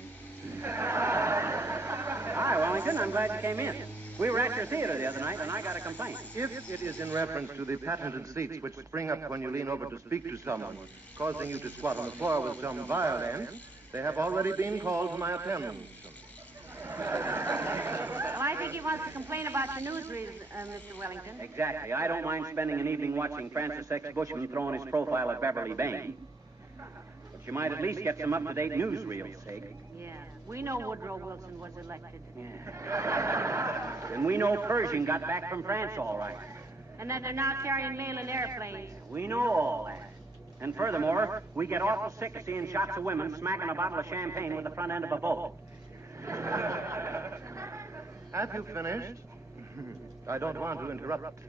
Hi, Wellington. I'm glad you came in. We were at your theater the other night, and I got a complaint. If it is in reference to the patented seats which spring up when you lean over to speak to someone, causing you to squat on the floor with some violence, they have already been called to my attendance. Well, I think he wants to complain about your newsreels, Mr. Wellington. Exactly. I don't mind spending an evening watching Francis X. Bushman throwing his profile at Beverly Bain. But you might at least get some up-to-date newsreels, Sig. Yeah, we know Woodrow Wilson was elected. Yeah. And we know Pershing got back from France all right. And that they're now carrying mail in airplanes. We know all that. And furthermore, we get awful sick of seeing shots of women smacking a bottle of champagne with the front end of a boat. Have you finished? I don't want to interrupt.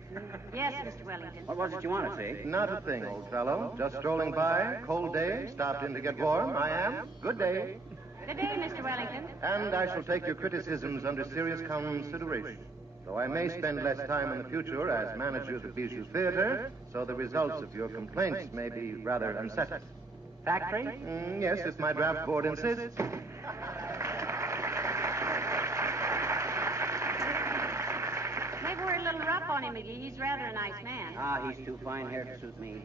Yes, Mr. Wellington. What was it you wanted to say? Not a thing, old fellow. Just strolling by, cold day, stopped in to get warm. I am. Good day. Good day, Mr. Wellington. And I shall take your criticisms under serious consideration. Though I may spend less time in the future as manager of the Bijou Theater, so the results of your complaints may be rather unsettling. Factory? Yes, if my draft board insists. Maybe we're a little rough on him, McGee. He's rather a nice man. Ah, he's too fine-haired to suit me.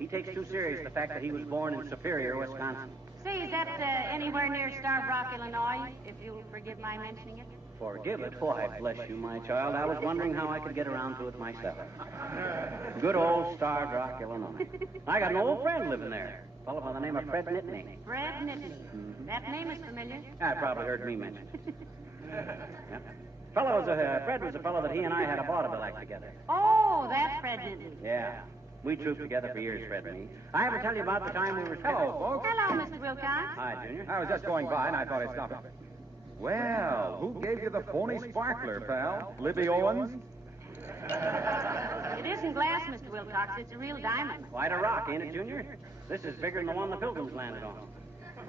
He takes too serious the fact that he was born in Superior, Wisconsin. Say, is that anywhere near Starved Rock, Illinois, if you'll forgive my mentioning it? Forgive it? Why, bless you, my child. I was wondering how I could get around to it myself. Good old Starved Rock, Illinois. I got an old friend living there. A fellow by the name of Fred Nittany. Fred Nittany. That name is familiar. I probably heard me mention it. Yep. Fred was a fellow that he and I had a vaudeville act together. Oh, that's Fred Nittany. Yeah. We trooped together for years, Fred and me. I ever tell you about the time we were... Hello, folks. Hello, Mr. Wilcox. Hi, Junior. I was just going by, and I thought I'd stop it. Well, who gave you the phony sparkler, pal? Libby Owens? It isn't glass, Mr. Wilcox. It's a real diamond. Quite a rock, ain't it, Junior? This is bigger than the one the Pilgrims landed on.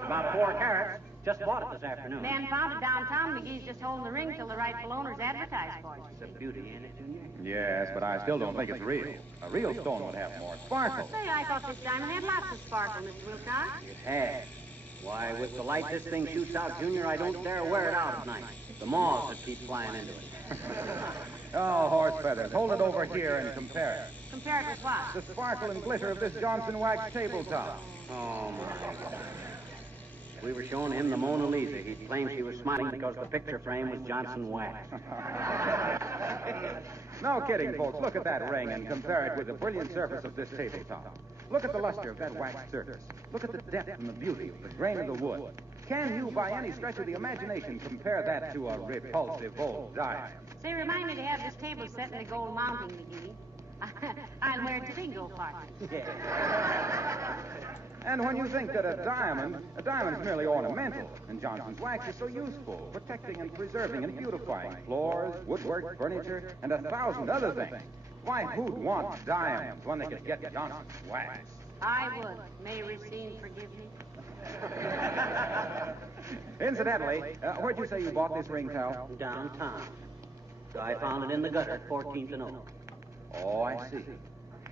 About 4 carats. Just bought it this afternoon. Man found it downtown. McGee's just holding the ring till the rightful owners advertise for it. It's a beauty, ain't it, Junior? Yes, but I still don't think it's real. A real stone would have more sparkle. Say, I thought this diamond had lots of sparkle, Mr. Wilcox. It has. Why, with the light this thing shoots out, Junior, I don't dare wear it out at night. The moths that keep flying into it. Oh, horse feathers. Hold it over here and compare it. Compare it with what? The sparkle and glitter of this Johnson wax tabletop. Oh, my God. We were showing him the Mona Lisa. He claimed she was smiling because the picture frame was Johnson wax. No kidding, folks. Look at that ring and compare it with the brilliant surface of this tabletop. Look at the luster of that wax surface. Look at the depth and the beauty of the grain of the wood. Can you, by any stretch of the imagination, compare that to a repulsive old diamond? Say, remind me to have this table set in the gold mounting, McGee. I'll wear it to bingo parties. And when you think that a diamond's merely ornamental, and Johnson's wax is so useful, protecting and preserving and beautifying floors, woodwork, furniture, and 1,000 other things. Why, who'd want diamonds when they could get Johnson's wax? I would. May Racine forgive me. Incidentally, where'd you say you bought this ring, pal? Downtown. I found it in the gutter at 14th and Oak. Oh, I see.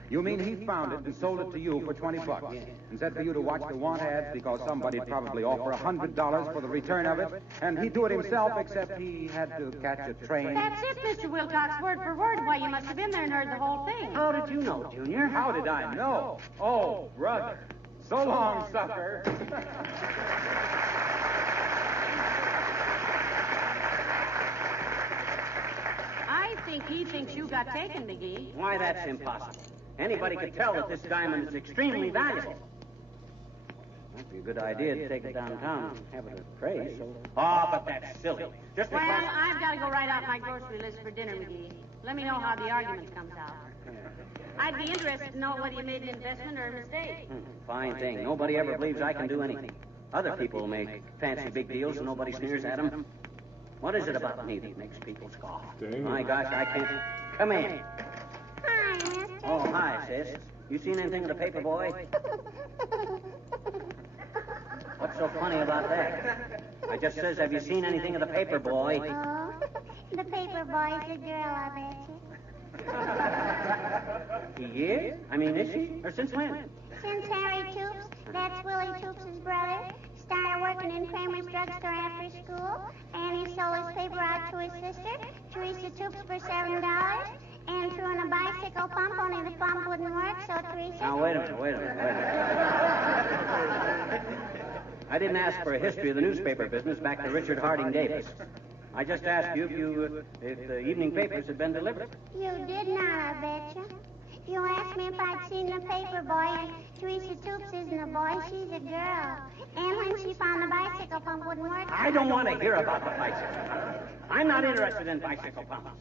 You mean he found it and sold it to you for $20 and said for you to watch the want ads because somebody'd probably offer $100 for the return of it, and he'd do it himself except he had to catch a train? That's it, Mr. Wilcox, word for word. Why, you must have been there and heard the whole thing. How did you know, Junior? How did I know? Oh, brother. So long, sucker. I think he thinks you got taken, McGee. Why, that's impossible. Anybody could tell that this diamond is extremely valuable. Might be a good idea to take it downtown and have it appraised. Oh, but that's silly. Just Well, because... I've got to go write out my grocery list for dinner, McGee. Let me know how the argument comes out. I'd be interested to know whether you made an investment or a mistake. Fine thing. Nobody ever believes I can do anything. Other people make fancy big deals and nobody sneers at them. What is it about me that makes people scoff? My gosh, I can't... Come in. Hi, mister. Oh, hi, sis. You seen anything of the paper boy? What's so funny about that? I just says, have you seen anything of the paper boy? Oh, the paper boy's a girl, I bet you. He is? I mean, is she? Or since when? Since Harry Toops, that's Willie Toops' brother, started working in Kramer's drugstore after school, and he sold his paper out to his sister, Teresa Toops, for $7, and threw in a bicycle pump, only the pump wouldn't work, so Teresa... Now, wait a minute. I didn't ask for a history of the newspaper business back to Richard Harding Davis. I just asked you if the evening papers had been delivered. You did not, I bet you. You asked me if I'd seen the paper boy, and Teresa Toops isn't a boy, she's a girl. And when she found the bicycle pump wouldn't work... I don't want to hear about the bicycle pump. I'm not interested in bicycle pumps.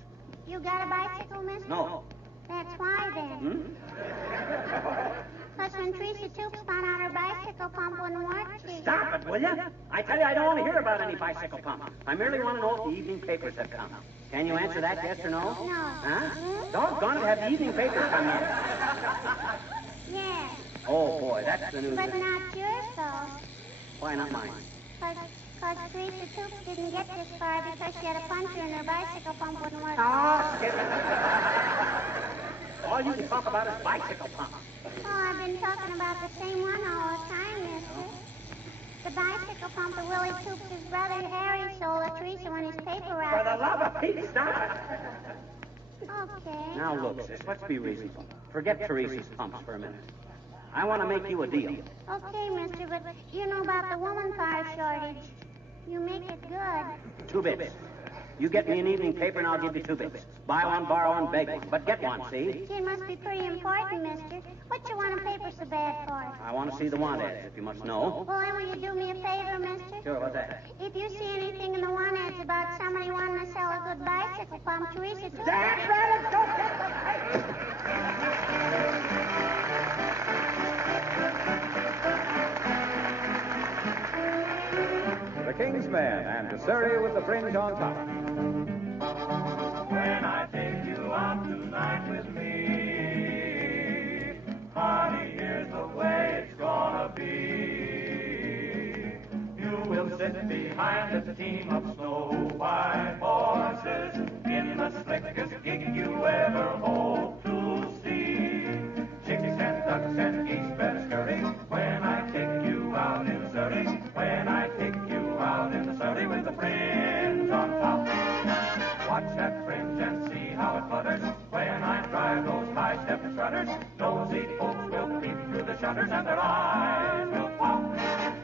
You got a bicycle, mister? No. That's why, then. Because when Teresa Toops found out her bicycle pump wouldn't work, she... Stop it, will you? I tell you, I don't want to hear about any bicycle pump. I merely want to know if the evening papers have come. Can you answer that, yes or no? No. Huh? Doggone it, have the evening papers come in? Yes. Oh, boy, that's the news. But not yours, though. Why not mine? Because Teresa Toops didn't get this far because she had a puncture and her bicycle pump wouldn't work. Oh, skip it. All you can talk about is bicycle pump. Oh, I've been talking about the same one all the time, mister. The bicycle pump that Willie Toops' brother Harry sold to Teresa when his paper route... For the love of Pete, stop it. Okay. Now, look, sis, let's be reasonable. Forget Teresa's pumps for a minute. I want to make you a deal. Okay, mister, but you know about the woman power shortage. You make it good. 2 bits. You get me an evening paper and I'll give you 2 bits. Buy one, borrow one, beg one. But get one, see? It must be pretty important, mister. What you want a paper so bad for? I want to see the want ads, if you must know. Well, then will you do me a favor, mister? Sure, what's that? If you see anything in the want ads about somebody wanting to sell a good bicycle pump, Teresa Toops... That's right, let's go get the paper! The King's Men and the Surrey with the fringe on top. When I take you out tonight with me, honey, here's the way it's gonna be. You will sit behind a team of snow-white horses in the slickest gig you ever hope to see. Chicks and ducks and geese better scurry when I take you out in Surrey. When I take you out in the Surrey with the fringe on top. Watch that fringe and see how it flutters when I drive those high-step strutters. Nosy folks will peep through the shutters and their eyes will pop.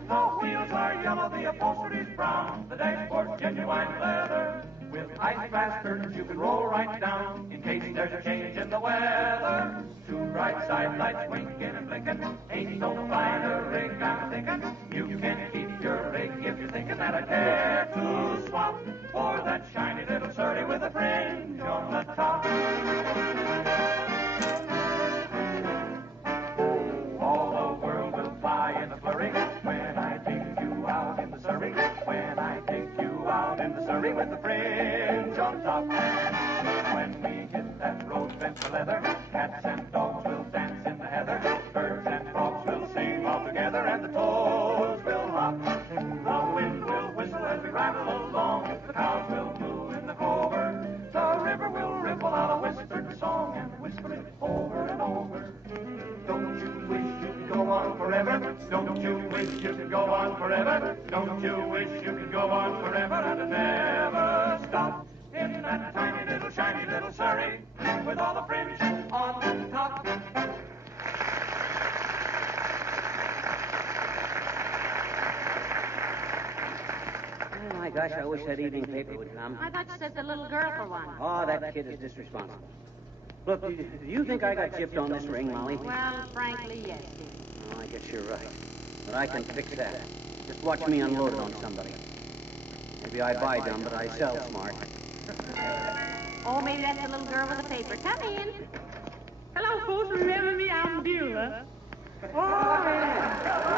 The wheels are yellow, the upholstery's brown, the dashboard's genuine leather. With ice glass curtains you can roll right down in case there's a change in the weather. 2 bright side lights winking and blinking, ain't no finer rig I'm thinking. You can keep your rig if you're thinking that I care to swap for that shiny little Surrey with a fringe on the top. All the world will fly in a flurry when I take you out in the Surrey. When I take you out in the Surrey with the fringe on top. When we hit that road bent for leather, cats and dogs will dance in the heather. Birds and frogs will sing all together and the toads will hop. The wind will whistle as we rattle along. The cows will moo in the clover. The river will ripple out a whispered song and whisper it over and over. Don't you wish you could go on forever? Don't you wish you could go on forever? Don't you wish you could go on forever and never stop in that tiny little shiny little Surrey with all the fringe on the top? Oh, my gosh, I wish that evening paper would come. I thought you said the little girl for one. Oh, that kid is disresponsible. Look, do you think I got gypped on this ring, Molly? Well, frankly, yes, dear. Oh, I guess you're right. But I can fix that. Just watch me unload it on somebody. Maybe I buy dumb, but I sell smart. Oh, maybe that's the little girl with the paper. Come in. Hello, folks. Remember me? I'm Beulah. Oh, yeah.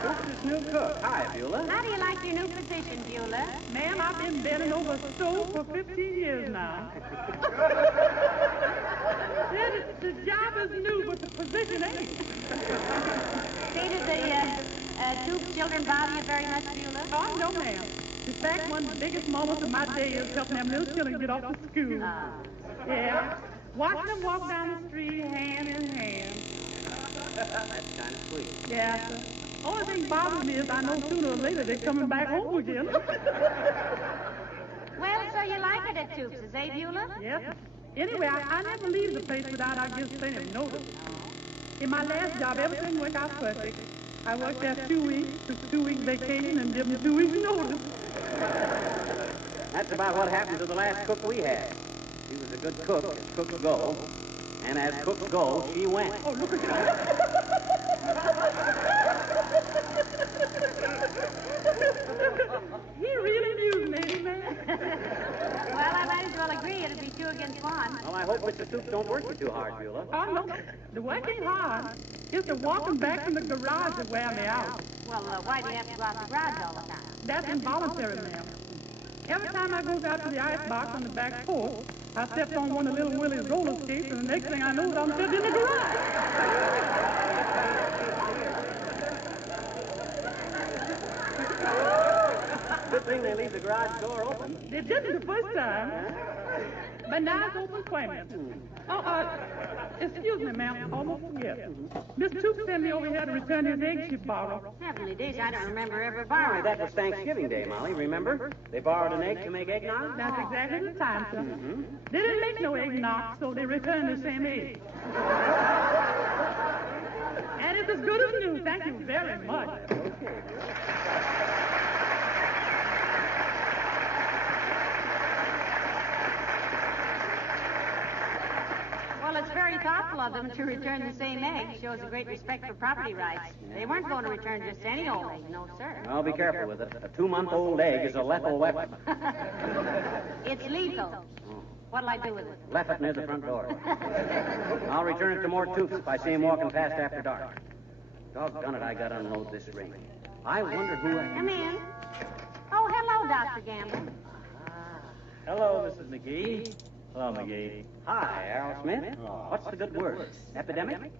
This new cook. Hi, Beulah. How do you like your new position, Beulah? Ma'am, I've been bending over a stove for 15 years now. Yeah, the job is new, but the position ain't. Say, did the two children bother you very much, Beulah? Oh, no, ma'am. In fact, one of the biggest moments of my day is helping them little children get off to school. Yeah. Watching them walk down the street hand in hand. That's kind of sweet. Yeah, sir. Only thing bothers me is I know sooner or later they're coming back home again. Well, so you like it at Toops, eh, Beulah? Yes. Anyway, I never leave the place without I give Senate notice. In my last job, everything went out perfect. I worked there 2 weeks, took 2 weeks vacation, and give them 2 weeks notice. That's about what happened to the last cook we had. She was a good cook, as cooks go. And as cooks go, she went. Oh, look at that. He really amused me, man. Well, I might as well agree. It'll be 2 against 1. Well, I hope Mr. Stoops don't work you too hard, Beulah. Oh, no. The work ain't hard. It's the walking back from the garage that wear me out. Well, why do you have to go out the garage all the time? That's involuntary, ma'am. Every time I goes out to the ice box on the back porch, I stepped on one of little Willie's roller skates, and the next thing I know, I'm sitting in the garage. Good thing they leave the garage door open. They didn't the first time. But now it's open claiming. Excuse me, ma'am. Almost forget. Miss Toops sent me over here to return his eggs she borrowed. Heavenly days, I don't remember ever Why, borrowing. that was Thanksgiving Day, Molly, remember? They borrowed an egg to make eggnog? That's exactly the time, sir. They didn't make no eggnog, so they returned the same egg. And it's as good as new. Thank you very much. Well, it's very thoughtful of them to return the same egg. Shows a great respect for property rights. They weren't going to return just any old egg, no, sir. Well, be careful with it. A 2-month-old egg is a lethal weapon. It's lethal. What'll I do with it? Left it near the front door. I'll return it to Mort Toops if I see him walking past after dark. Doggone it, I gotta unload this ring. I wonder who... Come in. Oh, hello, Dr. Gamble. Hello, Mrs. McGee. Hello, McGee. Hi, Errol Smith. What's the good word? Epidemic?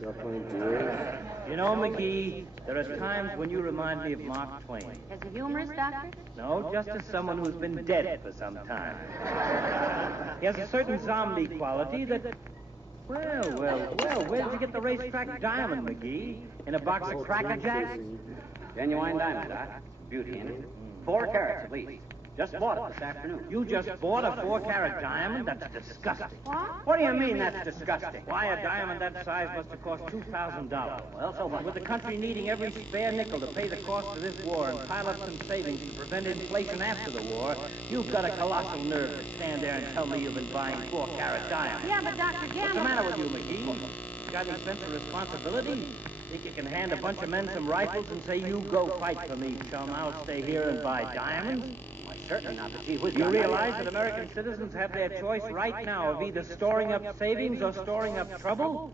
You know, McGee, there are times when you remind me of Mark Twain. As a humorist, Doctor? No, just as someone who's been dead for some time. He has a certain zombie quality that... Well, where did you get the racetrack diamond, McGee? In a box of Cracker Jacks? Genuine diamond, Doc. Beauty in it. 4 carats at least. Just bought it this afternoon. You just bought a 4-carat diamond? That's disgusting. What do you mean that's disgusting? Why, a diamond that size must have cost $2,000. Well, so what? With the country needing every spare nickel to pay the cost of this war and pile up some savings to prevent inflation after the war, you've got a colossal nerve to stand there and tell me you've been buying 4-carat diamonds. Yeah, but Dr. Gamble... What's the matter with you, McGee? Got any sense of responsibility? Think you can hand a bunch of men some rifles and say, you go fight for me, chum. I'll stay here and buy diamonds? Certainly not, but gee whiz. You realize that American citizens have their choice right now of either storing up savings or storing up trouble?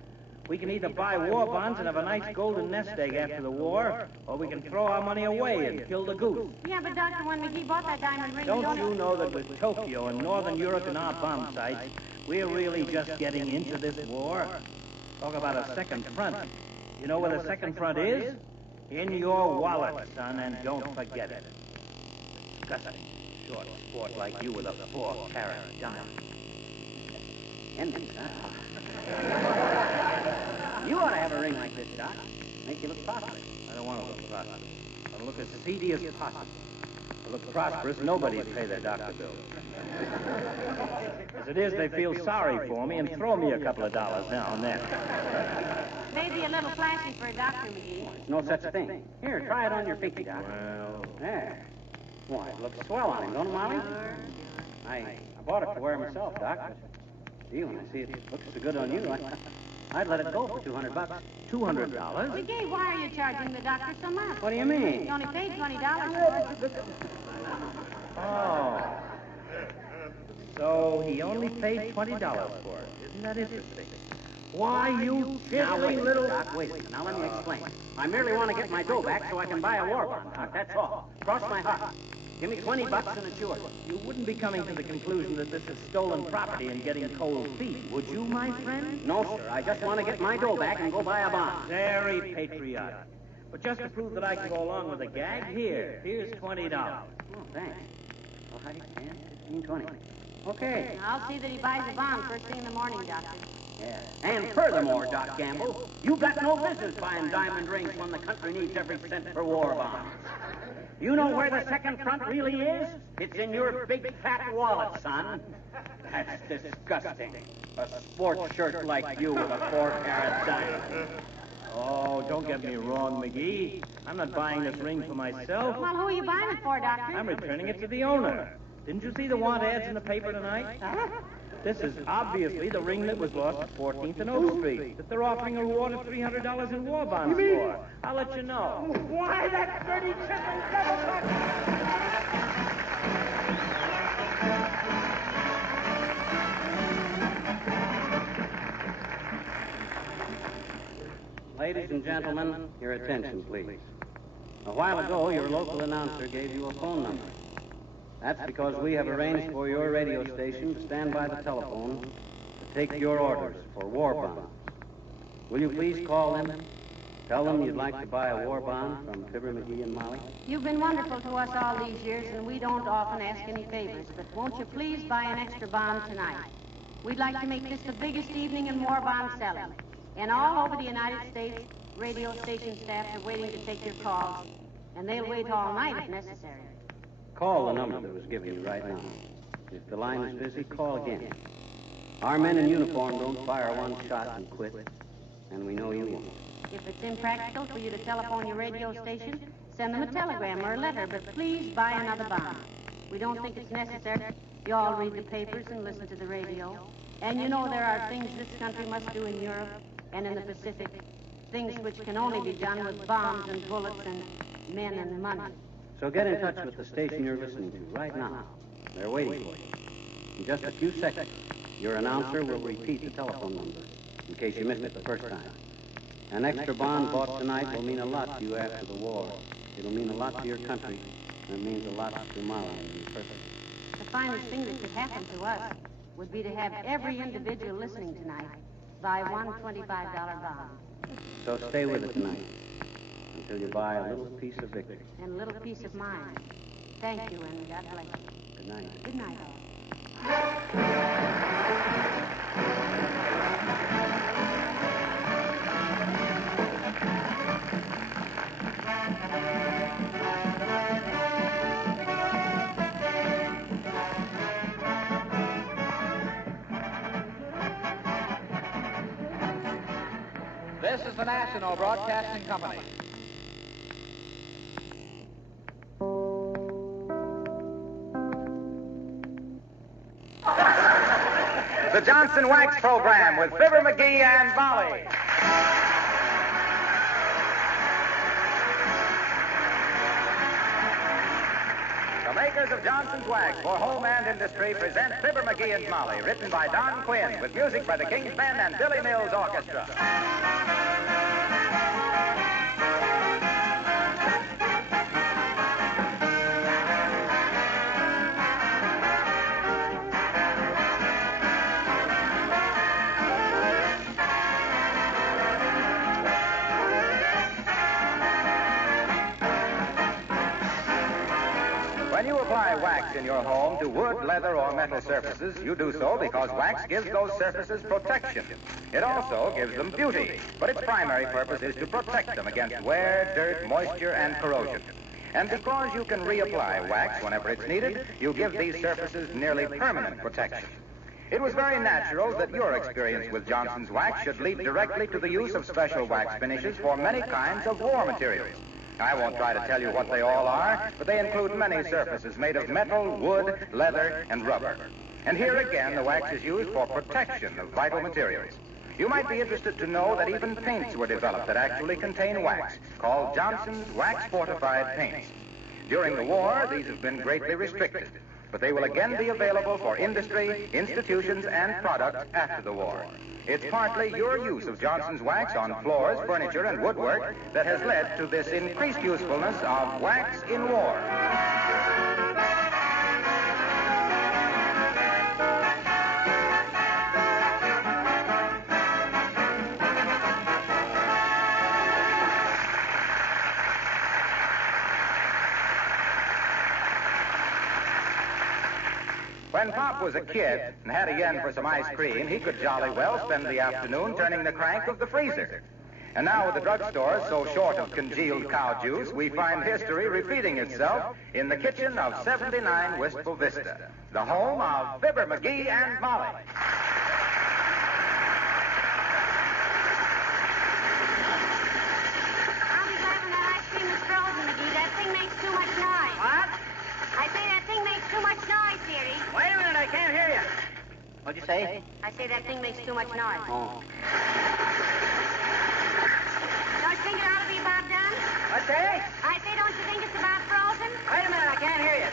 We can either buy war bonds and have a nice golden nest egg after the war, or we can throw our money away and kill the goose. Yeah, but Doctor, when McGee bought that diamond ring... Don't you know that with Tokyo and Northern Europe and our bomb sites, we're really just getting into this war? Talk about a second front. You know where the second front is? In your wallet, son, and don't forget it. Disgusting. Short sport like you with a 4-carat diamond. Envious, huh? You ought to have a ring like this, Doc. Make you look prosperous. I don't want to look prosperous. I want to look as seedy as possible. To look prosperous, nobody'd pay their doctor bills. As it is, they feel sorry for me and throw me a couple of dollars now and then. Maybe a little flashy for a doctor, McGee. There's no such thing. Here, try it on your pinky, Doc. Well... There. Why, it looks swell on him, don't it, Molly? I bought it to wear myself, Doc, but gee, when I see it looks so good on you, I'd let it go for $200. $200? McGee, why are you charging the doctor so much? What do you mean? You only paid $20 for it. Oh. So he only paid $20 for it. Isn't that interesting? Why, you fiddly little... Doc, wait a minute. Now, let me explain. I merely want to get my dough back so I can buy a war bond, Doc. That's all. Cross my heart. Give me $20 and it's yours. You wouldn't be coming to the conclusion that this is stolen property and getting cold feet, would you, my friend? No, sir. I just want to get my dough back and go buy a bond. Very patriotic. But just to prove that I can go along with a gag, here's $20. Oh, thanks. All right, 10, 15, 20. Okay. I'll see that he buys a bond first thing in the morning, Doctor. Yeah. And furthermore, Doc Gamble, you got no business buying diamond rings when the country needs every cent for war bonds. You know where the second front really is? It's in your big fat wallet, son. That's disgusting. A sports shirt like you with a 4-carat diamond. Oh, don't get me wrong, McGee. I'm not buying this ring for myself. Well, who are you buying it for, Doctor? I'm returning it to the owner. Didn't you see the want ads in the paper tonight? This is obviously the ring that was lost at 14th and Oak Street, that they're offering a reward of $300 in war bonds for. I'll let you know. Why, that dirty chicken devil! Ladies and gentlemen, your attention, please. A while ago, your local announcer gave you a phone number. That's because we have arranged for your radio station to stand by the telephone to take your orders for war bonds. Will you please call them? Tell them you'd like to buy a war bond from Fibber McGee and Molly. You've been wonderful to us all these years, and we don't often ask any favors, but won't you please buy an extra bond tonight? We'd like to make this the biggest evening in war bond selling. And all over the United States, radio station staffs are waiting to take your calls, and they'll wait all night if necessary. Call the number that was given you right now. If the line is busy, call again. Our men in uniform don't fire one shot and quit, and we know you won't. If it's impractical for you to telephone your radio station, send them a telegram or a letter, but please buy another bond. We don't think it's necessary. You all read the papers and listen to the radio. And you know there are things this country must do in Europe and in the Pacific, things which can only be done with bombs and bullets and men and money. So get in touch with the station you're listening to right now. They're waiting for you. In just a few seconds, your announcer will repeat the telephone number in case you missed it the first time. An extra bond bought tonight will mean a lot to you after the war. It'll mean a lot to your country, and it means a lot to Molly and purpose. The finest thing that could happen to us would be to have every individual listening tonight buy one $25 bond. So stay with it tonight until you buy a little piece of victory. And a little piece of mind. Thank you, and God bless you. Good night. Good night, This is the National Broadcasting Company. The Johnson Wax Program with Fibber McGee and Molly. The makers of Johnson's Wax for home and industry present Fibber McGee and Molly, written by Don Quinn, with music by the King's Men and Billy Mills Orchestra. When you apply wax in your home to wood, leather, or metal surfaces, you do so because wax gives those surfaces protection. It also gives them beauty, but its primary purpose is to protect them against wear, dirt, moisture, and corrosion. And because you can reapply wax whenever it's needed, you give these surfaces nearly permanent protection. It was very natural that your experience with Johnson's Wax should lead directly to the use of special wax finishes for many kinds of war materials. I won't try to tell you what they all are, but they include many surfaces made of metal, wood, leather, and rubber. And here again, the wax is used for protection of vital materials. You might be interested to know that even paints were developed that actually contain wax, called Johnson's Wax Fortified Paints. During the war, these have been greatly restricted. but they will again be available for industry, institutions, and products after the war. It's partly your use of Johnson's wax on floors, furniture, and woodwork that has led to this increased usefulness of wax in war. When Pop was a kid and had a yen for some ice cream, he could jolly well spend the afternoon turning the crank of the freezer. And now with the drugstores so short of congealed cow juice, we find history repeating itself in the kitchen of 79 Wistful Vista, the home of Fibber McGee and Molly. I'll be glad when that ice cream is frozen, McGee. That thing makes too much noise. What? I say that thing makes too much noise, dearie. Wait a minute, I can't hear you. What'd you say? I say that thing makes too much noise. Oh. Don't you think it ought to be about done? What's that? I say, don't you think it's about frozen? Wait a minute, I can't hear you.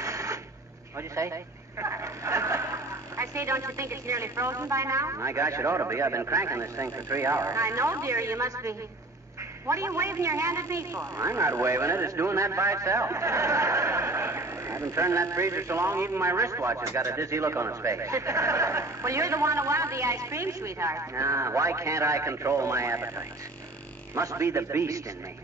What'd you say? I say, don't you think it's nearly frozen by now? My gosh, it ought to be. I've been cranking this thing for 3 hours. I know, dearie, you must be. What are you waving your hand at me for? I'm not waving it. It's doing that by itself. I've been turning that freezer so long, even my wristwatch has got a dizzy look on its face. Well, you're the one who wanted the ice cream, sweetheart. Ah, why can't I control my appetites? Must be the beast in me.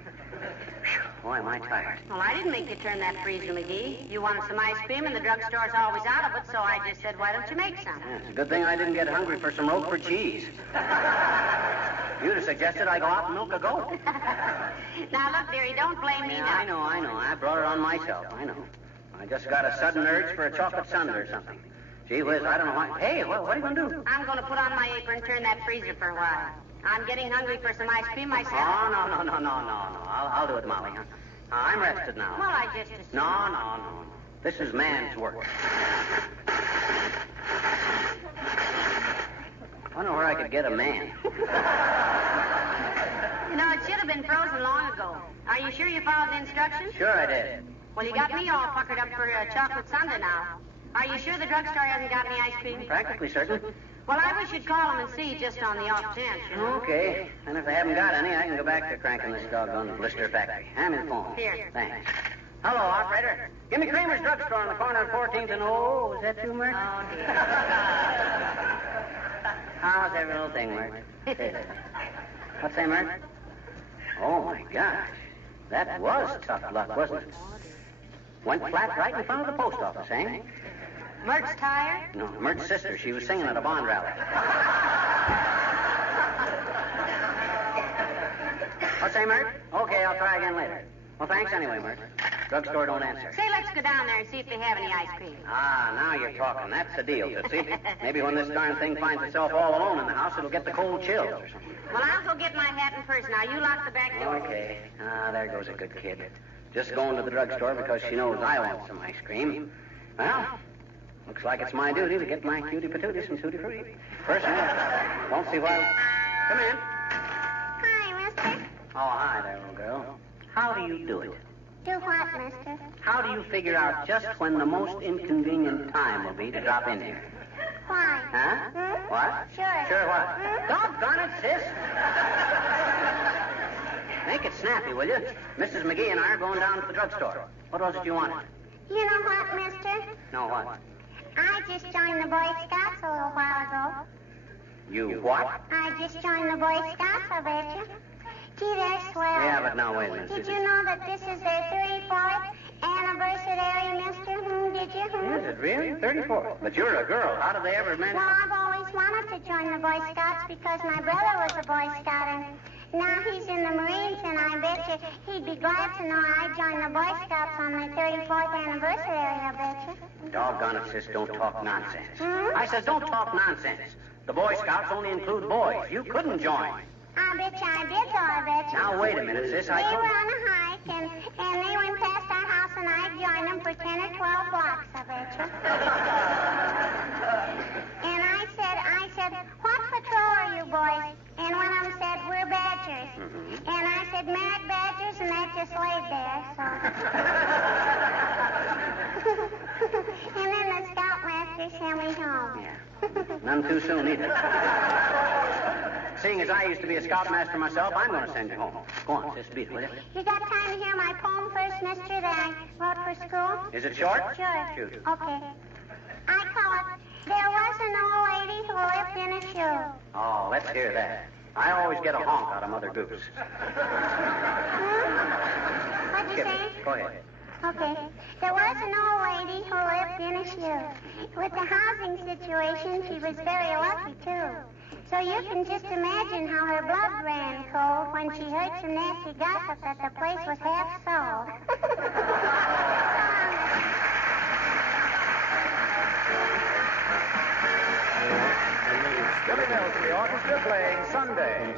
Whew, boy, am I tired. Well, I didn't make you turn that freezer, McGee. You wanted some ice cream, and the drugstore's always out of it, so I just said, why don't you make some? Yeah, it's a good thing I didn't get hungry for some Roquefort cheese. You'd have suggested I go out and milk a goat. Now, look, dearie, don't blame me now. I know. I brought it on myself. I know. I just got a sudden urge for a chocolate sundae or something. Gee whiz, I don't know why. Hey, what are you going to do? I'm going to put on my apron and turn that freezer for a while. I'm getting hungry for some ice cream myself. Oh, no. I'll do it, Molly. Huh? I'm rested now. Well, I just assumed. No. This is man's work. I wonder where I could get a man. You know, it should have been frozen long ago. Are you sure you followed the instructions? Sure I did. Well, you got me all puckered up for a chocolate sundae now. Are you sure the drugstore hasn't got any ice cream? Practically certain. Well, I wish you'd call them and see just on the off chance, you know. Okay. And if they haven't got any, I can go back to cranking this doggone blister factory. Hand me the phone. Here. Thanks. Hello, operator. Give me Kramer's drugstore on the corner of 14th and... Oh, is that you, Mert? Oh, dear. How's every little thing, Mert? What's that, Mert? Oh, my gosh. That was tough luck, wasn't it? Went flat right in front of the post office, eh? Mert's tired? No, Mert's sister. She was singing at a bond rally. What's that, Mert? Okay, I'll try again later. Well, thanks anyway, Mert. Drugstore don't answer. Say, let's go down there and see if they have any ice cream. Ah, now you're talking. That's the deal, Tootsie. Maybe when this darn thing finds itself all alone in the house, it'll get the cold chills or something. Well, I'll go get my hat in first. Now, you lock the back door. Okay. Ah, there goes a good kid. Just going to the drugstore because she knows I want some ice cream. Well, looks like it's my duty to get my cutie patootie some tutti frutti. Personally, don't see why... Come in. Hi, mister. Oh, hi there, little girl. How do you do it? Do what, mister? How do you figure out just when the most inconvenient time will be to drop in here? Why? Huh? What? Sure. Sure what? Doggone it, sis. Make it snappy, will you? Mrs. McGee and I are going down to the drugstore. What was it you wanted? You know what, mister? No, what? I just joined the Boy Scouts a little while ago. You what? I just joined the Boy Scouts, I bet you. Gee, they're swell. Yeah, but now, wait a minute. Did you know that this is their 34th anniversary, mister? Did you? Is it really? 34. But you're a girl. How did they ever manage? Well, I've always wanted to join the Boy Scouts because my brother was a Boy Scout, and now he's in the Marines, and I bet you he'd be glad to know I joined the Boy Scouts on their 34th anniversary, I bet you. Doggone it, sis, don't talk nonsense. I said don't talk nonsense. The Boy Scouts only include boys. You couldn't join. I bet you I did, though, I bet you. Now, wait a minute, sis. They were on a hike, and they went past our house, and I joined them for 10 or 12 blocks, I bet you. And I said, what patrol are you boys? And one of them said, we're Badgers. And I said, Merrick Badgers, and that just laid there, so. And then the None too soon either. Seeing as I used to be a scoutmaster myself, I'm going to send you home. Go on, sis, beat it, will you? You got time to hear my poem for a semester that I wrote for school? Is it short? Sure. Shoot. Okay. I call it, There Was an Old Lady Who Lived in a Shoe. Oh, let's hear that. I always get a honk out of Mother Goose. What'd you say? Go ahead. Okay. There was an old lady who lived in a shoe. With the housing situation, she was very lucky, too. So you can just imagine how her blood ran cold when she heard some nasty gossip that the place was half sold. Billy Mills, the orchestra playing Sunday.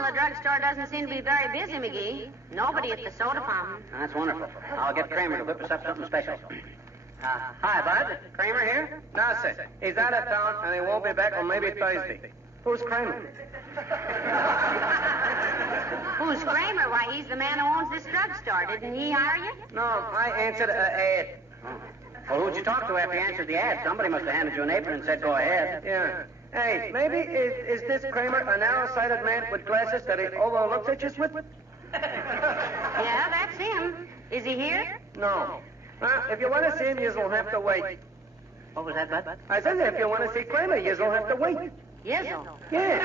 The drugstore doesn't seem to be very busy, McGee. Nobody at the soda fountain. That's wonderful. I'll get Kramer to whip us up something special. Hi, Bud. Kramer here? No, sir. He's out of town, and he won't be back till maybe Thursday. Who's Kramer? Who's Kramer? Why, he's the man who owns this drugstore. Didn't he hire you? No, I answered an ad. Well, who'd you talk to after you answered the ad? Somebody must have handed you an apron and said, go ahead. Yeah. Hey, maybe is this Kramer a narrow-sighted man with glasses that he overlooks at you with? Yeah, that's him. Is he here? No. If you want to see him, you'll have to wait. What was that, Bud? I said if you want to see Kramer, you'll have to wait. Yizzle. Yeah.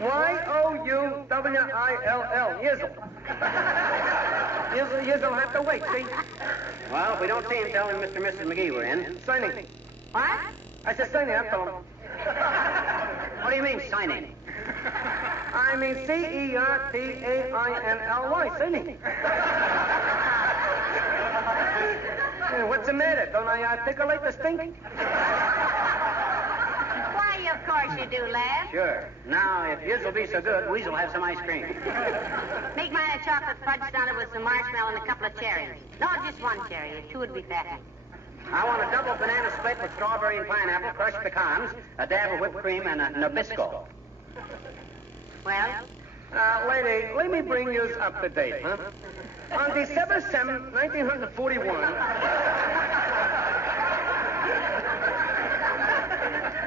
Youll, Yizzle. You'll have to wait, see? Well, if we don't see him, tell him Mr. and Mrs. McGee were in. Signing. What? I said signing, I told him. What do you mean, signing? I mean C-E-R-T-A-I-N-L-Y, signing. Hey, what's the matter? Don't I articulate the stink? Why, of course you do, lad. Sure. Now, if yours will be so good, Weasel will have some ice cream. Make mine a chocolate fudge sundae with some marshmallow and a couple of cherries. No, just one cherry. Two would be fattening. I want a double banana split with strawberry and pineapple, crushed pecans, a dab of whipped cream, and a Nabisco. Well? Lady, let me bring you up to date, huh? On December 7, 1941...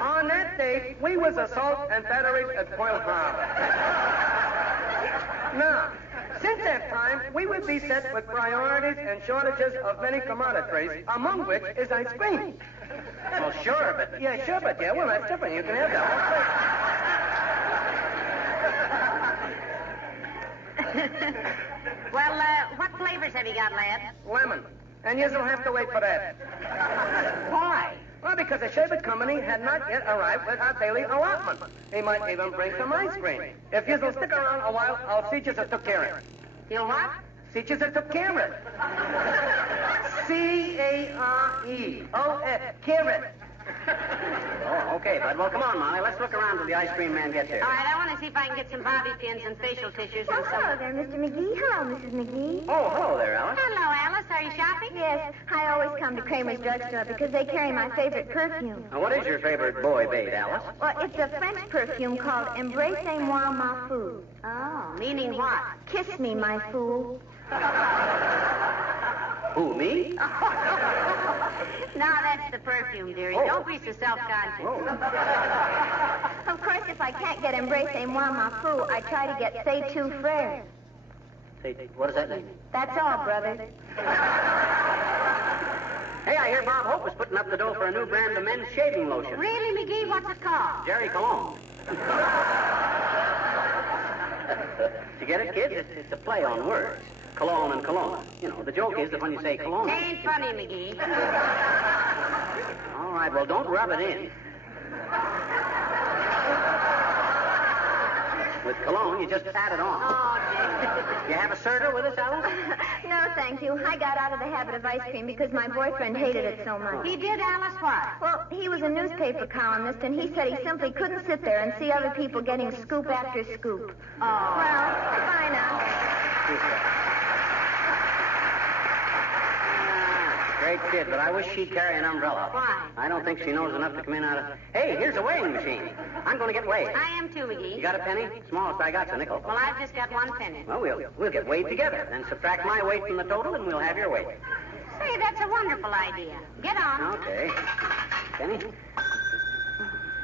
on that date, we was assault and battery at Pearl Harbor. Now, since that time, we would be set with priorities and shortages of many commodities, among which is ice cream. Well, sure, but... Yeah, sure, but yeah, well, that's different. You can have that Well, what flavors have you got, lad? Lemon. And you'll have to wait for that. Why? Well, because the sherbet company had not yet arrived with our daily allotment. They might even bring some ice cream. If you'll stick around a while, I'll see you that took care of it. You what? See you that took care of it. C-A-R-E-O-S. Carrot. Oh, okay, Bud. Well, come on, Molly. Let's look around till the ice cream man gets here. All right, I want to see if I can get some bobby pins and facial tissues and some... Hello there, Mr. McGee. Hello, Mrs. McGee. Oh, hello there, Alice. Hello, Alice. Are you shopping? Yes, I always come to Kramer's drugstore because they carry my favorite perfume. Now, what is your favorite boy bait, Alice? Well, it's a French perfume called Embrassez-moi, ma fou. Oh, meaning what? Kiss me, my fool. Who, me? Now, that's the perfume, dearie. Oh. Don't be so self-conscious. Of course, if I can't get Embrassez-moi, ma fou, I try to get C'est tout frère. Say, what does that mean? That's all, brother. Hey, I hear Bob Hope is putting up the dough for a new brand of men's shaving lotion. Really, McGee? What's it called? Jerry Cologne. You get it, kids? It's a play on words. Cologne and Kelowna. You know, the joke is that when you say Kelowna... It ain't funny, McGee. All right, well, don't rub it in. With cologne, you just pat it on. Oh, dear. You have a soda with us, Alice? No, thank you. I got out of the habit of ice cream because my boyfriend hated it so much. He did, Alice, what? Well, he was a newspaper columnist, and he said he simply couldn't sit there and see other people getting scoop after scoop. Oh. Well, bye now. Great kid, but I wish she'd carry an umbrella. Why? I don't think she knows enough to come in out of... Hey, here's a weighing machine. I'm going to get weighed. I am too, McGee. You got a penny? Smallest I got's a nickel. Well, I've just got 1 penny. Well, we'll get weighed together. Then subtract my weight from the total, and we'll have your weight. Say, that's a wonderful idea. Get on. Okay. Penny?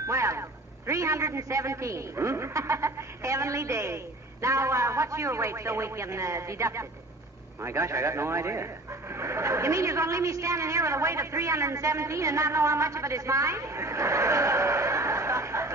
Well, 317. Heavenly days. Now, what's your weight so we can deduct it? My gosh, I got no idea. You mean you're going to leave me standing here with a weight of 317 and not know how much of it is mine?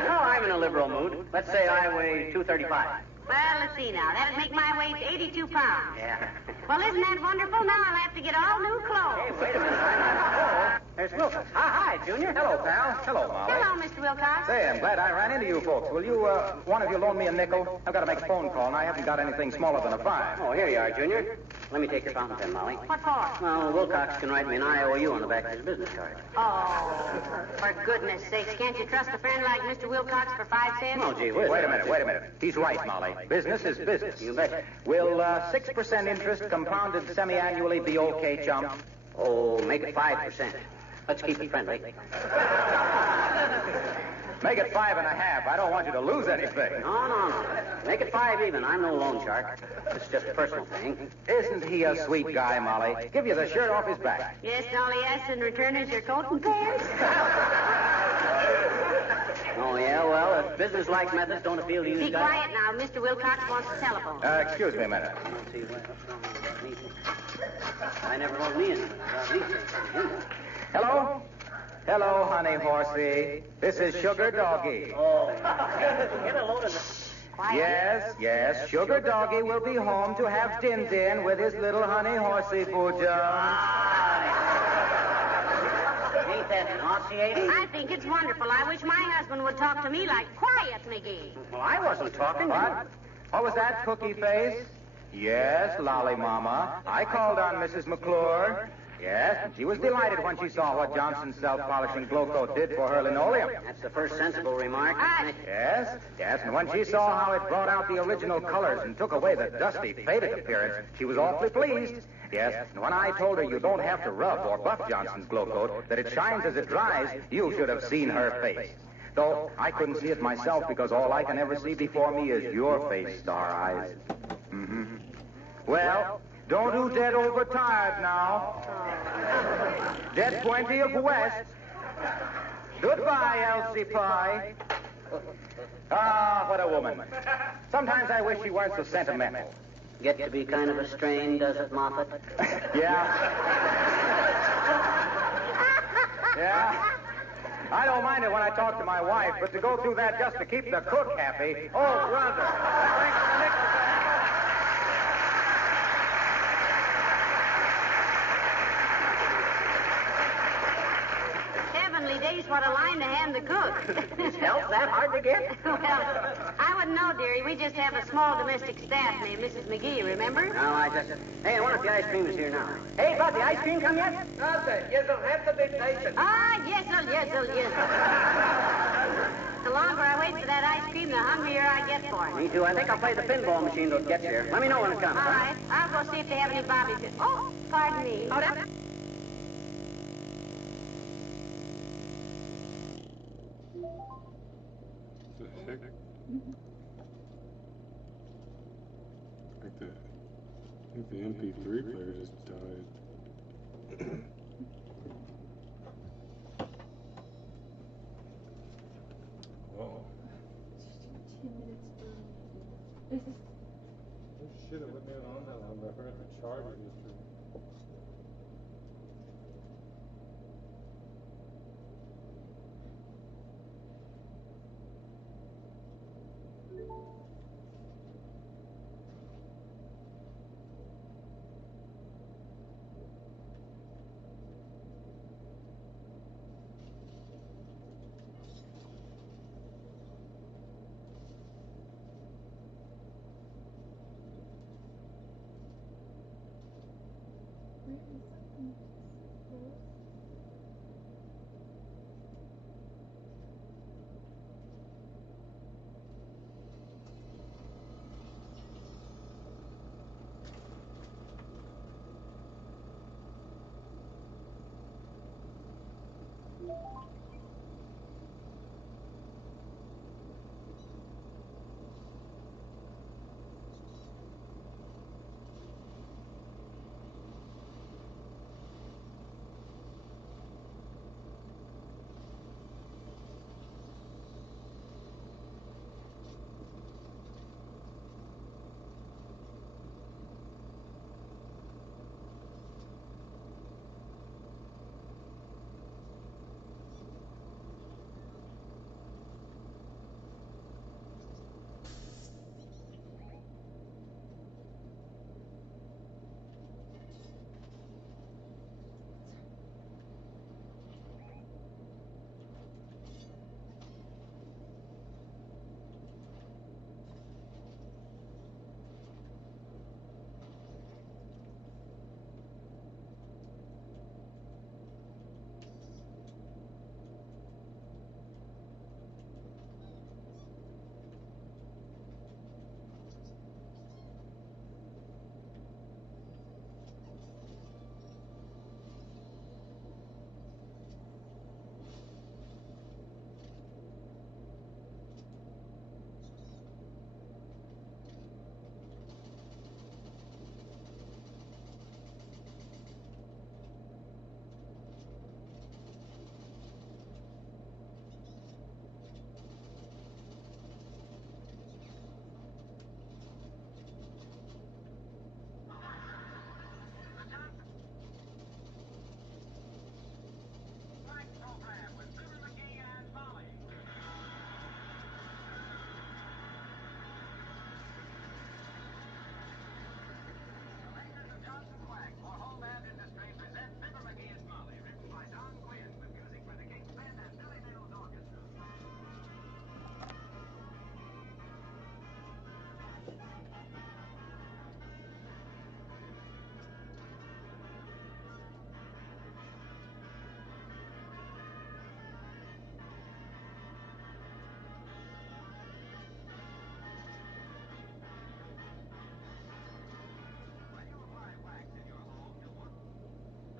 No, I'm in a liberal mood. Let's say I weigh 235. Well, let's see now. That'd make my weight 82 pounds. Yeah. Well, isn't that wonderful? Now I'll have to get all new clothes. Hey, wait a minute. There's Wilkins. Hi, Junior. Hello, pal. Hello, Molly. Hello, Mr. Wilcox. Say, I'm glad I ran into you folks. Will you, one of you loan me a nickel? I've got to make a phone call, and I haven't got anything smaller than a 5. Oh, here you are, Junior. Let me take your fountain pen, Molly. What for? Well, Wilcox can write me an IOU on the back of his business card. Oh, for goodness sakes, can't you trust a friend like Mr. Wilcox for 5 cents? Oh, gee whiz. Wait a minute. He's right, Molly. Business is business. You betcha. Will 6% interest compounded semi-annually be okay, chump? Oh, make it 5%. Let's keep it friendly. Make it 5.5. I don't want you to lose anything. No. Make it 5 even. I'm no loan shark. It's just a personal thing. Isn't he a sweet guy, Molly? Give you the shirt off his back. Yes, all he asks in return is your coat and pants. Oh, yeah, well, if business-like methods don't appeal to you Be guys... quiet now. Mr. Wilcox wants to telephone. Excuse me a minute. Let's see what's wrong with me. I never wrote me in. Hello? Hello, honey horsey. This is Sugar Doggy. Oh. Get a load of the... Yes. Sugar Doggy will be home to have din-din with his little honey horsey, Pooja. Ain't that nauseating? I think it's wonderful. I wish my husband would talk to me like quiet, McGee. Well, I wasn't talking. What? What was that, Cookie Face? Yes, Lolly Mama. I called on Mrs. McClure. Yes, and she was delighted when she saw what Johnson's self-polishing glow coat did for her linoleum. That's the first sensible remark. Yes, and when she saw how it brought out the original colors and took away the dusty, faded appearance, she was awfully pleased. Yes, and when I told her you don't have to rub or buff Johnson's glow coat, that it shines as it dries, you should have seen her face. Though I couldn't see it myself because all I can ever see before me is your face, Star Eyes. Mm-hmm. Well... Don't do dead overtired now. Dead plenty of west. Goodbye, Elsie Pye. Ah, what a woman. Sometimes I wish she weren't so sentimental. Get to be kind of a strain, does it, Moffat? Yeah. I don't mind it when I talk to my wife, but to go through that just to keep the cook happy. Oh, brother. Thanks for the nickel. Days, what a line to hand the cook. Is help that hard to get? Well, I wouldn't know, dearie. We just have a small domestic staff named Mrs. McGee, remember? No, I just... Hey, I wonder if the ice cream is here now. Hey, Bud, the ice cream come yet? Nothing. You'll have to be patient. Ah, yes. The longer I wait for that ice cream, the hungrier I get for it. Me too. I think I'll play the pinball machine till it gets here. Let me know when it comes. All right. I'll go see if they have any bobby pins. Oh, pardon me. Oh, that... The heck? I think the MP3 player just died. Whoa. Oh shit, it wouldn't have been on that long. I forgot to charge it yesterday.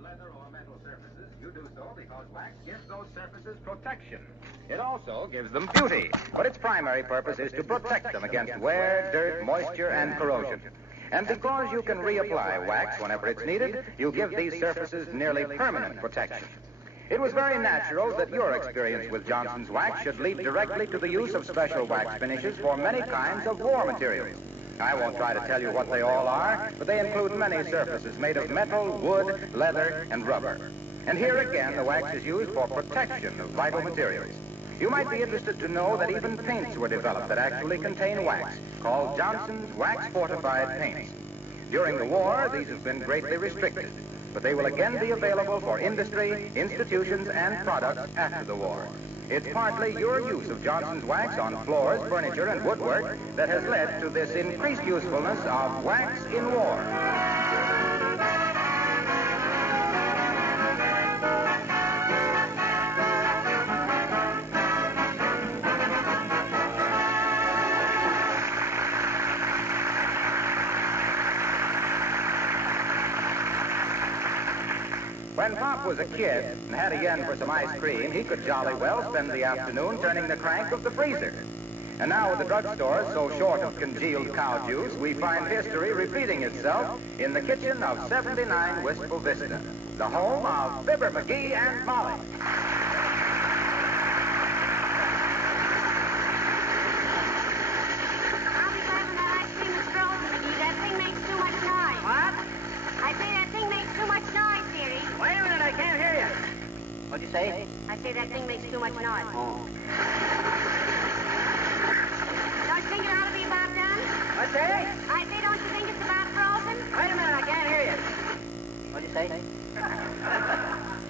Leather or metal surfaces, you do so because wax gives those surfaces protection. It also gives them beauty, but its primary purpose is to protect them against wear, dirt, moisture, and corrosion. And because you can reapply wax whenever it's needed, you give these surfaces nearly permanent protection. It was very natural that your experience with Johnson's wax should lead directly to the use of special wax finishes for many kinds of war materials. I won't try to tell you what they all are, but they include many surfaces made of metal, wood, leather, and rubber. And here again, the wax is used for protection of vital materials. You might be interested to know that even paints were developed that actually contain wax, called Johnson's wax-fortified paints. During the war, these have been greatly restricted, but they will again be available for industry, institutions, and products after the war. It's partly your use of Johnson's wax on floors, furniture, and woodwork that has led to this increased usefulness of wax in war. When Pop was a kid and had a yen for some ice cream, he could jolly well spend the afternoon turning the crank of the freezer. And now with the drugstores so short of congealed cow juice, we find history repeating itself in the kitchen of 79 Wistful Vista, the home of Fibber McGee and Molly. I'll be glad when that ice cream is frozen, McGee. That thing makes too much noise. What? I say that thing makes too much noise, dearie. Wait a minute, I can't hear you. What'd you say? I say that thing makes too much noise. Oh. Don't you think it ought to be about done? What's that? I say, don't you think it's about frozen? Wait a minute, I can't hear you. What'd you say?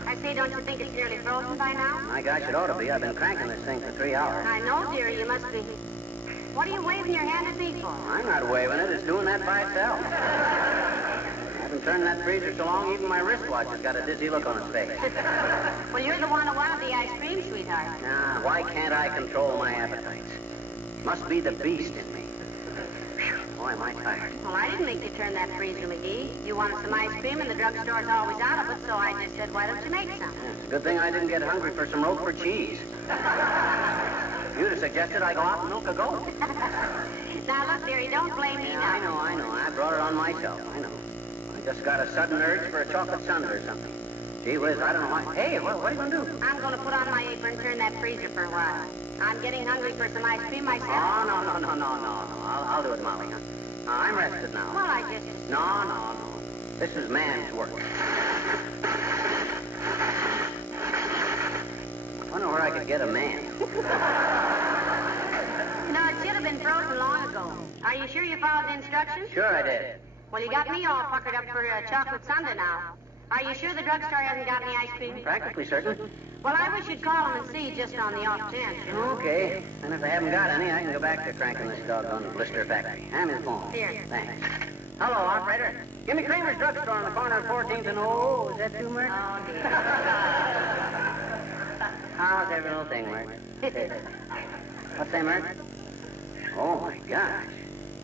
I say, don't you think it's nearly frozen by now? My gosh, it ought to be. I've been cranking this thing for 3 hours. I know, dearie, you must be. What are you waving your hand at me for? I'm not waving it. It's doing that by itself. I've been turning that freezer so long, even my wristwatch has got a dizzy look on its face. Well, you're the one who wanted the ice cream, sweetheart. Now, why can't I control my appetites? Must be the beast in me. Whew, boy, am I tired. Well, I didn't make you turn that freezer, McGee. You wanted some ice cream, and the drugstore's always out of it, so I just said, why don't you make some? It's a good thing I didn't get hungry for some Roquefort cheese. You'd have suggested I go out and milk a goat. Now, look, dearie, don't blame me now. I know. I brought it on myself. I know. I just got a sudden urge for a chocolate sundae or something. Gee whiz, I don't know why. Hey, what are you going to do? I'm going to put on my apron and turn that freezer for a while. I'm getting hungry for some ice cream myself. Oh, no. I'll do it, Molly. Huh? I'm rested now. Well, I just... No. This is man's work. I wonder where I could get a man. No, it should have been frozen long ago. Are you sure you followed the instructions? Sure I did. Well, you got me all puckered up for a chocolate sundae now. Are you sure the drugstore hasn't got any ice cream? Practically certain. Well, I wish you'd call them and see just on the off chance. Okay. And if they haven't got any, I can go back to cranking this doggone blister factory. Hand me the phone. Here. Thanks. Hello, operator. Give me Kramer's drugstore on the corner of 14th and... Oh, is that too, Mert? Oh, dear. How's every little thing, Mert? What's that, Mert? Oh, my gosh.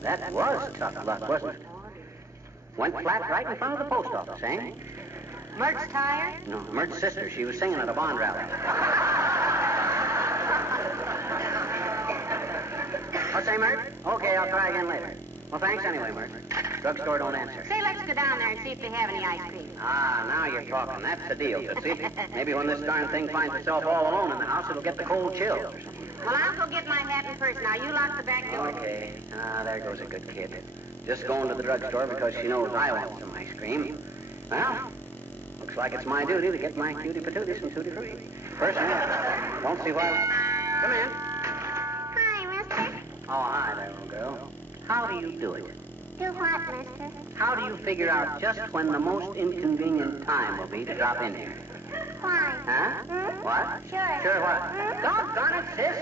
That was tough luck, wasn't it? Went flat right in front of the post office, eh? Mert's tired? No, Mert's sister. She was singing at a bond rally. What's that, Mert? Okay, I'll try again later. Well, thanks anyway, Mert. Drugstore don't answer. Say, let's go down there and see if they have any ice cream. Ah, now you're talking. That's the deal, Tootsie. Maybe when this darn thing finds itself all alone in the house, it'll get the cold chills or something. Well, I'll go get my hat in first. Now, you lock the back door. Okay. Ah, there goes a good kid. Just going to the drugstore because she knows I want some ice cream. Well, looks like it's my duty to get my cutie patootie some tutti frutti. Personally, don't see why... Come in. Hi, mister. Oh, hi there, little girl. How do you do it? Do what, mister? How do you figure out just when the most inconvenient time will be to drop in here? Why? Huh? Hmm? What? Sure. Sure what? Hmm? Doggone it, sis.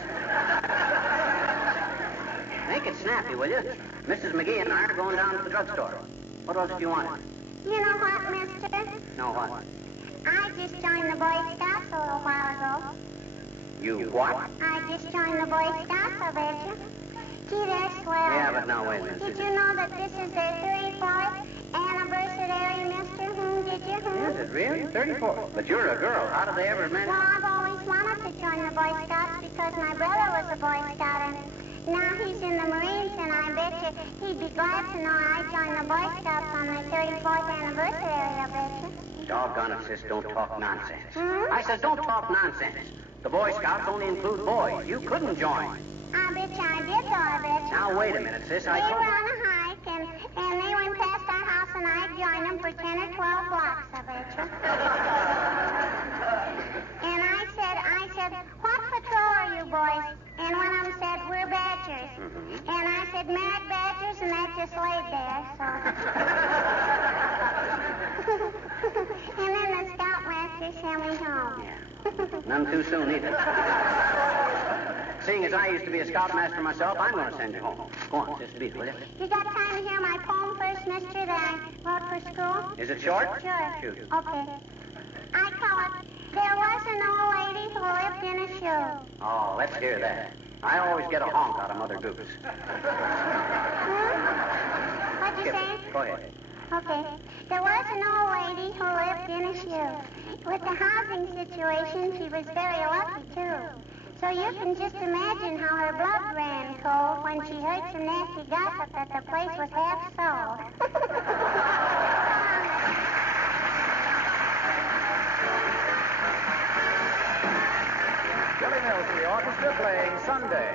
Make it snappy, will you? Mrs. McGee and I are going down to the drugstore. What else do you want? You know what, mister? No, what? I just joined the Boy Scouts a little while ago. You what? I just joined the Boy Scouts, I bet you. Gee, they're swell. Yeah, but now, wait a minute. Did you know that this is their 34th anniversary, mister? Did you? Is it really? 34. But you're a girl. How did they ever manage? Well, I've always wanted to join the Boy Scouts because my brother was a Boy Scout, and now he's in the Marines, and I bet you he'd be glad to know I joined the Boy Scouts on their 34th anniversary, I bet you. Doggone it, sis, don't talk nonsense. Hmm? I said don't talk nonsense. The Boy Scouts only include boys. You couldn't join. I bet you I did, though, I bet you. Now, wait a minute, sis. They were on a hike, and they went past our house, and I joined them for 10 or 12 blocks, I bet you. And I said, what patrol are you boys? And one of them said, we're Badgers. Mm-hmm. And I said, Merrick Badgers, and that just laid there, so. And then the scoutmaster sent me home. Yeah. None too soon either. Seeing as I used to be a scoutmaster myself, I'm going to send you home. Go on, just beat, will you? You got time to hear my poem first, mister, that I wrote for school? Is it short? Sure. Shoot. Okay. I call it, There Was an Old Lady Who Lived in a Shoe. Oh, let's hear that. I always get a honk out of Mother Goose. What'd you say? Go ahead. Okay. There was an old lady who lived in a shoe. With the housing situation, she was very lucky, too. So you can just imagine how her blood ran cold when she heard some nasty gossip that the place was half sold. Billy Mills and the orchestra playing Sunday.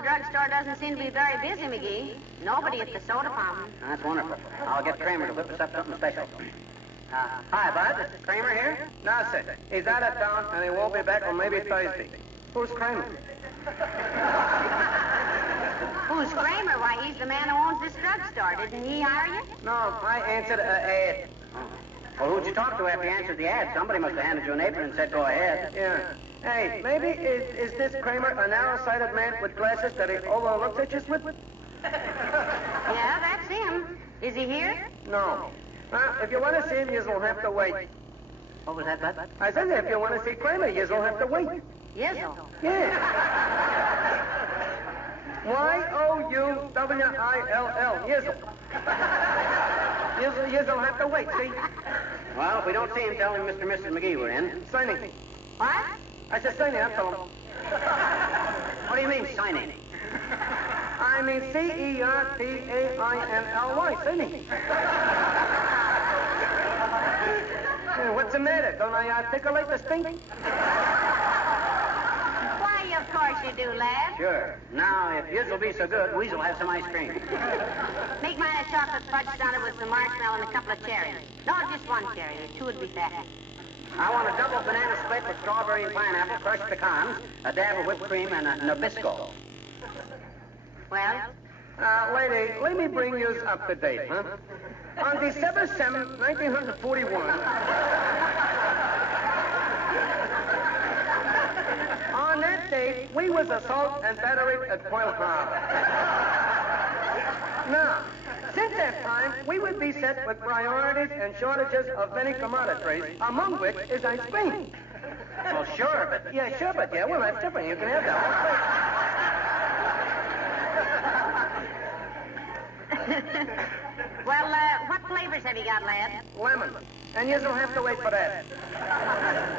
Drugstore doesn't seem to be very busy, McGee. Nobody at the soda fountain. That's wonderful. I'll get Kramer to whip us up something special. Hi, Bud. Is Kramer here? No, sir. He's out of town, and he won't be back till maybe Thursday. Who's Kramer? Who's Kramer? Why, he's the man who owns this drugstore. Didn't he hire you? No, I answered an ad. Well, who'd you talk to after you answered the ad? Somebody must have handed you an apron and said, go ahead. Yeah. Hey, maybe is this Kramer a narrow-sighted man with glasses that he overlooks at you with? Yeah, that's him. Is he here? No. If you want to see him, you'll have to wait. What was that, Bud? I said if you want to see Kramer, you'll have to wait. Yizzle. Yeah. Y-O-U-W-I-L-L. Yizzle. You'll have to wait, see? Well, if we don't see him, tell him Mr. and Mrs. McGee were in. Signing. What? I said signing, I told him. What do you mean, signing? I mean C-E-R-T-A-I-N-L-Y, signing. Hey, what's the matter? Don't I articulate the stink? Why, of course you do, lad. Sure. Now, if yours will be so good, we'll have some ice cream. Make mine a chocolate fudge starter with some marshmallow and a couple of cherries. No, just one cherry. Two would be fat. I want a double banana split with strawberry and pineapple, crushed pecans, a dab of whipped cream, and a Nabisco. Well? Lady, let me bring you up to date, huh? On December 7, 1941... on that date, we was assault and battery at Pearl Harbor. Now, since that time, we would be set with priorities and shortages of many commodities, among which is ice cream. Well, sure, but... Yeah, sure, but yeah, well, that's different. You can have that one. Well, what flavors have you got, lad? Lemon. And you'll have to wait for that.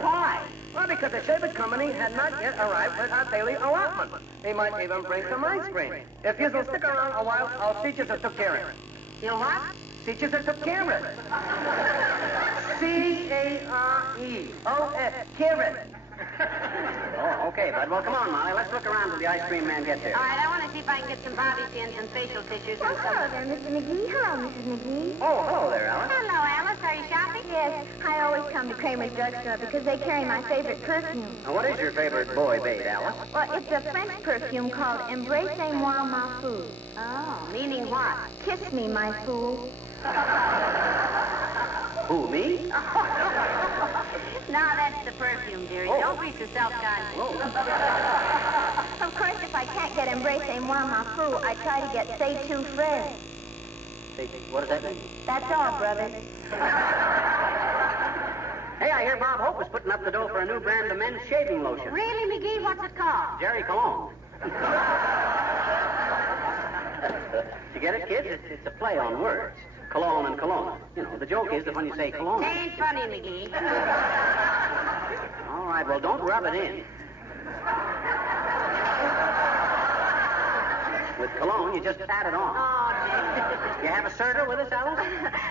Why? Well, because the Shabbat Company had not yet arrived with our daily allotment. He might even bring some ice cream. If you'll stick around a while, I'll teach you to took care of it. You what? Teach you to took care of it. C-A-R-E-O-S. Carrot. Oh, okay, bud. Well, come on, Molly. Let's look around till the ice cream man gets here. All right, I want to see if I can get some bobby pins and facial tissues and Hello there, Mr. McGee. Hello, Mrs. McGee. Oh, hello there, Alice. Hello, Alice. Are you shopping? Yes. I always come to Kramer's drugstore because they carry my favorite perfume. Now, what is your favorite boy bait, Alice? Well, it's a French perfume called Embrassez-moi, ma fou. Oh, meaning what? Kiss me, my fool. Who, me? Now that's the perfume, dearie. Oh. Don't be so self-conscious. Of course, if I can't get Embrassez-moi, ma fou, I try to get C'est tout frais. What does that mean? That's all, brother. Hey, I hear Bob Hope is putting up the dough for a new brand of men's shaving lotion. Really, McGee? What's it called? Jerry Cologne. You get it, kids? It's a play on words. Cologne and cologne. You know, the joke is that when you say cologne... Ain't funny, McGee. All right, well, don't rub it in. With cologne, you just pat it on. Oh, dear. You have a serter with us, Alice?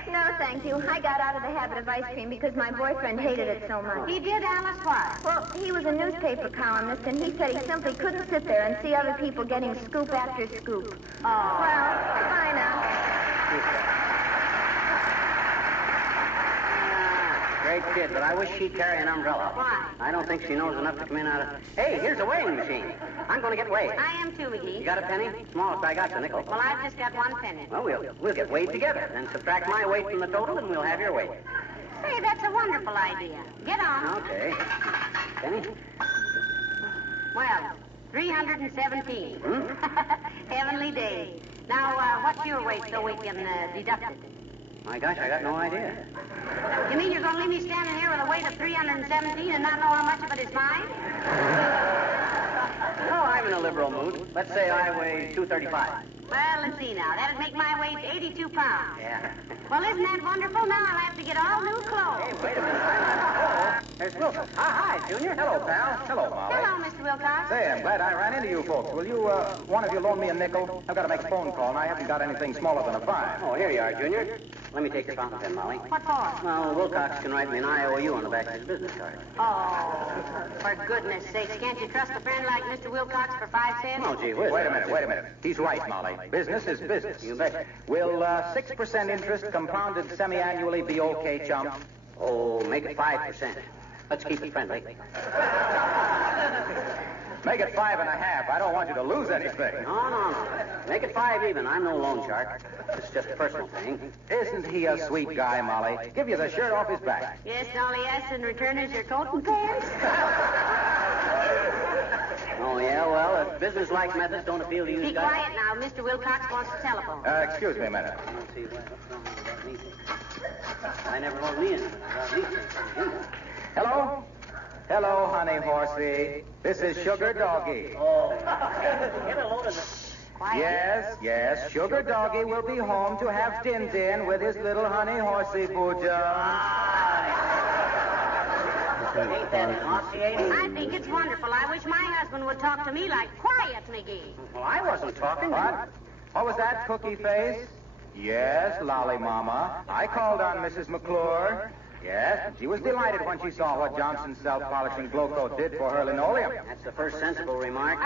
No, thank you. I got out of the habit of ice cream because my boyfriend hated it so much. He did, Alice, what? Well, he was a newspaper columnist, and he said he simply couldn't sit there and see other people getting scoop after scoop. Oh. Well, bye now. Great kid, but I wish she'd carry an umbrella. Why? I don't think she knows enough to come in out of... Hey, here's a weighing machine. I'm going to get weighed. I am too, McGee. You got a penny? Smallest I got's a nickel. Well, I've just got 1 penny. Well, we'll get weighed together. Then subtract my weight from the total, and we'll have your weight. Say, that's a wonderful idea. Get on. Okay. Penny? Well, 317. Heavenly days. Now, what's your weight so we can deduct it? My gosh, I got no idea. You mean you're going to leave me standing here with a weight of 317 and not know how much of it is mine? Oh, I'm in a liberal mood. Let's say I weigh 235. Well, let's see now. That'd make my weight 82 pounds. Yeah. Well, isn't that wonderful? Now I'll have to get all new clothes. Hey, wait a minute. There's Wilson. Hi, Junior. Hello, pal. Hello, Molly. Hello, Mr. Wilcox. Say, I'm glad I ran into you folks. Will you, one of you loan me a nickel? I've got to make a phone call, and I haven't got anything smaller than a 5. Oh, here you are, Junior. Let me take your fountain pen, Molly. What for? Well, Wilcox can write me an IOU on the back of his business card. Oh, for goodness sakes, can't you trust a friend like Mr. Wilcox for 5 cents? Oh, gee whiz. Wait a minute. He's right, Molly. Business is business. You bet. Will 6% interest compounded semi-annually be okay, chum? Oh, make it 5%. Let's keep it friendly. Make it 5.5. I don't want you to lose anything. No. Make it 5 even. I'm no loan shark. It's just a personal thing. Isn't he a sweet guy, Molly? Give you the shirt off his back. Yes, all he asks in return is your coat and pants. Oh, yeah, well, if business-like methods don't appeal to you Be guys... quiet now. Mr. Wilcox wants to telephone. Excuse me a minute. Let's see, what's wrong with me? I never wrote me in. Hello? Hello, honey horsey. This is Sugar Doggy. Oh. Get a load of this. Yes. Sugar Doggy will be home to have Tin with his little honey horsey booja. Ain't that nauseating? I think it's wonderful. I wish my husband would talk to me like quiet, McGee. Well, I wasn't talking. What? What was that, Cookie Face? Yes, Lolly Mama. I called on Mrs. McClure. Yes, she was delighted when she saw what Johnson's self-polishing glow coat did for her linoleum. That's the first sensible remark.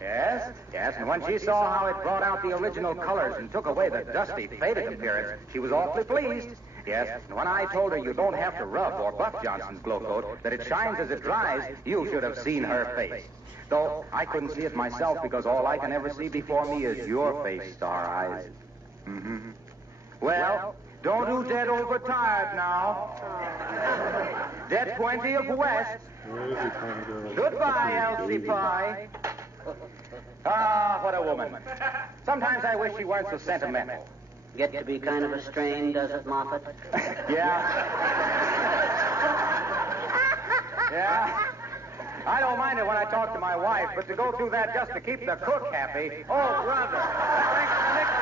Yes, and when she saw how it brought out the original colors and took away the dusty, faded appearance, she was awfully pleased. Yes, and when I told her you don't have to rub or buff Johnson's glow coat, that it shines as it dries, you should have seen her face. Though I couldn't see it myself because all I can ever see before me is your face, Star Eyes. Mm-hmm. Well, don't do dead overtired now. Dead plenty of West. Goodbye, Elsie Pye. Ah, what a woman. Sometimes I wish she weren't so sentimental. Get to be kind of a strain, does it, Moffat? Yeah. I don't mind it when I talk to my wife, but to go through that just to keep the cook happy, oh, brother. Thanks for the nickel.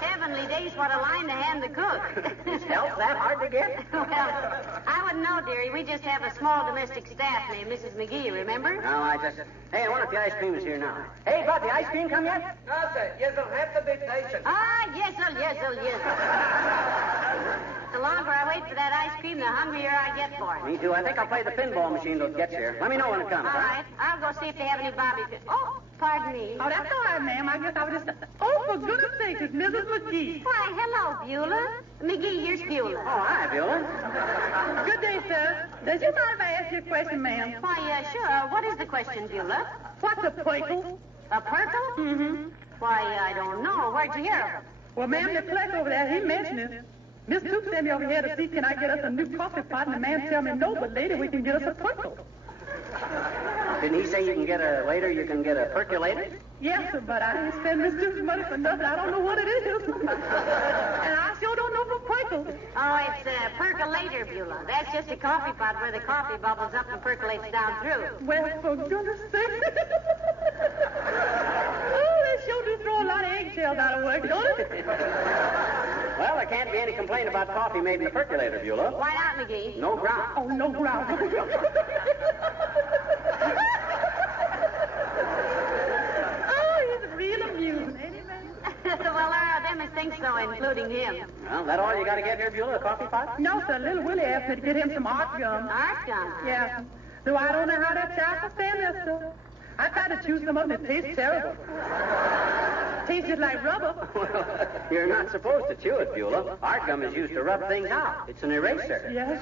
Heavenly days, what a line to hand the cook. Is help that hard to get? Well, I wouldn't know, dearie. We just have a small domestic staff named Mrs. McGee, remember? No, I just... Hey, I wonder if the ice cream is here now. Hey, Bud, the ice cream come yet? No, sir. You'll have to be patient. Ah, yes, The longer I wait for that ice cream, the hungrier I get for it. Me too. I think I'll play the pinball machine till it gets here. Let me know when it comes. All right. I'll go see if they have any bobby pins. Oh, pardon me. Oh, that's all right, ma'am. I guess I was just... Oh, for goodness sake, it's Mrs. McGee. Why, hello, Beulah. McGee, here's Beulah. Oh, hi, Beulah. Good day, sir. Does you mind if I ask you a question, ma'am? Why, sure. What is the question, Beulah? What's a pickle? A purple? Mm-hmm. Why, I don't know. Where'd you hear of it? Well, ma'am, the clerk over there, he mentioned it. Miss Toop sent me over here to see can I get us a new coffee pot, and the man tell me no, but later we can get us a pickle. Didn't he say you can get a percolator? Yes, sir, but I ain't spend Miss Toop's money for nothing. I don't know what it is. And I sure don't know for pickles. Oh, it's a percolator, Beulah. That's just a coffee pot where the coffee bubbles up and percolates down through. Well, for goodness sake. Oh, they sure do throw a lot of eggshells out of work, don't it? Well, there can't be any complaint about coffee made in the percolator, Beulah. Why not, McGee? No ground. Oh, no ground. Oh, he's real amusing, ain't he, man? Well, there are them that think so, including him. Well, that all you got to get here, Beulah, a coffee pot? No, sir. Little Willie asked me to get him some art gum. Art gum? Yeah. Though I don't know how that child can stand this, sir. I tried to chew some of them. It tastes terrible. Tastes just like rubber. Well, you're not supposed to chew it, Beulah. Art gum is used to rub things out. It's an eraser. Yes.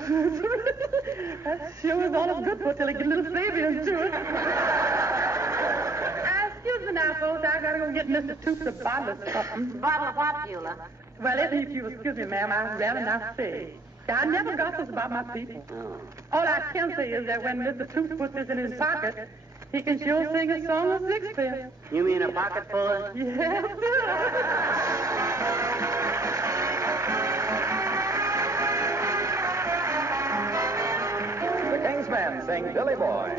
That sure is all it's good for till it gets a little flavor into it. Excuse me now, folks. I gotta go get Mr. Toops a bottle of something. Bottle of what, Beulah? Well, if you excuse me, ma'am, I'd rather not say. I never got this about my people. Oh. All I can say is that when Mr. Toops puts this in his pocket, he can sure sing a song of sixpence. You mean a pocket full of... Yes, sir. The King's Men sing Billy Boy.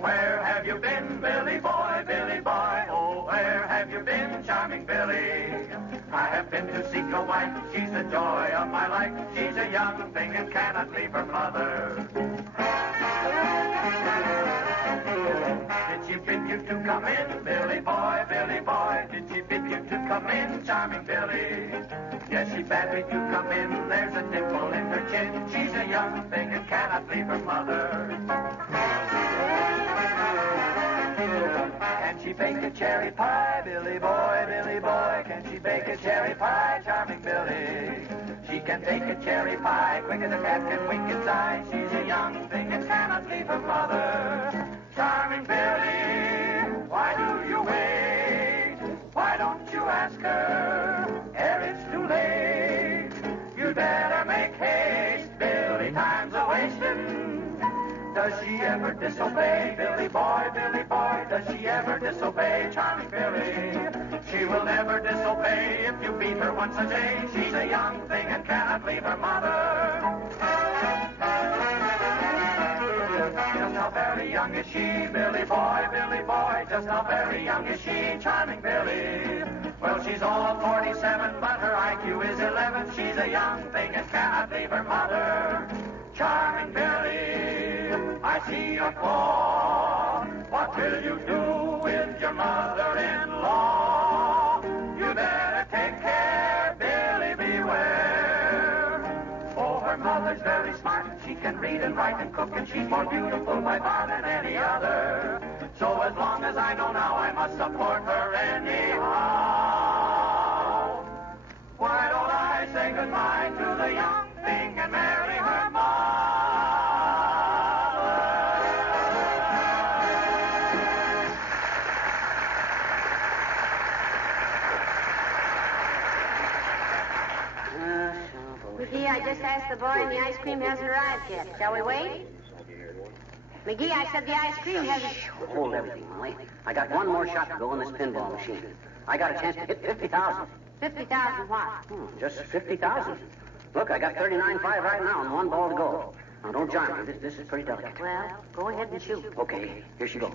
Where have you been, Billy Boy, Billy Boy? Oh, where have you been, charming Billy? I have been to seek a wife, she's the joy of my life. She's a young thing and cannot leave her mother. Did she bid you to come in, Billy Boy, Billy Boy? Did she bid you to come in, charming Billy? Yes, she bade me to come in, there's a dimple in her chin. She's a young thing and cannot leave her mother. Can she bake a cherry pie, Billy Boy, Billy Boy? Can she bake a cherry pie, charming Billy? She can bake a cherry pie quick as a cat can wink its eye. She's a young thing and cannot leave her mother. Charming Billy, why do you wait? Why don't you ask her ere it's too late? You'd better make haste, Billy, time's a-wasting. Does she ever disobey, Billy Boy, Billy Boy? Does she ever disobey, charming Billy? She will never disobey if you beat her once a day. She's a young thing and cannot leave her mother. Just how very young is she, Billy Boy, Billy Boy? Just how very young is she, charming Billy? Well, she's all of 47, but her IQ is 11. She's a young thing and cannot leave her mother. Charming Billy, I see your flaw. What will you do with your mother-in-law? You better take care, Billy, beware. Oh, her mother's very smart. She can read and write and cook, and she's more beautiful by far than any other. So as long as I know now, I must support her anyhow. Why don't I say goodbye to the young thing and marry her mother? McGee, I just asked the boy and the ice cream hasn't arrived yet. Shall we wait? McGee, I said the ice cream hasn't... Hold everything, Molly. I got one more shot to go in this pinball machine. I got a chance to hit 50,000. 50,000 what? Just 50,000. Look, I got 39.5 right now and one ball to go. Now, don't join me. This is pretty delicate. Well, go ahead and shoot. Okay, here she goes.